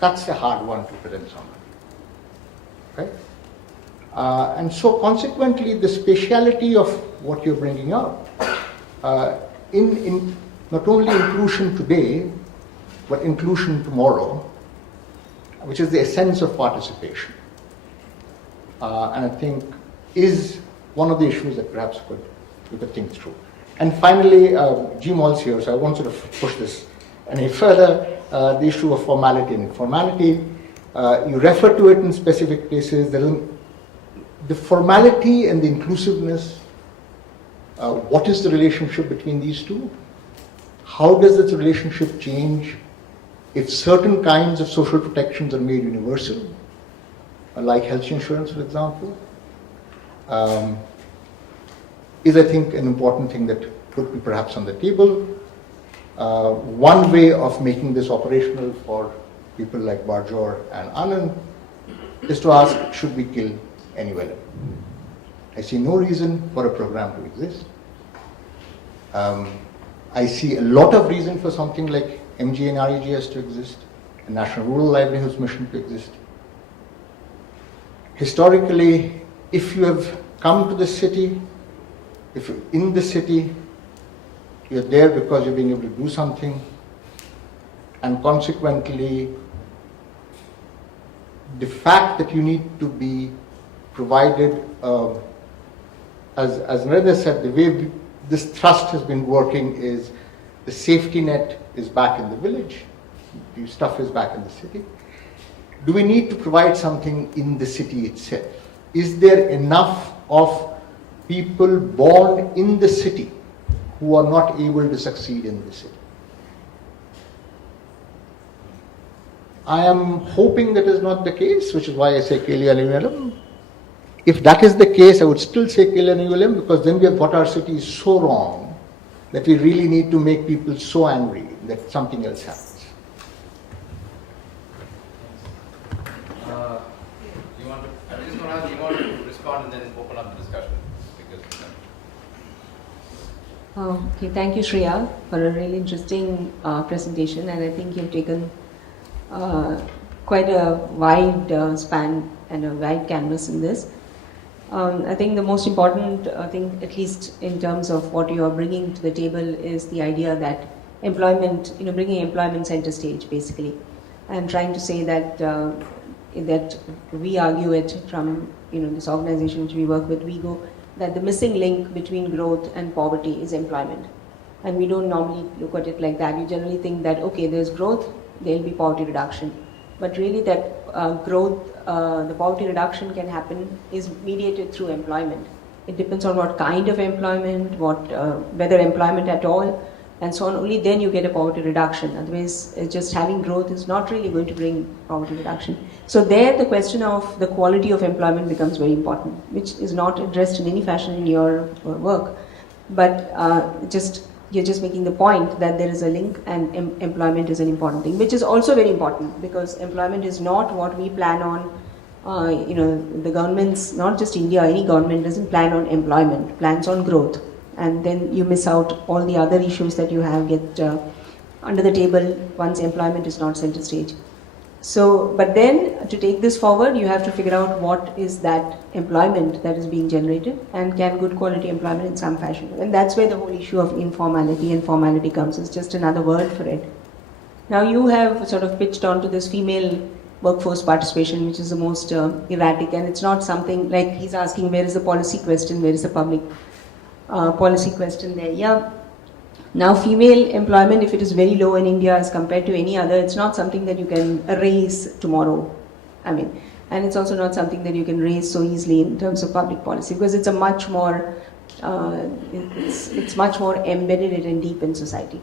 That's a hard one to present somebody, right? And so consequently, the spatiality of what you're bringing up, in not only inclusion today, but inclusion tomorrow, which is the essence of participation, and I think is one of the issues that perhaps we could think through. And finally, Gmol's here, so I won't sort of push this any further. The issue of formality and informality, you refer to it in specific places. The formality and the inclusiveness, what is the relationship between these two? How does this relationship change if certain kinds of social protections are made universal, like health insurance, for example? is, I think, an important thing that could be perhaps on the table. One way of making this operational for people like Barjor and Anand is to ask, should we kill any whaler? I see no reason for a program to exist. I see a lot of reason for something like MG and IIHS to exist, a National Rural Livelihoods Mission to exist. Historically, if you have come to the city, if you're in the city, you're there because you're being able to do something, and consequently, the fact that you need to be provided, as Narendra said, the way this trust has been working is the safety net is back in the village, the stuff is back in the city. Do we need to provide something in the city itself? Is there enough of people born in the city who are not able to succeed in the city? I am hoping that is not the case, which is why I say Kelianiulam. If that is the case, I would still say Kelianiulam, because then we have got our cities so wrong that we really need to make people so angry that something else happens. I just want to ask you want to respond and then open up the discussion. Okay, thank you, Shreya, for a really interesting presentation, and I think you've taken quite a wide span and a wide canvas in this. I think the most important thing, at least in terms of what you are bringing to the table, is the idea that employment, bringing employment center stage, basically, and trying to say that that we argue it from this organization which we work with, we go that the missing link between growth and poverty is employment. And we don't normally look at it like that. You generally think that, okay, there's growth, there'll be poverty reduction. But really that growth, the poverty reduction can happen, is mediated through employment. It depends on what kind of employment, whether employment at all, and so on. Only then you get a poverty reduction. Otherwise, just having growth is not really going to bring poverty reduction. So there, the question of the quality of employment becomes very important, which is not addressed in any fashion in your work. But you're just making the point that there is a link, and employment is an important thing, which is also very important, because employment is not what we plan on. The governments, not just India, any government doesn't plan on employment, plans on growth. And then you miss out all the other issues that you have get under the table once employment is not center stage. So, but then to take this forward, you have to figure out what is that employment that is being generated, and can good quality employment in some fashion. And that's where the whole issue of informality and formality comes. It's just another word for it. Now you have sort of pitched onto this female workforce participation, which is the most erratic, and it's not something like he's asking, where is the policy question, where is the public policy question there. Yeah. Now female employment, if it is very low in India as compared to any other, it's not something that you can erase tomorrow. And it's also not something that you can raise so easily in terms of public policy, because it's a much more, it's much more embedded and deep in society.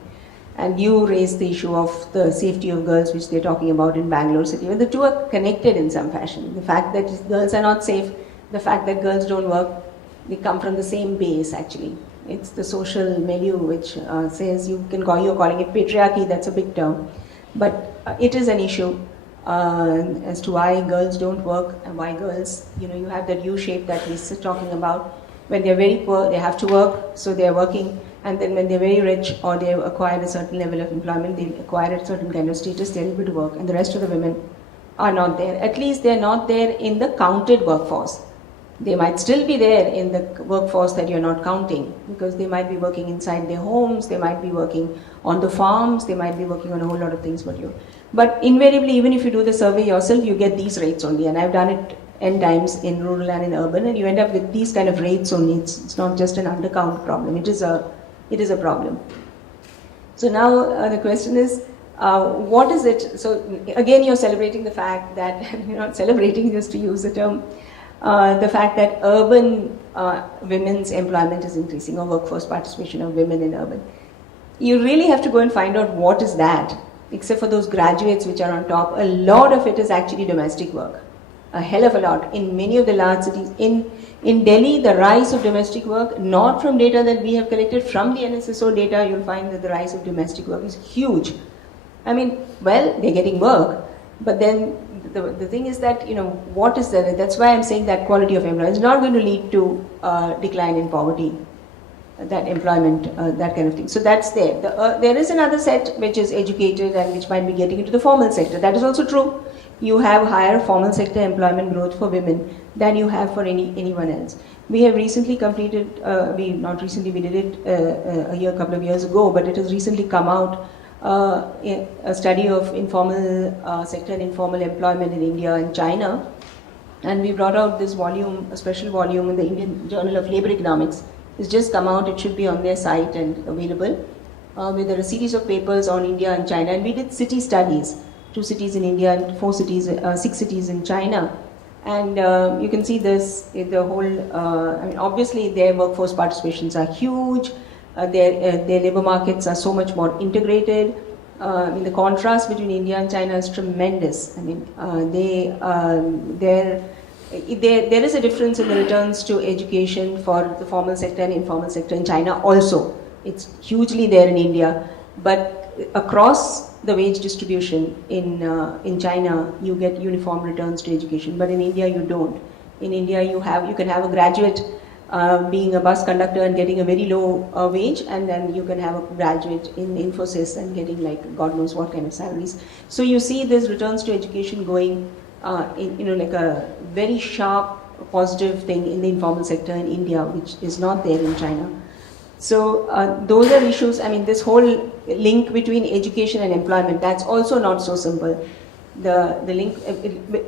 And you raised the issue of the safety of girls, which they're talking about in Bangalore city. But the two are connected in some fashion. The fact that girls are not safe, the fact that girls don't work, they come from the same base actually. It's the social milieu which says you're calling it patriarchy, that's a big term. But it is an issue as to why girls don't work, and why girls, you have that U shape that he's talking about. When they're very poor, they have to work, so they're working. And then when they're very rich, or they've acquired a certain level of employment, they acquire a certain kind of status, they're able to work. And the rest of the women are not there. At least they're not there in the counted workforce. They might still be there in the workforce that you're not counting, because they might be working inside their homes, they might be working on the farms, they might be working on a whole lot of things. But invariably, even if you do the survey yourself, you get these rates only. And I've done it n times in rural and in urban, and you end up with these kind of rates only. It's not just an undercount problem. It is a problem. So now the question is, what is it? So again, you're celebrating the fact that you're not celebrating, just to use the term. The fact that urban women's employment is increasing, or workforce participation of women in urban. You really have to go and find out what is that. Except for those graduates which are on top, a lot of it is actually domestic work. A hell of a lot. In many of the large cities, in In Delhi, the rise of domestic work, not from data that we have collected, from the NSSO data, you'll find that the rise of domestic work is huge. I mean, well, they're getting work, but then the thing is that, what is that? That's why I'm saying that quality of employment is not going to lead to decline in poverty, that employment, that kind of thing. So that's there. There is another set which is educated and which might be getting into the formal sector. That is also true. You have higher formal sector employment growth for women than you have for anyone else. We have recently completed, we did it a couple of years ago, but it has recently come out, a study of informal sector and informal employment in India and China. And we brought out this volume, a special volume in the Indian Journal of Labour Economics. It's just come out, it should be on their site and available. Where there are a series of papers on India and China, and we did city studies, 2 cities in India and 6 cities in China. And you can see this, the whole, obviously their workforce participations are huge, their labor markets are so much more integrated. The contrast between India and China is tremendous. There is a difference in the returns to education for the formal sector and informal sector in China also. It's hugely there in India, but across the wage distribution in China, you get uniform returns to education, but in India you don't. In India you can have a graduate being a bus conductor and getting a very low wage, and then you can have a graduate in Infosys and getting like God knows what kind of salaries. So you see this returns to education going like a very sharp positive thing in the informal sector in India, which is not there in China. So those are issues. This whole link between education and employment, that's also not so simple. The link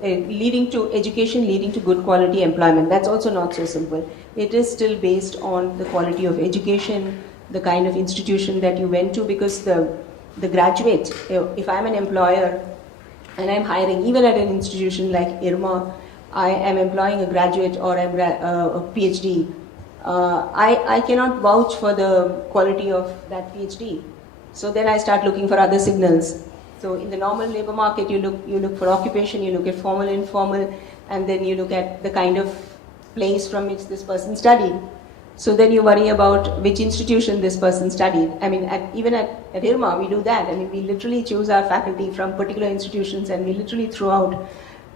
leading to education, leading to good quality employment, that's also not so simple. It is still based on the quality of education, the kind of institution that you went to, because the graduate, if I'm an employer and I'm hiring, even at an institution like IRMA, I am employing a graduate or I'm a PhD, I cannot vouch for the quality of that PhD. So then I start looking for other signals. So in the normal labor market, you look for occupation, you look at formal, informal, and then you look at the kind of place from which this person studied. So then you worry about which institution this person studied. Even at IRMA, we do that. We literally choose our faculty from particular institutions, and we literally throw out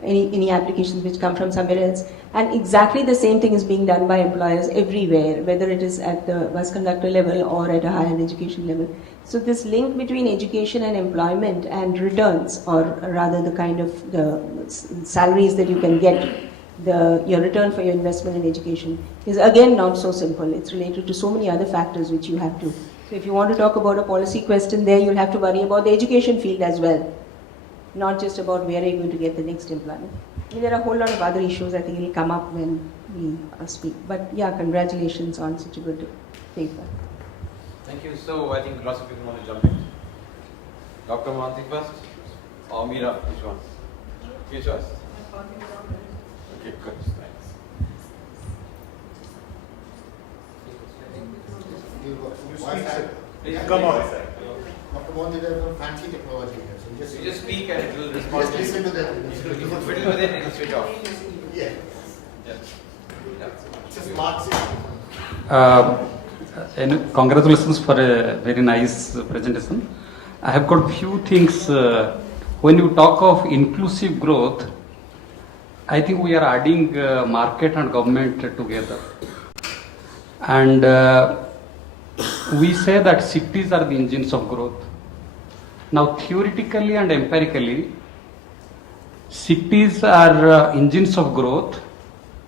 any applications which come from somewhere else. And exactly the same thing is being done by employers everywhere, whether it is at the bus conductor level or at a higher education level. So this link between education and employment and returns, or rather the kind of the salaries that you can get, your return for your investment in education, is again not so simple. It's related to so many other factors which you have to. So if you want to talk about a policy question there, you'll have to worry about the education field as well, not just about where are you going to get the next employment. There are a whole lot of other issues I think will come up when we speak. But yeah, congratulations on such a good paper. Thank you. So I think lots of people want to jump in. Dr. Mohanty first, or Meera, which one? Your choice. Okay, good. Thanks. Come on. Dr. Mohanty, there's some fancy technology here. So you just speak and it will respond. Just listen to that. If you fiddle with it, it will switch off. Yeah. Just marks And congratulations for a very nice presentation. I have got few things. When you talk of inclusive growth, I think we are adding market and government together. And we say that cities are the engines of growth. Now, theoretically and empirically, cities are engines of growth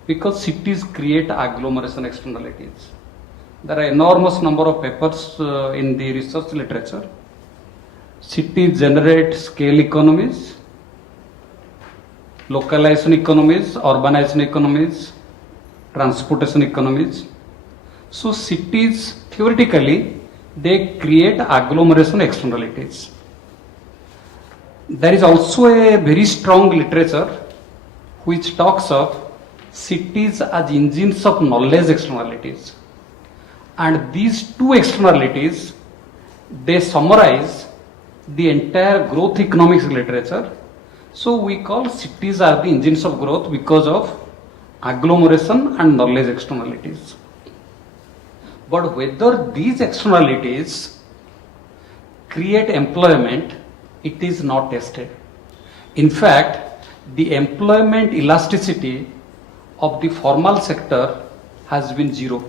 because cities create agglomeration externalities. There are enormous number of papers in the research literature. Cities generate scale economies, localization economies, urbanization economies, transportation economies. So cities, theoretically, they create agglomeration externalities. There is also a very strong literature which talks of cities as engines of knowledge externalities. And these two externalities, they summarize the entire growth economics literature. So we call cities are the engines of growth because of agglomeration and knowledge externalities. But whether these externalities create employment, it is not tested. In fact, the employment elasticity of the formal sector has been zero.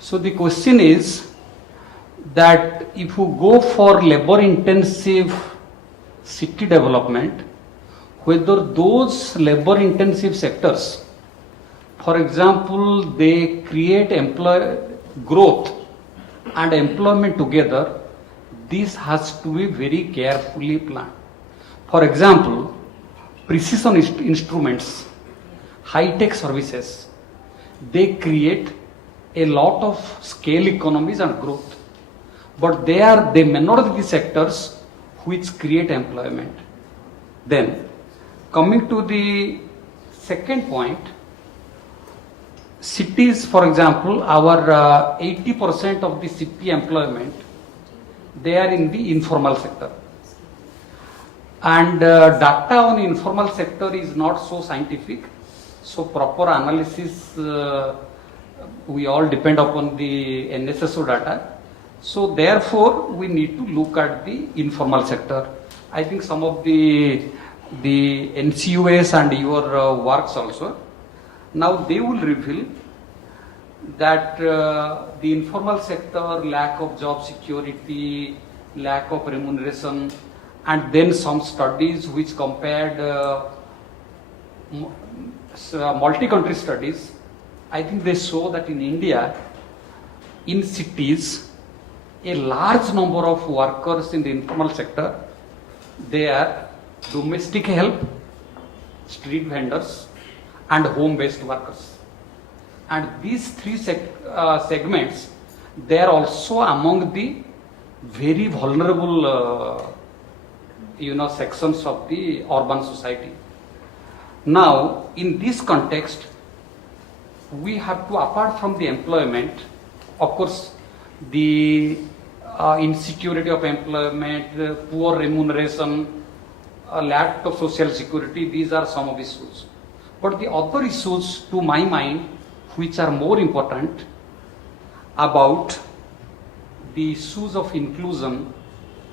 So the question is that if you go for labor intensive city development, whether those labor intensive sectors, for example, they create growth and employment together, this has to be very carefully planned. For example, precision instruments, high-tech services, they create a lot of scale economies and growth. But they may not be the sectors which create employment. Then, coming to the second point, cities, for example, our 80% of the city employment, they are in the informal sector. And data on informal sector is not so scientific, so proper analysis, we all depend upon the NSSO data. So therefore, we need to look at the informal sector. I think some of the NCUS and your works also, now they will reveal that the informal sector, lack of job security, lack of remuneration, and then some studies which compared multi-country studies, I think they show that in India, in cities, a large number of workers in the informal sector, they are domestic help, street vendors, and home-based workers. And these three segments, they are also among the very vulnerable sections of the urban society. Now, in this context, we have to, apart from the employment, of course, the insecurity of employment, poor remuneration, lack of social security, these are some of the issues. But the other issues, to my mind, which are more important about the issues of inclusion,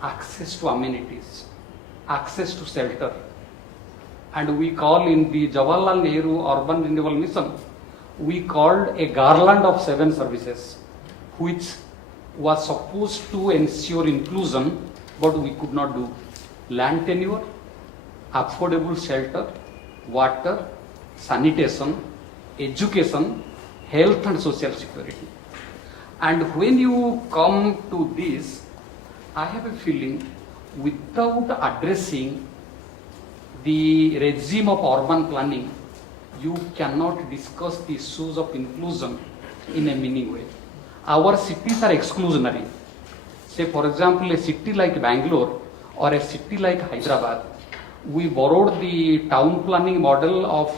access to amenities, access to shelter. And we call in the Jawaharlal Nehru Urban Renewal Mission, we called a garland of 7 services, which was supposed to ensure inclusion, but we could not do. Land tenure, affordable shelter, water, sanitation, education, health and social security. And when you come to this, I have a feeling without addressing the regime of urban planning, you cannot discuss the issues of inclusion in a meaningful way. Our cities are exclusionary. Say, for example, a city like Bangalore or a city like Hyderabad, we borrowed the town planning model of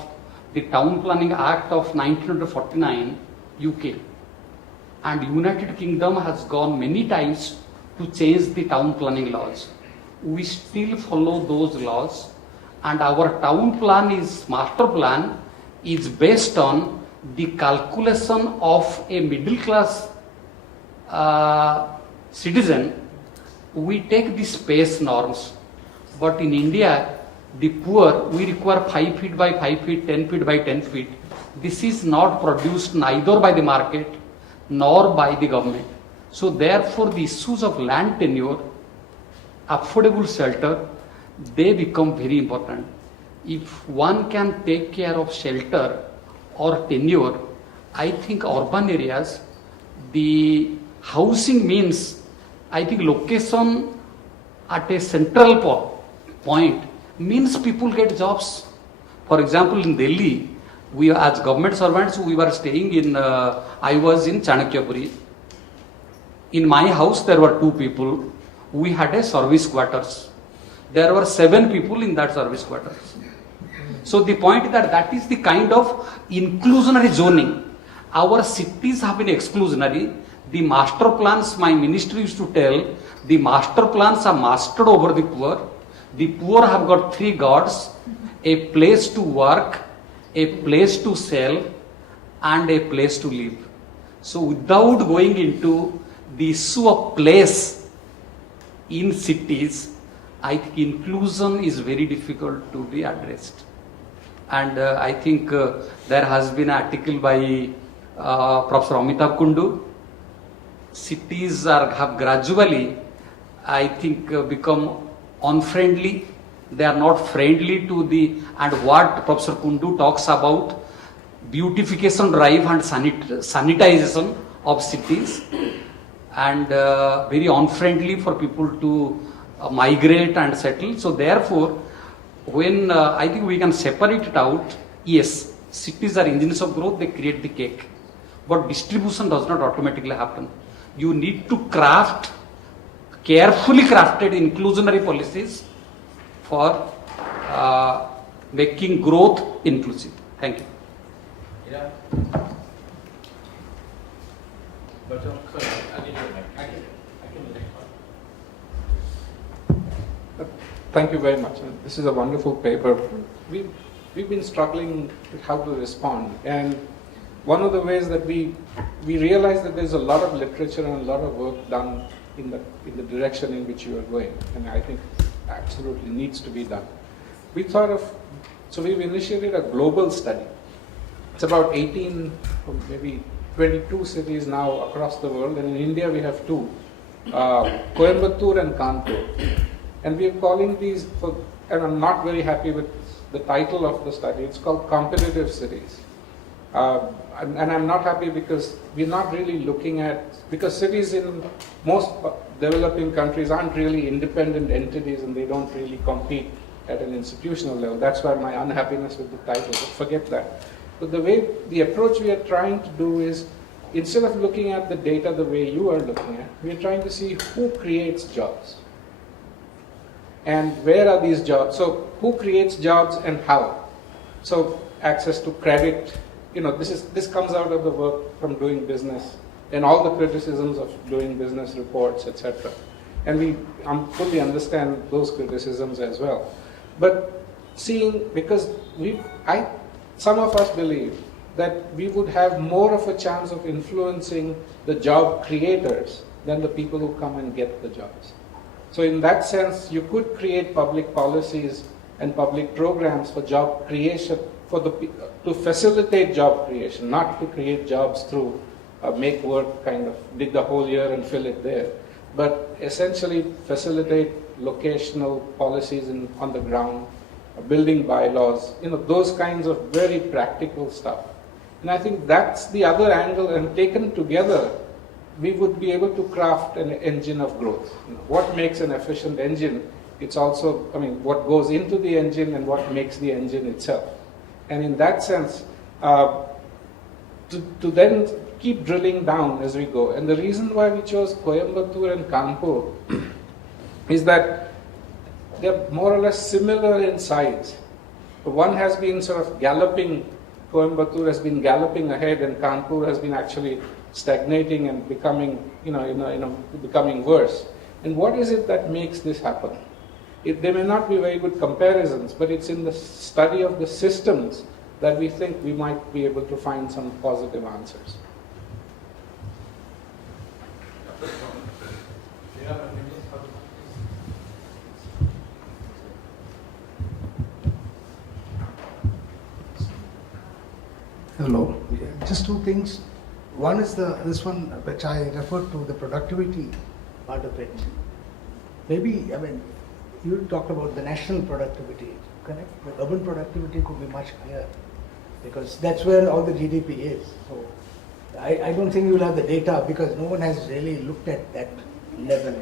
the Town Planning Act of 1949, UK. And United Kingdom has gone many times to change the town planning laws. We still follow those laws, and our town plan master plan is based on the calculation of a middle class citizen. We take the space norms, but in India, the poor, we require 5 feet by 5 feet, 10 feet by 10 feet. This is not produced neither by the market nor by the government. So therefore, the issues of land tenure, affordable shelter, they become very important. If one can take care of shelter or tenure, I think urban areas, the housing means, I think location at a central point means people get jobs. For example, in Delhi, we as government servants, we were staying in, I was in Chanakyapuri. In my house, there were 2 people. We had a service quarters. There were 7 people in that service quarters. So the point is that is the kind of inclusionary zoning. Our cities have been exclusionary. The master plans, my ministry used to tell, the master plans are mastered over the poor. The poor have got 3 gods: a place to work, a place to sell and a place to live. So without going into the issue of place in cities, I think inclusion is very difficult to be addressed. And I think there has been an article by Professor Amitabh Kundu. Cities have gradually, I think, become unfriendly. They are not friendly to the, and what Professor Kundu talks about, beautification drive and sanitization of cities, and very unfriendly for people to migrate and settle. So therefore, when I think we can separate it out, yes, cities are engines of growth, they create the cake, but distribution does not automatically happen. You need to craft carefully crafted inclusionary policies for making growth inclusive. Thank you. Yeah. Thank you very much. This is a wonderful paper. We've been struggling with how to respond, and one of the ways that we realize that there's a lot of literature and a lot of work done in the direction in which you are going, and I think absolutely needs to be done. We thought of, so we've initiated a global study. It's about 18 or maybe 22 cities now across the world, and in India we have two, Coimbatore and Kanpur. And we are calling these, and I'm not very happy with the title of the study, it's called Competitive Cities. And I'm not happy because we're not really looking at, because cities in most developing countries aren't really independent entities and they don't really compete at an institutional level. That's why my unhappiness with the title, but forget that. But the approach we are trying to do is, instead of looking at the data the way you are looking at, we are trying to see who creates jobs. And where are these jobs? So who creates jobs and how? So access to credit, this comes out of the work from doing business and all the criticisms of doing business reports, etc. And we fully understand those criticisms as well. But because some of us believe that we would have more of a chance of influencing the job creators than the people who come and get the jobs. So in that sense, you could create public policies and public programs for job creation, to facilitate job creation, not to create jobs through make work kind of dig the whole year and fill it there, but essentially facilitate locational policies on the ground, building bylaws, those kinds of very practical stuff. And I think that's the other angle, and taken together, we would be able to craft an engine of growth. What makes an efficient engine? It's also, what goes into the engine and what makes the engine itself. And in that sense, to then keep drilling down as we go. And the reason why we chose Coimbatore and Kanpur is that they're more or less similar in size. One has been sort of galloping, Coimbatore has been galloping ahead, and Kanpur has been actually stagnating and becoming, becoming worse. And what is it that makes this happen? They may not be very good comparisons, but it's in the study of the systems that we think we might be able to find some positive answers. Hello. Just two things. One is this one which I referred to, the productivity part of it. Maybe, you talked about the national productivity, correct? The urban productivity could be much higher because that's where all the GDP is. So I don't think you'll have the data because no one has really looked at that level.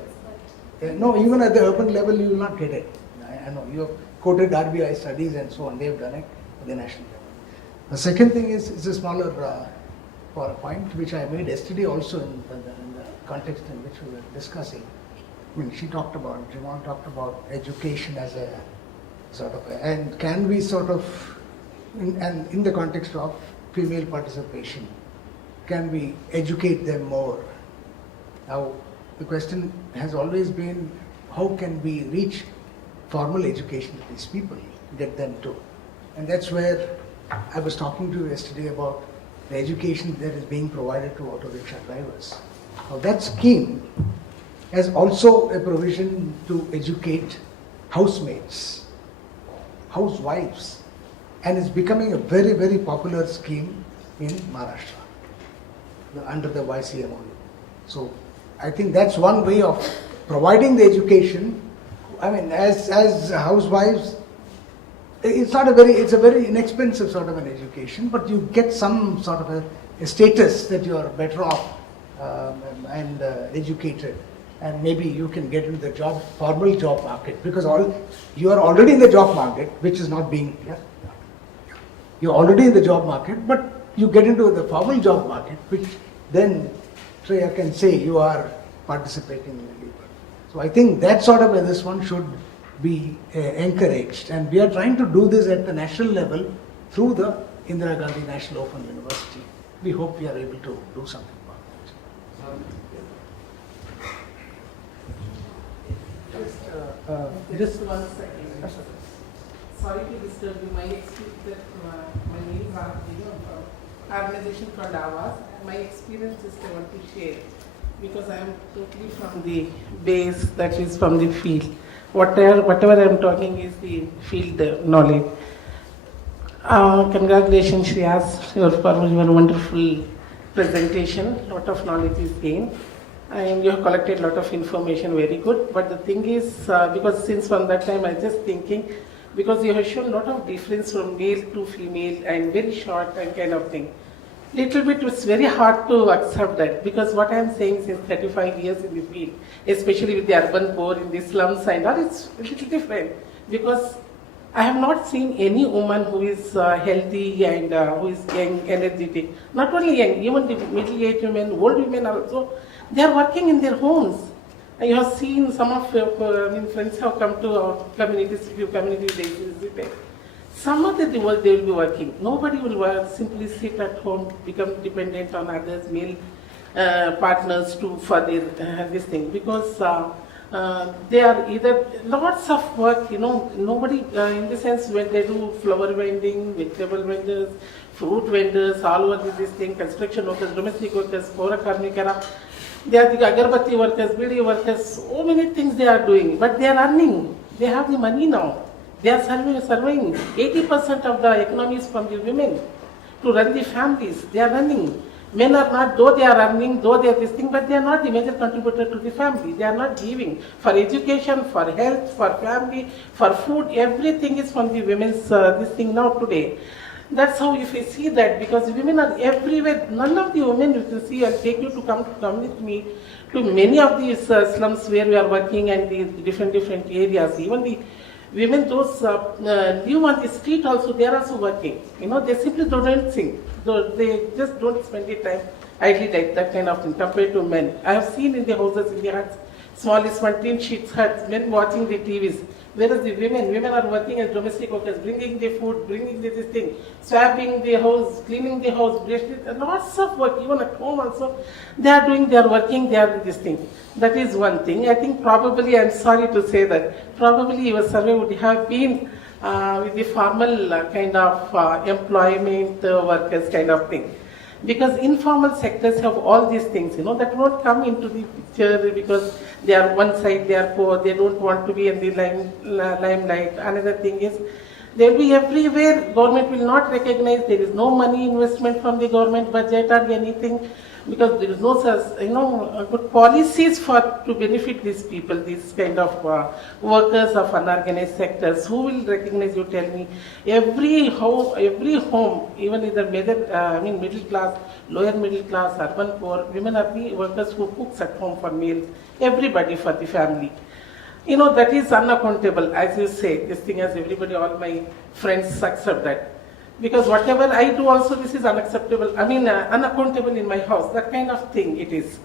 No, even at the urban level, you will not get it. I know you have quoted RBI studies and so on. They have done it at the national level. The second thing is a smaller point which I made yesterday also in the context in which we were discussing. She talked about, Jimon talked about education as a sort of, and can we sort of, and in the context of female participation, can we educate them more? Now, the question has always been, how can we reach formal education to these people, get them to? And that's where I was talking to you yesterday about the education that is being provided to auto rickshaw drivers. Now that scheme has also a provision to educate housemaids, housewives, and is becoming a very, very popular scheme in Maharashtra under the YCMO. So I think that's one way of providing the education. I mean, as housewives, it's a very inexpensive sort of an education, but you get some sort of a status that you are better off and educated, and maybe you can get into the formal job market, because you are already in the job market, which is not being, you're already in the job market, but you get into the formal job market, which then Shreya can say you are participating in the labor. So I think that sort of this one should be encouraged, and we are trying to do this at the national level through the Indira Gandhi National Open University. We hope we are able to do something about it. Just 1 second. Sorry to disturb you. My experience, my name is from Urbanization for Davos. My experience is I want to share, because I am totally from the base, that is from the field. Whatever I am talking is the field knowledge. Congratulations, Shreyas, for your wonderful presentation. A lot of knowledge is gained, and you have collected a lot of information, very good. But the thing is, because since from that time I just thinking, because you have shown a lot of difference from male to female and very short and kind of thing. Little bit, it's very hard to accept that, because what I am saying since 35 years in the field, especially with the urban poor in the slums and all, it's a little different, because I have not seen any woman who is healthy and who is young, energetic. Not only young, even the middle-aged women, old women also, they are working in their homes. And you have seen some of your friends have come to our communities, few communities they visited. Some of the work they will be working. Nobody will work, simply sit at home, become dependent on others, male partners for their this thing, because they are either lots of work, nobody in the sense when they do flower vending, vegetable vendors, fruit vendors, all over this thing, construction workers, domestic workers, Paura Karmikara, they are the agarbatti workers, bidi workers, so many things they are doing, but they are earning, they have the money now. They are surveying. 80% of the economy is from the women to run the families. They are running. Men are not, though they are earning, though they are this thing, but they are not the major contributor to the family. They are not giving. For education, for health, for family, for food, everything is from the women's this thing now today. That's how if you see that, because women are everywhere. None of the women, you can see, I'll take you to come with me to many of these slums where we are working and the different areas. Even the women, those live on the street also, they are also working. They simply don't think. They just don't spend the time idly like that kind of thing compared to men. I have seen in the houses, in the huts, smallest one, tin sheets huts, men watching the TVs. Whereas the women are working as domestic workers, bringing the food, bringing this thing, swapping the house, cleaning the house, lots of work, even at home also. They are working, they are this thing. That is one thing. I think probably, I'm sorry to say that, probably your survey would have been with the formal kind of employment workers kind of thing. Because informal sectors have all these things, that won't come into the picture because they are one side, they are poor, they don't want to be in the limelight. Another thing is, they will be everywhere, government will not recognize, there is no money investment from the government budget or anything, because there is no such, good policies to benefit these people, these kind of workers of unorganized sectors. Who will recognize, you tell me? Every home, even either middle class, lower middle class, urban poor, women are the workers who cooks at home for meals, everybody for the family. That is unaccountable, as you say, this thing as everybody, all my friends accept that. Because whatever I do also, this is unacceptable, unaccountable in my house, that kind of thing it is.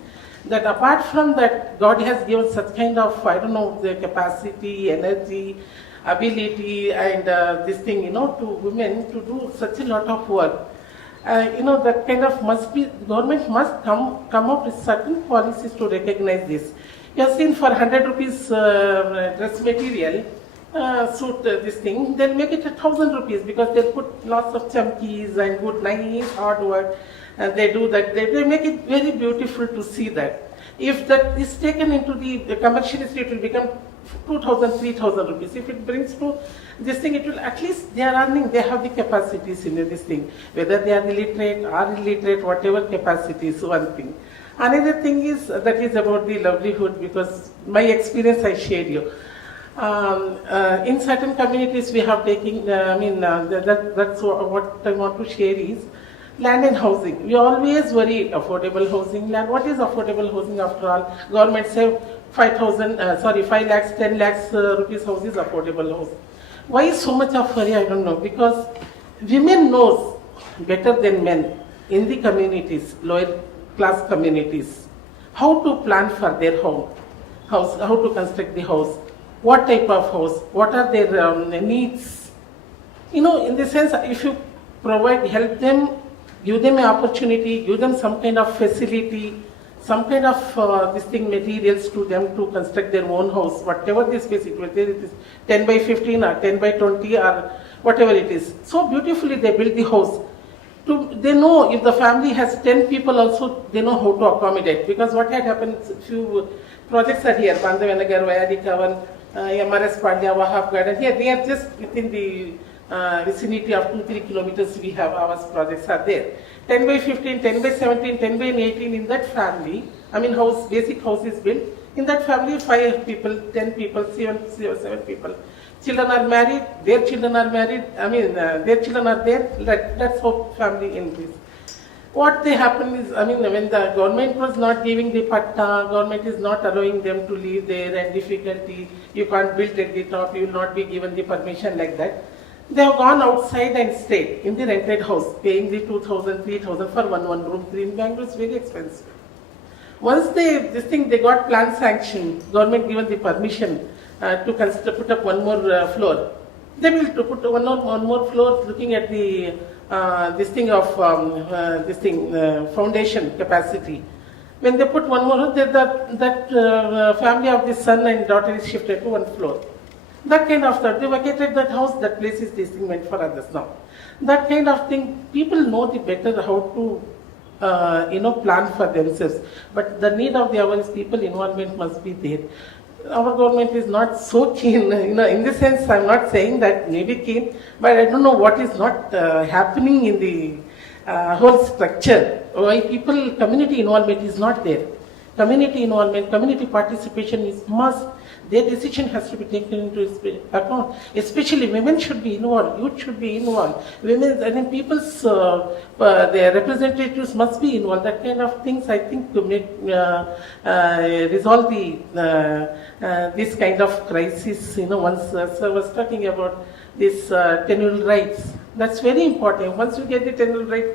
That apart from that, God has given such kind of, the capacity, energy, ability and this thing, to women to do such a lot of work. That kind of government must come up with certain policies to recognize this. You have seen for 100 rupees dress material, suit this thing, they'll make it 1,000 rupees because they'll put lots of chamkis and good nice hard work, and they do that. They make it very beautiful to see that. If that is taken into the commercialist, it will become 2,000, 3,000 rupees. If it brings to this thing, it will at least they are earning, they have the capacities in this thing. Whether they are illiterate or illiterate, whatever capacity is one thing. Another thing is that is about the livelihood, because my experience I shared you. In certain communities we have taken, that's what I want to share is land and housing. We always worry affordable housing. Land. What is affordable housing after all? Government say 5 lakhs, 10 lakhs rupees house is affordable house. Why so much of worry? I don't know. Because women knows better than men in the communities, lower class communities, how to plan for their house, how to construct the house, what type of house, what are their needs. You know, in the sense, if you provide, help them, give them an opportunity, give them some kind of facility, some kind of materials to them to construct their own house, whatever the space it was, whether it is 10 by 15 or 10 by 20 or whatever it is. So beautifully they build the house. They know if the family has 10 people also, they know how to accommodate. Because what had happened, few projects are here, Bandhavanagar, Vayadikavan, MRS Pandya, Wahab Garden, here they are just within the vicinity of 2-3 kilometers we have our projects are there. 10 by 15, 10 by 17, 10 by 18 in that family, house, basic house is built. In that family, 5 people, 10 people, 7 people. Children are married, their children are married, their children are there, that's how family increase. What they happen is, when the government was not giving the patta, government is not allowing them to live there and difficulty, you can't build at the top, you will not be given the permission like that. They have gone outside and stayed in the rented house, paying the 2,000, 3,000 for one room. In Bangalore is very expensive. Once they got plan sanction, government given the permission to put up one more floor. They will to put one more floor, looking at the foundation capacity. When they put one more, that family of the son and daughter is shifted to one floor. That kind of thought, they vacated that house, that place is this thing meant for others now. That kind of thing, people know the better how to plan for themselves. But the need of the hour is people involvement must be there. Our government is not so keen, in this sense I'm not saying that maybe keen, but I don't know what is not happening in the whole structure. Why community involvement is not there. Community involvement, community participation is must. Their decision has to be taken into account. Especially women should be involved, youth should be involved. Women, people's their representatives must be involved. That kind of things, I think, to make resolve this kind of crisis. Once Sir was talking about this tenure rights. That's very important. Once you get the tenure right,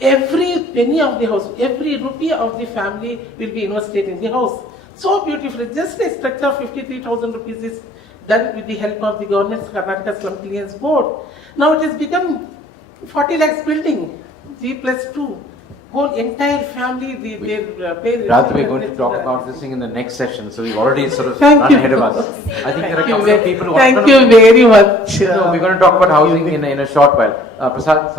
every penny of the house, every rupee of the family will be invested in the house. So beautifully, just a structure of 53,000 rupees is done with the help of the government's Karnataka Slum Clearance Board. Now it has become 40 lakhs building, G+2. Whole entire family, their parents. Rather, we're going to talk about this thing in the next session, so we've already sort of run ahead of us. I think there are a couple of people who Thank you very much. No, we're going to talk about housing in a short while. Prasad,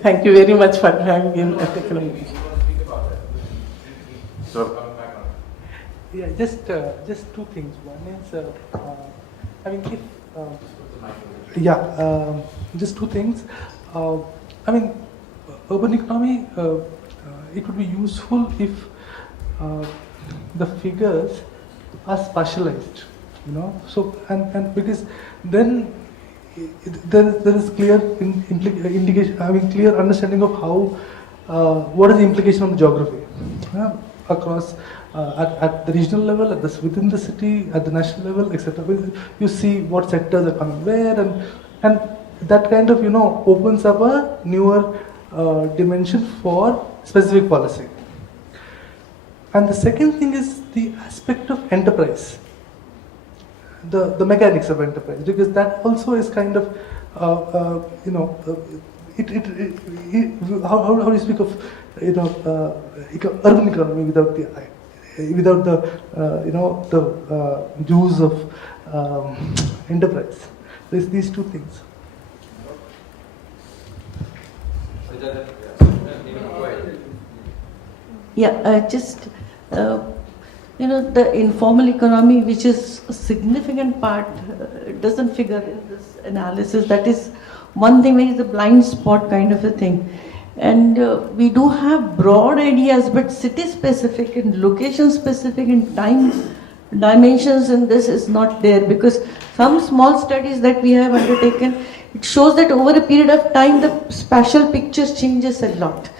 Thank you very much for having me. So, yeah, just 2 things. One is, just 2 things. Urban economy, it would be useful if the figures are specialized, So and because then there is clear indication, clear understanding of how what is the implication of the geography across. At the regional level, within the city, at the national level, etc. You see what sectors are coming where, and that kind of opens up a newer dimension for specific policy. And the second thing is the aspect of enterprise, the mechanics of enterprise, because that also is kind of how do you speak of urban economy without the use of enterprise. There's these two things. Yeah, the informal economy, which is a significant part, doesn't figure in this analysis. That is one thing, which is a blind spot kind of a thing. And we do have broad ideas, but city-specific and location-specific and time dimensions in this is not there, because some small studies that we have undertaken, it shows that over a period of time, the spatial picture changes a lot.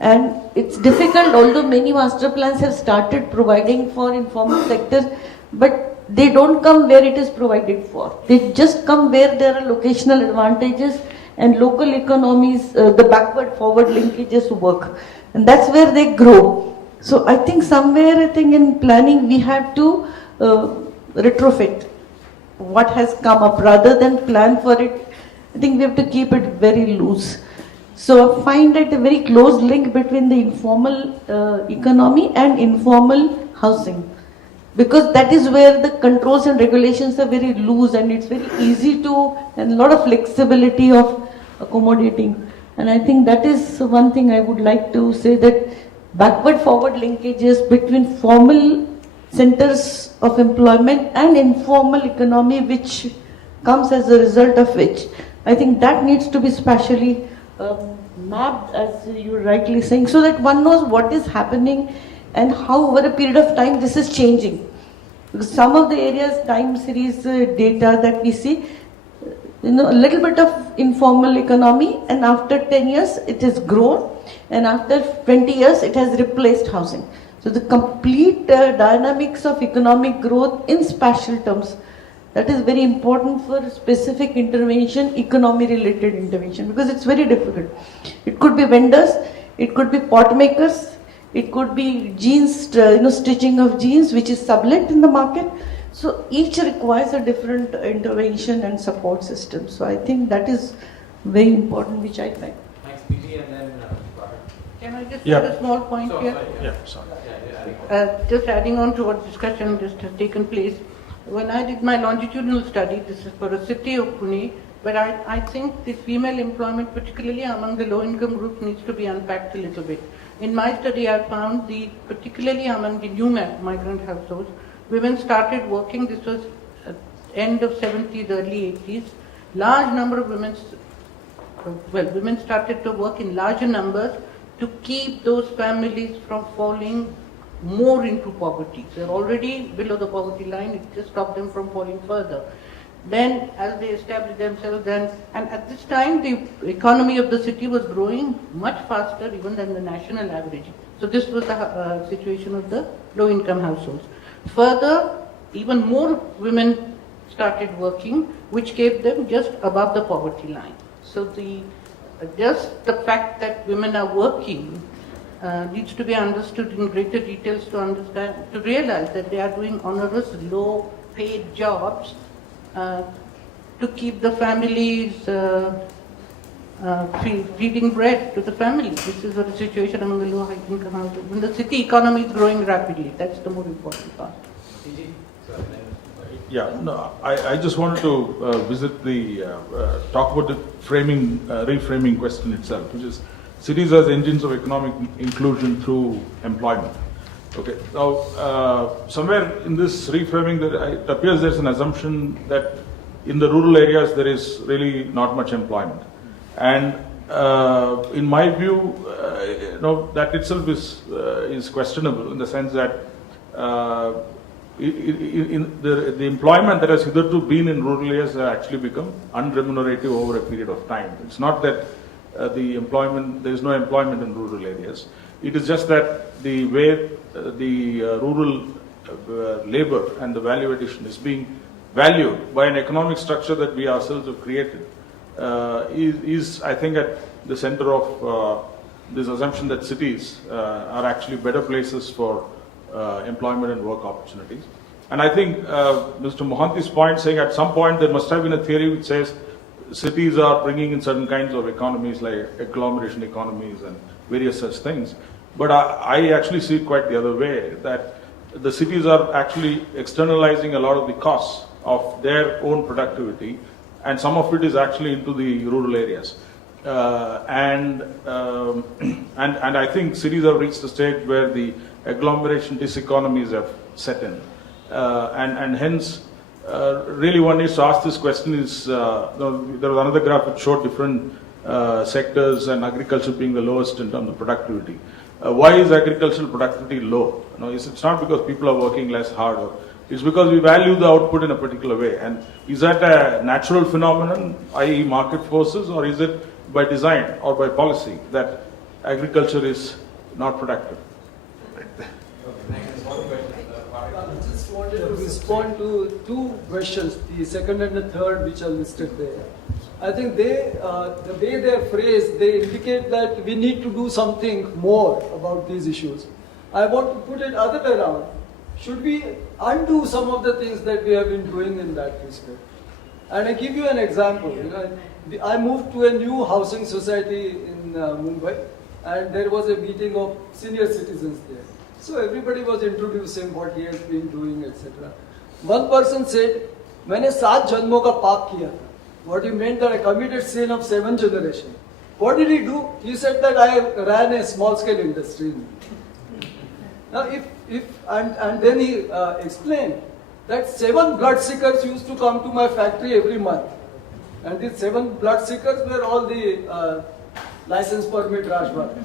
And it's difficult, although many master plans have started providing for informal sector, but they don't come where it is provided for. They just come where there are locational advantages and local economies, the backward-forward linkages work. And that's where they grow. So I think somewhere, in planning, we have to retrofit what has come up rather than plan for it. I think we have to keep it very loose. So I find that a very close link between the informal economy and informal housing, because that is where the controls and regulations are very loose, and it's very easy to, and a lot of flexibility of accommodating. And I think that is one thing I would like to say, that backward-forward linkages between formal centers of employment and informal economy, which comes as a result of which, I think that needs to be spatially mapped, as you were rightly saying, so that one knows what is happening and how over a period of time this is changing. Because some of the areas, time series data that we see, a little bit of informal economy, and after 10 years it has grown, and after 20 years it has replaced housing. So the complete dynamics of economic growth in spatial terms, that is very important for specific intervention, economy related intervention, because it's very difficult. It could be vendors, it could be pot makers, it could be jeans, stitching of jeans, which is sublet in the market. So each requires a different intervention and support system. So I think that is very important, which I find. Thanks, PG, and then Can I just add a small point here? Sorry. Just adding on to what discussion just has taken place. When I did my longitudinal study, this is for a city of Pune, but I think the female employment, particularly among the low-income group, needs to be unpacked a little bit. In my study, I found particularly among the new migrant households, women started working. This was end of 70s, early 80s. Large number of women started to work in larger numbers to keep those families from falling more into poverty. They're already below the poverty line, it just stopped them from falling further. Then as they established themselves, and at this time the economy of the city was growing much faster even than the national average. So this was the situation of the low income households. Further, even more women started working, which gave them just above the poverty line. So just the fact that women are working needs to be understood in greater details to understand, to realize that they are doing onerous, low-paid jobs to keep the families feeding bread to the family. This is the situation among the low-income households. When the city economy is growing rapidly, that's the more important part. Yeah, no, I just wanted to visit talk about the reframing question itself, which is cities as engines of economic inclusion through employment. Okay, now somewhere in this reframing, it appears there's an assumption that in the rural areas there is really not much employment, and in my view, that itself is questionable in the sense that the employment that has hitherto been in rural areas has actually become unremunerative over a period of time. It's not that there is no employment in rural areas. It is just that the way the rural labor and the value addition is being valued by an economic structure that we ourselves have created is, I think, at the center of this assumption that cities are actually better places for employment and work opportunities. And I think Mr. Mohanty's point, saying at some point there must have been a theory which says cities are bringing in certain kinds of economies like agglomeration economies and various such things. But I actually see it quite the other way, that the cities are actually externalizing a lot of the costs of their own productivity, and some of it is actually into the rural areas. And I think cities have reached a stage where the agglomeration diseconomies have set in, and hence really one needs to ask this question is, there was another graph which showed different sectors and agriculture being the lowest in terms of productivity. Why is agricultural productivity low? It's not because people are working less hard, or it's because we value the output in a particular way. And is that a natural phenomenon, i.e. market forces, or is it by design or by policy that agriculture is not productive? I just wanted to respond to two questions, the second and the third, which are listed there. I think the way they're phrased, they indicate that we need to do something more about these issues. I want to put it other way around. Should we undo some of the things that we have been doing in that respect? And I give you an example. I moved to a new housing society in Mumbai, and there was a meeting of senior citizens there. So everybody was introducing what he has been doing, etc. One person said, "मैंने 7 जन्मों का पाप किया था." What he meant that I committed sin of 7 generations. What did he do? He said that I ran a small-scale industry. Now, and then he explained that 7 blood seekers used to come to my factory every month, and these 7 blood seekers were all the license permit Rajbars.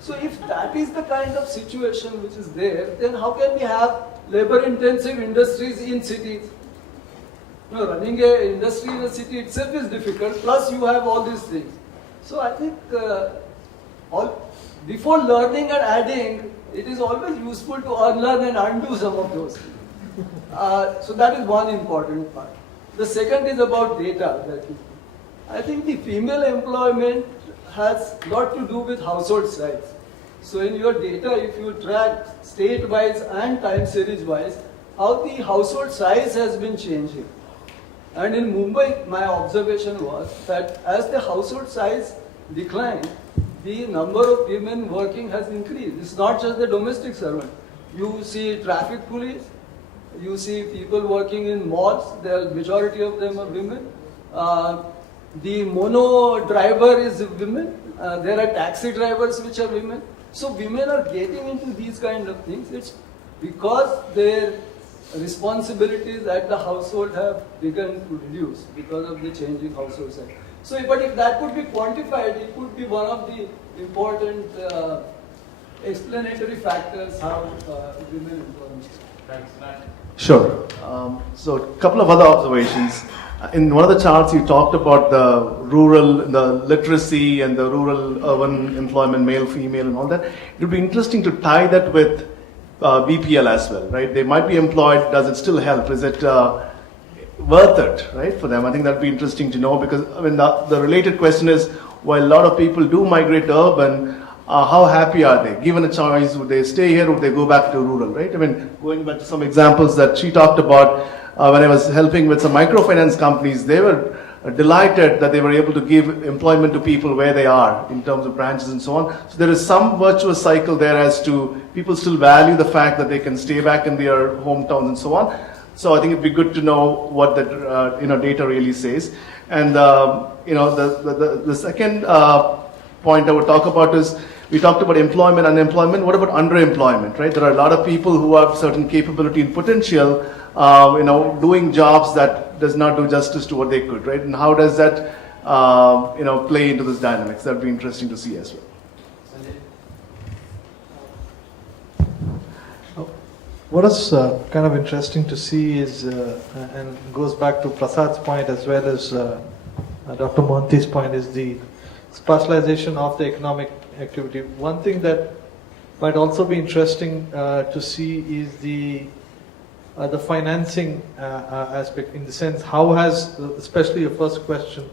So, if that is the kind of situation which is there, then how can we have labor-intensive industries in cities? Running an industry in a city itself is difficult, plus you have all these things. So I think before learning and adding, it is always useful to unlearn and undo some of those things. So that is one important part. The second is about data. I think the female employment has a lot to do with household size. So in your data, if you track state-wise and time series-wise, how the household size has been changing. And in Mumbai, my observation was that as the household size declined, the number of women working has increased. It's not just the domestic servant. You see traffic police, you see people working in malls, the majority of them are women. The mono driver is women. There are taxi drivers which are women. So women are getting into these kind of things. It's because their responsibilities at the household have begun to reduce because of the changing household size. So, but if that could be quantified, it could be one of the important explanatory factors how women influence. Sure. So, a couple of other observations. In one of the charts, you talked about the literacy and the rural-urban employment, male, female, and all that. It would be interesting to tie that with BPL as well, right? They might be employed. Does it still help? Is it worth it, right, for them? I think that'd be interesting to know, because I mean the related question is, while a lot of people do migrate to urban, how happy are they? Given a choice, would they stay here? Would they go back to rural, right? I mean, going back to some examples that she talked about, when I was helping with some microfinance companies, they were delighted that they were able to give employment to people where they are in terms of branches and so on. So there is some virtuous cycle there as to people still value the fact that they can stay back in their hometowns and so on. So I think it'd be good to know what that data really says. And the second point I would talk about is, we talked about employment, unemployment. What about underemployment, right? There are a lot of people who have certain capability and potential, doing jobs that does not do justice to what they could, right? And how does that, play into this dynamics? That'd be interesting to see as well. What is kind of interesting to see is, and goes back to Prasad's point as well as Dr. Mohanty's point, is the specialization of the economic activity. One thing that might also be interesting to see is the financing aspect, in the sense how has, especially your first question,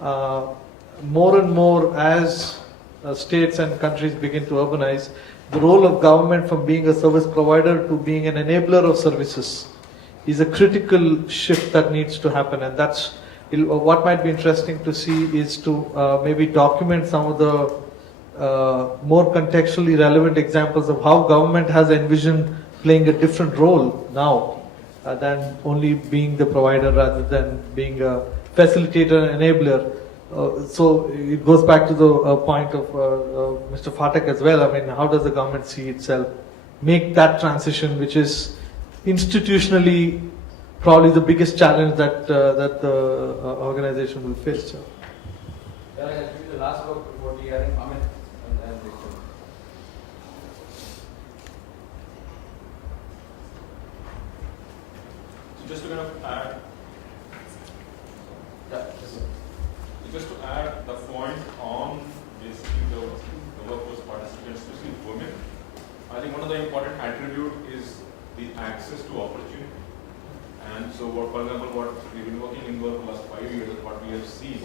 more and more as states and countries begin to urbanize, the role of government from being a service provider to being an enabler of services is a critical shift that needs to happen. And that's what might be interesting to see is to maybe document some of the more contextually relevant examples of how government has envisioned playing a different role now than only being the provider rather than being a facilitator and enabler. So it goes back to the point of Mr. Phatak as well. I mean, how does the government see itself make that transition, which is institutionally probably the biggest challenge that the organization will face. So. Yeah, I'll give you the last word before we hearing Amit and then Victor. So just to kind of add, just to add the point on basically the workforce participants, especially women, I think one of the important attributes is the access to opportunity. And so, for example, what we've been working in for the last 5 years, what we have seen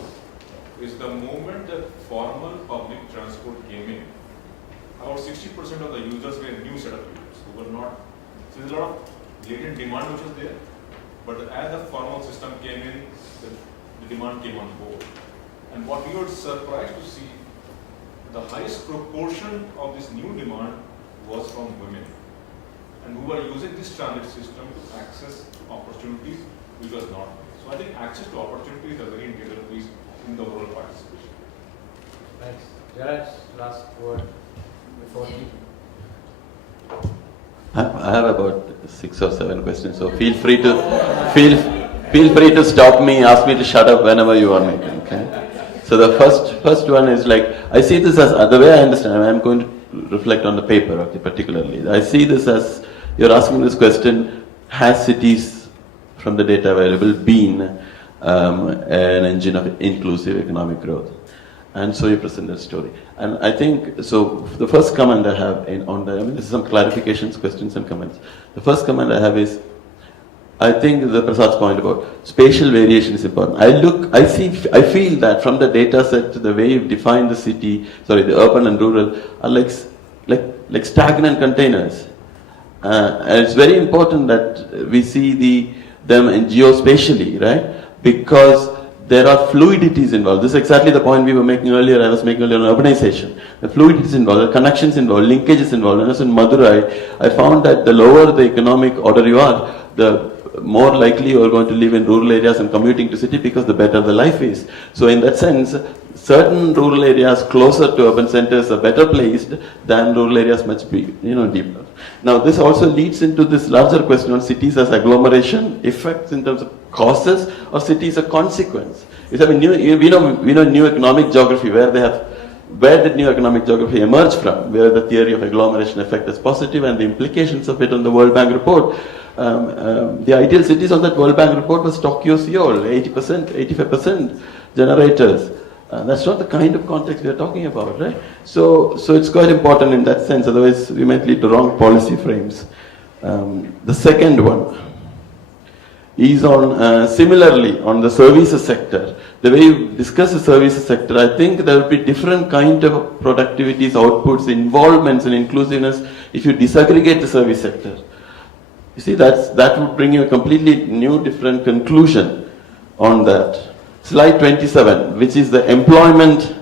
is the moment that formal public transport came in, about 60% of the users were new set of users who were not. So there's a lot of latent demand which was there, but as the formal system came in, the demand came on board. And what we were surprised to see, the highest proportion of this new demand was from women, and who are using this transit system to access opportunities which was not. So I think access to opportunities is a very integral piece in the overall participation. Thanks. Jaraj, last word before you. I have about 6 or 7 questions, so feel free to stop me, ask me to shut up whenever you want me to. Okay. So the first one is like, I see this as the way I understand. I'm going to reflect on the paper, okay, particularly. I see this as you're asking this question: has cities, from the data available, been an engine of inclusive economic growth? And so you present that story. And I think, so the first comment I have on that, I mean, this is some clarifications, questions and comments. The first comment I have is, I think the Prasad's point about spatial variation is important. I feel that from the data set, the way you've defined the city, the urban and rural, are like stagnant containers. And it's very important that we see them in geospatially, right? Because there are fluidities involved. This is exactly the point we were making earlier, I was making earlier on urbanization. The fluidities involved, the connections involved, linkages involved. And as in Madurai, I found that the lower the economic order you are, the more likely you are going to live in rural areas and commuting to city, because the better the life is. So in that sense, certain rural areas closer to urban centers are better placed than rural areas much deeper. Now this also leads into this larger question on cities as agglomeration effects in terms of causes, or cities a consequence. We know new economic geography, where did new economic geography emerge from, where the theory of agglomeration effect is positive, and the implications of it on the World Bank report. The ideal cities on that World Bank report was Tokyo, Seoul, 80%, 85% generators. That's not the kind of context we are talking about, right? So it's quite important in that sense, otherwise we might lead to wrong policy frames. The second one is on, similarly, on the services sector. The way you discuss the services sector, I think there will be different kind of productivities, outputs, involvements and inclusiveness if you disaggregate the service sector. You see, that would bring you a completely new, different conclusion on that. Slide 27, which is the employment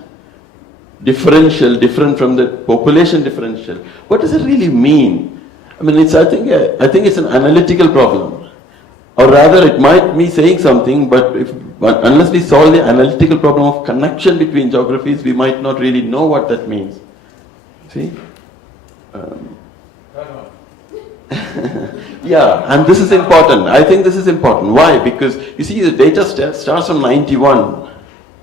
differential, different from the population differential. What does it really mean? I mean, I think it's an analytical problem. Or rather, it might be saying something, but unless we solve the analytical problem of connection between geographies, we might not really know what that means. See? Yeah, and this is important. I think this is important. Why? Because you see, the data starts from 91,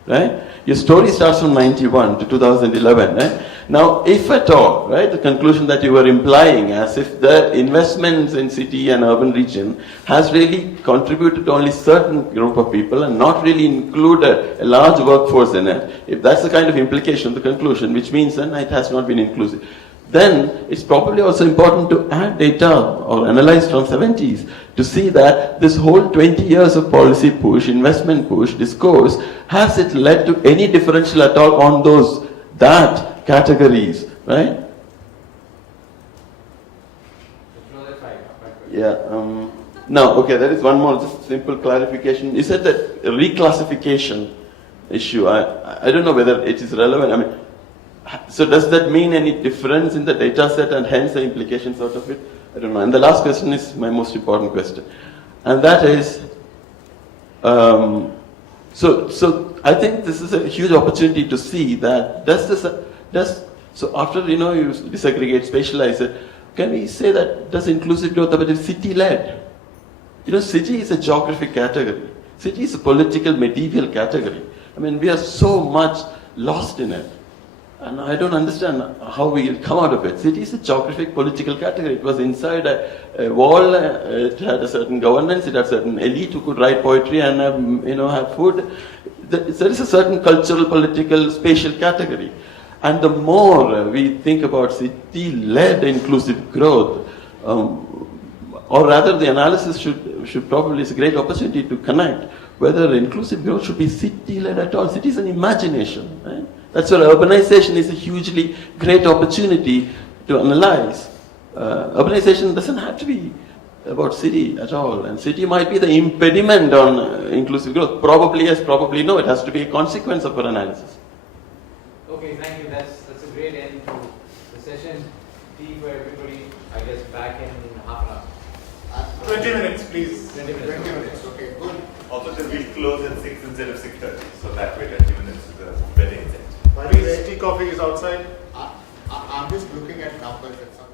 right? Your story starts from 91 to 2011, right? Now, if at all, right, the conclusion that you were implying, as if the investments in city and urban region has really contributed to only certain group of people and not really included a large workforce in it, if that's the kind of implication of the conclusion, which means then it has not been inclusive, then it's probably also important to add data or analyze from 70s to see that this whole 20 years of policy push, investment push, discourse, has it led to any differential at all on that categories, right? Yeah. Now, okay, there is one more just simple clarification. You said that reclassification issue. I don't know whether it is relevant. I mean, so does that mean any difference in the data set and hence the implications out of it? I don't know. And the last question is my most important question. And that is, so I think this is a huge opportunity to see that so after, you disaggregate, spatialize it, can we say that does inclusive growth about city-led? City is a geographic category. City is a political, medieval category. I mean, we are so much lost in it. And I don't understand how we will come out of it. City is a geographic, political category. It was inside a wall. It had a certain governance. It had a certain elite who could write poetry and have food. There is a certain cultural, political, spatial category. And the more we think about city-led inclusive growth, or rather the analysis should probably, it's a great opportunity to connect whether inclusive growth should be city-led at all. City is an imagination, right? That's where urbanization is a hugely great opportunity to analyze. Urbanization doesn't have to be about city at all, and city might be the impediment on inclusive growth. Probably yes, probably no. It has to be a consequence of our analysis. Okay, thank you. That's a great end to the session. Tea for everybody. I guess back in half an hour. 20 minutes, please. 20 minutes. 20 minutes. Okay, good. Also, we close at 6 instead of 6:30, so that way 20 minutes is a better insight. Please, tea, coffee is outside. I'm just looking at numbers and some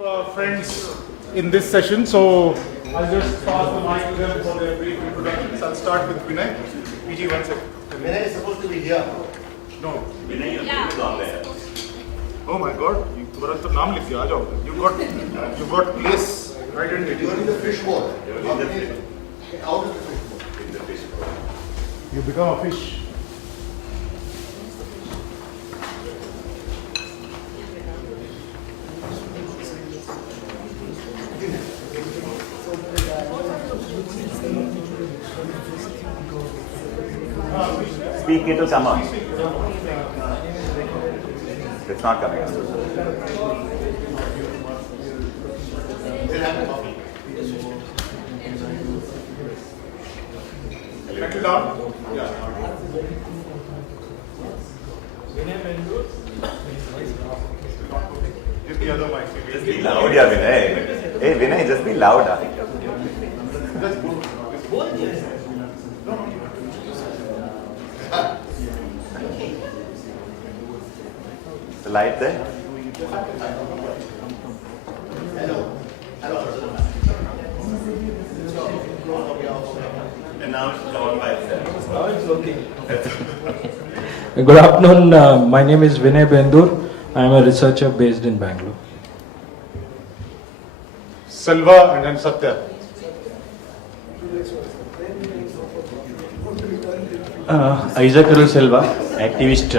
Friends in this session, so I'll just pass the mic to them for their brief introductions. I'll start with Vinay. PG, 1 second. Vinay is supposed to be here. No. Vinay, your name is on there. Oh my God, तुम्हारा तो नाम लिख दिया, आ जाओ. You've got place identity. You're in the fishbowl. Out of the fishbowl. In the fishbowl. You become a fish. Speak, it will come on. It's not coming out. Settle down. Yeah. Give the other mic. Just be loud, yeah, Vinay. Hey, Vinay, just be louder. The light there? And now it's on by itself. Now it's working. Good afternoon. My name is Vinay Bendur. I am a researcher based in Bangalore. Selva and then Satya. Isaac Arul Selva, activist,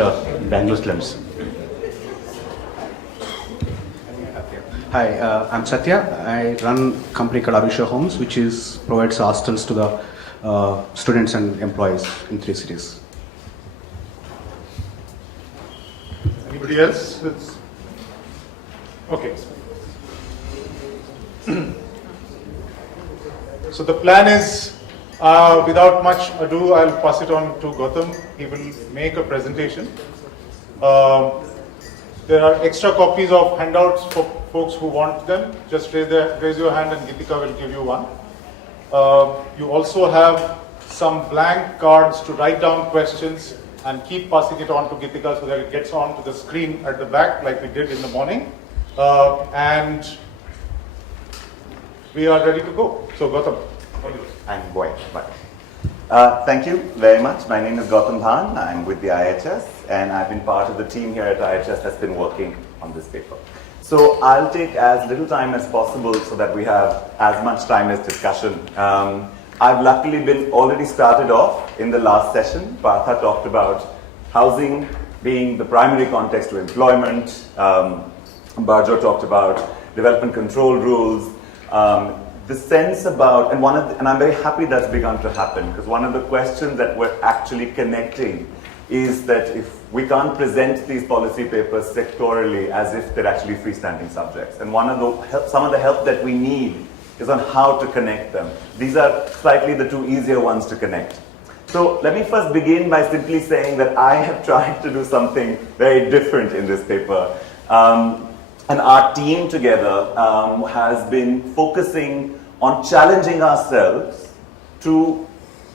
Bangalore slums. Hi, I'm Satya. I run a company called Arusha Homes, which provides hostels to the students and employees in 3 cities. Anybody else? Okay. So the plan is, without much ado, I'll pass it on to Gautam. He will make a presentation. There are extra copies of handouts for folks who want them. Just raise your hand and Geetika will give you one. You also have some blank cards to write down questions and keep passing it on to Geetika so that it gets onto the screen at the back like we did in the morning. And we are ready to go. So Gautam. I'm going. Thank you very much. My name is Gautam Bhan. I'm with the IIHS and I've been part of the team here at IIHS that's been working on this paper. So I'll take as little time as possible so that we have as much time as discussion. I've luckily been already started off in the last session. Partha talked about housing being the primary context to employment. Barjo talked about development control rules. The sense about, and I'm very happy that's begun to happen, because one of the questions that we're actually connecting is that if we can't present these policy papers sectorally as if they're actually freestanding subjects. And some of the help that we need is on how to connect them. These are slightly the 2 easier ones to connect. So let me first begin by simply saying that I have tried to do something very different in this paper. And our team together has been focusing on challenging ourselves to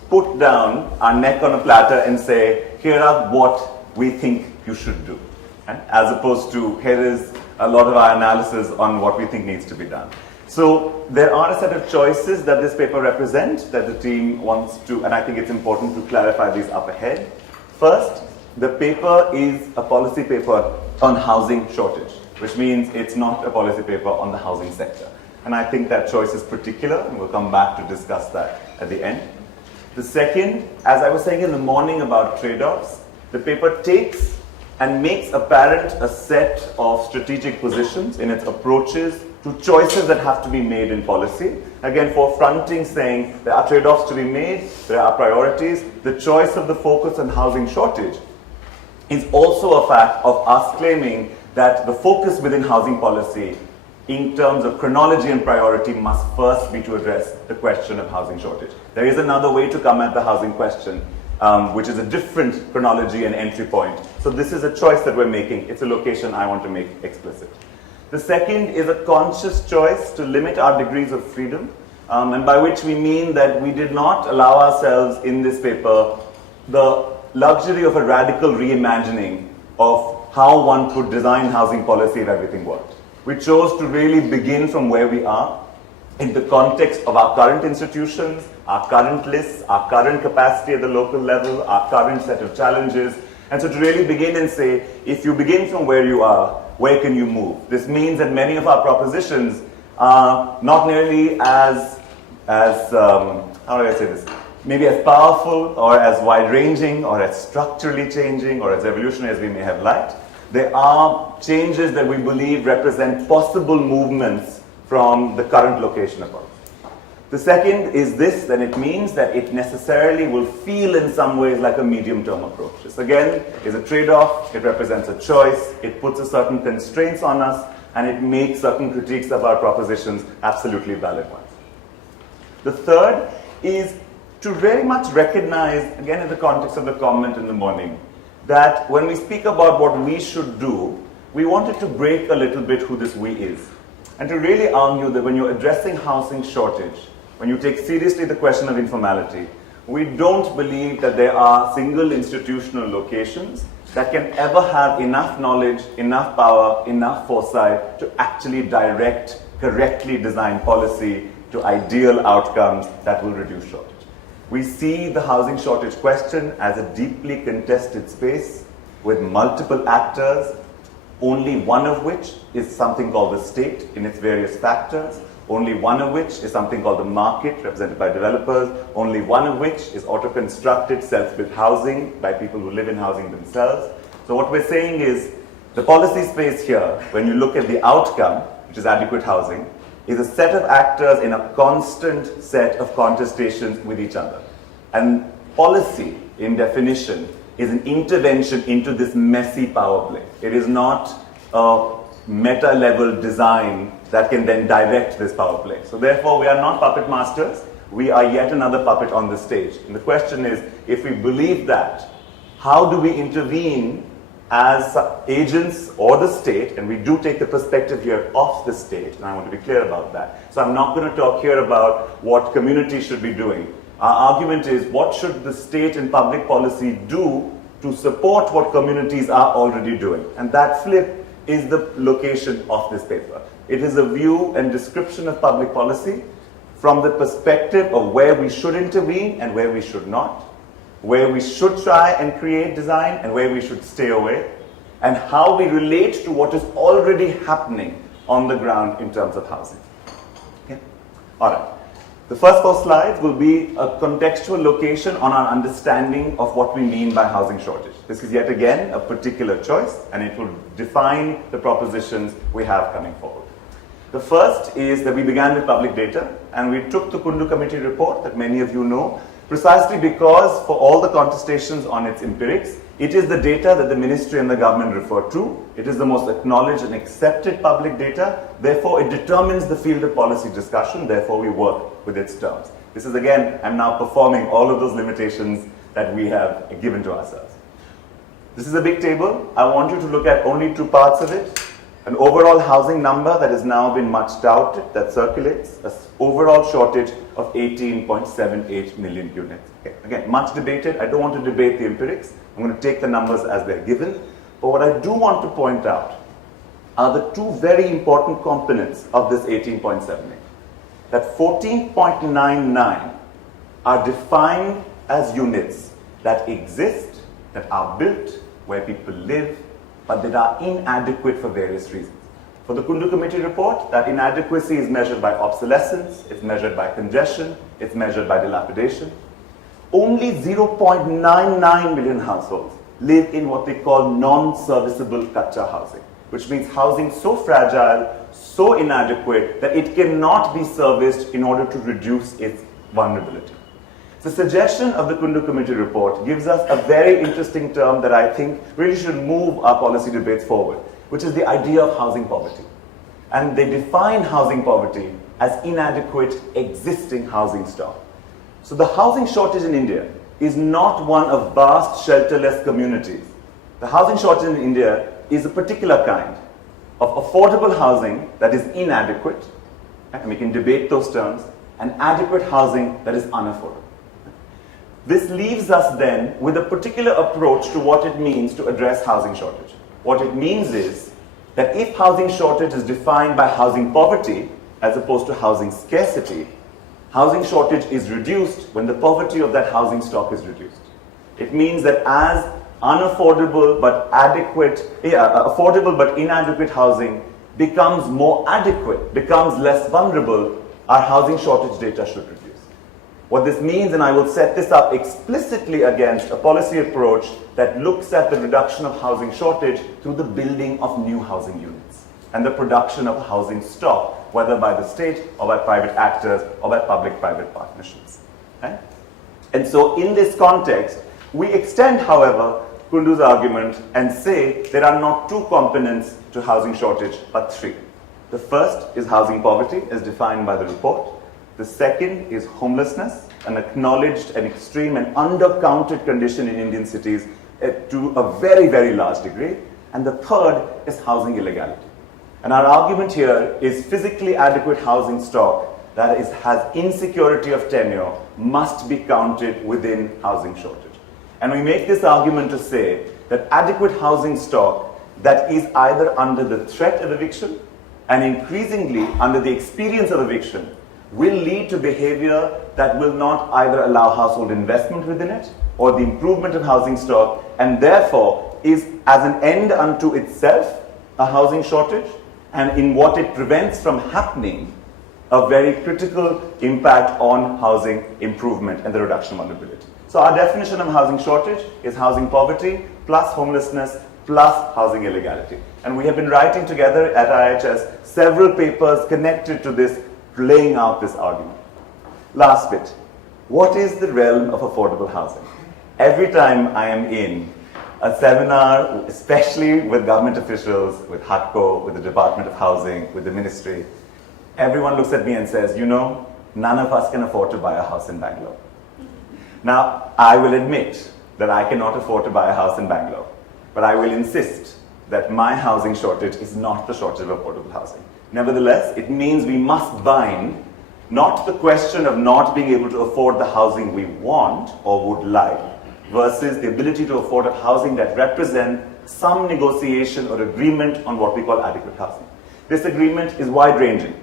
put down our neck on a platter and say, here are what we think you should do. And as opposed to, here is a lot of our analysis on what we think needs to be done. So there are a set of choices that this paper represents that the team wants to, and I think it's important to clarify these up ahead. First, the paper is a policy paper on housing shortage, which means it's not a policy paper on the housing sector. And I think that choice is particular, and we'll come back to discuss that at the end. The second, as I was saying in the morning about trade-offs, the paper takes and makes apparent a set of strategic positions in its approaches to choices that have to be made in policy. Again, forefronting saying there are trade-offs to be made, there are priorities. The choice of the focus on housing shortage is also a fact of us claiming that the focus within housing policy in terms of chronology and priority must first be to address the question of housing shortage. There is another way to come at the housing question, which is a different chronology and entry point. So this is a choice that we're making. It's a location I want to make explicit. The second is a conscious choice to limit our degrees of freedom, and by which we mean that we did not allow ourselves in this paper the luxury of a radical reimagining of how one could design housing policy if everything worked. We chose to really begin from where we are in the context of our current institutions, our current lists, our current capacity at the local level, our current set of challenges. And so to really begin and say, if you begin from where you are, where can you move? This means that many of our propositions are not nearly as how do I say this? Maybe as powerful or as wide-ranging or as structurally changing or as evolutionary as we may have liked. There are changes that we believe represent possible movements from the current location of policy. The second is this, that it means that it necessarily will feel in some ways like a medium-term approach. This again is a trade-off, it represents a choice, it puts a certain constraints on us, and it makes certain critiques of our propositions absolutely valid ones. The third is to very much recognize, again in the context of the comment in the morning, that when we speak about what we should do, we wanted to break a little bit who this we is. And to really argue that when you're addressing housing shortage, when you take seriously the question of informality, we don't believe that there are single institutional locations that can ever have enough knowledge, enough power, enough foresight to actually direct, correctly design policy to ideal outcomes that will reduce shortage. We see the housing shortage question as a deeply contested space with multiple actors, only one of which is something called the state in its various factors, only one of which is something called the market represented by developers, only one of which is auto-constructed, self-built housing by people who live in housing themselves. So what we're saying is the policy space here, when you look at the outcome, which is adequate housing, is a set of actors in a constant set of contestations with each other. And policy, in definition, is an intervention into this messy power play. It is not a meta-level design that can then direct this power play. So therefore, we are not puppet masters. We are yet another puppet on the stage. And the question is, if we believe that, how do we intervene as agents or the state, and we do take the perspective here of the state, and I want to be clear about that. So I'm not going to talk here about what communities should be doing. Our argument is, what should the state and public policy do to support what communities are already doing? And that flip is the location of this paper. It is a view and description of public policy from the perspective of where we should intervene and where we should not, where we should try and create design and where we should stay away, and how we relate to what is already happening on the ground in terms of housing. Okay? All right. The first 4 slides will be a contextual location on our understanding of what we mean by housing shortage. This is yet again a particular choice, and it will define the propositions we have coming forward. The first is that we began with public data, and we took the Kundu Committee report that many of you know, precisely because for all the contestations on its empirics, it is the data that the ministry and the government refer to. It is the most acknowledged and accepted public data. Therefore, it determines the field of policy discussion. Therefore, we work with its terms. This is again, I'm now performing all of those limitations that we have given to ourselves. This is a big table. I want you to look at only 2 parts of it. An overall housing number that has now been much touted, that circulates, an overall shortage of 18.78 million units. Okay. Again, much debated. I don't want to debate the empirics. I'm going to take the numbers as they're given. But what I do want to point out are the 2 very important components of this 18.78. That 14.99 are defined as units that exist, that are built, where people live, but that are inadequate for various reasons. For the Kundu Committee report, that inadequacy is measured by obsolescence, it's measured by congestion, it's measured by dilapidation. Only 0.99 million households live in what they call non-serviceable kacha housing, which means housing so fragile, so inadequate, that it cannot be serviced in order to reduce its vulnerability. The suggestion of the Kundu Committee report gives us a very interesting term that I think really should move our policy debates forward, which is the idea of housing poverty. And they define housing poverty as inadequate existing housing stock. So the housing shortage in India is not one of vast shelterless communities. The housing shortage in India is a particular kind of affordable housing that is inadequate, and we can debate those terms, and adequate housing that is unaffordable. This leaves us then with a particular approach to what it means to address housing shortage. What it means is that if housing shortage is defined by housing poverty as opposed to housing scarcity, housing shortage is reduced when the poverty of that housing stock is reduced. It means that as unaffordable but affordable but inadequate housing becomes more adequate, becomes less vulnerable, our housing shortage data should reduce. What this means, and I will set this up explicitly against a policy approach that looks at the reduction of housing shortage through the building of new housing units and the production of housing stock, whether by the state or by private actors or by public-private partnerships. Okay? And so in this context, we extend, however, Kundu's argument and say there are not two components to housing shortage, but three. The first is housing poverty as defined by the report. The second is homelessness, an acknowledged and extreme and undercounted condition in Indian cities to a very, very large degree. And the third is housing illegality. And our argument here is physically adequate housing stock that has insecurity of tenure must be counted within housing shortage. And we make this argument to say that adequate housing stock that is either under the threat of eviction and increasingly under the experience of eviction will lead to behavior that will not either allow household investment within it or the improvement of housing stock, and therefore is as an end unto itself a housing shortage, and in what it prevents from happening, a very critical impact on housing improvement and the reduction of vulnerability. So our definition of housing shortage is housing poverty plus homelessness plus housing illegality. And we have been writing together at IIHS several papers connected to this, laying out this argument. Last bit, what is the realm of affordable housing? Every time I am in a seminar, especially with government officials, with HUDCO, with the Department of Housing, with the ministry, everyone looks at me and says, you know, none of us can afford to buy a house in Bangalore. Now, I will admit that I cannot afford to buy a house in Bangalore, but I will insist that my housing shortage is not the shortage of affordable housing. Nevertheless, it means we must bind not the question of not being able to afford the housing we want or would like versus the ability to afford a housing that represents some negotiation or agreement on what we call adequate housing. This agreement is wide-ranging.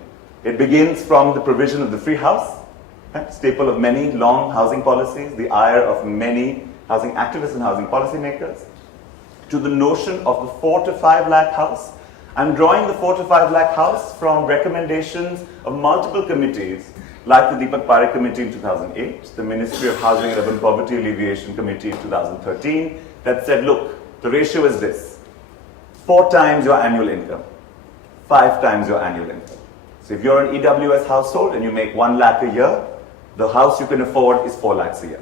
It begins from the provision of the free house, staple of many long housing policies, the ire of many housing activists and housing policymakers, to the notion of the 4 to 5 lakh house. I'm drawing the 4 to 5 lakh house from recommendations of multiple committees, like the Deepak Parekh Committee in 2008, the Ministry of Housing and Urban Poverty Alleviation Committee in 2013, that said, look, the ratio is this: 4 times your annual income, 5 times your annual income. So if you're an EWS household and you make 1 lakh a year, the house you can afford is 4 lakhs a year.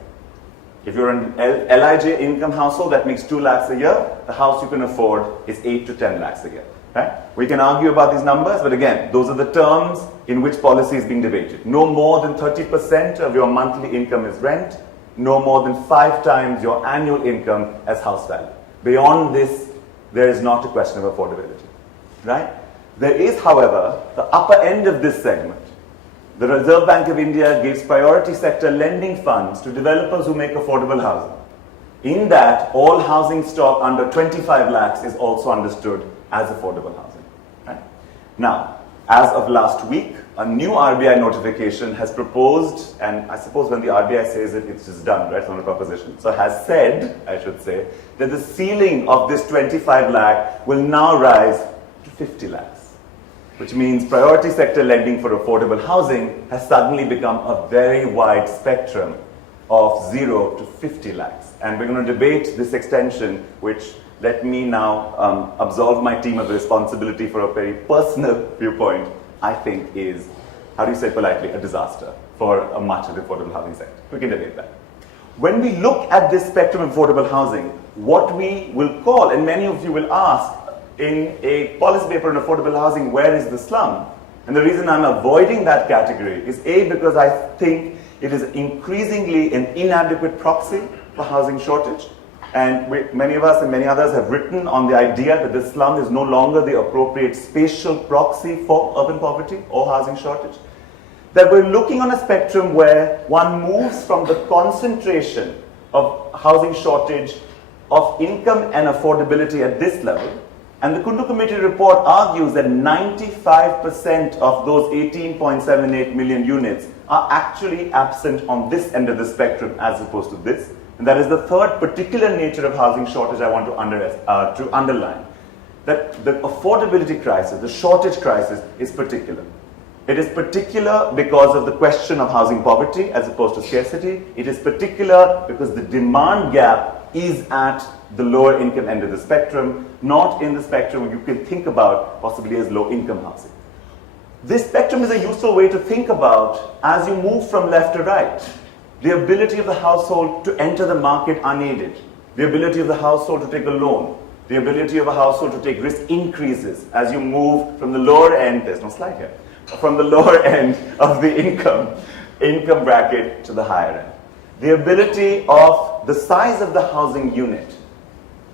If you're an LIJ income household that makes 2 lakhs a year, the house you can afford is 8 to 10 lakhs a year. Right? We can argue about these numbers, but again, those are the terms in which policy is being debated. No more than 30% of your monthly income is rent, no more than 5 times your annual income as house value. Beyond this, there is not a question of affordability. Right? There is, however, the upper end of this segment. The Reserve Bank of India gives priority sector lending funds to developers who make affordable housing. In that, all housing stock under 25 lakhs is also understood as affordable housing. Right? Now, as of last week, a new RBI notification has proposed, and I suppose when the RBI says it, it's just done, right? It's not a proposition. So has said, I should say, that the ceiling of this 25 lakh will now rise to 50 lakhs, which means priority sector lending for affordable housing has suddenly become a very wide spectrum of 0 to 50 lakhs. And we're going to debate this extension, which, let me now absolve my team of the responsibility for a very personal viewpoint, I think is, how do you say politely, a disaster for much of the affordable housing sector. We can debate that. When we look at this spectrum of affordable housing, what we will call, and many of you will ask in a policy paper on affordable housing, where is the slum? And the reason I'm avoiding that category is A, because I think it is increasingly an inadequate proxy for housing shortage. And many of us and many others have written on the idea that the slum is no longer the appropriate spatial proxy for urban poverty or housing shortage. That we're looking on a spectrum where one moves from the concentration of housing shortage of income and affordability at this level And the Kundu Committee report argues that 95% of those 18.78 million units are actually absent on this end of the spectrum as opposed to this. And that is the third particular nature of housing shortage I want to underline. That the affordability crisis, the shortage crisis is particular. It is particular because of the question of housing poverty as opposed to scarcity. It is particular because the demand gap is at the lower income end of the spectrum, not in the spectrum you can think about possibly as low income housing. This spectrum is a useful way to think about as you move from left to right. The ability of the household to enter the market unaided, the ability of the household to take a loan, the ability of a household to take risk increases as you move from the lower end, there's no slide here, from the lower end of the income bracket to the higher end. The ability of the size of the housing unit.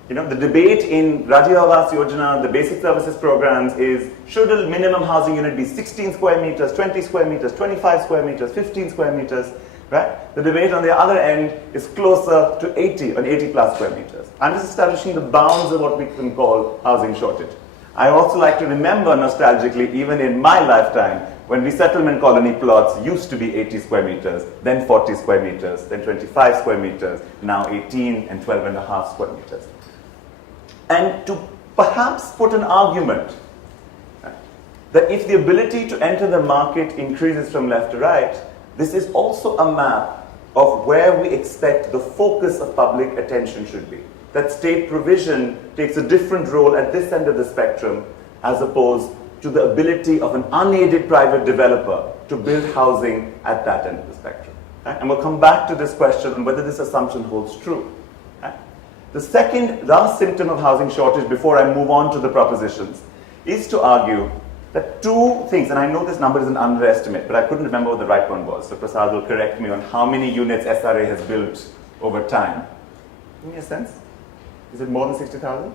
You know, the debate in Rajya Awas Yojana, the basic services programs is, should a minimum housing unit be 16 square meters, 20 square meters, 25 square meters, 15 square meters, right? The debate on the other end is closer to 80 or 80 plus square meters. I'm just establishing the bounds of what we can call housing shortage. I also like to remember nostalgically, even in my lifetime, when resettlement colony plots used to be 80 square meters, then 40 square meters, then 25 square meters, now 18 and 12 and a half square meters. And to perhaps put an argument that if the ability to enter the market increases from left to right, this is also a map of where we expect the focus of public attention should be. That state provision takes a different role at this end of the spectrum as opposed to the ability of an unaided private developer to build housing at that end of the spectrum. Right? And we'll come back to this question on whether this assumption holds true. Right? The second last symptom of housing shortage before I move on to the propositions is to argue that two things, and I know this number is an underestimate, but I couldn't remember what the right one was, so Prasad will correct me on how many units SRA has built over time. Give me a sense. Is it more than 60,000?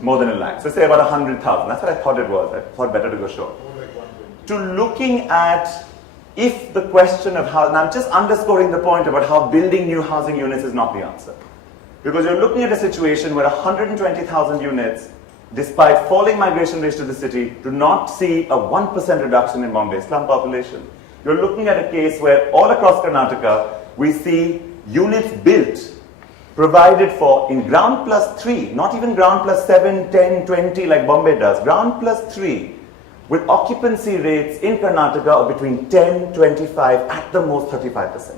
More than a lakh. So say about 100,000. That's what I thought it was. I thought better to go short. To looking at if the question of how, and I'm just underscoring the point about how building new housing units is not the answer. Because you're looking at a situation where 120,000 units, despite falling migration rates to the city, do not see a 1% reduction in Bombay's slum population. You're looking at a case where all across Karnataka, we see units built, provided for in ground plus 3, not even ground plus 7, 10, 20 like Bombay does, ground plus 3, with occupancy rates in Karnataka of between 10, 25, at the most 35%.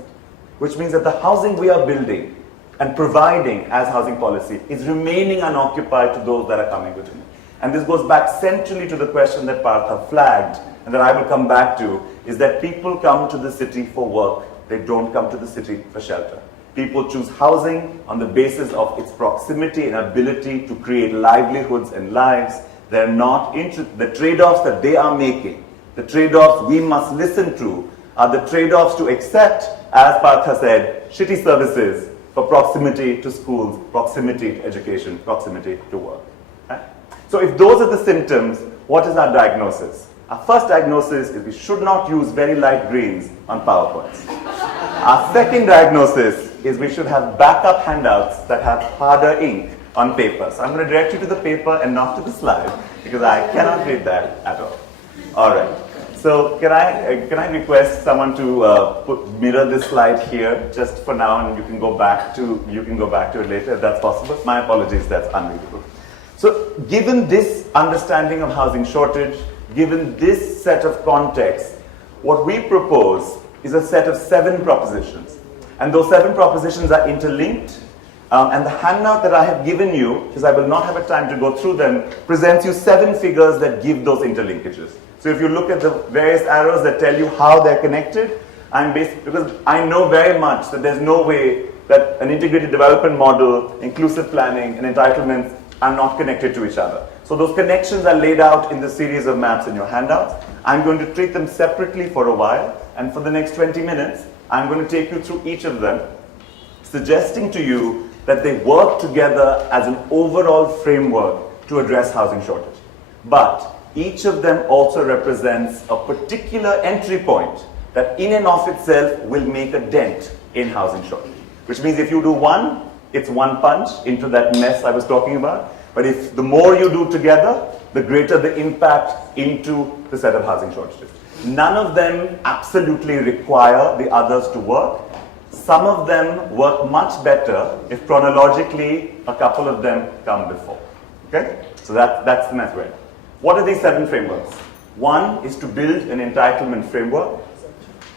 Which means that the housing we are building and providing as housing policy is remaining unoccupied to those that are coming within it. And this goes back centrally to the question that Partha flagged, and that I will come back to, is that people come to the city for work, they don't come to the city for shelter. People choose housing on the basis of its proximity and ability to create livelihoods and lives. They're not interested. The trade-offs that they are making, the trade-offs we must listen to, are the trade-offs to accept, as Partha said, shitty services for proximity to schools, proximity to education, proximity to work. Right? So if those are the symptoms, what is our diagnosis? Our first diagnosis is we should not use very light greens on PowerPoints. Our second diagnosis is we should have backup handouts that have harder ink on paper. So I'm going to direct you to the paper and not to the slide because I cannot read that at all. All right. So can I request someone to mirror this slide here just for now, and you can go back to it later if that's possible. My apologies, that's unreadable. So given this understanding of housing shortage, given this set of context, what we propose is a set of 7 propositions. And those 7 propositions are interlinked. And the handout that I have given you, because I will not have a time to go through them, presents you 7 figures that give those interlinkages. So if you look at the various arrows that tell you how they're connected, because I know very much that there's no way that an integrated development model, inclusive planning, and entitlements are not connected to each other. So those connections are laid out in the series of maps in your handouts. I'm going to treat them separately for a while, and for the next 20 minutes, I'm going to take you through each of them, suggesting to you that they work together as an overall framework to address housing shortage. But each of them also represents a particular entry point that in and of itself will make a dent in housing shortage. Which means if you do one, it's one punch into that mess I was talking about. But if the more you do together, the greater the impact into the set of housing shortages. None of them absolutely require the others to work. Some of them work much better if chronologically a couple of them come before. Okay? So that's the method. What are these 7 frameworks? 1 is to build an entitlement framework.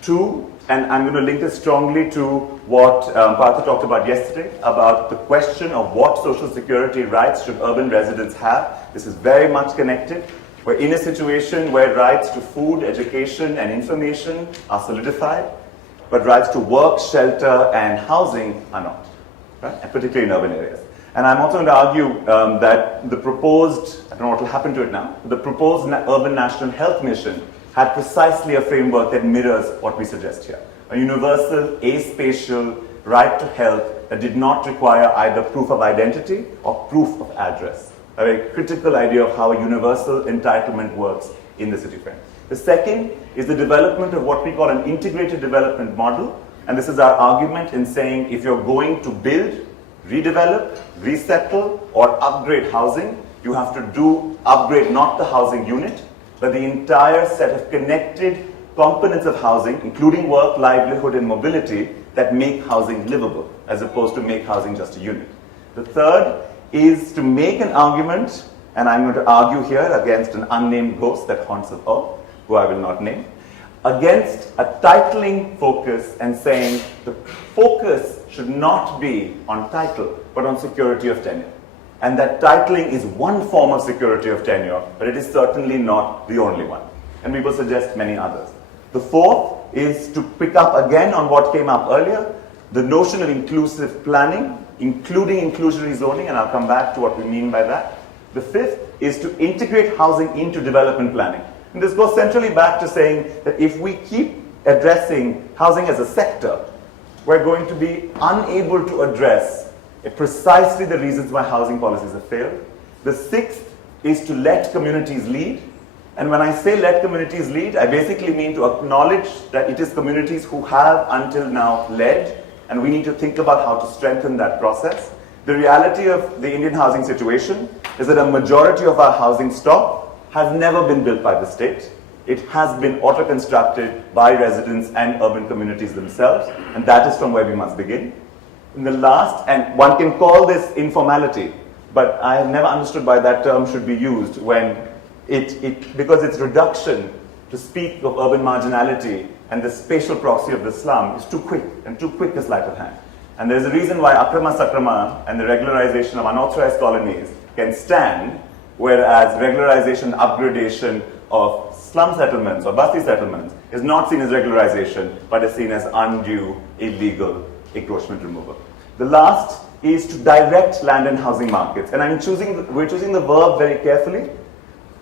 2, and I'm going to link this strongly to what Partha talked about yesterday, about the question of what social security rights should urban residents have. This is very much connected. We're in a situation where rights to food, education, and information are solidified, but rights to work, shelter, and housing are not, right? And particularly in urban areas. And I'm also going to argue that the proposed, I don't know what will happen to it now, the proposed Urban National Health Mission had precisely a framework that mirrors what we suggest here. A universal, aspatial right to health that did not require either proof of identity or proof of address. A very critical idea of how a universal entitlement works in the city frame. The second is the development of what we call an integrated development model. And this is our argument in saying if you're going to build, redevelop, resettle, or upgrade housing, you have to upgrade not the housing unit, but the entire set of connected components of housing, including work, livelihood, and mobility, that make housing livable, as opposed to make housing just a unit. The third is to make an argument, and I'm going to argue here against an unnamed ghost that haunts us all, who I will not name, against a titling focus and saying the focus should not be on title, but on security of tenure. And that titling is one form of security of tenure, but it is certainly not the only one. And we will suggest many others. The fourth is to pick up again on what came up earlier, the notion of inclusive planning, including inclusionary zoning, and I'll come back to what we mean by that. The fifth is to integrate housing into development planning. And this goes centrally back to saying that if we keep addressing housing as a sector, we're going to be unable to address precisely the reasons why housing policies have failed. The sixth is to let communities lead. And when I say let communities lead, I basically mean to acknowledge that it is communities who have until now led, and we need to think about how to strengthen that process. The reality of the Indian housing situation is that a majority of our housing stock has never been built by the state. It has been auto-constructed by residents and urban communities themselves, and that is from where we must begin. In the last, and one can call this informality, but I have never understood why that term should be used when because its reduction to speak of urban marginality and the spatial proxy of the slum is too quick, and too quick a sleight of hand. And there's a reason why akrama sakrama and the regularization of unauthorized colonies can stand, whereas regularization, upgradation of slum settlements or basti settlements is not seen as regularization, but is seen as undue, illegal encroachment removal. The last is to direct land and housing markets. And we're choosing the verb very carefully.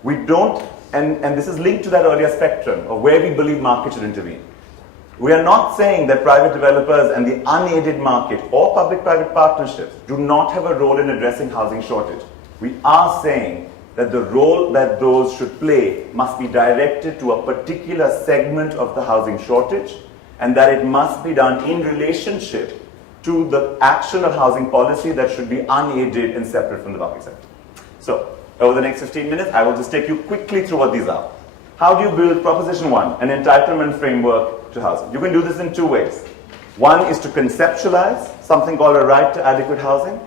We don't, and this is linked to that earlier spectrum of where we believe market should intervene. We are not saying that private developers and the unaided market or public-private partnerships do not have a role in addressing housing shortage. We are saying that the role that those should play must be directed to a particular segment of the housing shortage, and that it must be done in relationship to the action of housing policy that should be unaided and separate from the public sector. So, over the next 15 minutes, I will just take you quickly through what these are. How do you build Proposition 1, an entitlement framework to housing? You can do this in two ways. One is to conceptualize something called a right to adequate housing.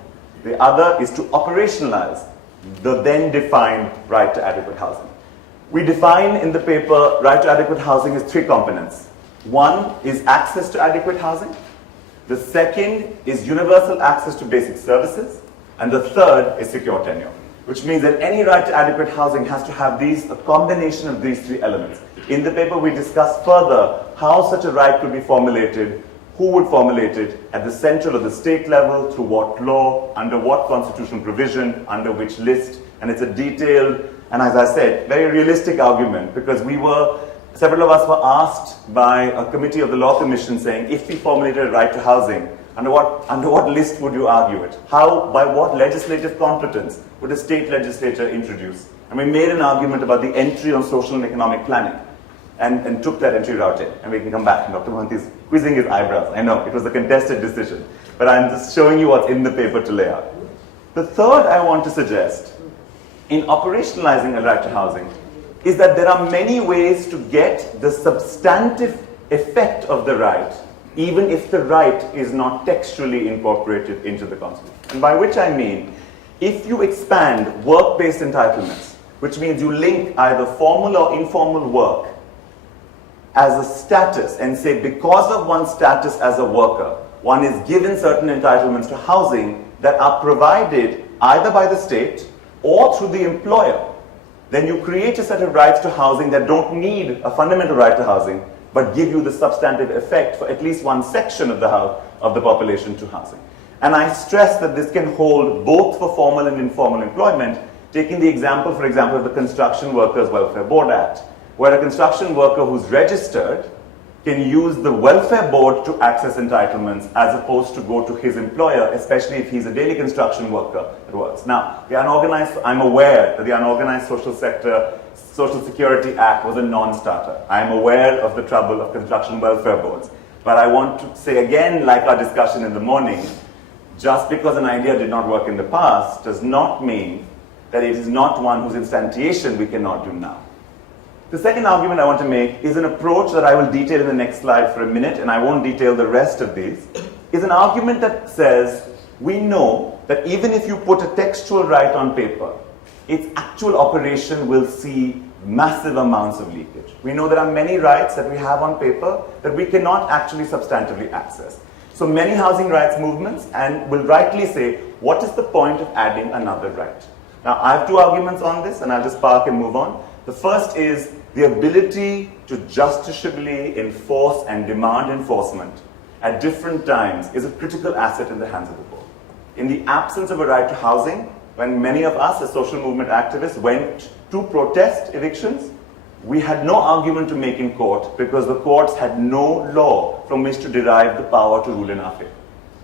The other is to operationalize the then defined right to adequate housing. We define in the paper right to adequate housing as three components. One is access to adequate housing. The second is universal access to basic services. And the third is secure tenure, which means that any right to adequate housing has to have a combination of these three elements. In the paper, we discuss further how such a right could be formulated, who would formulate it, at the central or the state level, through what law, under what constitutional provision, under which list. And it's a detailed, and as I said, very realistic argument, because several of us were asked by a committee of the Law Commission saying, if we formulated a right to housing, under what list would you argue it? By what legislative competence would a state legislature introduce? And we made an argument about the entry on social and economic planning and took that entry route in. And we can come back. And Dr. Mohanty is quizzing his eyebrows. I know, it was a contested decision. But I'm just showing you what's in the paper to lay out. The third I want to suggest in operationalizing a right to housing is that there are many ways to get the substantive effect of the right, even if the right is not textually incorporated into the Constitution. And by which I mean, if you expand work-based entitlements, which means you link either formal or informal work as a status and say because of one's status as a worker, one is given certain entitlements to housing that are provided either by the state or through the employer, then you create a set of rights to housing that don't need a fundamental right to housing, but give you the substantive effect for at least one section of the population to housing. And I stress that this can hold both for formal and informal employment, taking the example, for example, of the Construction Workers Welfare Board Act, where a construction worker who's registered can use the welfare board to access entitlements as opposed to go to his employer, especially if he's a daily construction worker that works. Now, I'm aware that the Unorganized Social Sector Social Security Act was a non-starter. I'm aware of the trouble of construction welfare boards. But I want to say again, like our discussion in the morning, just because an idea did not work in the past does not mean that it is not one whose instantiation we cannot do now. The second argument I want to make is an approach that I will detail in the next slide for a minute, and I won't detail the rest of these, is an argument that says we know that even if you put a textual right on paper, its actual operation will see massive amounts of leakage. We know there are many rights that we have on paper that we cannot actually substantively access. So many housing rights movements and will rightly say, what is the point of adding another right? Now, I have two arguments on this, and I'll just park and move on. The first is the ability to justifyably enforce and demand enforcement at different times is a critical asset in the hands of the court. In the absence of a right to housing, when many of us as social movement activists went to protest evictions, we had no argument to make in court because the courts had no law from which to derive the power to rule in our favor.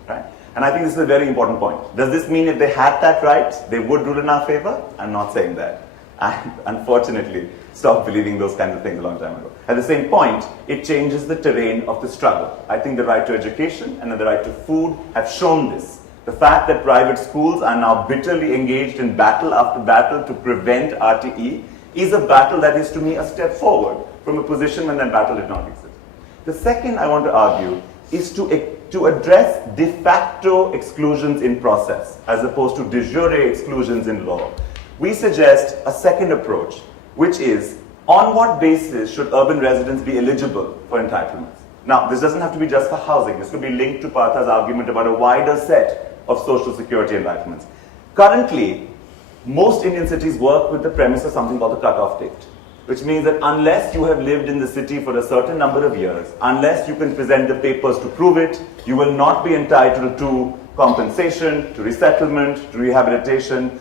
Right? And I think this is a very important point. Does this mean if they had that right, they would rule in our favor? I'm not saying that. I unfortunately stopped believing those kinds of things a long time ago. At the same point, it changes the terrain of the struggle. I think the right to education and the right to food have shown this. The fact that private schools are now bitterly engaged in battle after battle to prevent RTE is a battle that is to me a step forward from a position when that battle did not exist. The second I want to argue is to address de facto exclusions in process as opposed to de jure exclusions in law. We suggest a second approach, which is on what basis should urban residents be eligible for entitlements? Now, this doesn't have to be just for housing. This could be linked to Partha's argument about a wider set of social security entitlements. Currently, most Indian cities work with the premise of something called the cutoff date, which means that unless you have lived in the city for a certain number of years, unless you can present the papers to prove it, you will not be entitled to compensation, to resettlement, to rehabilitation.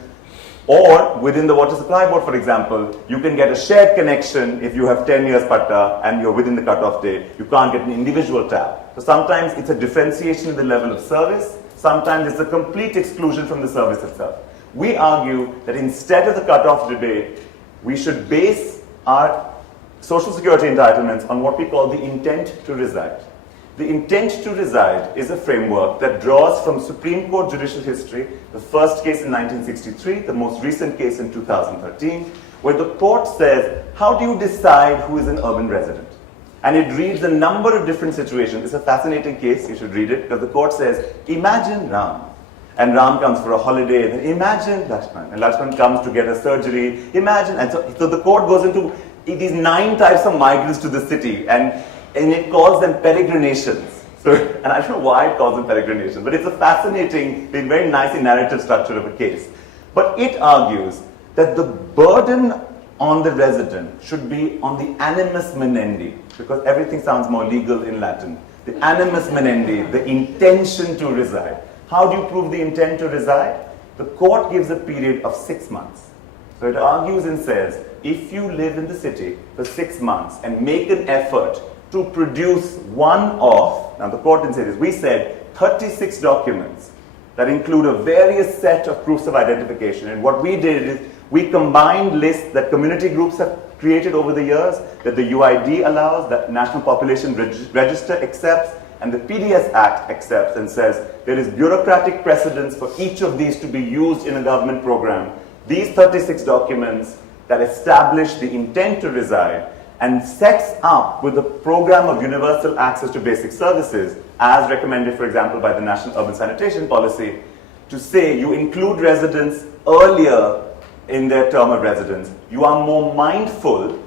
Or within the water supply board, for example, you can get a shared connection if you have 10 years patta and you're within the cutoff date. You can't get an individual tap. So sometimes it's a differentiation in the level of service. Sometimes it's a complete exclusion from the service itself. We argue that instead of the cutoff debate, we should base our social security entitlements on what we call the intent to reside. The intent to reside is a framework that draws from Supreme Court judicial history, the first case in 1963, the most recent case in 2013, where the court says, how do you decide who is an urban resident? And it reads a number of different situations. It's a fascinating case, you should read it, because the court says, imagine Ram. And Ram comes for a holiday, and then imagine Lakshman. And Lakshman comes to get a surgery, imagine. And so the court goes into these 9 types of migrants to the city, and it calls them peregrinations. So, and I don't know why it calls them peregrinations, but it's a fascinating, very nicely narrative structure of a case. But it argues that the burden on the resident should be on the animus menendi, because everything sounds more legal in Latin. The animus menendi, the intention to reside. How do you prove the intent to reside? The court gives a period of 6 months. So it argues and says, if you live in the city for 6 months and make an effort to produce one of, now the court didn't say this, we said 36 documents that include a various set of proofs of identification. And what we did is we combined lists that community groups have created over the years, that the UID allows, that National Population Register accepts, and the PDS Act accepts and says there is bureaucratic precedence for each of these to be used in a government program. These 36 documents that establish the intent to reside and sets up with a program of universal access to basic services, as recommended, for example, by the National Urban Sanitation Policy, to say you include residents earlier in their term of residence. You are more mindful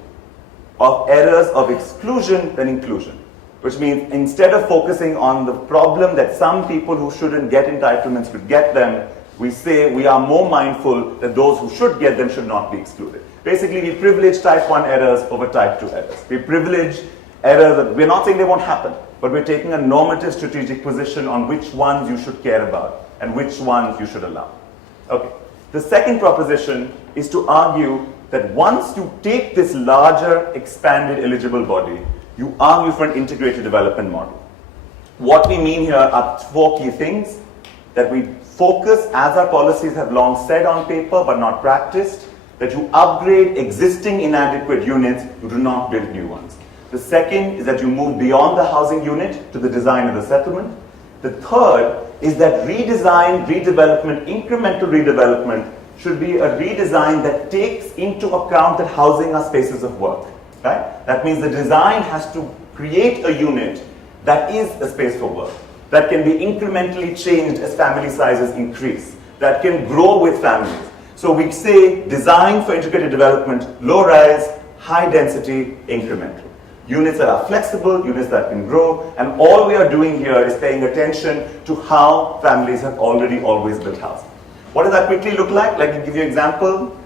of errors of exclusion than inclusion, which means instead of focusing on the problem that some people who shouldn't get entitlements could get them, we say we are more mindful that those who should get them should not be excluded. Basically, we privilege type 1 errors over type 2 errors. We privilege errors that we're not saying they won't happen, but we're taking a normative strategic position on which ones you should care about and which ones you should allow. Okay. The second proposition is to argue that once you take this larger expanded eligible body, you argue for an integrated development model. What we mean here are 4 key things: that we focus, as our policies have long said on paper but not practiced, that you upgrade existing inadequate units, you do not build new ones. The second is that you move beyond the housing unit to the design of the settlement. The third is that redesign, redevelopment, incremental redevelopment should be a redesign that takes into account that housing are spaces of work. Right? That means the design has to create a unit that is a space for work, that can be incrementally changed as family sizes increase, that can grow with families. So we say design for integrated development, low rise, high density, incremental. Units that are flexible, units that can grow, and all we are doing here is paying attention to how families have already always built housing. What does that quickly look like? Let me give you an example.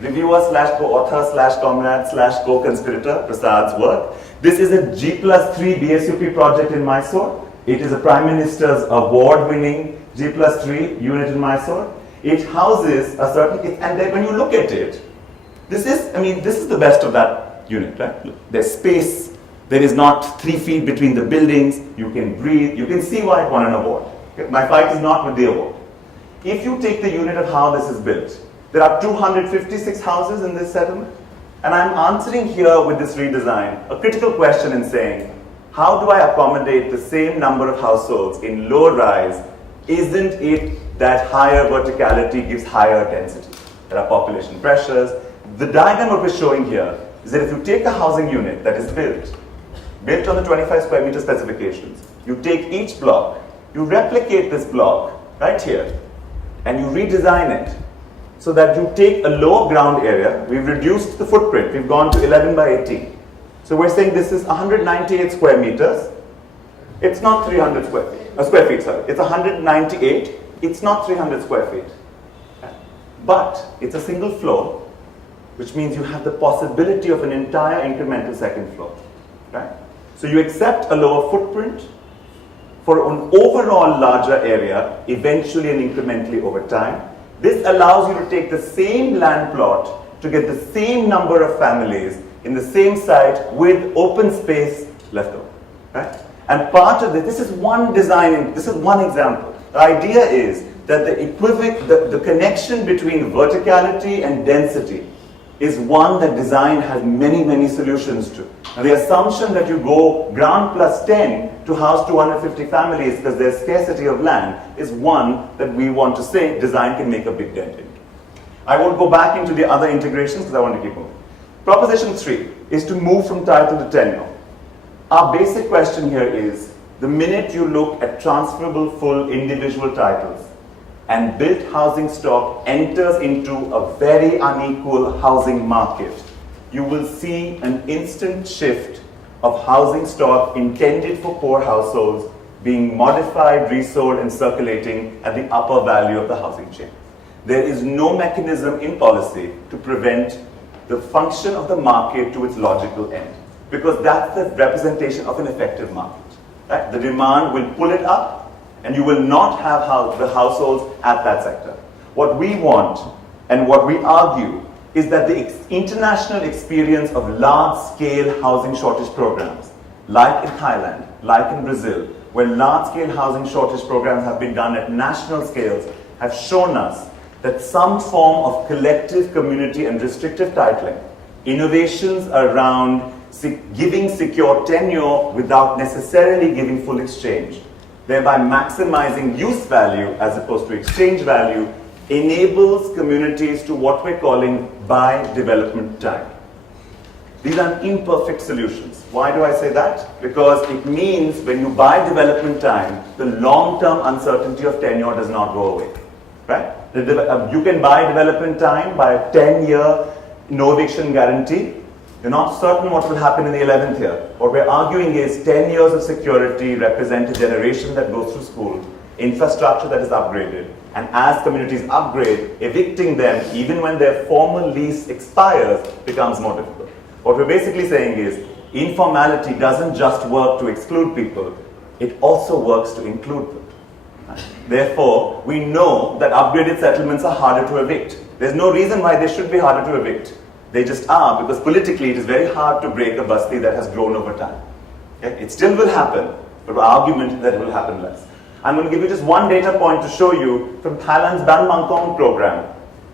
Reviewer / co-author / comrade / co-conspirator, Prasad's work. This is a G+3 BSUP project in Mysore. It is a Prime Minister's award-winning G+3 unit in Mysore. It houses a certain, and then when you look at it, this is the best of that unit, right? Look, there's space, there is not 3 feet between the buildings, you can breathe, you can see why it won an award. Okay? My fight is not with the award. If you take the unit of how this is built, there are 256 houses in this settlement, and I'm answering here with this redesign a critical question in saying, how do I accommodate the same number of households in low rise? Isn't it that higher verticality gives higher density? There are population pressures. The diagram what we're showing here is that if you take a housing unit that is built on the 25 square meter specifications, you take each block, you replicate this block right here, and you redesign it so that you take a lower ground area. We've reduced the footprint. We've gone to 11 by 18. So we're saying this is 198 square meters. It's not 300 square feet, sorry. It's 198. It's not 300 square feet. But it's a single floor, which means you have the possibility of an entire incremental second floor. Right? So you accept a lower footprint for an overall larger area, eventually and incrementally over time. This allows you to take the same land plot to get the same number of families in the same site with open space left over. Right? And part of this is one design, this is one example. The idea is that the connection between verticality and density is one that design has many, many solutions to. And the assumption that you go ground plus 10 to house 250 families because there's scarcity of land is one that we want to say design can make a big dent in. I won't go back into the other integrations because I want to keep moving. Proposition 3 is to move from title to tenure. Our basic question here is, the minute you look at transferable full individual titles and built housing stock enters into a very unequal housing market, you will see an instant shift of housing stock intended for poor households being modified, resold, and circulating at the upper value of the housing chain. There is no mechanism in policy to prevent the function of the market to its logical end, because that's the representation of an effective market. Right? The demand will pull it up, and you will not have the households at that sector. What we want and what we argue is that the international experience of large-scale housing shortage programs, like in Thailand, like in Brazil, where large-scale housing shortage programs have been done at national scales, have shown us that some form of collective community and restrictive titling, innovations around giving secure tenure without necessarily giving full exchange, thereby maximizing use value as opposed to exchange value, enables communities to what we're calling buy development time. These are imperfect solutions. Why do I say that? Because it means when you buy development time, the long-term uncertainty of tenure does not go away. Right? You can buy development time by a 10-year no eviction guarantee. You're not certain what will happen in the 11th year. What we're arguing is 10 years of security represent a generation that goes through school, infrastructure that is upgraded, and as communities upgrade, evicting them even when their formal lease expires becomes more difficult. What we're basically saying is informality doesn't just work to exclude people, it also works to include them. Therefore, we know that upgraded settlements are harder to evict. There's no reason why they should be harder to evict. They just are, because politically it is very hard to break a basti that has grown over time. Okay? It still will happen, but our argument is that it will happen less. I'm going to give you just one data point to show you from Thailand's Ban Mangkong program,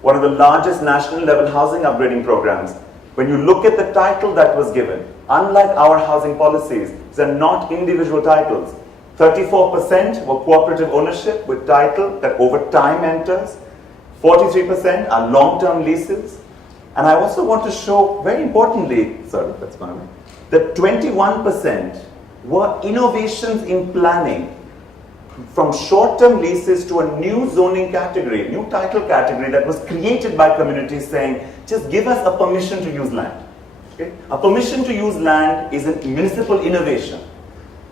one of the largest national level housing upgrading programs. When you look at the title that was given, unlike our housing policies, these are not individual titles. 34% were cooperative ownership with title that over time enters. 43% are long-term leases. And I also want to show, very importantly, that 21% were innovations in planning, from short-term leases to a new zoning category, new title category that was created by communities saying, just give us a permission to use land. Okay? A permission to use land is a municipal innovation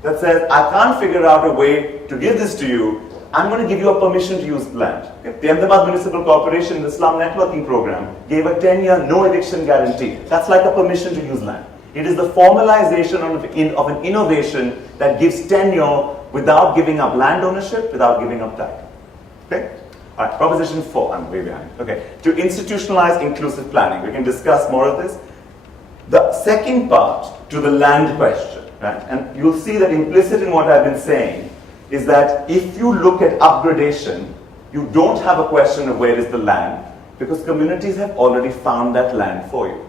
that says, I can't figure out a way to give this to you, I'm going to give you a permission to use land. Okay? The Ahmedabad Municipal Corporation, the slum networking program, gave a 10-year no eviction guarantee. That's like a permission to use land. It is the formalization of an innovation that gives tenure without giving up land ownership, without giving up title. Okay? All right, proposition 4, I'm way behind. Okay, to institutionalize inclusive planning. We can discuss more of this. The second part to the land question, right? And you'll see that implicit in what I've been saying is that if you look at upgradation, you don't have a question of where is the land, because communities have already found that land for you.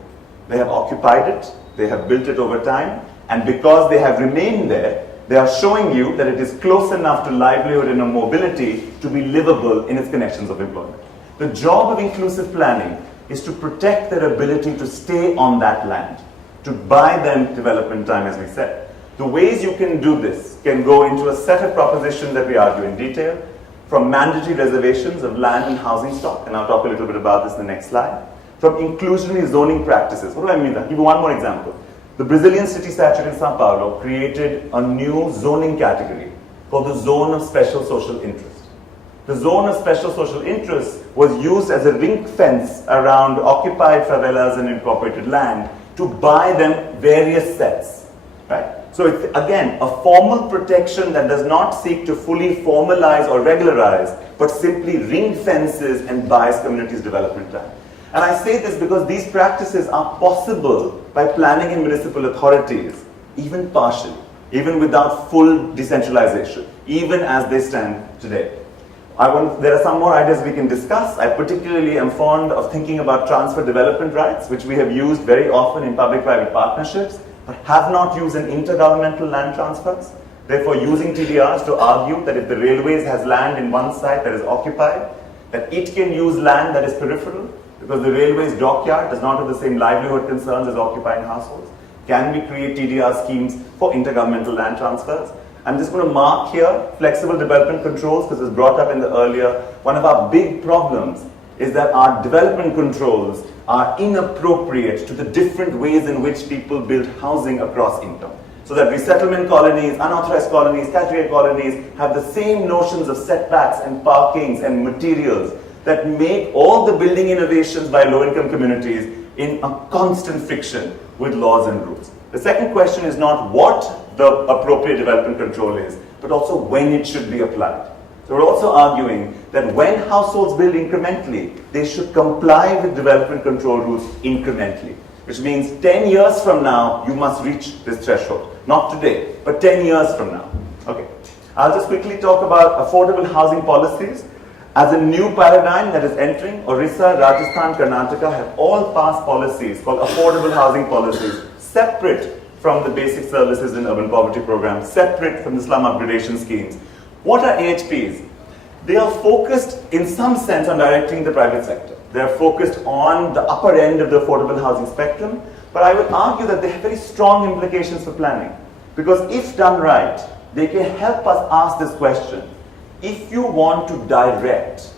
They have occupied it, they have built it over time, and because they have remained there, they are showing you that it is close enough to livelihood and mobility to be livable in its connections of employment. The job of inclusive planning is to protect their ability to stay on that land, to buy them development time, as we said. The ways you can do this can go into a set of propositions that we argue in detail, from mandatory reservations of land and housing stock, and I'll talk a little bit about this in the next slide, from inclusionary zoning practices. What do I mean? I'll give you one more example. The Brazilian city statute in Sao Paulo created a new zoning category called the zone of special social interest. The zone of special social interest was used as a ring fence around occupied favelas and incorporated land to buy them various sets. Right? So it's, again, a formal protection that does not seek to fully formalize or regularize, but simply ring fences and buys communities' development time. And I say this because these practices are possible by planning and municipal authorities, even partially, even without full decentralization, even as they stand today. There are some more ideas we can discuss. I particularly am fond of thinking about transfer development rights, which we have used very often in public-private partnerships, but have not used in intergovernmental land transfers. Therefore, using TDRs to argue that if the railways has land in one site that is occupied, that it can use land that is peripheral, because the railway's dockyard does not have the same livelihood concerns as occupying households. Can we create TDR schemes for intergovernmental land transfers? I'm just going to mark here flexible development controls, because it was brought up in the earlier. One of our big problems is that our development controls are inappropriate to the different ways in which people build housing across income. So that resettlement colonies, unauthorized colonies, category colonies have the same notions of setbacks and parkings and materials that make all the building innovations by low-income communities in a constant friction with laws and rules. The second question is not what the appropriate development control is, but also when it should be applied. So we're also arguing that when households build incrementally, they should comply with development control rules incrementally, which means 10 years from now, you must reach this threshold. Not today, but 10 years from now. Okay. I'll just quickly talk about affordable housing policies. As a new paradigm that is entering, Orissa, Rajasthan, Karnataka have all passed policies called affordable housing policies separate from the basic services in urban poverty programs, separate from the slum upgradation schemes. What are AHPs? They are focused in some sense on directing the private sector. They are focused on the upper end of the affordable housing spectrum, but I would argue that they have very strong implications for planning. Because if done right, they can help us ask this question. If you want to direct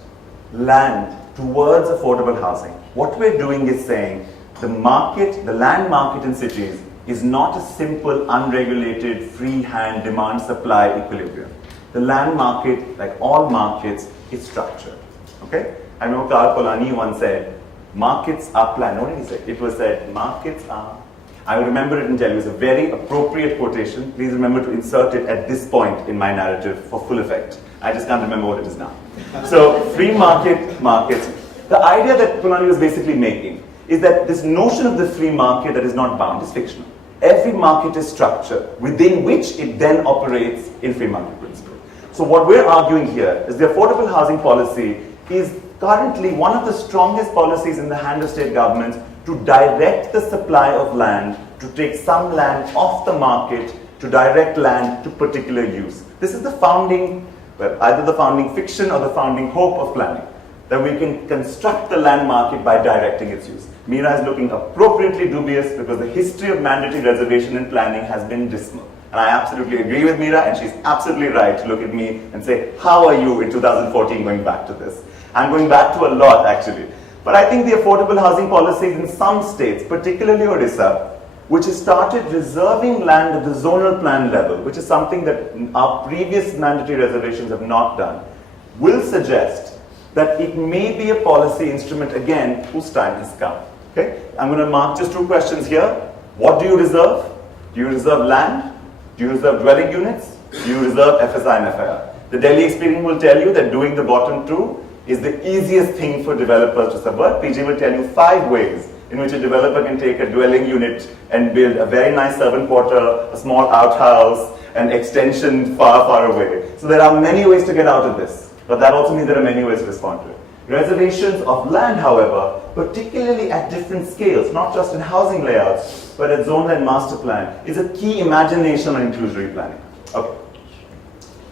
land towards affordable housing, what we're doing is saying the market, the land market in cities is not a simple, unregulated, free-hand demand-supply equilibrium. The land market, like all markets, is structured. Okay? I know Karl Polanyi once said, markets are planned. What did he say? It was said, markets are. I will remember it and tell you. It's a very appropriate quotation. Please remember to insert it at this point in my narrative for full effect. I just can't remember what it is now. So, free markets. The idea that Polanyi was basically making is that this notion of the free market that is not bound is fictional. Every market is structured within which it then operates in free market principle. So what we're arguing here is the affordable housing policy is currently one of the strongest policies in the hand of state governments to direct the supply of land, to take some land off the market, to direct land to particular use. This is the founding, well, either the founding fiction or the founding hope of planning, that we can construct the land market by directing its use. Meera is looking appropriately dubious because the history of mandatory reservation and planning has been dismal. And I absolutely agree with Meera, and she's absolutely right to look at me and say, how are you in 2014 going back to this? I'm going back to a lot, actually. But I think the affordable housing policies in some states, particularly Odisha, which has started reserving land at the zonal plan level, which is something that our previous mandatory reservations have not done, will suggest that it may be a policy instrument, again, whose time has come. Okay? I'm going to mark just two questions here. What do you reserve? Do you reserve land? Do you reserve dwelling units? Do you reserve FSI and FIR? The Delhi experience will tell you that doing the bottom two is the easiest thing for developers to subvert. PJ will tell you 5 ways in which a developer can take a dwelling unit and build a very nice servant quarter, a small outhouse, an extension far, far away. So there are many ways to get out of this, but that also means there are many ways to respond to it. Reservations of land, however, particularly at different scales, not just in housing layouts, but at zone and master plan, is a key imagination on inclusionary planning. Okay.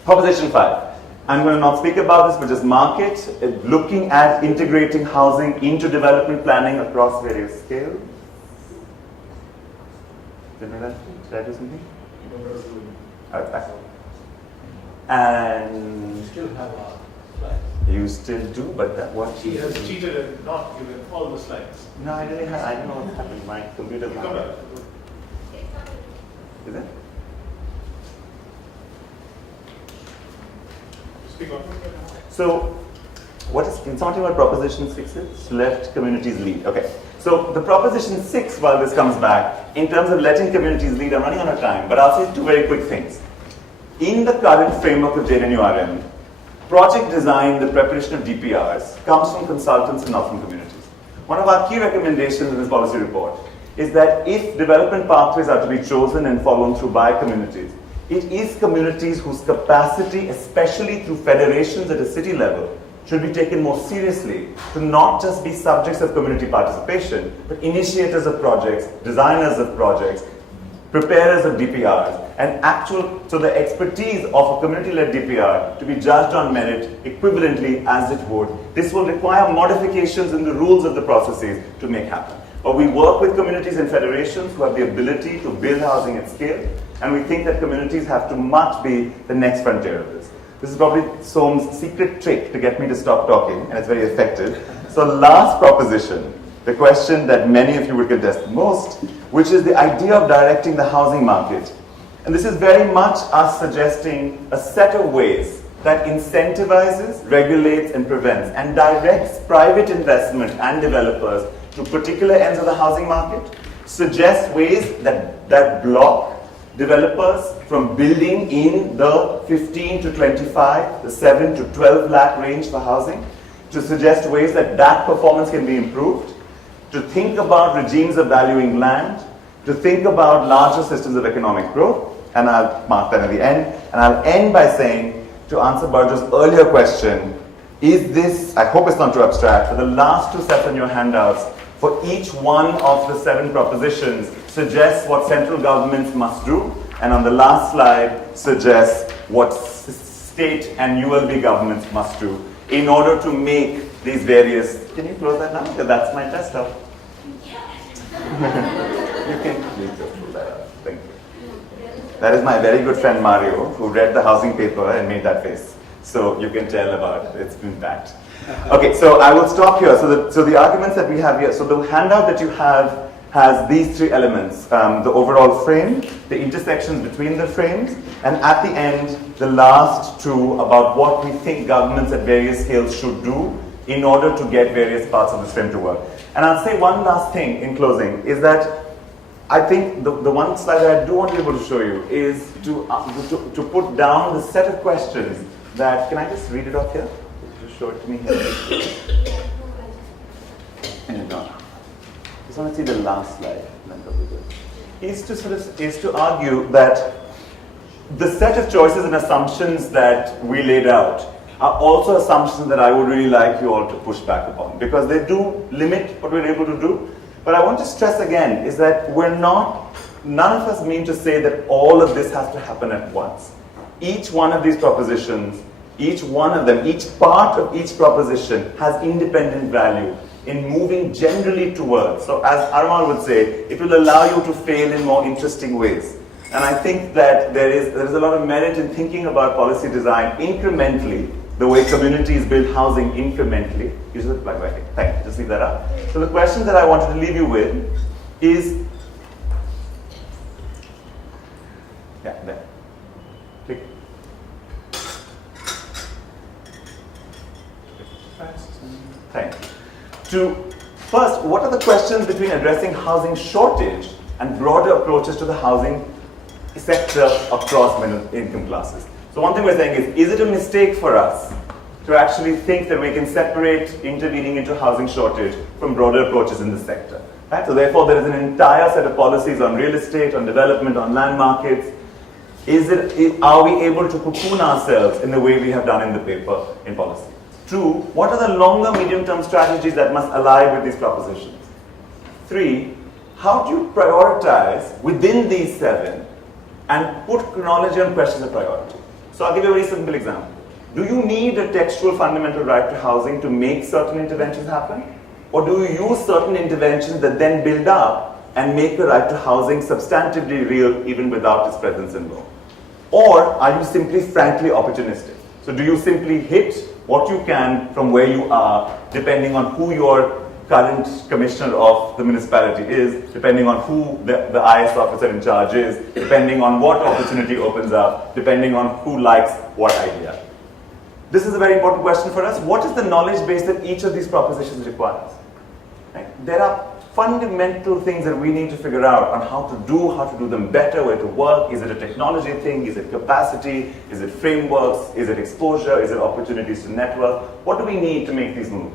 Proposition 5. I'm going to not speak about this, but just mark it, looking at integrating housing into development planning across various scales. Did I do something? Okay. And Still have our slides. You still do, but that what He has cheated and not given all the slides. No, I didn't have. I don't know what happened. My computer's Come not. back. Is it? Speak on. So, what is, can someone tell me what proposition 6 is? Let communities lead. Okay. So, the proposition 6, while this comes back, in terms of letting communities lead, I'm running out of time, but I'll say 2 very quick things. In the current framework of JNURM, project design, the preparation of DPRs, comes from consultants and not from communities. One of our key recommendations in this policy report is that if development pathways are to be chosen and followed through by communities, it is communities whose capacity, especially through federations at a city level, should be taken more seriously to not just be subjects of community participation, but initiators of projects, designers of projects, preparers of DPRs, and so the expertise of a community-led DPR to be judged on merit equivalently as it would. This will require modifications in the rules of the processes to make happen. But we work with communities and federations who have the ability to build housing at scale, and we think that communities have to much be the next frontier of this. This is probably Som's secret trick to get me to stop talking, and it's very effective. So last proposition, the question that many of you would contest most, which is the idea of directing the housing market. And this is very much us suggesting a set of ways that incentivizes, regulates, and prevents, and directs private investment and developers to particular ends of the housing market, suggests ways that block developers from building in the 15 to 25, the 7 to 12 lakh range for housing, to suggest ways that performance can be improved, to think about regimes of valuing land, to think about larger systems of economic growth, and I'll mark that at the end. And I'll end by saying, to answer Burjo's earlier question, is this, I hope it's not too abstract, for the last 2 sets on your handouts, for each one of the 7 propositions, suggests what central governments must do, and on the last slide suggests what state and ULB governments must do in order to make these various... Can you close that now? Yeah, that's my tester. You can please go through that. Thank you. That is my very good friend Mario, who read the housing paper and made that face. So you can tell about its impact. Okay, so I will stop here. So the arguments that we have here, so the handout that you have has these three elements: the overall frame, the intersections between the frames, and at the end, the last two about what we think governments at various scales should do in order to get various parts of this frame to work. And I'll say one last thing in closing, is that I think the one slide that I do want to be able to show you is to put down the set of questions that, can I just read it off here? Just show it to me here. And no. I just want to see the last slide. Is to argue that the set of choices and assumptions that we laid out are also assumptions that I would really like you all to push back upon, because they do limit what we're able to do. But I want to stress again is that none of us mean to say that all of this has to happen at once. Each one of these propositions, each one of them, each part of each proposition has independent value in moving generally towards. So as Armal would say, it will allow you to fail in more interesting ways. And I think that there is a lot of merit in thinking about policy design incrementally, the way communities build housing incrementally. You should plug right in. Thank you. Just leave that up. So the question that I wanted to leave you with is, yeah, there. Click. Thank you. First, what are the questions between addressing housing shortage and broader approaches to the housing sector across middle income classes? So one thing we're saying is it a mistake for us to actually think that we can separate intervening into housing shortage from broader approaches in the sector? Right? So therefore there is an entire set of policies on real estate, on development, on land markets. Are we able to cocoon ourselves in the way we have done in the paper in policy? 2, what are the longer medium-term strategies that must align with these propositions? 3, how do you prioritize within these 7 and put chronology on questions of priority? So I'll give you a very simple example. Do you need a textual fundamental right to housing to make certain interventions happen? Or do you use certain interventions that then build up and make the right to housing substantively real even without its presence in law? Or are you simply frankly opportunistic? So do you simply hit what you can from where you are, depending on who your current commissioner of the municipality is, depending on who the IS officer in charge is, depending on what opportunity opens up, depending on who likes what idea? This is a very important question for us. What is the knowledge base that each of these propositions requires? Right? There are fundamental things that we need to figure out on how to do them better, where to work. Is it a technology thing? Is it capacity? Is it frameworks? Is it exposure? Is it opportunities to network? What do we need to make these move?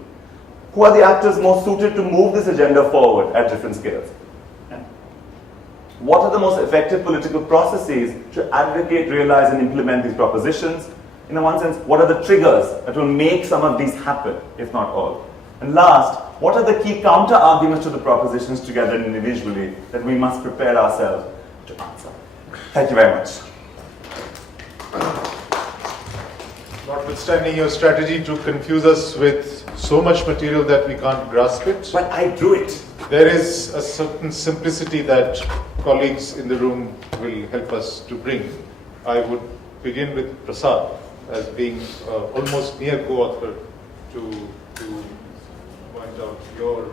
Who are the actors most suited to move this agenda forward at different scales? What are the most effective political processes to advocate, realize, and implement these propositions? In one sense, what are the triggers that will make some of these happen, if not all? And last, what are the key counter arguments to the propositions together and individually that we must prepare ourselves to answer? Thank you very much. Notwithstanding your strategy to confuse us with so much material that we can't grasp it. But I do it. There is a certain simplicity that colleagues in the room will help us to bring. I would begin with Prasad as being almost near co-author to point out your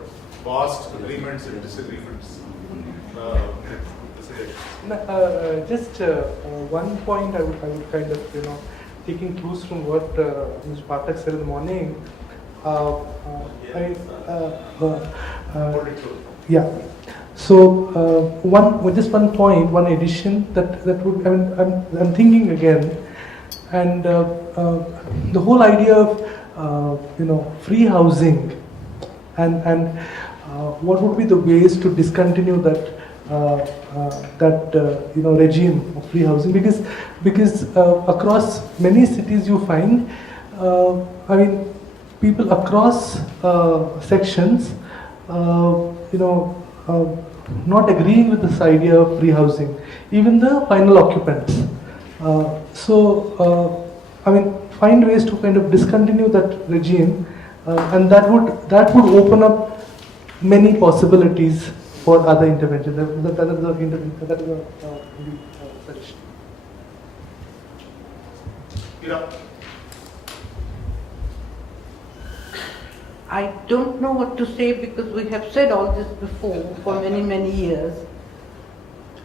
vast agreements and disagreements. Just one point I would kind of, taking clues from what Mr. Pathak said in the morning. Yeah. So just one point, one addition that would I'm thinking again, and the whole idea of free housing, and what would be the ways to discontinue that regime of free housing, because across many cities you find people across sections not agreeing with this idea of free housing, even the final occupants. I mean, find ways to kind of discontinue that regime, and that would open up many possibilities for other intervention. That is a suggestion. I don't know what to say because we have said all this before for many, many years.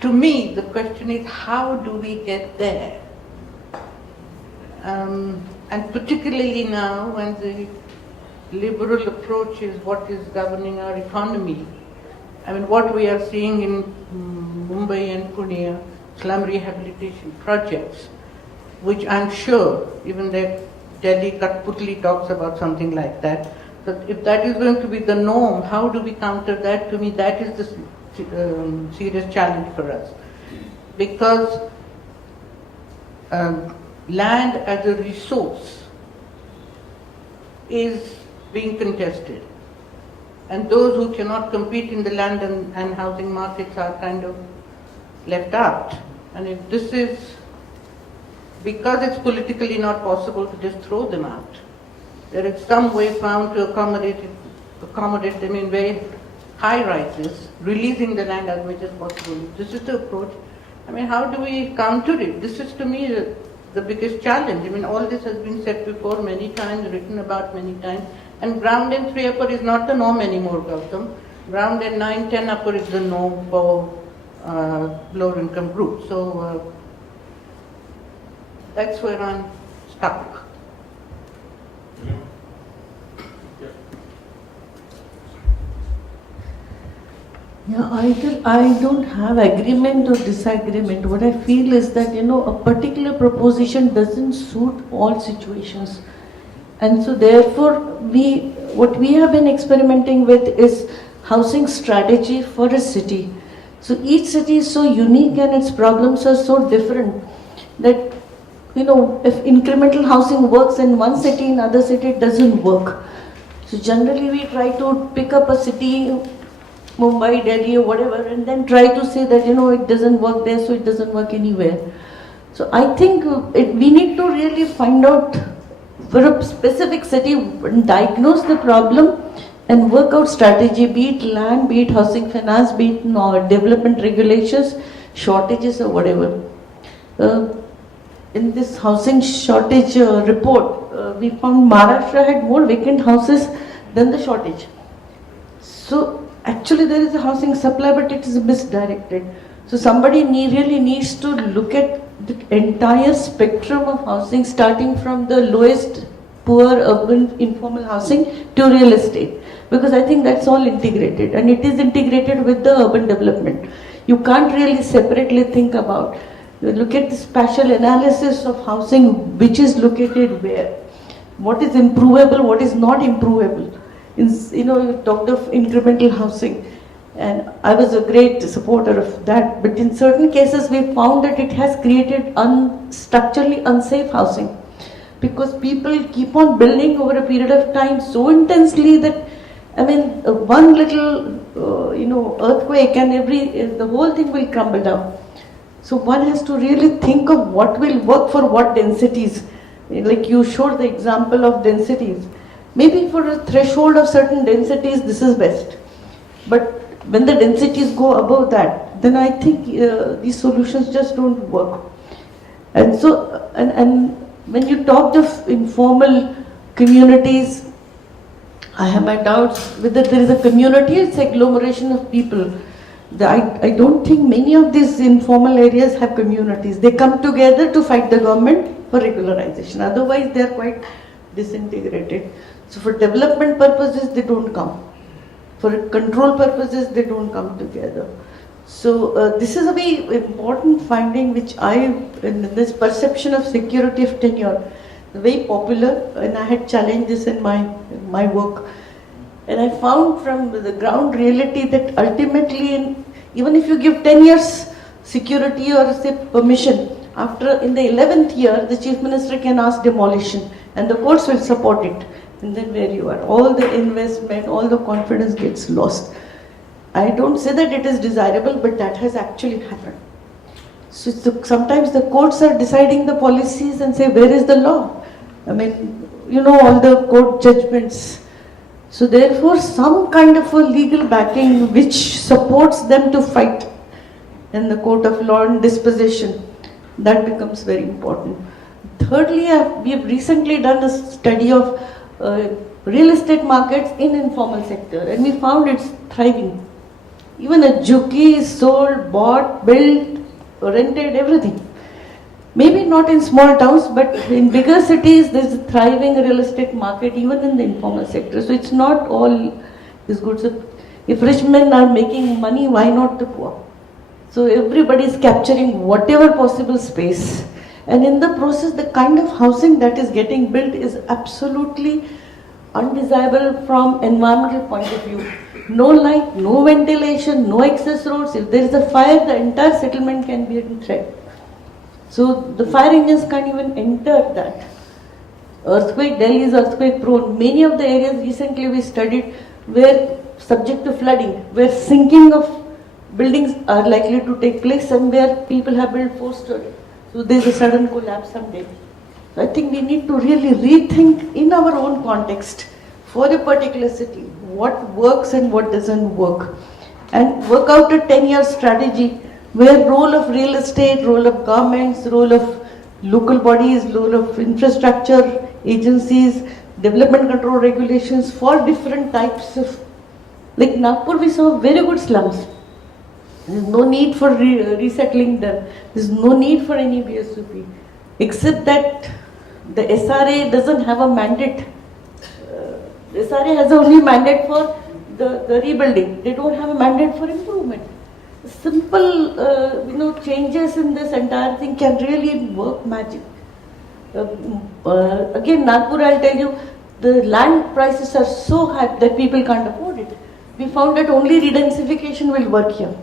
To me, the question is, how do we get there? And particularly now, when the liberal approach is what is governing our economy. I mean, what we are seeing in Mumbai and Pune, slum rehabilitation projects, which I'm sure, even that Delhi Katputli talks about something like that. But if that is going to be the norm, how do we counter that? To me, that is the serious challenge for us. Because land as a resource is being contested. And those who cannot compete in the land and housing markets are kind of left out. And if this is, because it's politically not possible to just throw them out, there is some way found to accommodate them in very high rises, releasing the land as much as possible. This is the approach. I mean, how do we counter it? This is, to me, the biggest challenge. I mean, all this has been said before many times, written about many times. And ground and 3 upper is not the norm anymore, Gautam. Ground and 9, 10 upper is the norm for lower income groups. So that's where I'm stuck. Yeah, I don't have agreement or disagreement. What I feel is that, a particular proposition doesn't suit all situations. And so therefore, what we have been experimenting with is housing strategy for a city. So each city is so unique and its problems are so different that, if incremental housing works in one city, in other city it doesn't work. So generally we try to pick up a city, Mumbai, Delhi or whatever, and then try to say that, it doesn't work there, so it doesn't work anywhere. So I think we need to really find out for a specific city, diagnose the problem and work out strategy, be it land, be it housing finance, be it development regulations, shortages or whatever. In this housing shortage report, we found Maharashtra had more vacant houses than the shortage. So actually there is a housing supply, but it is misdirected. So somebody really needs to look at the entire spectrum of housing, starting from the lowest poor urban informal housing to real estate, because I think that's all integrated, and it is integrated with the urban development. You can't really separately think about. You look at the spatial analysis of housing, which is located where, what is improvable, what is not improvable. You talked of incremental housing, and I was a great supporter of that, but in certain cases we found that it has created structurally unsafe housing, because people keep on building over a period of time so intensely that, one little earthquake and the whole thing will crumble down. So one has to really think of what will work for what densities. Like you showed the example of densities. Maybe for a threshold of certain densities this is best, but when the densities go above that, then I think these solutions just don't work. And so, and when you talked of informal communities, I have my doubts whether there is a community, it's agglomeration of people. I don't think many of these informal areas have communities. They come together to fight the government for regularization. Otherwise, they are quite disintegrated. So for development purposes, they don't come. For control purposes, they don't come together. So this is a very important finding, which in this perception of security of tenure, very popular, and I had challenged this in my work. And I found from the ground reality that ultimately, even if you give 10 years security or say permission, in the 11th year, the chief minister can ask demolition, and the courts will support it. And then where you are, all the investment, all the confidence gets lost. I don't say that it is desirable, but that has actually happened. So sometimes the courts are deciding the policies and say, where is the law? I mean, you know, all the court judgments. So therefore, some kind of a legal backing which supports them to fight in the court of law and disposition, that becomes very important. Thirdly, we have recently done a study of real estate markets in informal sector, and we found it's thriving. Even a jukki is sold, bought, built, rented, everything. Maybe not in small towns, but in bigger cities, there's a thriving real estate market, even in the informal sector. So it's not all is good. So if rich men are making money, why not the poor? So everybody is capturing whatever possible space. And in the process, the kind of housing that is getting built is absolutely undesirable from environmental point of view. No light, no ventilation, no access roads. If there is a fire, the entire settlement can be in threat. So the fire engines can't even enter that. Earthquake, Delhi is earthquake prone. Many of the areas recently we studied were subject to flooding, where sinking of buildings are likely to take place and where people have built 4-story. So there's a sudden collapse someday. So I think we need to really rethink in our own context for a particular city, what works and what doesn't work. And work out a 10-year strategy where role of real estate, role of governments, role of local bodies, role of infrastructure agencies, development control regulations for different types of, like Nagpur we saw very good slums. There is no need for resettling them. There is no need for any BSUP, except that the SRA doesn't have a mandate. The SRA has only mandate for the rebuilding. They don't have a mandate for improvement. Simple, changes in this entire thing can really work magic. Again, Nagpur, I'll tell you, the land prices are so high that people can't afford it. We found that only redensification will work here.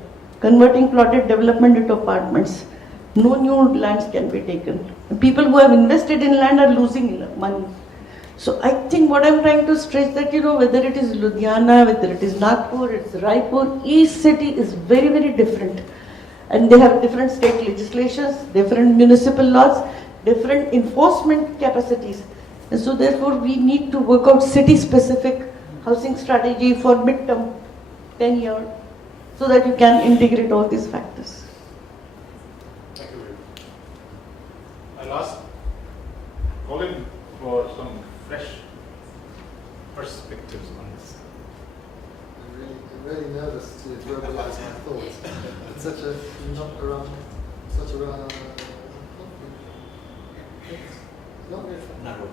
Converting plotted development into apartments. No new lands can be taken. People who have invested in land are losing money. So I think what I'm trying to stress that, whether it is Ludhiana, whether it is Nagpur, it's Raipur, each city is very, very different. And they have different state legislations, different municipal laws, different enforcement capacities. And so therefore we need to work out city-specific housing strategy for midterm, 10 years, so that you can integrate all these factors. Thank you. I'll ask Colin for some fresh perspectives on this. I'm really nervous to verbalize my thoughts. It's such a not very fun.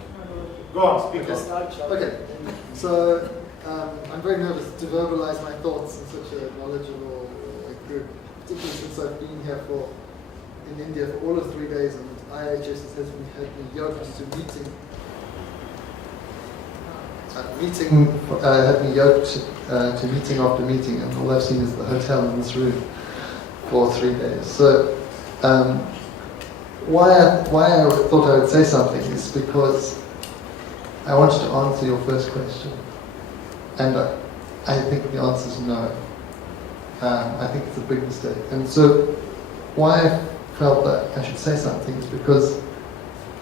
Go on, speak on. Okay, so I'm very nervous to verbalize my thoughts in such a knowledgeable group, particularly since I've been here in India for all of 3 days, and IIHS has had me yoked to meeting. Had me yoked to meeting after meeting, and all I've seen is the hotel in this room for 3 days. So why I thought I would say something is because I wanted to answer your first question, and I think the answer is no. I think it's a big mistake. And so why I felt that I should say something is because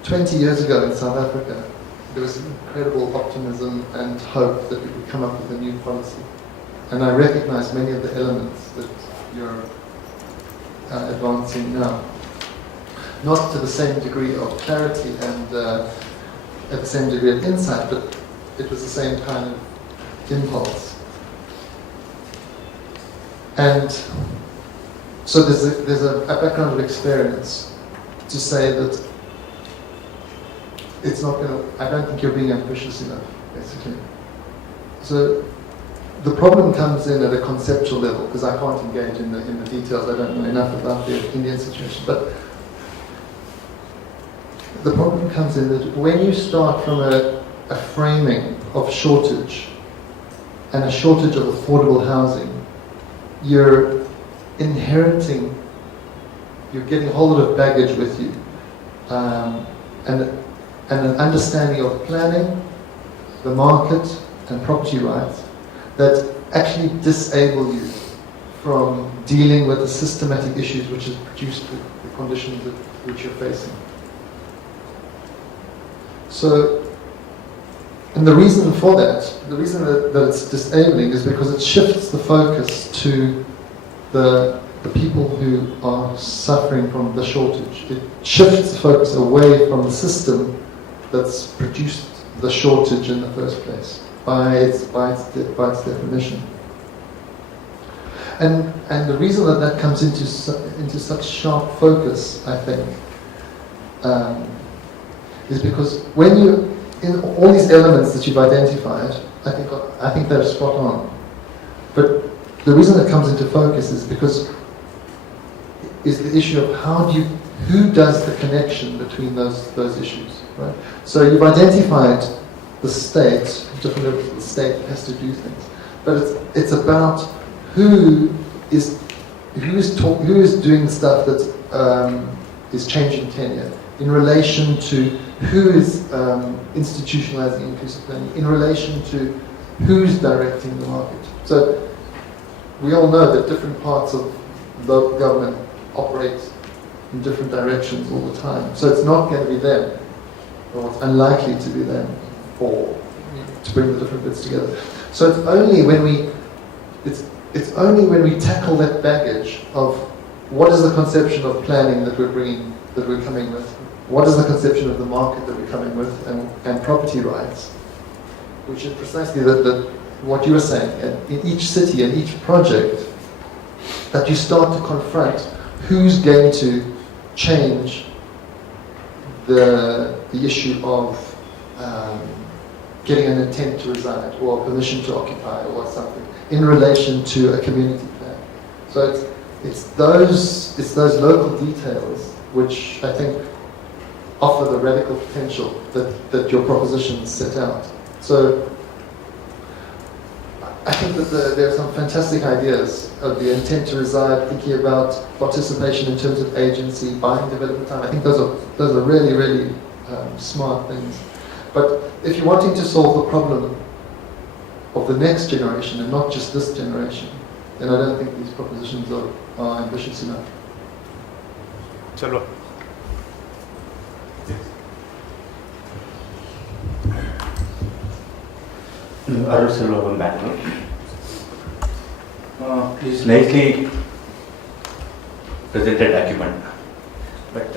20 years ago in South Africa, there was incredible optimism and hope that we could come up with a new policy. And I recognize many of the elements that you're advancing now. Not to the same degree of clarity and at the same degree of insight, but it was the same kind of impulse. And so there's a background of experience to say that it's not going to, I don't think you're being ambitious enough, basically. So the problem comes in at a conceptual level, because I can't engage in the details, I don't know enough about the Indian situation, but the problem comes in that when you start from a framing of shortage, and a shortage of affordable housing, you're inheriting, you're getting a whole lot of baggage with you, and an understanding of planning, the market, and property rights that actually disable you from dealing with the systematic issues which has produced the conditions which you're facing. So, and the reason for that, the reason that it's disabling is because it shifts the focus to the people who are suffering from the shortage. It shifts the focus away from the system that's produced the shortage in the first place by its definition. And the reason that comes into such sharp focus, I think, is because when you, in all these elements that you've identified, I think they're spot on. But the reason it comes into focus is because is the issue of who does the connection between those issues, right? So you've identified the state, different levels of the state that has to do things, but it's about who is doing stuff that is changing tenure in relation to who is institutionalizing inclusive learning, in relation to who's directing the market. So we all know that different parts of local government operate in different directions all the time. So it's not going to be them, or it's unlikely to be them, to bring the different bits together. So it's only when we tackle that baggage of what is the conception of planning that we're coming with, what is the conception of the market that we're coming with, and property rights, which is precisely what you were saying, in each city and each project, that you start to confront who's going to change the issue of getting an intent to reside or permission to occupy or something in relation to a community plan. So it's those local details which I think offer the radical potential that your propositions set out. So I think that there are some fantastic ideas of the intent to reside, thinking about participation in terms of agency, buying development time. I think those are really, really smart things. But if you're wanting to solve the problem of the next generation and not just this generation, then I don't think these propositions are ambitious enough. Selva. Arul Selva from Bangalore. This is nicely presented document, but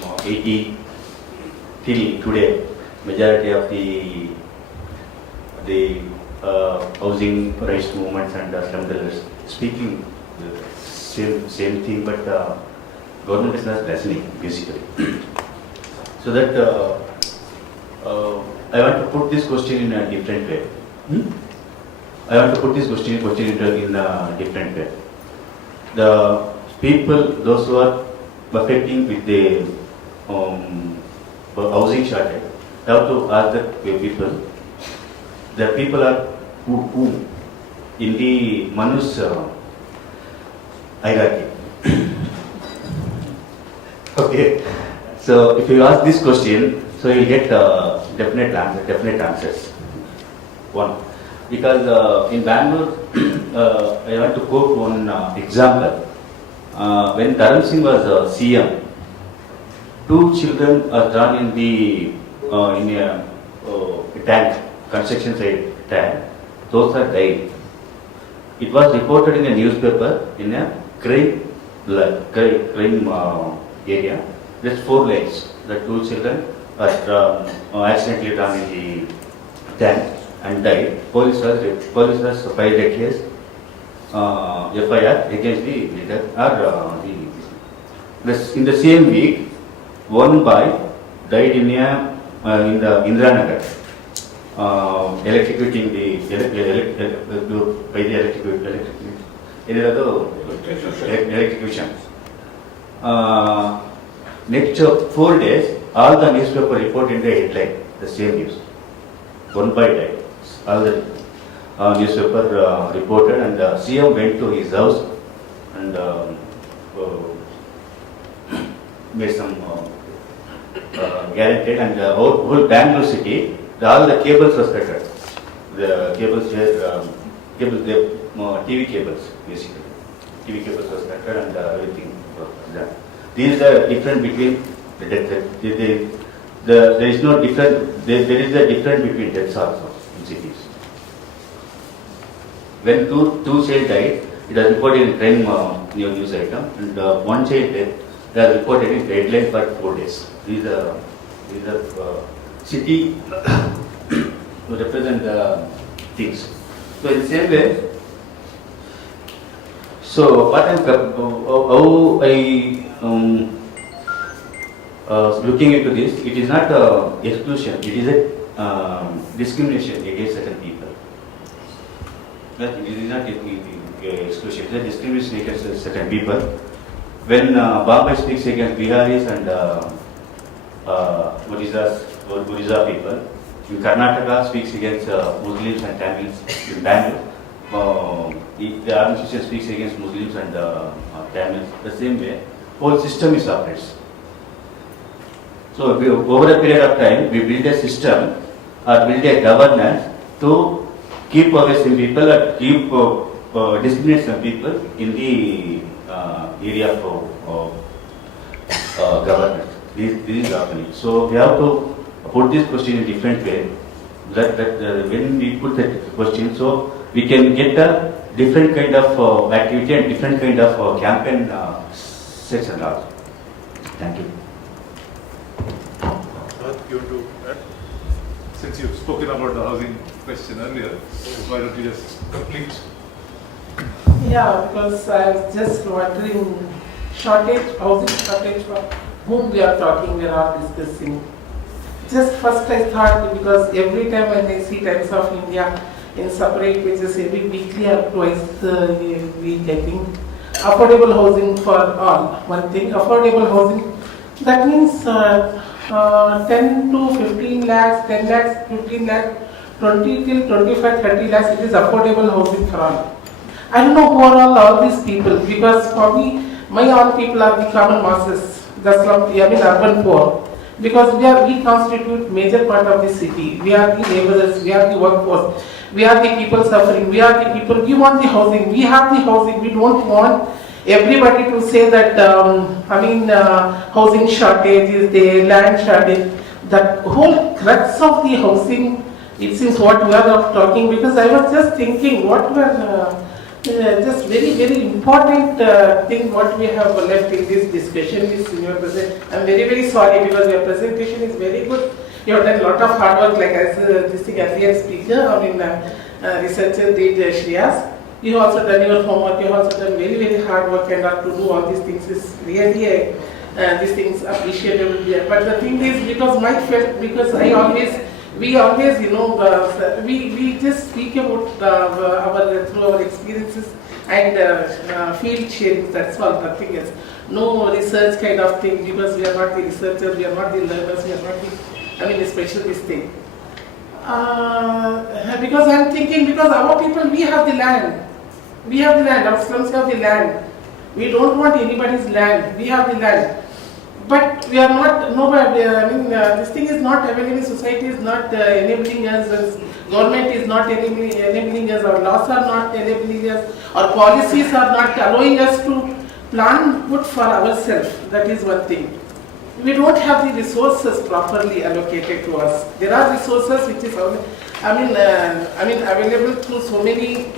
from 80 till today, majority of the housing rights movements and slum dwellers speaking same thing, but government is not listening basically. So that I want to put this question in a different way. I want to put this question in a different way. The people, those who are affecting with the housing shortage, have to ask the people. The people are who in the Manu's hierarchy. Okay. So if you ask this question, so you'll get definite answers. One, because in Bangalore, I want to quote one example. When Dharam Singh was CM, 2 children are drawn in a tank, construction site tank. Those are died. It was reported in a newspaper in a crime area. Just 4 lines. The 2 children are accidentally drawn in the tank and died. Police was filed a case, FIR against the leader. In the same week, one boy died in the Indranagar, electrocuting electrocution. Next 4 days, all the newspaper report in the headline, the same news. One boy died. All the newspaper reported, and CM went to his house and made some guaranteed, and whole Bangalore city, all the cables were scattered. The cables were TV cables, basically. TV cables was connected and everything was done. These are different between there is no different. There is a difference between deaths also in cities. When two child died, it was reported in crime news item, and one child death, it was reported in deadline for 4 days. These are city to represent the things. So in the same way, so what how I looking into this, it is not exclusion, it is a discrimination against certain people. But it is not exclusion, it is a discrimination against certain people. When Bombay speaks against Biharis and Odisha people, in Karnataka speaks against Muslims and Tamils, in Bangalore, the organization speaks against Muslims and Tamils, the same way, whole system is operates. So over a period of time, we build a system or build a governance to keep away some people or keep discriminate some people in the area of governance. This is happening. So we have to put this question in a different way. That when we put that question, so we can get a different kind of activity and different kind of campaign sets and all. Thank you. Since you've spoken about the housing question earlier, why don't you just complete? Yeah, because I was just wondering, housing shortage for whom we are talking, we are all discussing. Just first I thought, because every time when I see Times of India in separate pages, every weekly or twice a week, I think, affordable housing for all. One thing, affordable housing, that means 10 to 15 lakhs, 10 lakhs, 15 lakhs, 20 till 25, 30 lakhs, it is affordable housing for all. I don't know who are all these people, because for me, my all people are the common masses, the slum, urban poor. Because we constitute major part of the city. We are the laborers, we are the workforce, we are the people suffering, we are the people, we want the housing, we have the housing, we don't want everybody to say that, housing shortage is there, land shortage. The whole crux of the housing, it seems what we are talking, because I was just thinking what were just very, very important thing what we have left in this discussion is your present. I'm very, very sorry because your presentation is very good. You have done a lot of hard work, like as this thing earlier speaker, researcher did Shreyas. You have also done your homework, you have also done very, very hard work, and to do all these things is really these things appreciable. But the thing is, because we always, we just speak about through our experiences and field sharing, that's all, nothing else. No research kind of thing, because we are not the researchers, we are not the learners, we are not the, specialist thing. Because I am thinking, because our people, we have the land. We have the land, our slums have the land. We don't want anybody's land, we have the land. But we are not, this thing is not available, society is not enabling us, government is not enabling us, our laws are not enabling us, our policies are not allowing us to plan good for ourselves, that is one thing. We don't have the resources properly allocated to us. There are resources which is, available through so many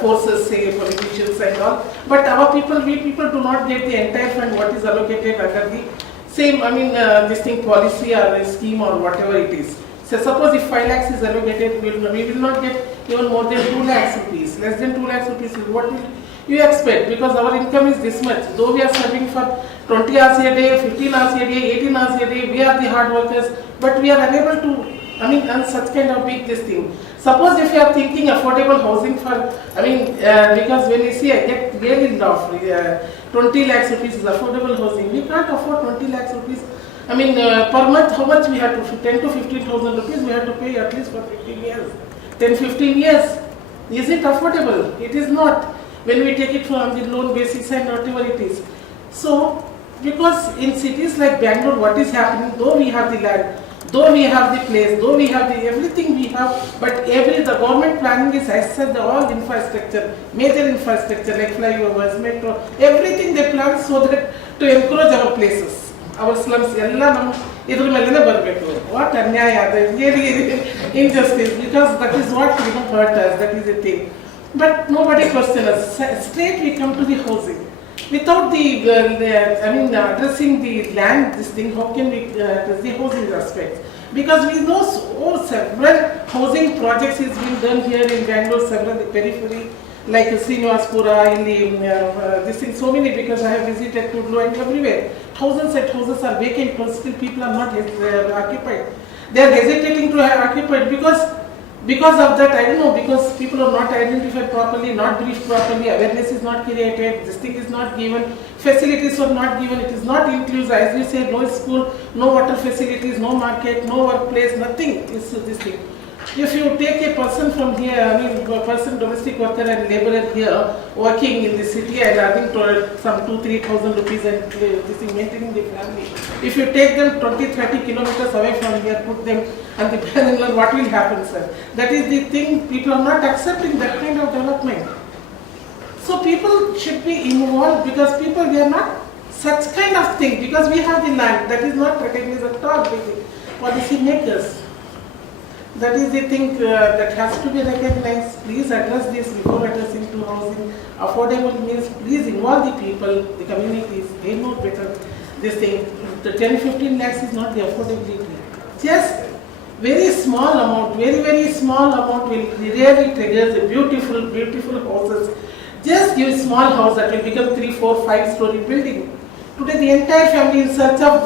forces, say politicians and all, but our people, we people do not get the entire fund what is allocated under the same, this thing policy or a scheme or whatever it is. So suppose if 5 lakhs is allocated, we will not get even more than 2 lakhs rupees. Less than 2 lakhs rupees, what will you expect? Because our income is this much. Though we are serving for 20 hours a day, 15 hours a day, 18 hours a day, we are the hard workers, but we are unable to, earn such kind of big this thing. Suppose if you are thinking affordable housing for, because when you see, I get really laugh, 20 lakhs rupees is affordable housing. We can't afford 20 lakhs rupees. Per month, how much we have to, 10 to 15,000 rupees we have to pay at least for 15 years. 10, 15 years. Is it affordable? It is not. When we take it from the loan basis and whatever it is. So, because in cities like Bangalore, what is happening, though we have the land, Though we have the place, though we have the everything we have, but the government planning is, as said, all infrastructure, major infrastructure like flyovers, metro, everything they plan so that to encourage our places, our slums, what anyaya, really injustice, because that is what hurt us, that is the thing. But nobody questions us. Straight we come to the housing. Without addressing the land, this thing, how can we address the housing aspect? Because we know several housing projects is being done here in Bangalore, several the periphery, like Srinivaspura, in the this thing, so many, because I have visited Kudlu and everywhere. Thousands and thousands are vacant, but still people are not occupied. They are hesitating to have occupied because of that, I don't know, because people are not identified properly, not briefed properly, awareness is not created, this thing is not given, facilities are not given, it is not inclusive, as you said, no school, no water facilities, no market, no workplace, nothing is this thing. If you take a person from here, a person, domestic worker and laborer here, working in the city and earning some 2,000-3,000 rupees and this thing, maintaining the family. If you take them 20-30 kilometers away from here, put them on the Bangalore, what will happen, sir? That is the thing, people are not accepting that kind of development. So people should be involved, because people, we are not such kind of thing, because we have the land, that is not recognized at all by the policy makers. That is the thing that has to be recognized. Please address this before addressing to housing. Affordable means please involve the people, the communities, they know better this thing. The 10-15 lakhs is not the affordability. Just very small amount, very small amount will really trigger the beautiful houses. Just give a small house that will become 3, 4, 5-story building. Today the entire family in search of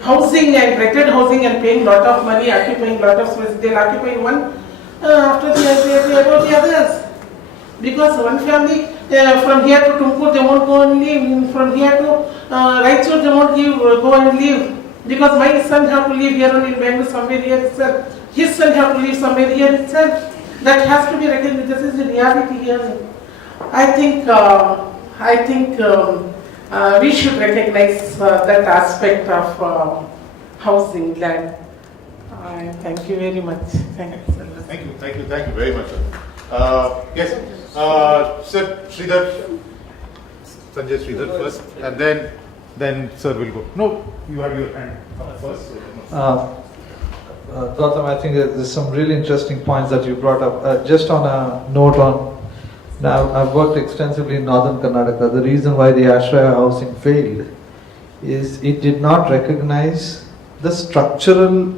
housing and rented housing and paying lot of money, occupying lot of space. They'll occupy one after the others. Because one family from here to Tumkur they won't go and live. From here to Raichur they won't go and live. Because my son have to live here only in Bangalore, somewhere here itself. His son have to live somewhere here itself. That has to be recognized. This is the reality here. I think we should recognize that aspect of housing, land. Thank you very much. Thank you very much. Yes, Sir Sridhar, Sanjay Sridhar first, and then Sir will go. No, you have your hand up first. Gautam, I think there's some really interesting points that you brought up. Just on a note on, now, I've worked extensively in northern Karnataka. The reason why the Ashraya housing failed is it did not recognize the structural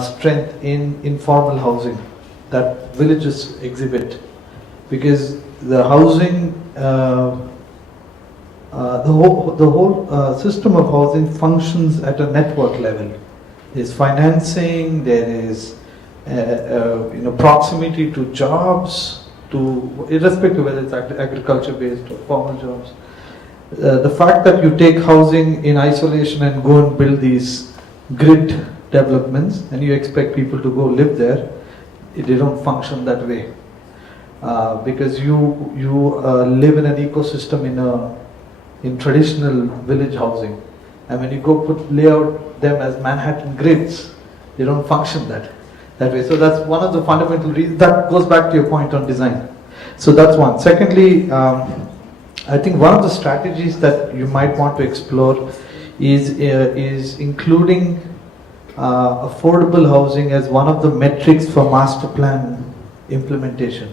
strength in informal housing that villages exhibit. Because the housing, the whole system of housing functions at a network level. There's financing, there is proximity to jobs, irrespective of whether it's agriculture based or formal jobs. The fact that you take housing in isolation and go and build these grid developments and you expect people to go live there, they don't function that way. Because you live in an ecosystem in traditional village housing, and when you go lay out them as Manhattan grids, they don't function that way. So that's one of the fundamental reasons. That goes back to your point on design. So that's one. Secondly, I think one of the strategies that you might want to explore is including affordable housing as one of the metrics for master plan implementation.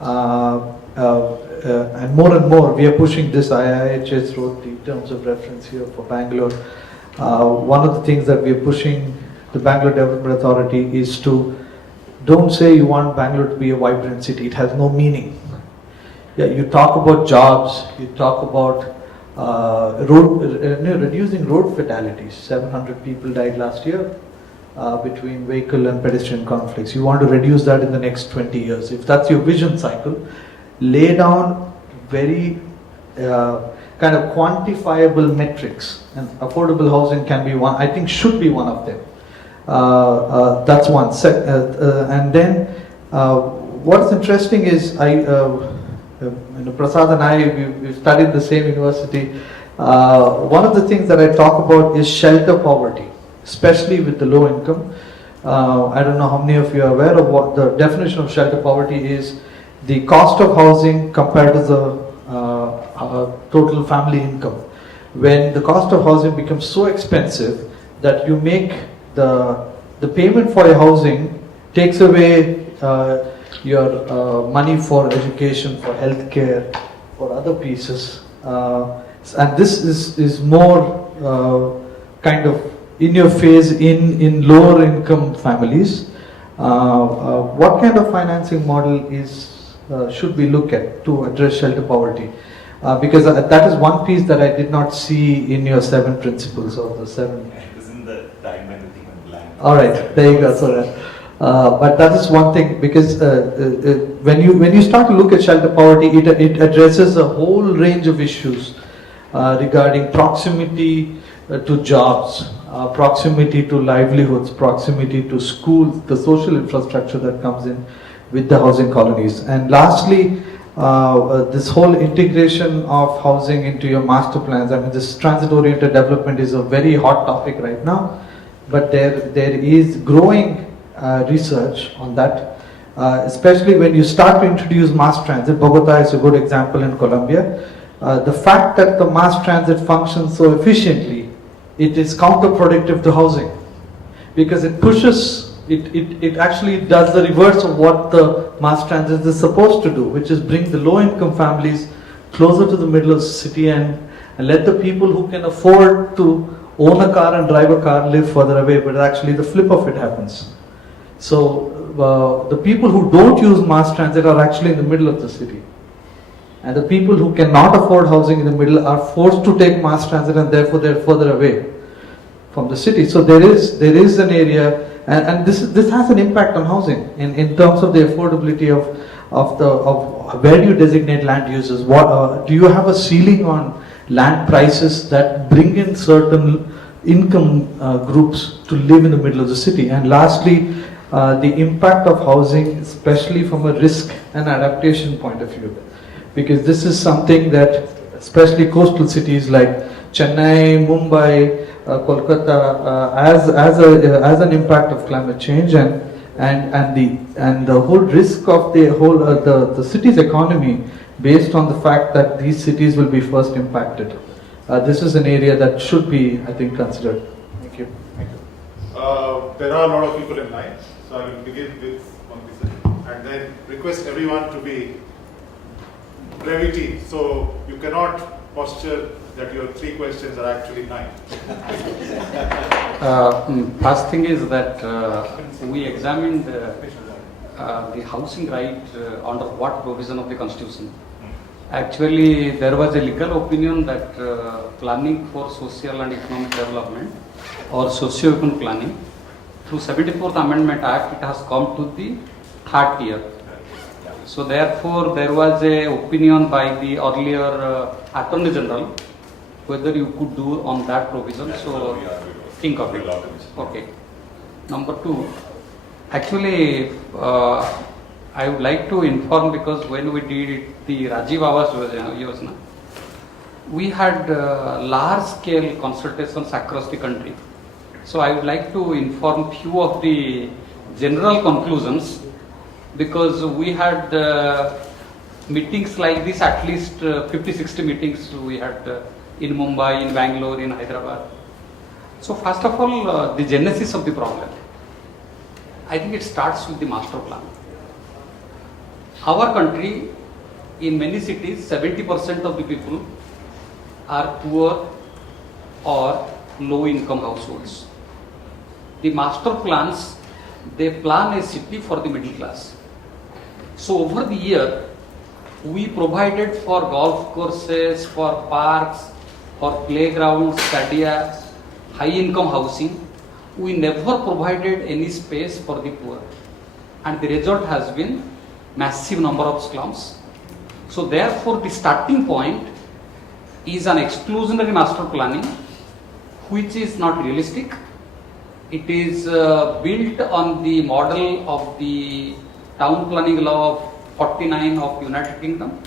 And more, we are pushing this. IIHS wrote the terms of reference here for Bangalore. One of the things that we are pushing the Bangalore Development Authority is to don't say you want Bangalore to be a vibrant city. It has no meaning. Yeah, you talk about jobs, you talk about reducing road fatalities. 700 people died last year between vehicle and pedestrian conflicts. You want to reduce that in the next 20 years. If that's your vision cycle, lay down very kind of quantifiable metrics, and affordable housing can be one, I think should be one of them. That's one. And then what's interesting is Prasad and I, we studied the same university. One of the things that I talk about is shelter poverty. especially with the low income. I don't know how many of you are aware of what the definition of shelter poverty is: the cost of housing compared to the total family income. When the cost of housing becomes so expensive that you make the payment for your housing takes away your money for education, for healthcare, for other pieces, and this is more kind of in your face in lower income families. What kind of financing model should we look at to address shelter poverty? Because that is one piece that I did not see in your 7 principles or the 7. Isn't the time and the thing and land? All right, there you go. So, but that is one thing, because when you start to look at shelter poverty, it addresses a whole range of issues regarding proximity to jobs, proximity to livelihoods, proximity to schools, the social infrastructure that comes in with the housing colonies, and lastly, this whole integration of housing into your master plans. I mean, this transit-oriented development is a very hot topic right now, but there is growing research on that, especially when you start to introduce mass transit. Bogota is a good example in Colombia. The fact that the mass transit functions so efficiently, it is counterproductive to housing, because it pushes, it actually does the reverse of what the mass transit is supposed to do, which is bring the low income families closer to the middle of the city and let the people who can afford to own a car and drive a car live further away, but actually the flip of it happens. So the people who don't use mass transit are actually in the middle of the city. And the people who cannot afford housing in the middle are forced to take mass transit, and therefore they're further away from the city. So there is an area, and this has an impact on housing in terms of the affordability of where do you designate land uses? What do you have a ceiling on land prices that bring in certain income groups to live in the middle of the city? And lastly, the impact of housing, especially from a risk and adaptation point of view, because this is something that especially coastal cities like Chennai, Mumbai, Kolkata as an impact of climate change, and the whole risk of the city's economy based on the fact that these cities will be first impacted. This is an area that should be, I think, considered. Thank you. Thank you. There are a lot of people in line, so I will begin with one question and then request everyone to be brevity, so you cannot posture that your 3 questions are actually 9. First thing is that we examined the housing right under what provision of the Constitution. Actually, there was a legal opinion that planning for social and economic development or socio-economic planning through 74th Amendment Act, it has come to the 3rd tier. So therefore, there was a opinion by the earlier Attorney General whether you could do on that provision. So think of it. Okay. Number 2, actually, I would like to inform, because when we did the Rajiv Awas Yojana, we had large-scale consultations across the country. So I would like to inform few of the general conclusions, because we had meetings like this, at least 50-60 meetings we had in Mumbai, in Bangalore, in Hyderabad. So first of all, the genesis of the problem, I think it starts with the master plan. Our country, in many cities, 70% of the people are poor or low income households. The master plans, they plan a city for the middle class. So over the year, we provided for golf courses, for parks, for playgrounds, stadiums, high income housing. We never provided any space for the poor. And the result has been massive number of slums. So therefore, the starting point is an exclusionary master planning, which is not realistic. It is built on the model of the town planning law of 49 of United Kingdom.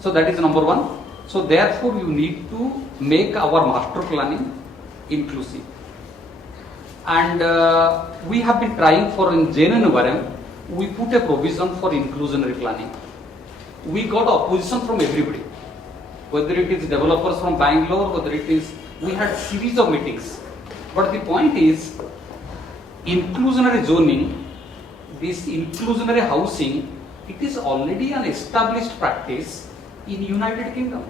So that is number 1. So therefore, you need to make our master planning inclusive. And we have been trying for in Jain we put a provision for inclusionary planning. We got opposition from everybody, whether it is developers from Bangalore, whether it is, we had series of meetings. But the point is, inclusionary zoning, this inclusionary housing, it is already an established practice in United Kingdom.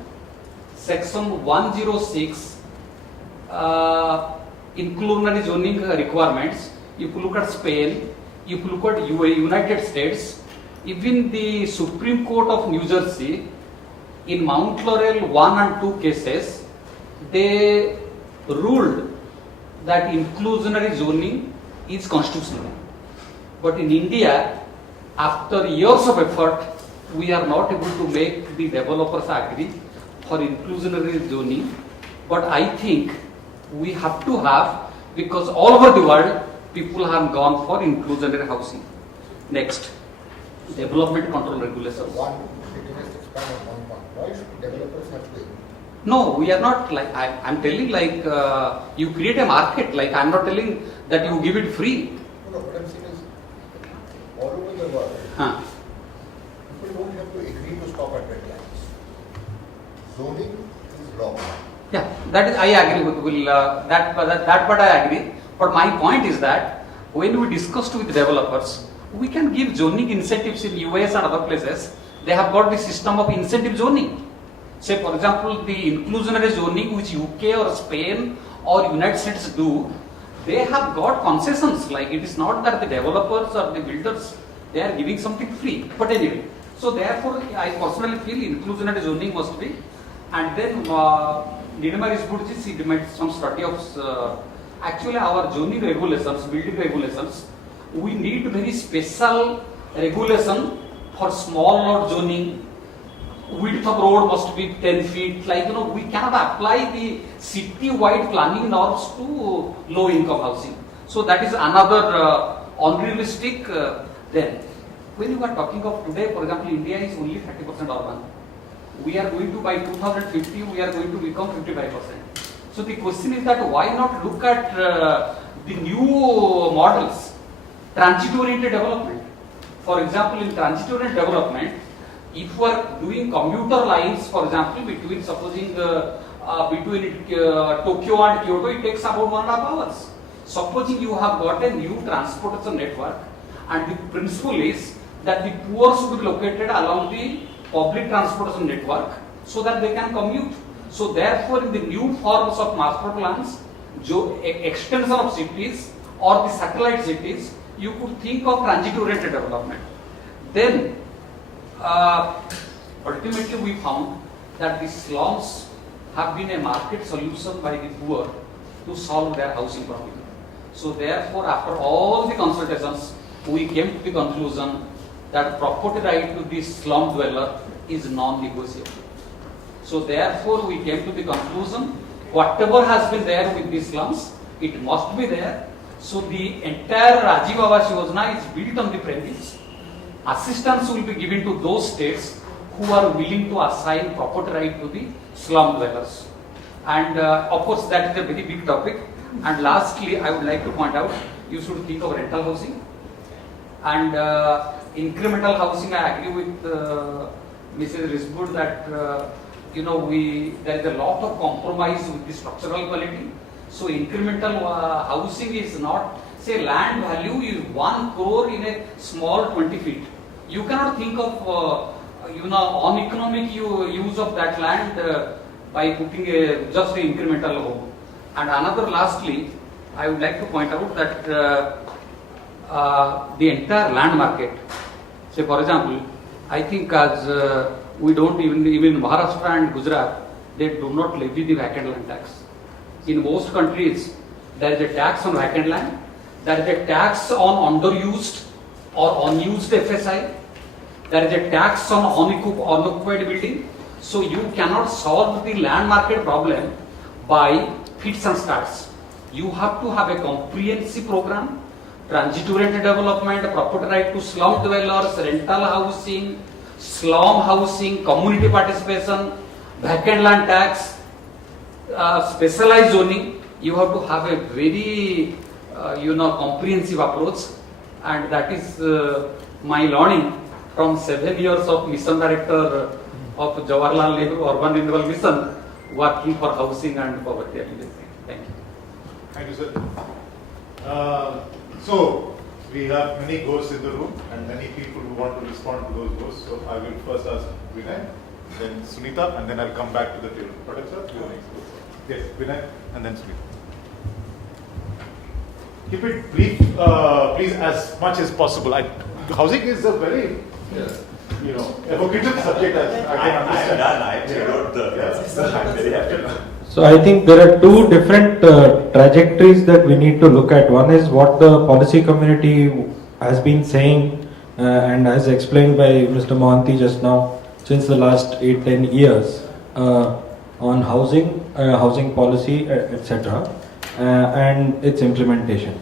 Section 106 inclusionary zoning requirements, if you look at Spain, if you look at United States, even the Supreme Court of New Jersey, in Mount Laurel 1 and 2 cases, they ruled that inclusionary zoning is constitutional. But in India, after years of effort, we are not able to make the developers agree for inclusionary zoning. But I think we have to have, because all over the world, people have gone for inclusionary housing. Next, development control regulations. Why should developers have to? No, we are not like, I'm telling like you create a market, like I'm not telling that you give it free. No, what I'm saying is all over the world, people don't have to agree to stop at red lines. Zoning is law. Yeah, that is, I agree with that part I agree. But my point is that when we discussed with developers, we can give zoning incentives in US and other places. They have got the system of incentive zoning. Say for example, the inclusionary zoning which UK or Spain or United States do, they have got concessions. Like it is not that the developers or the builders, they are giving something free. But anyway, so therefore I personally feel inclusionary zoning must be. And then Nidama Risburji, she made some study of actually our zoning regulations, building regulations. We need very special regulation for small lot zoning. Width of road must be 10 feet. Like, we cannot apply the city-wide planning norms to low-income housing. So that is another unrealistic. Then, when you are talking of today, for example, India is only 30% urban. We are going to, by 2050, we are going to become 55%. So the question is that why not look at the new models, transit-oriented development. For example, in transit-oriented development, if we are doing commuter lines, for example, between supposing between Tokyo and Kyoto, it takes about 1.5 hours. Supposing you have got a new transportation network, and the principle is that the poor should be located along the public transportation network so that they can commute. So therefore, in the new forms of master plans, extension of cities or the satellite cities, you could think of transit-oriented development. Then, ultimately we found that the slums have been a market solution by the poor to solve their housing problem. So therefore, after all the consultations, we came to the conclusion that property right to the slum dweller is non-negotiable. So therefore, we came to the conclusion, whatever has been there with the slums, it must be there. So the entire Rajiv Awas Yojana is built on the premise. Assistance will be given to those states who are willing to assign property right to the slum dwellers. And of course, that is a very big topic. And lastly, I would like to point out, you should think of rental housing. And incremental housing, I agree with Mrs. Risbud that there is a lot of compromise with the structural quality. So incremental housing is not, say land value is 1 crore in a small 20 feet. You cannot think of uneconomic use of that land by putting just an incremental home. And another lastly, I would like to point out that the entire land market, say for example, I think as we don't even in Maharashtra and Gujarat, they do not levy the vacant land tax. In most countries, there is a tax on vacant land, there is a tax on underused or unused FSI, there is a tax on unoccupied building. So you cannot solve the land market problem by fits and starts. You have to have a comprehensive program, transit-oriented development, property right to slum dwellers, rental housing, slum housing, community participation, vacant land tax, specialized zoning. You have to have a very comprehensive approach, and that is my learning from 7 years of mission director of Jawaharlal Nehru Urban Renewal Mission, working for housing and poverty alleviation. Thank you. Thank you, sir. So, we have many ghosts in the room and many people who want to respond to those ghosts. So, I will first ask Vinay, then Sunita, and then I'll come back to the table. Pradip sir, you next. Yes, Vinay, and then Sunita. Keep it brief, please, as much as possible. Housing is a very, evocative subject, as I can understand. I actually wrote the, I'm very happy. So I think there are two different trajectories that we need to look at. One is what the policy community has been saying and as explained by Mr. Mohanty just now, since the last 8-10 years on housing, housing policy, etc. And its implementation.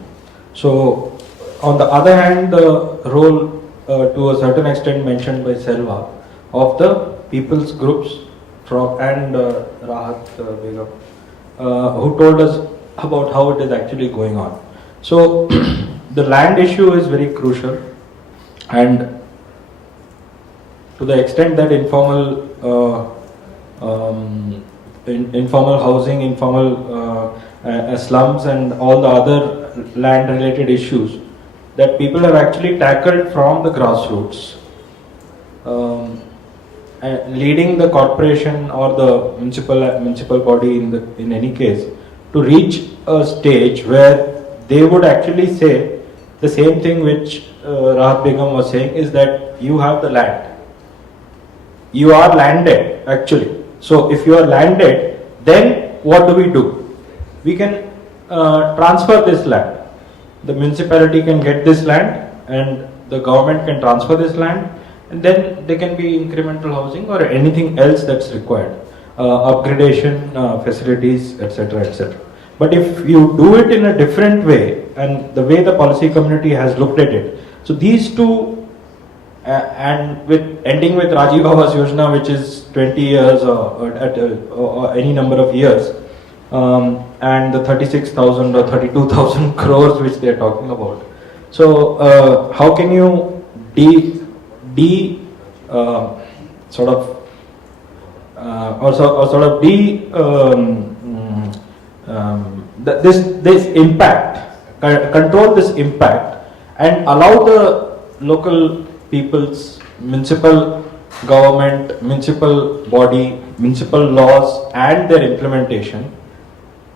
So on the other hand, the role to a certain extent mentioned by Selva of the people's groups and Rahat Begum, who told us about how it is actually going on. So the land issue is very crucial, and to the extent that informal housing, informal slums and all the other land related issues that people have actually tackled from the grassroots, leading the corporation or the municipal body in any case to reach a stage where they would actually say the same thing which Rahat Begum was saying, is that you have the land. You are landed actually. So if you are landed, then what do? We can transfer this land. The municipality can get this land and the government can transfer this land, and then there can be incremental housing or anything else that's required, upgradation facilities, etc., etc. But if you do it in a different way, and the way the policy community has looked at it, so these two, and with ending with Rajiv Awas Yojana, which is 20 years or any number of years, and the 36,000 or 32,000 crores which they are talking about. So how can you this impact, control this impact, and allow the local people's municipal government, municipal body, municipal laws and their implementation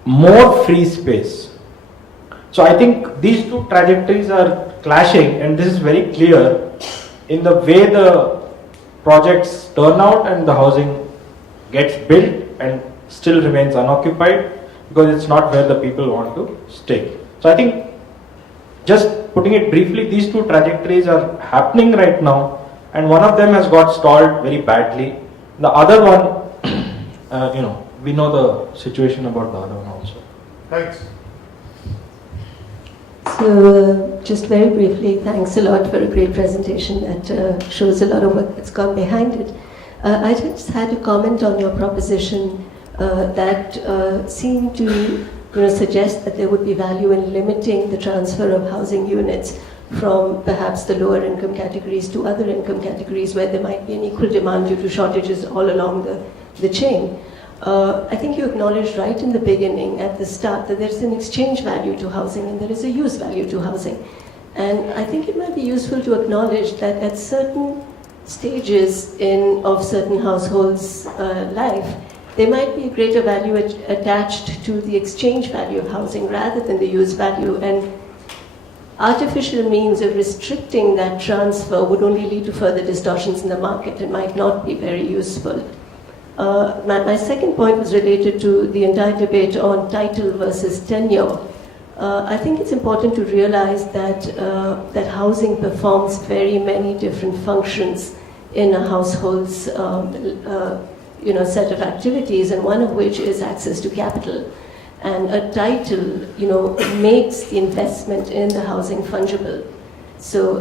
more free space. So I think these two trajectories are clashing, and this is very clear in the way the projects turn out and the housing gets built and still remains unoccupied because it's not where the people want to stay. So I think, just putting it briefly, these two trajectories are happening right now, and one of them has got stalled very badly. The other one, we know the situation about the other one also. Thanks. So, just very briefly, thanks a lot for a great presentation that shows a lot of work that's gone behind it. I just had a comment on your proposition that seemed to suggest that there would be value in limiting the transfer of housing units from perhaps the lower income categories to other income categories where there might be an equal demand due to shortages all along the chain. I think you acknowledged right in the beginning, at the start, that there's an exchange value to housing and there is a use value to housing. And I think it might be useful to acknowledge that at certain stages of certain households' life, there might be a greater value attached to the exchange value of housing rather than the use value. And artificial means of restricting that transfer would only lead to further distortions in the market and might not be very useful. My second point was related to the entire debate on title versus tenure. I think it's important to realize that housing performs very many different functions in a household's set of activities, and one of which is access to capital. And a title, makes the investment in the housing fungible. So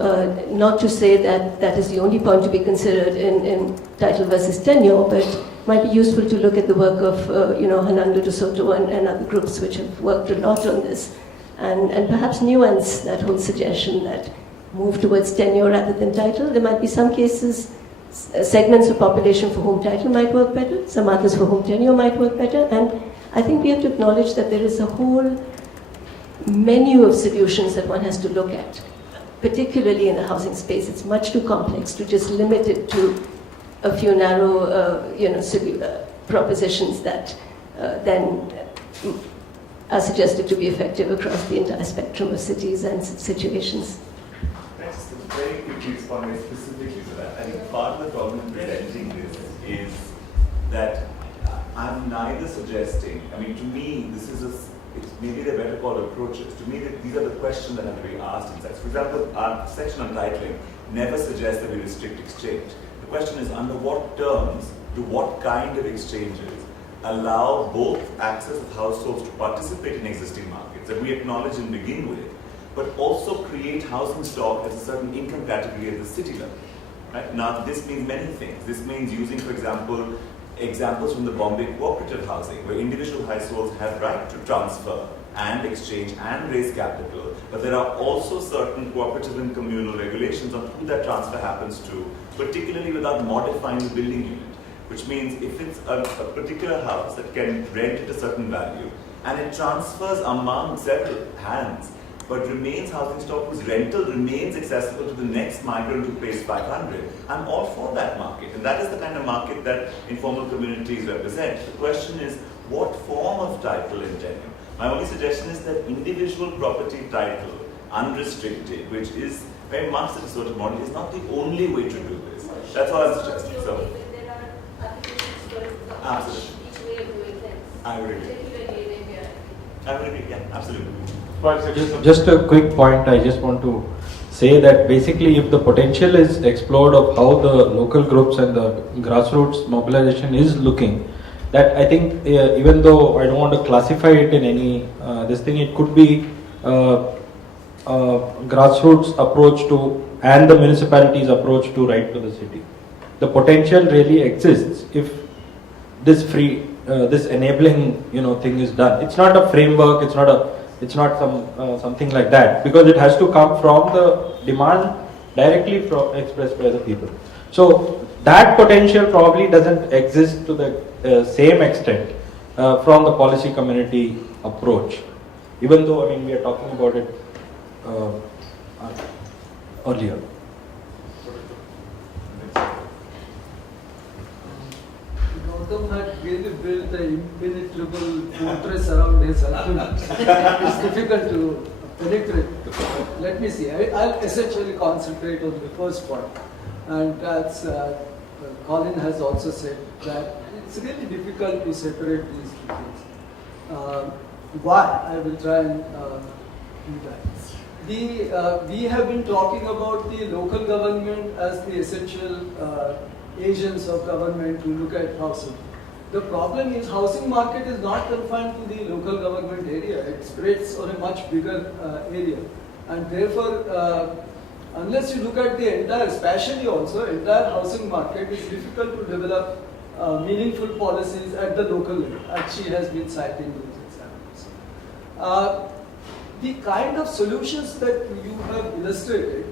not to say that that is the only point to be considered in title versus tenure, but it might be useful to look at the work of Hernando de Soto and other groups which have worked a lot on this. and perhaps nuance that whole suggestion that move towards tenure rather than title. There might be some cases, segments of population for whom title might work better, some others for whom tenure might work better, and I think we have to acknowledge that there is a whole menu of solutions that one has to look at, particularly in the housing space. It's much too complex to just limit it to a few narrow, propositions that then are suggested to be effective across the entire spectrum of cities and situations. Just very quickly respond very specifically to that. I think part of the problem in presenting this is that I'm neither suggesting, I mean, to me, this is it's maybe they're better called approaches. To me, these are the questions that have to be asked in sex. For example, our section on titling never suggests that we restrict exchange. The question is, under what terms do what kind of exchanges allow both access of households to participate in existing markets that we acknowledge and begin with, but also create housing stock as a certain income category at the city level. Right? Now, this means many things. This means using, for example, examples from the Bombay cooperative housing, where individual households have right to transfer and exchange and raise capital, but there are also certain cooperative and communal regulations on who that transfer happens to, particularly without modifying the building unit. Which means if it's a particular house that can rent at a certain value, and it transfers among several hands, but remains housing stock whose rental remains accessible to the next migrant who pays 500, I'm all for that market. And that is the kind of market that informal communities represent. The question is, what form of title and tenure? My only suggestion is that individual property title, unrestricted, which is very much the sort of model, is not the only way to do this. That's all I'm suggesting. So, absolutely. I would agree. I would agree, yeah, absolutely. Just a quick point, I just want to say that basically if the potential is explored of how the local groups and the grassroots mobilization is looking, that I think even though I don't want to classify it in any this thing, it could be grassroots approach to and the municipalities approach to right to the city. The potential really exists if this this enabling thing is done. It's not a framework. It's not something like that, because it has to come from the demand directly expressed by the people. So that potential probably doesn't exist to the same extent from the policy community approach, even though I mean we are talking about it earlier. Gautam had really built an impenetrable fortress around his argument. It's difficult to penetrate. Let me see. I'll essentially concentrate on the first point. And as Colin has also said, that it's really difficult to separate these two things. Why? I will try and do that. We have been talking about the local government as the essential agents of government to look at housing. The problem is housing market is not confined to the local government area. It spreads on a much bigger area. And therefore, unless you look at the entire, spatially also, entire housing market, it's difficult to develop meaningful policies at the local level, as she has been citing those examples. The kind of solutions that you have illustrated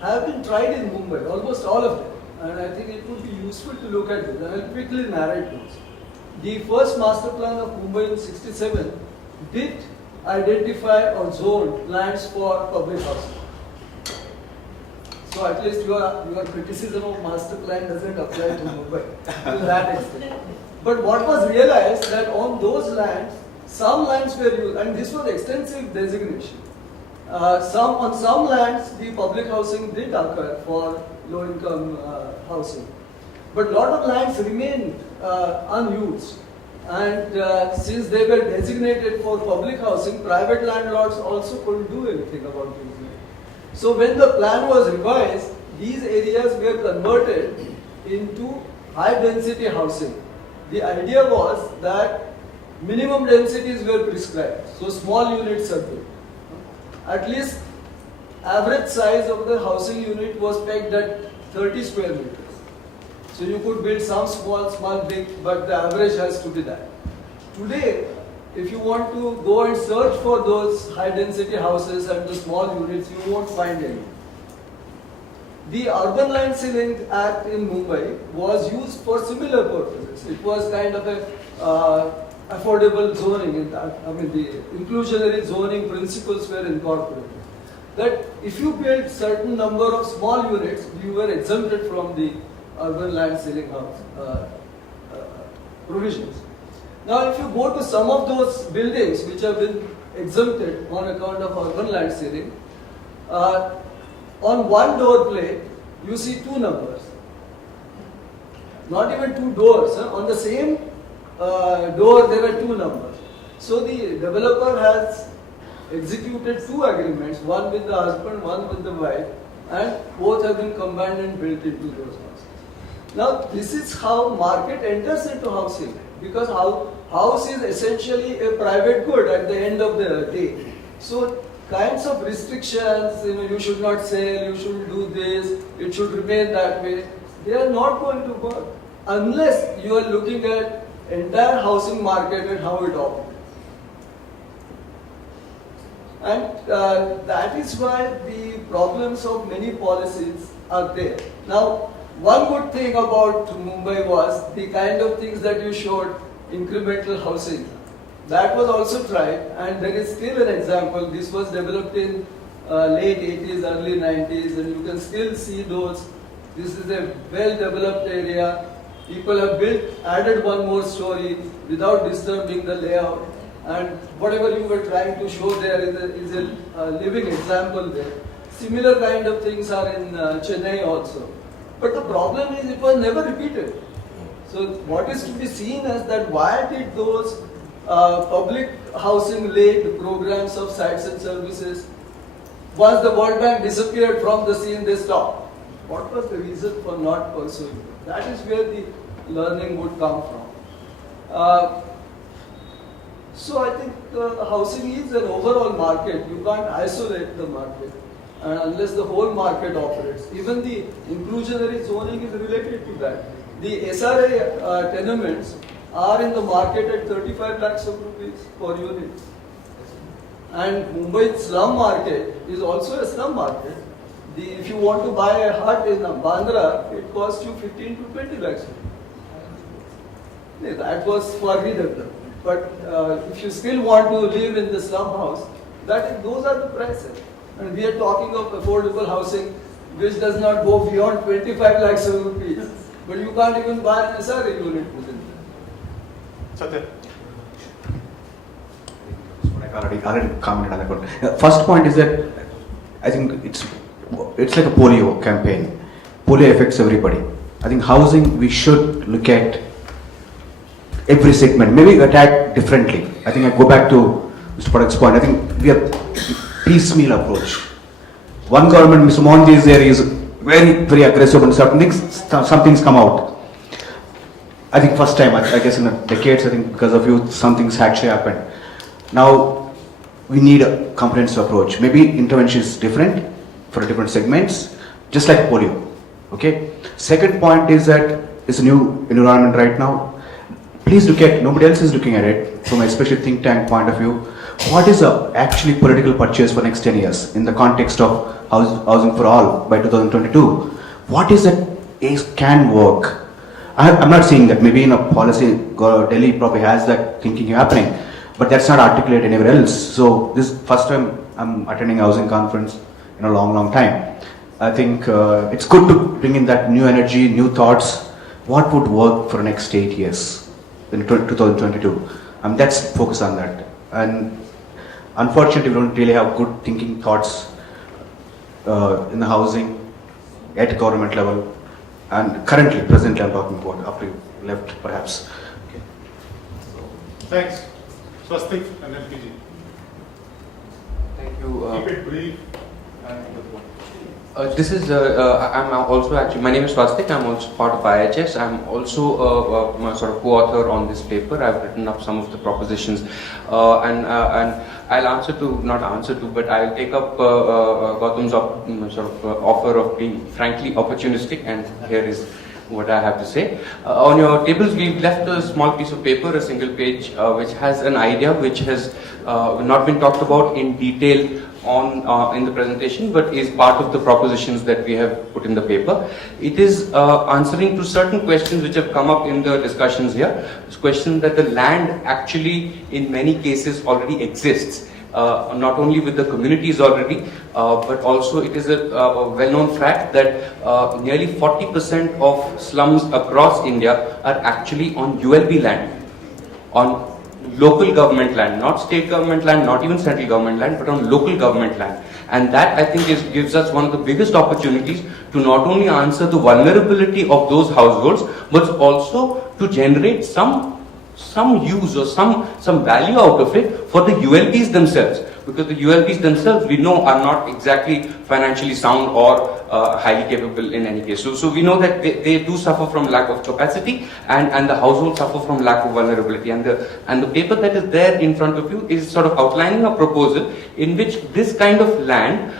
have been tried in Mumbai, almost all of them. And I think it would be useful to look at it. I will quickly narrate those. The first master plan of Mumbai in '67 did identify or zone lands for public housing. So at least your criticism of master plan doesn't apply to Mumbai to that extent. But what was realized that on those lands, some lands were used, and this was extensive designation. On some lands, the public housing did occur for low-income housing. But a lot of lands remained unused. And since they were designated for public housing, private landlords also couldn't do anything about using it. So when the plan was revised, these areas were converted into high-density housing. The idea was that minimum densities were prescribed, so small units are built. At least average size of the housing unit was pegged at 30 square meters. So you could build some small, big, but the average has to be that. Today, if you want to go and search for those high density houses and the small units, you won't find any. The Urban Land Ceiling Act in Mumbai was used for similar purposes. It was kind of a affordable zoning in that. I mean, the inclusionary zoning principles were incorporated. That if you build certain number of small units, you were exempted from the Urban Land Ceiling House provisions. Now, if you go to some of those buildings which have been exempted on account of urban land ceiling, on one door plate, you see two numbers. Not even two doors. On the same door, there are two numbers. So the developer has executed two agreements, one with the husband, one with the wife, and both have been combined and built into those houses. Now, this is how market enters into housing, because house is essentially a private good at the end of the day. So, kinds of restrictions, you should not sell, you shouldn't do this, it should remain that way, they are not going to work unless you are looking at entire housing market and how it operates. And that is why the problems of many policies are there. Now, one good thing about Mumbai was the kind of things that you showed, incremental housing. That was also tried, and there is still an example. This was developed in late 80s, early 90s, and you can still see those. This is a well-developed area. People have built, added one more story without disturbing the layout. And whatever you were trying to show there is a living example there. Similar kind of things are in Chennai also. But the problem is it was never repeated. So what is to be seen is that why did those public housing-led programs of sites and services, once the World Bank disappeared from the scene, they stopped. What was the reason for not pursuing it? That is where the learning would come from. So I think housing is an overall market. You can't isolate the market unless the whole market operates. Even the inclusionary zoning is related to that. The SRA tenements are in the market at 35 lakhs of rupees per unit. And Mumbai slum market is also a slum market. If you want to buy a hut in Bandra, it costs you 15 to 20 lakhs. That was for redevelopment. But if you still want to live in the slum house, those are the prices. And we are talking of affordable housing which does not go beyond 25 lakhs of rupees. But you can't even buy an SRA unit within that. Satya. I already commented on that one. First point is that I think it's like a polio campaign. Polio affects everybody. I think housing, we should look at every segment, maybe attack differently. I think I go back to Mr. Padak's point. I think we have piecemeal approach. One government, Mr. Mohanty is there, he is very, very aggressive on certain things, some things come out. I think first time, I guess in decades, I think because of you, some things actually happened. Now, we need a comprehensive approach. Maybe intervention is different for different segments, just like polio. Okay. Second point is that it's a new environment right now. Please look at, nobody else is looking at it from a special think tank point of view. What is actually political purchase for next 10 years in the context of housing for all by 2022? What is that can work? I'm not saying that maybe in a policy, Delhi probably has that thinking happening, but that's not articulated anywhere else. So this is first time I'm attending a housing conference in a long, long time. I think it's good to bring in that new energy, new thoughts. What would work for the next 8 years in 2022? That's focus on that. And unfortunately, we don't really have good thinking thoughts in the housing at government level. And currently, presently, I'm talking about after you left, perhaps. Okay. Thanks. Swastik and then PG. Thank you. Keep it brief and this is, I'm also actually, my name is Swastik, I'm also part of IIHS. I'm also a sort of co-author on this paper. I've written up some of the propositions and I'll answer to, not answer to, but I'll take up Gautam's offer of being frankly opportunistic, and here is what I have to say. On your tables, we've left a small piece of paper, a single page, which has an idea which has not been talked about in detail in the presentation, but is part of the propositions that we have put in the paper. It is answering to certain questions which have come up in the discussions here. This question that the land actually in many cases already exists, not only with the communities already, but also it is a well-known fact that nearly 40% of slums across India are actually on ULB land, on local government land, not state government land, not even central government land, but on local government land. And that, I think, gives us one of the biggest opportunities to not only answer the vulnerability of those households, but also to generate some use or some value out of it for the ULBs themselves. Because the ULBs themselves, we know, are not exactly financially sound or highly capable in any case. So we know that they do suffer from lack of capacity, and the households suffer from lack of vulnerability. And the paper that is there in front of you is sort of outlining a proposal in which this kind of land,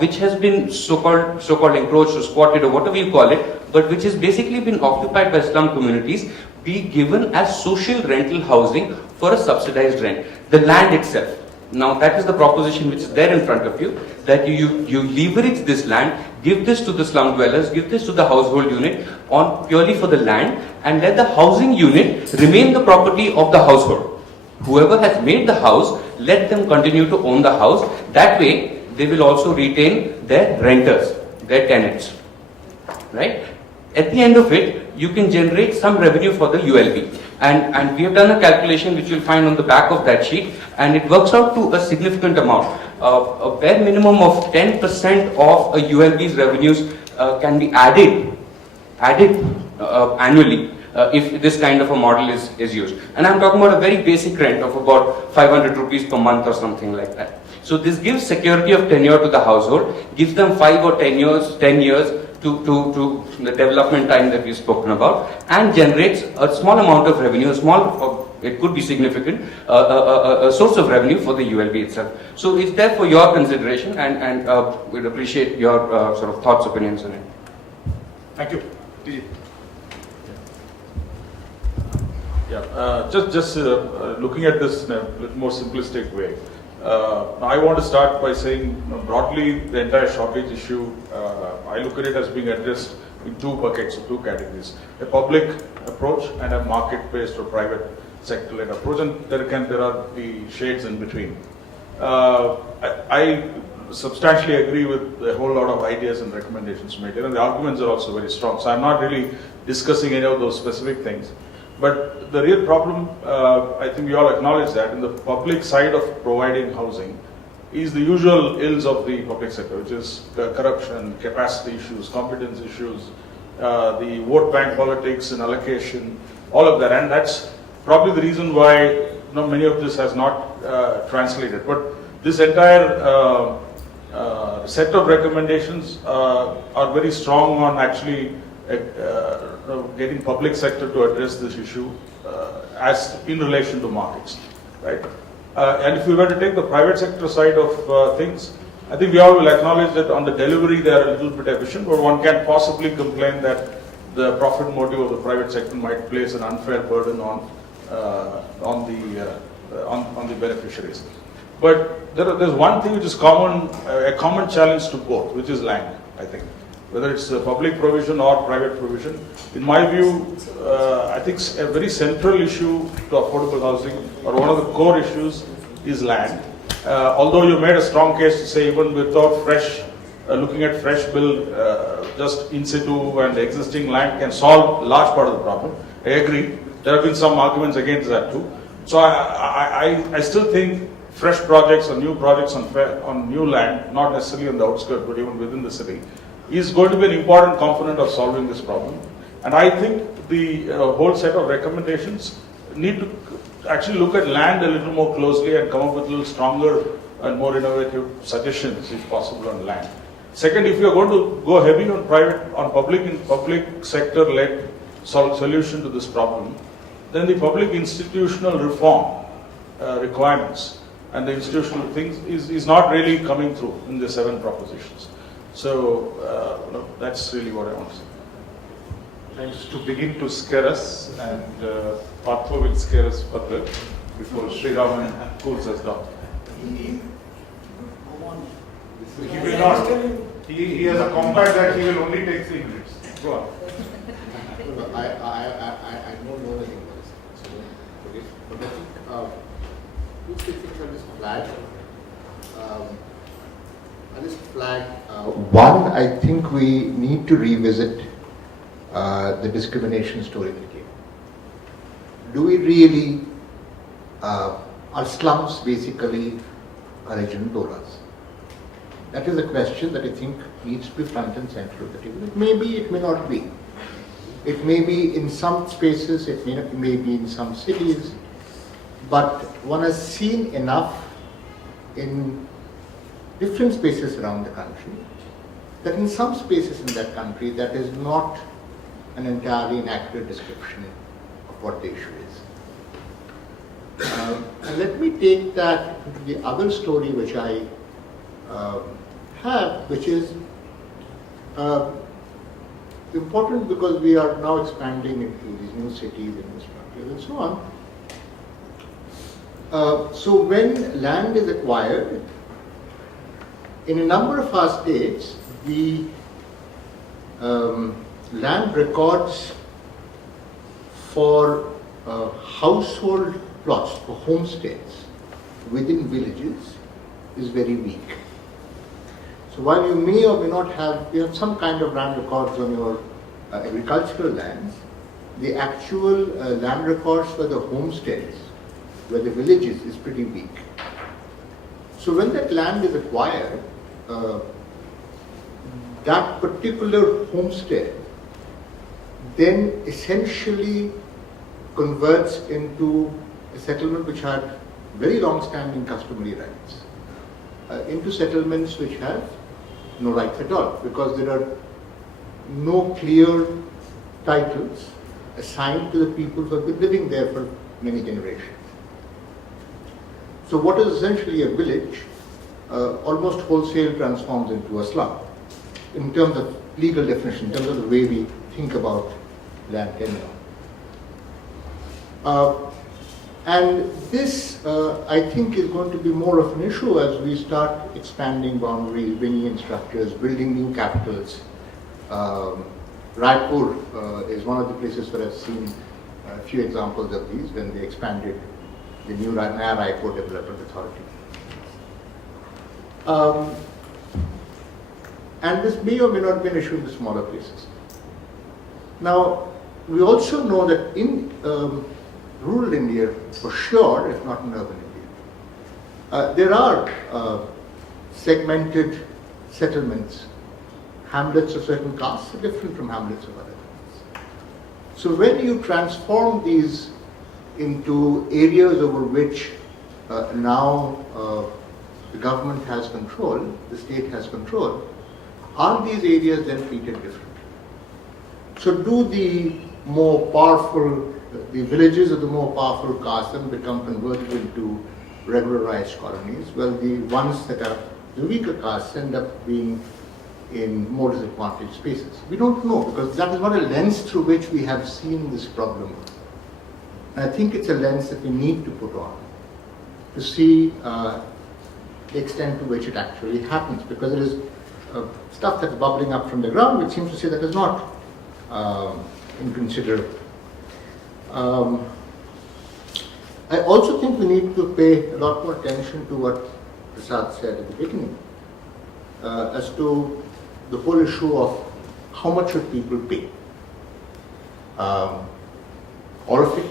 which has been so-called encroached or squatted or whatever you call it, but which has basically been occupied by slum communities, be given as social rental housing for a subsidized rent. The land itself. Now that is the proposition which is there in front of you, that you leverage this land, give this to the slum dwellers, give this to the household unit on purely for the land, and let the housing unit remain the property of the household. Whoever has made the house, let them continue to own the house. That way they will also retain their renters, their tenants, right? At the end of it, you can generate some revenue for the ULB. And we have done a calculation which you'll find on the back of that sheet, and it works out to a significant amount. A bare minimum of 10% of a ULB's revenues can be added annually if this kind of a model is used. And I'm talking about a very basic rent of about 500 rupees per month or something like that. So this gives security of tenure to the household, gives them 5 or 10 years to the development time that we've spoken about, and generates a small amount of revenue, it could be significant, a source of revenue for the ULB itself. So it's there for your consideration, and we'd appreciate your sort of thoughts, opinions on it. Thank you. Yeah, just looking at this in a little more simplistic way. I want to start by saying broadly the entire shortage issue, I look at it as being addressed in two buckets or two categories: a public approach and a market-based or private sector-led approach, and there are the shades in between. I substantially agree with a whole lot of ideas and recommendations made here, and the arguments are also very strong. So I'm not really discussing any of those specific things. But the real problem, I think we all acknowledge that, in the public side of providing housing is the usual ills of the public sector, which is the corruption, capacity issues, competence issues, the vote bank politics and allocation, all of that. And that's probably the reason why many of this has not translated. But this entire set of recommendations are very strong on actually getting public sector to address this issue as in relation to markets, right? And if we were to take the private sector side of things, I think we all will acknowledge that on the delivery they are a little bit efficient, but one can't possibly complain that the profit motive of the private sector might place an unfair burden on the beneficiaries. But there's one thing which is a common challenge to both, which is land, I think. Whether it's public provision or private provision. In my view, I think a very central issue to affordable housing, or one of the core issues, is land. Although you made a strong case to say even without looking at fresh build, just in situ and existing land can solve a large part of the problem. I agree. There have been some arguments against that too. So I still think fresh projects or new projects on new land, not necessarily on the outskirts, but even within the city, is going to be an important component of solving this problem. And I think the whole set of recommendations need to actually look at land a little more closely and come up with a little stronger and more innovative suggestions, if possible, on land. Second, if you are going to go heavy on public sector-led solution to this problem, then the public institutional reform requirements and the institutional things is not really coming through in the 7 propositions. So that's really what I want to say. tends to begin to scare us, and Partha will scare us further before Sri Raman cools us down. He will not. He has a compact that he will only take 3 minutes. Go on. I don't know anything about this. Okay. But I think two things on this flag. On this flag, one, I think we need to revisit the discrimination story that came. Do we really, are slums basically regional dollars? That is a question that I think needs to be front and center of the table. It may be, it may not be. It may be in some spaces, it may be in some cities, but one has seen enough in different spaces around the country that in some spaces in that country that is not an entirely inaccurate description of what the issue is. And let me take that to the other story which I have, which is important because we are now expanding into these new cities, infrastructure and so on. So when land is acquired, in a number of our states, the land records for household plots, for homesteads within villages is very weak. So while you may or may not have, you have some kind of land records on your agricultural lands, the actual land records for the homesteads, where the villages, is pretty weak. So when that land is acquired, that particular homestead then essentially converts into a settlement which had very long-standing customary rights, into settlements which have no rights at all, because there are no clear titles assigned to the people who have been living there for many generations. So what is essentially a village almost wholesale transforms into a slum in terms of legal definition, in terms of the way we think about land tenure. And this, I think, is going to be more of an issue as we start expanding boundaries, bringing in structures, building new capitals. Raipur is one of the places where I've seen a few examples of these when they expanded the new Naya Raipur Developmental Authority. And this may or may not be an issue in the smaller places. Now, we also know that in rural India, for sure, if not in urban India, there are segmented settlements. Hamlets of certain castes are different from hamlets of other castes. So when you transform these into areas over which now the government has control, the state has control, are these areas then treated differently? So do the more powerful, the villages of the more powerful castes then become converted into regularized colonies? Well, the ones that are the weaker castes end up being in more disadvantaged spaces. We don't know, because that is not a lens through which we have seen this problem. And I think it's a lens that we need to put on to see the extent to which it actually happens, because there is stuff that's bubbling up from the ground which seems to say that is not inconsiderable. I also think we need to pay a lot more attention to what Prasad said at the beginning, as to the whole issue of how much should people pay. All of it,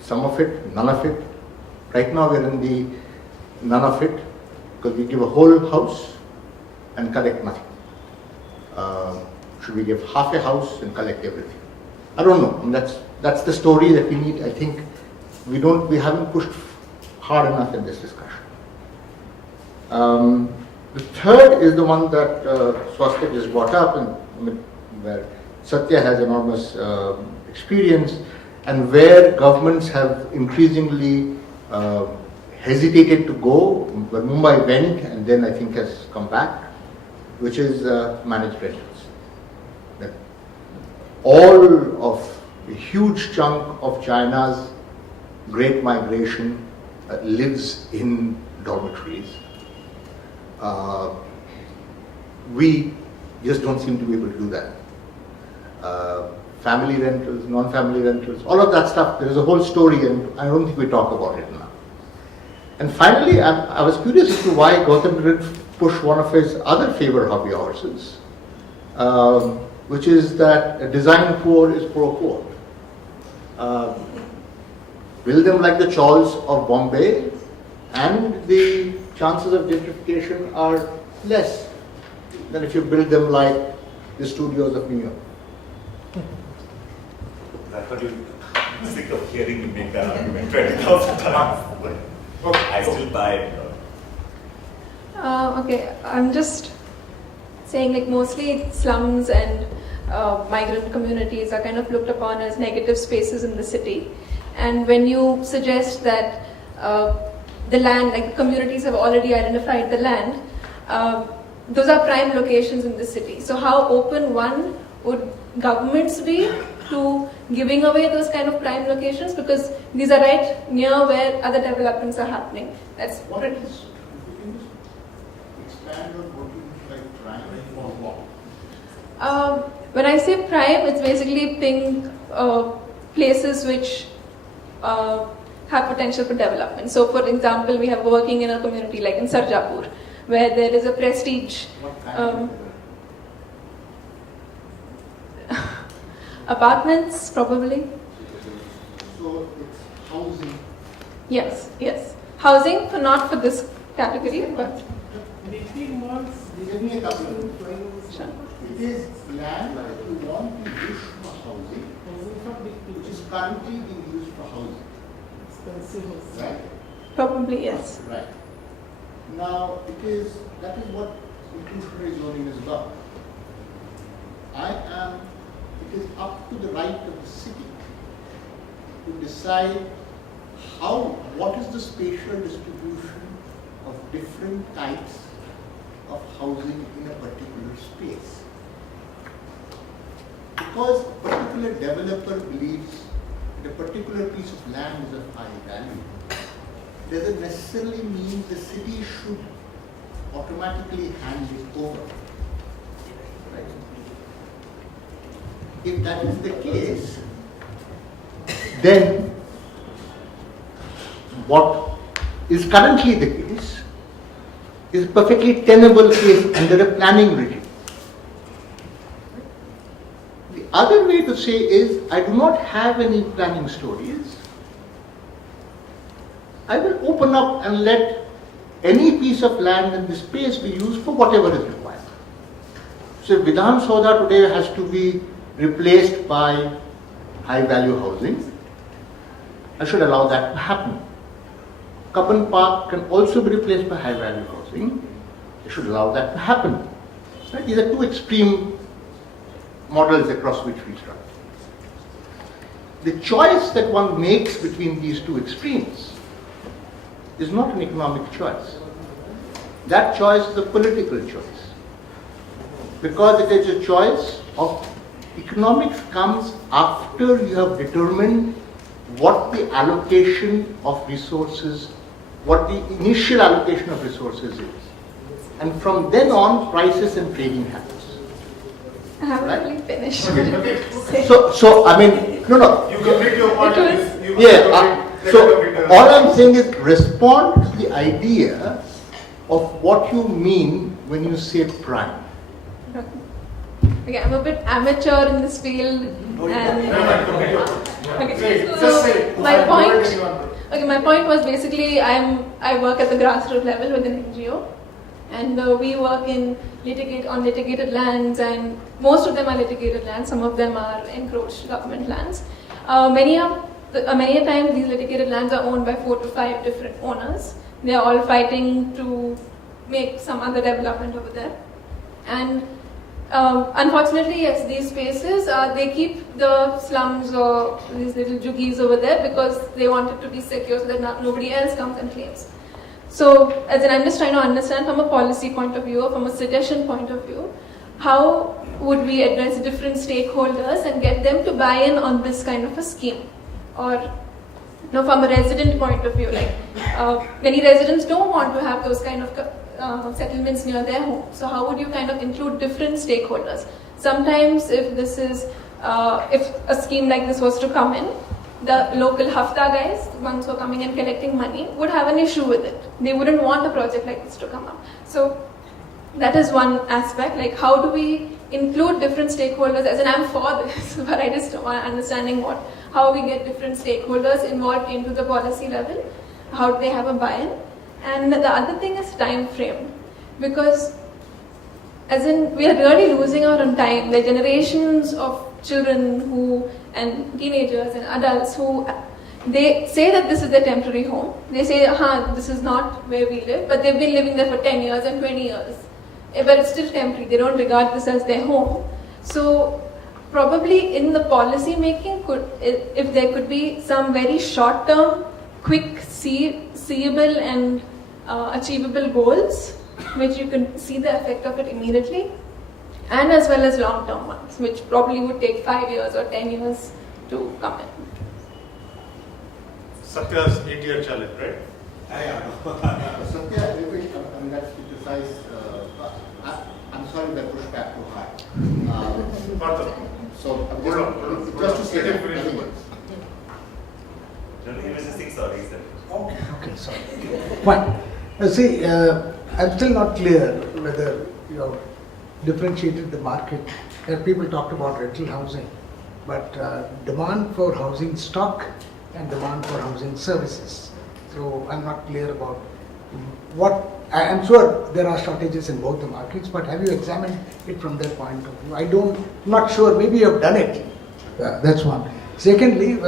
some of it, none of it. Right now we're in the none of it, because we give a whole house and collect nothing. Should we give half a house and collect everything? I don't know. And that's the story that we need. I think we haven't pushed hard enough in this discussion. The third is the one that Swastik just brought up, and where Satya has enormous experience, and where governments have increasingly hesitated to go, where Mumbai went and then I think has come back, which is managed rentals. all of a huge chunk of China's great migration lives in dormitories. We just don't seem to be able to do that. Family rentals, non-family rentals, all of that stuff, there is a whole story and I don't think we talk about it now. And finally, I was curious as to why Gautam didn't push one of his other favorite hobby horses, which is that design poor is pro-poor. Build them like the chawls of Bombay and the chances of gentrification are less than if you build them like the studios of New York. I thought you were sick of hearing me make that argument 20,000 times. But I still buy it. Okay, I'm just saying like mostly slums and migrant communities are kind of looked upon as negative spaces in the city. And when you suggest that the land, like the communities have already identified the land, those are prime locations in the city. So how open one would governments be to giving away those kind of prime locations, because these are right near where other developments are happening. That's what it is. Expand on what you mean by prime or what? When I say prime, it's basically places which have potential for development. So, for example, we have working in a community like in Sarjapur, where there is a prestige. Apartments, probably. So it's housing. Yes, yes. Housing, not for this category, but. Give me a couple of things. It is land that you want to use for housing, which is currently being used for housing. Right? Probably, yes. Right. Now, that is what inclusionary zoning is about. It is up to the right of the city to decide what is the spatial distribution of different types of housing in a particular space. Because a particular developer believes that a particular piece of land is of high value, doesn't necessarily mean the city should automatically hand it over. Right? If that is the case, then what is currently the case is a perfectly tenable case under a planning regime. The other way to say is, I do not have any planning stories. I will open up and let any piece of land in the space be used for whatever is required. So if Vidhan Soda today has to be replaced by high value housing, I should allow that to happen. Kapan Park can also be replaced by high value housing. I should allow that to happen. Right? These are two extreme models across which we struggle. The choice that one makes between these two extremes is not an economic choice. That choice is a political choice. Because it is a choice of economics comes after you have determined what the allocation of resources, what the initial allocation of resources is. And from then on, prices and trading happens. I haven't really finished. So I mean, no. You complete your point. So all I'm saying is respond to the idea of what you mean when you say prime. Okay, I'm a bit amateur in this field, and my point was basically I work at the grassroots level with an NGO, and we work on litigated lands, and most of them are litigated lands. Some of them are encroached government lands. Many a time these litigated lands are owned by 4 to 5 different owners. They are all fighting to make some other development over there, and unfortunately, yes, these spaces, they keep the slums or these little juggies over there because they want it to be secure so that nobody else comes and claims. So, I'm just trying to understand from a policy point of view or from a suggestion point of view, how would we address different stakeholders and get them to buy in on this kind of a scheme? Or from a resident point of view, like many residents don't want to have those kind of settlements near their home. So how would you kind of include different stakeholders? Sometimes if this is, if a scheme like this was to come in, the local hafta guys, the ones who are coming and collecting money, would have an issue with it. They wouldn't want a project like this to come up. So that is one aspect, like how do we include different stakeholders, as in I'm for this, but I just want understanding how we get different stakeholders involved into the policy level, how do they have a buy-in. And the other thing is time frame, because as in we are really losing out on time. There are generations of children and teenagers and adults who they say that this is their temporary home. They say, this is not where we live, but they've been living there for 10 years and 20 years. But it's still temporary. They don't regard this as their home. So probably in the policy making, if there could be some very short-term, quick, seeable and achievable goals, which you can see the effect of it immediately, and as well as long-term ones, which probably would take 5 years or 10 years to come in. Satya's 8-year challenge, right? Satya, that's precise. I'm sorry that pushed back too high. So just to say that. Okay, sorry. Fine. See, I'm still not clear whether you have differentiated the market. People talked about rental housing, but demand for housing stock and demand for housing services. So I'm not clear about what. I'm sure there are shortages in both the markets, but have you examined it from their point of view? I'm not sure. Maybe you have done it. That's one. Secondly,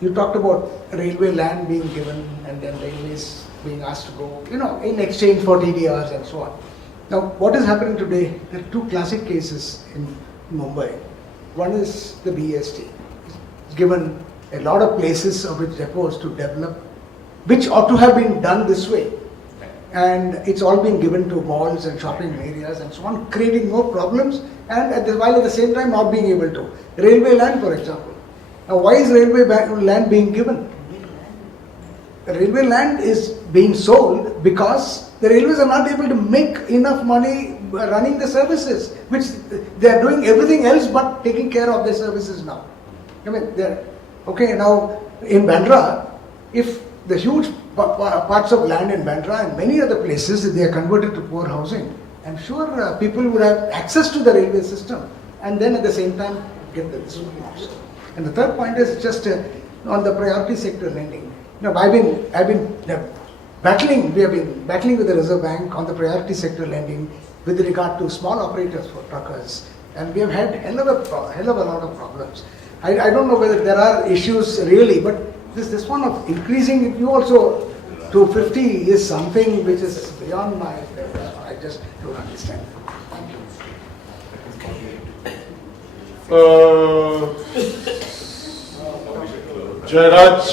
you talked about railway land being given and then railways being asked to go, in exchange for TDRs and so on. Now, what is happening today? There are two classic cases in Mumbai. One is the BST. It's given a lot of places of its depots to develop, which ought to have been done this way. And it's all been given to malls and shopping areas and so on, creating more problems, and while at the same time not being able to. Railway land, for example. Now, why is railway land being given? Railway land is being sold because the railways are not able to make enough money running the services, which they are doing everything else but taking care of their services now. Now in Bandra, if the huge parts of land in Bandra and many other places, if they are converted to poor housing, I'm sure people would have access to the railway system and then at the same time get the distribution. And the third point is just on the priority sector lending. We have been battling with the Reserve Bank on the priority sector lending with regard to small operators for truckers, and we have had hell of a lot of problems. I don't know whether there are issues really, but this one of increasing it, you also to 50 is something which is beyond my, I just don't understand. Thank you. Jairaj,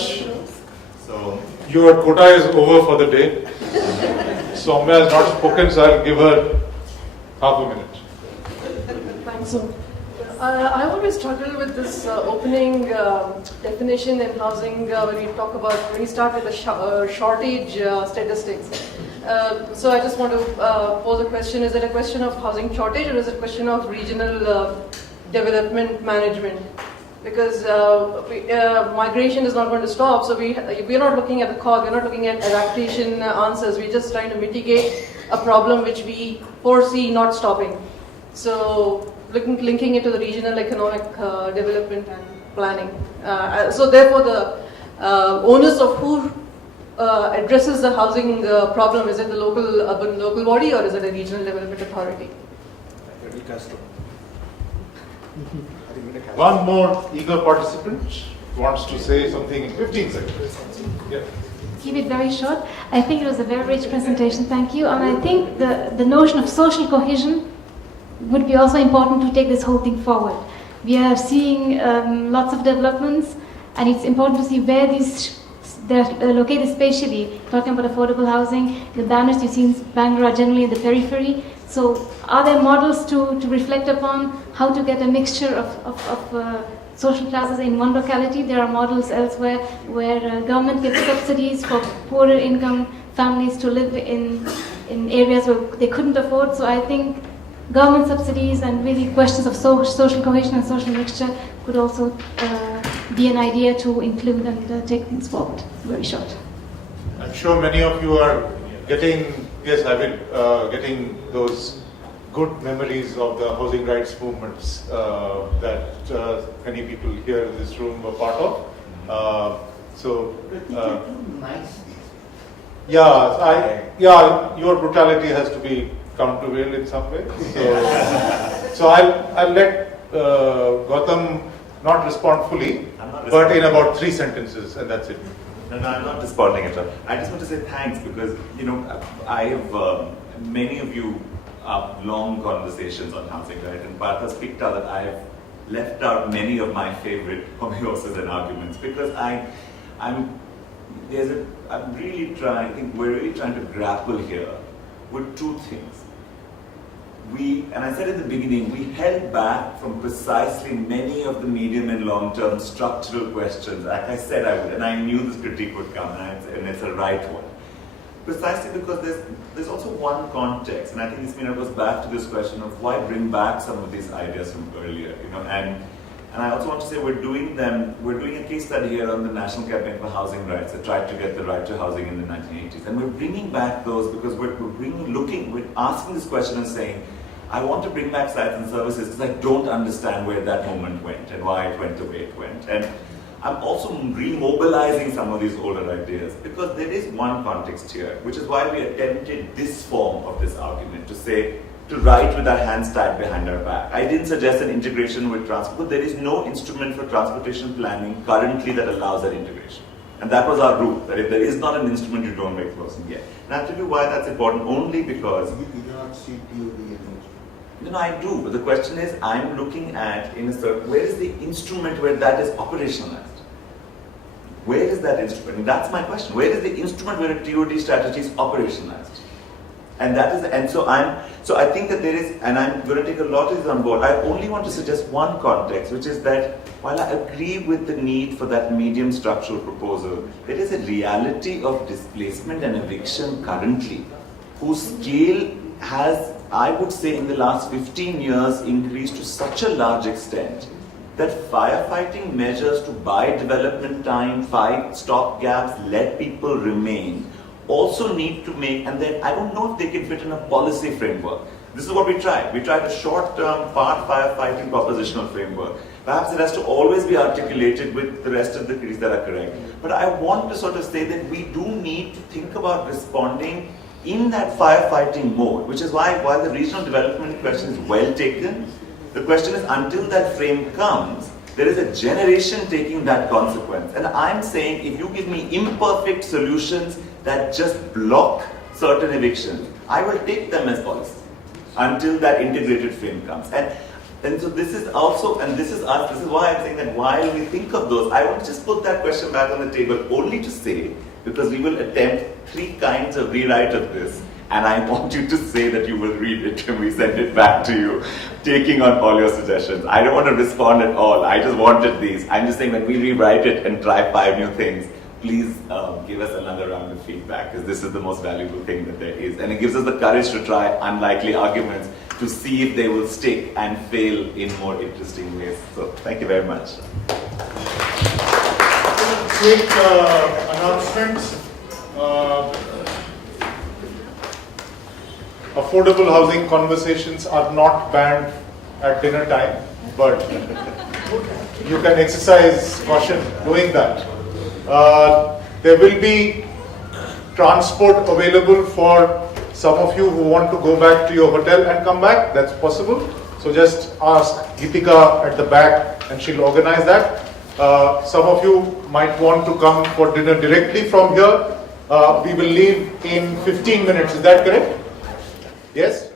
your quota is over for the day. Soumya has not spoken, so I'll give her half a minute. Thanks, sir. I always struggle with this opening definition in housing when you start with the shortage statistics. So I just want to pose a question. Is it a question of housing shortage or is it a question of regional development management? Because migration is not going to stop, so we're not looking at the cause, we're not looking at adaptation answers, we're just trying to mitigate a problem which we foresee not stopping. So linking it to the regional economic development and planning. So therefore the onus of who addresses the housing problem, is it the local body or is it a regional development authority? One more eager participant wants to say something in 15 seconds. Yeah. Keep it very short. I think it was a very rich presentation, thank you. And I think the notion of social cohesion would be also important to take this whole thing forward. We are seeing lots of developments, and it's important to see where these they're located spatially. Talking about affordable housing, the banners you see in Bangalore are generally in the periphery. So are there models to reflect upon how to get a mixture of social classes in one locality? There are models elsewhere where government gives subsidies for poorer income families to live in areas where they couldn't afford. So I think government subsidies and really questions of social cohesion and social mixture could also be an idea to include and take things forward. Very short. I'm sure many of you are getting, yes, I will, getting those good memories of the housing rights movements that many people here in this room were part of. Your brutality has to be countervailed in some way. So I'll let Gautam not respond fully, but in about 3 sentences, and that's it. No, I'm not responding at all. I just want to say thanks because, I have, many of you have long conversations on housing, right? And Partha's picked out that I've left out many of my favorite homeostasis and arguments because I'm really trying, I think we're really trying to grapple here with 2 things. And I said at the beginning, we held back from precisely many of the medium and long-term structural questions. Like I said I would, and I knew this critique would come, and it's a right one. Precisely because there's also one context, and I think this goes back to this question of why bring back some of these ideas from earlier, and I also want to say we're doing a case study here on the National Campaign for Housing Rights that tried to get the right to housing in the 1980s, and we're bringing back those because we're asking this question and saying, I want to bring back sites and services because I don't understand where that moment went and why it went the way it went. And I'm also remobilizing some of these older ideas because there is one context here, which is why we attempted this form of this argument to write with our hands tied behind our back. I didn't suggest an integration with transport, but there is no instrument for transportation planning currently that allows that integration. And that was our rule, that if there is not an instrument, you don't make closing yet. And I'll tell you why that's important, only because... You do not see TOD as an instrument. No, I do, but the question is, I'm looking at, where is the instrument where that is operationalized? Where is that instrument? And that's my question. Where is the instrument where a TOD strategy is operationalized? And so I think that there is, and I'm going to take a lot of this on board. I only want to suggest one context, which is that while I agree with the need for that medium structural proposal, there is a reality of displacement and eviction currently, whose scale has, I would say, in the last 15 years increased to such a large extent that firefighting measures to buy development time, fight stopgaps, let people remain, also need to make, and then I don't know if they can fit in a policy framework. This is what we tried. We tried a short-term part firefighting propositional framework. Perhaps it has to always be articulated with the rest of the critiques that are correct. But I want to sort of say that we do need to think about responding in that firefighting mode, which is why, while the regional development question is well taken, the question is until that frame comes, there is a generation taking that consequence. And I'm saying if you give me imperfect solutions that just block certain evictions, I will take them as policy until that integrated frame comes. And so this is also, and this is us, this is why I'm saying that while we think of those, I want to just put that question back on the table only to say, because we will attempt 3 kinds of rewrite of this, and I want you to say that you will read it when we send it back to you, taking on all your suggestions. I don't want to respond at all, I just wanted these. I'm just saying when we rewrite it and try 5 new things, please give us another round of feedback, because this is the most valuable thing that there is. And it gives us the courage to try unlikely arguments to see if they will stick and fail in more interesting ways. So thank you very much. Quick announcements. Affordable housing conversations are not banned at dinner time, but you can exercise caution doing that. There will be transport available for some of you who want to go back to your hotel and come back. That's possible. So just ask Geetika at the back and she'll organize that. Some of you might want to come for dinner directly from here. We will leave in 15 minutes. Is that correct? Yes?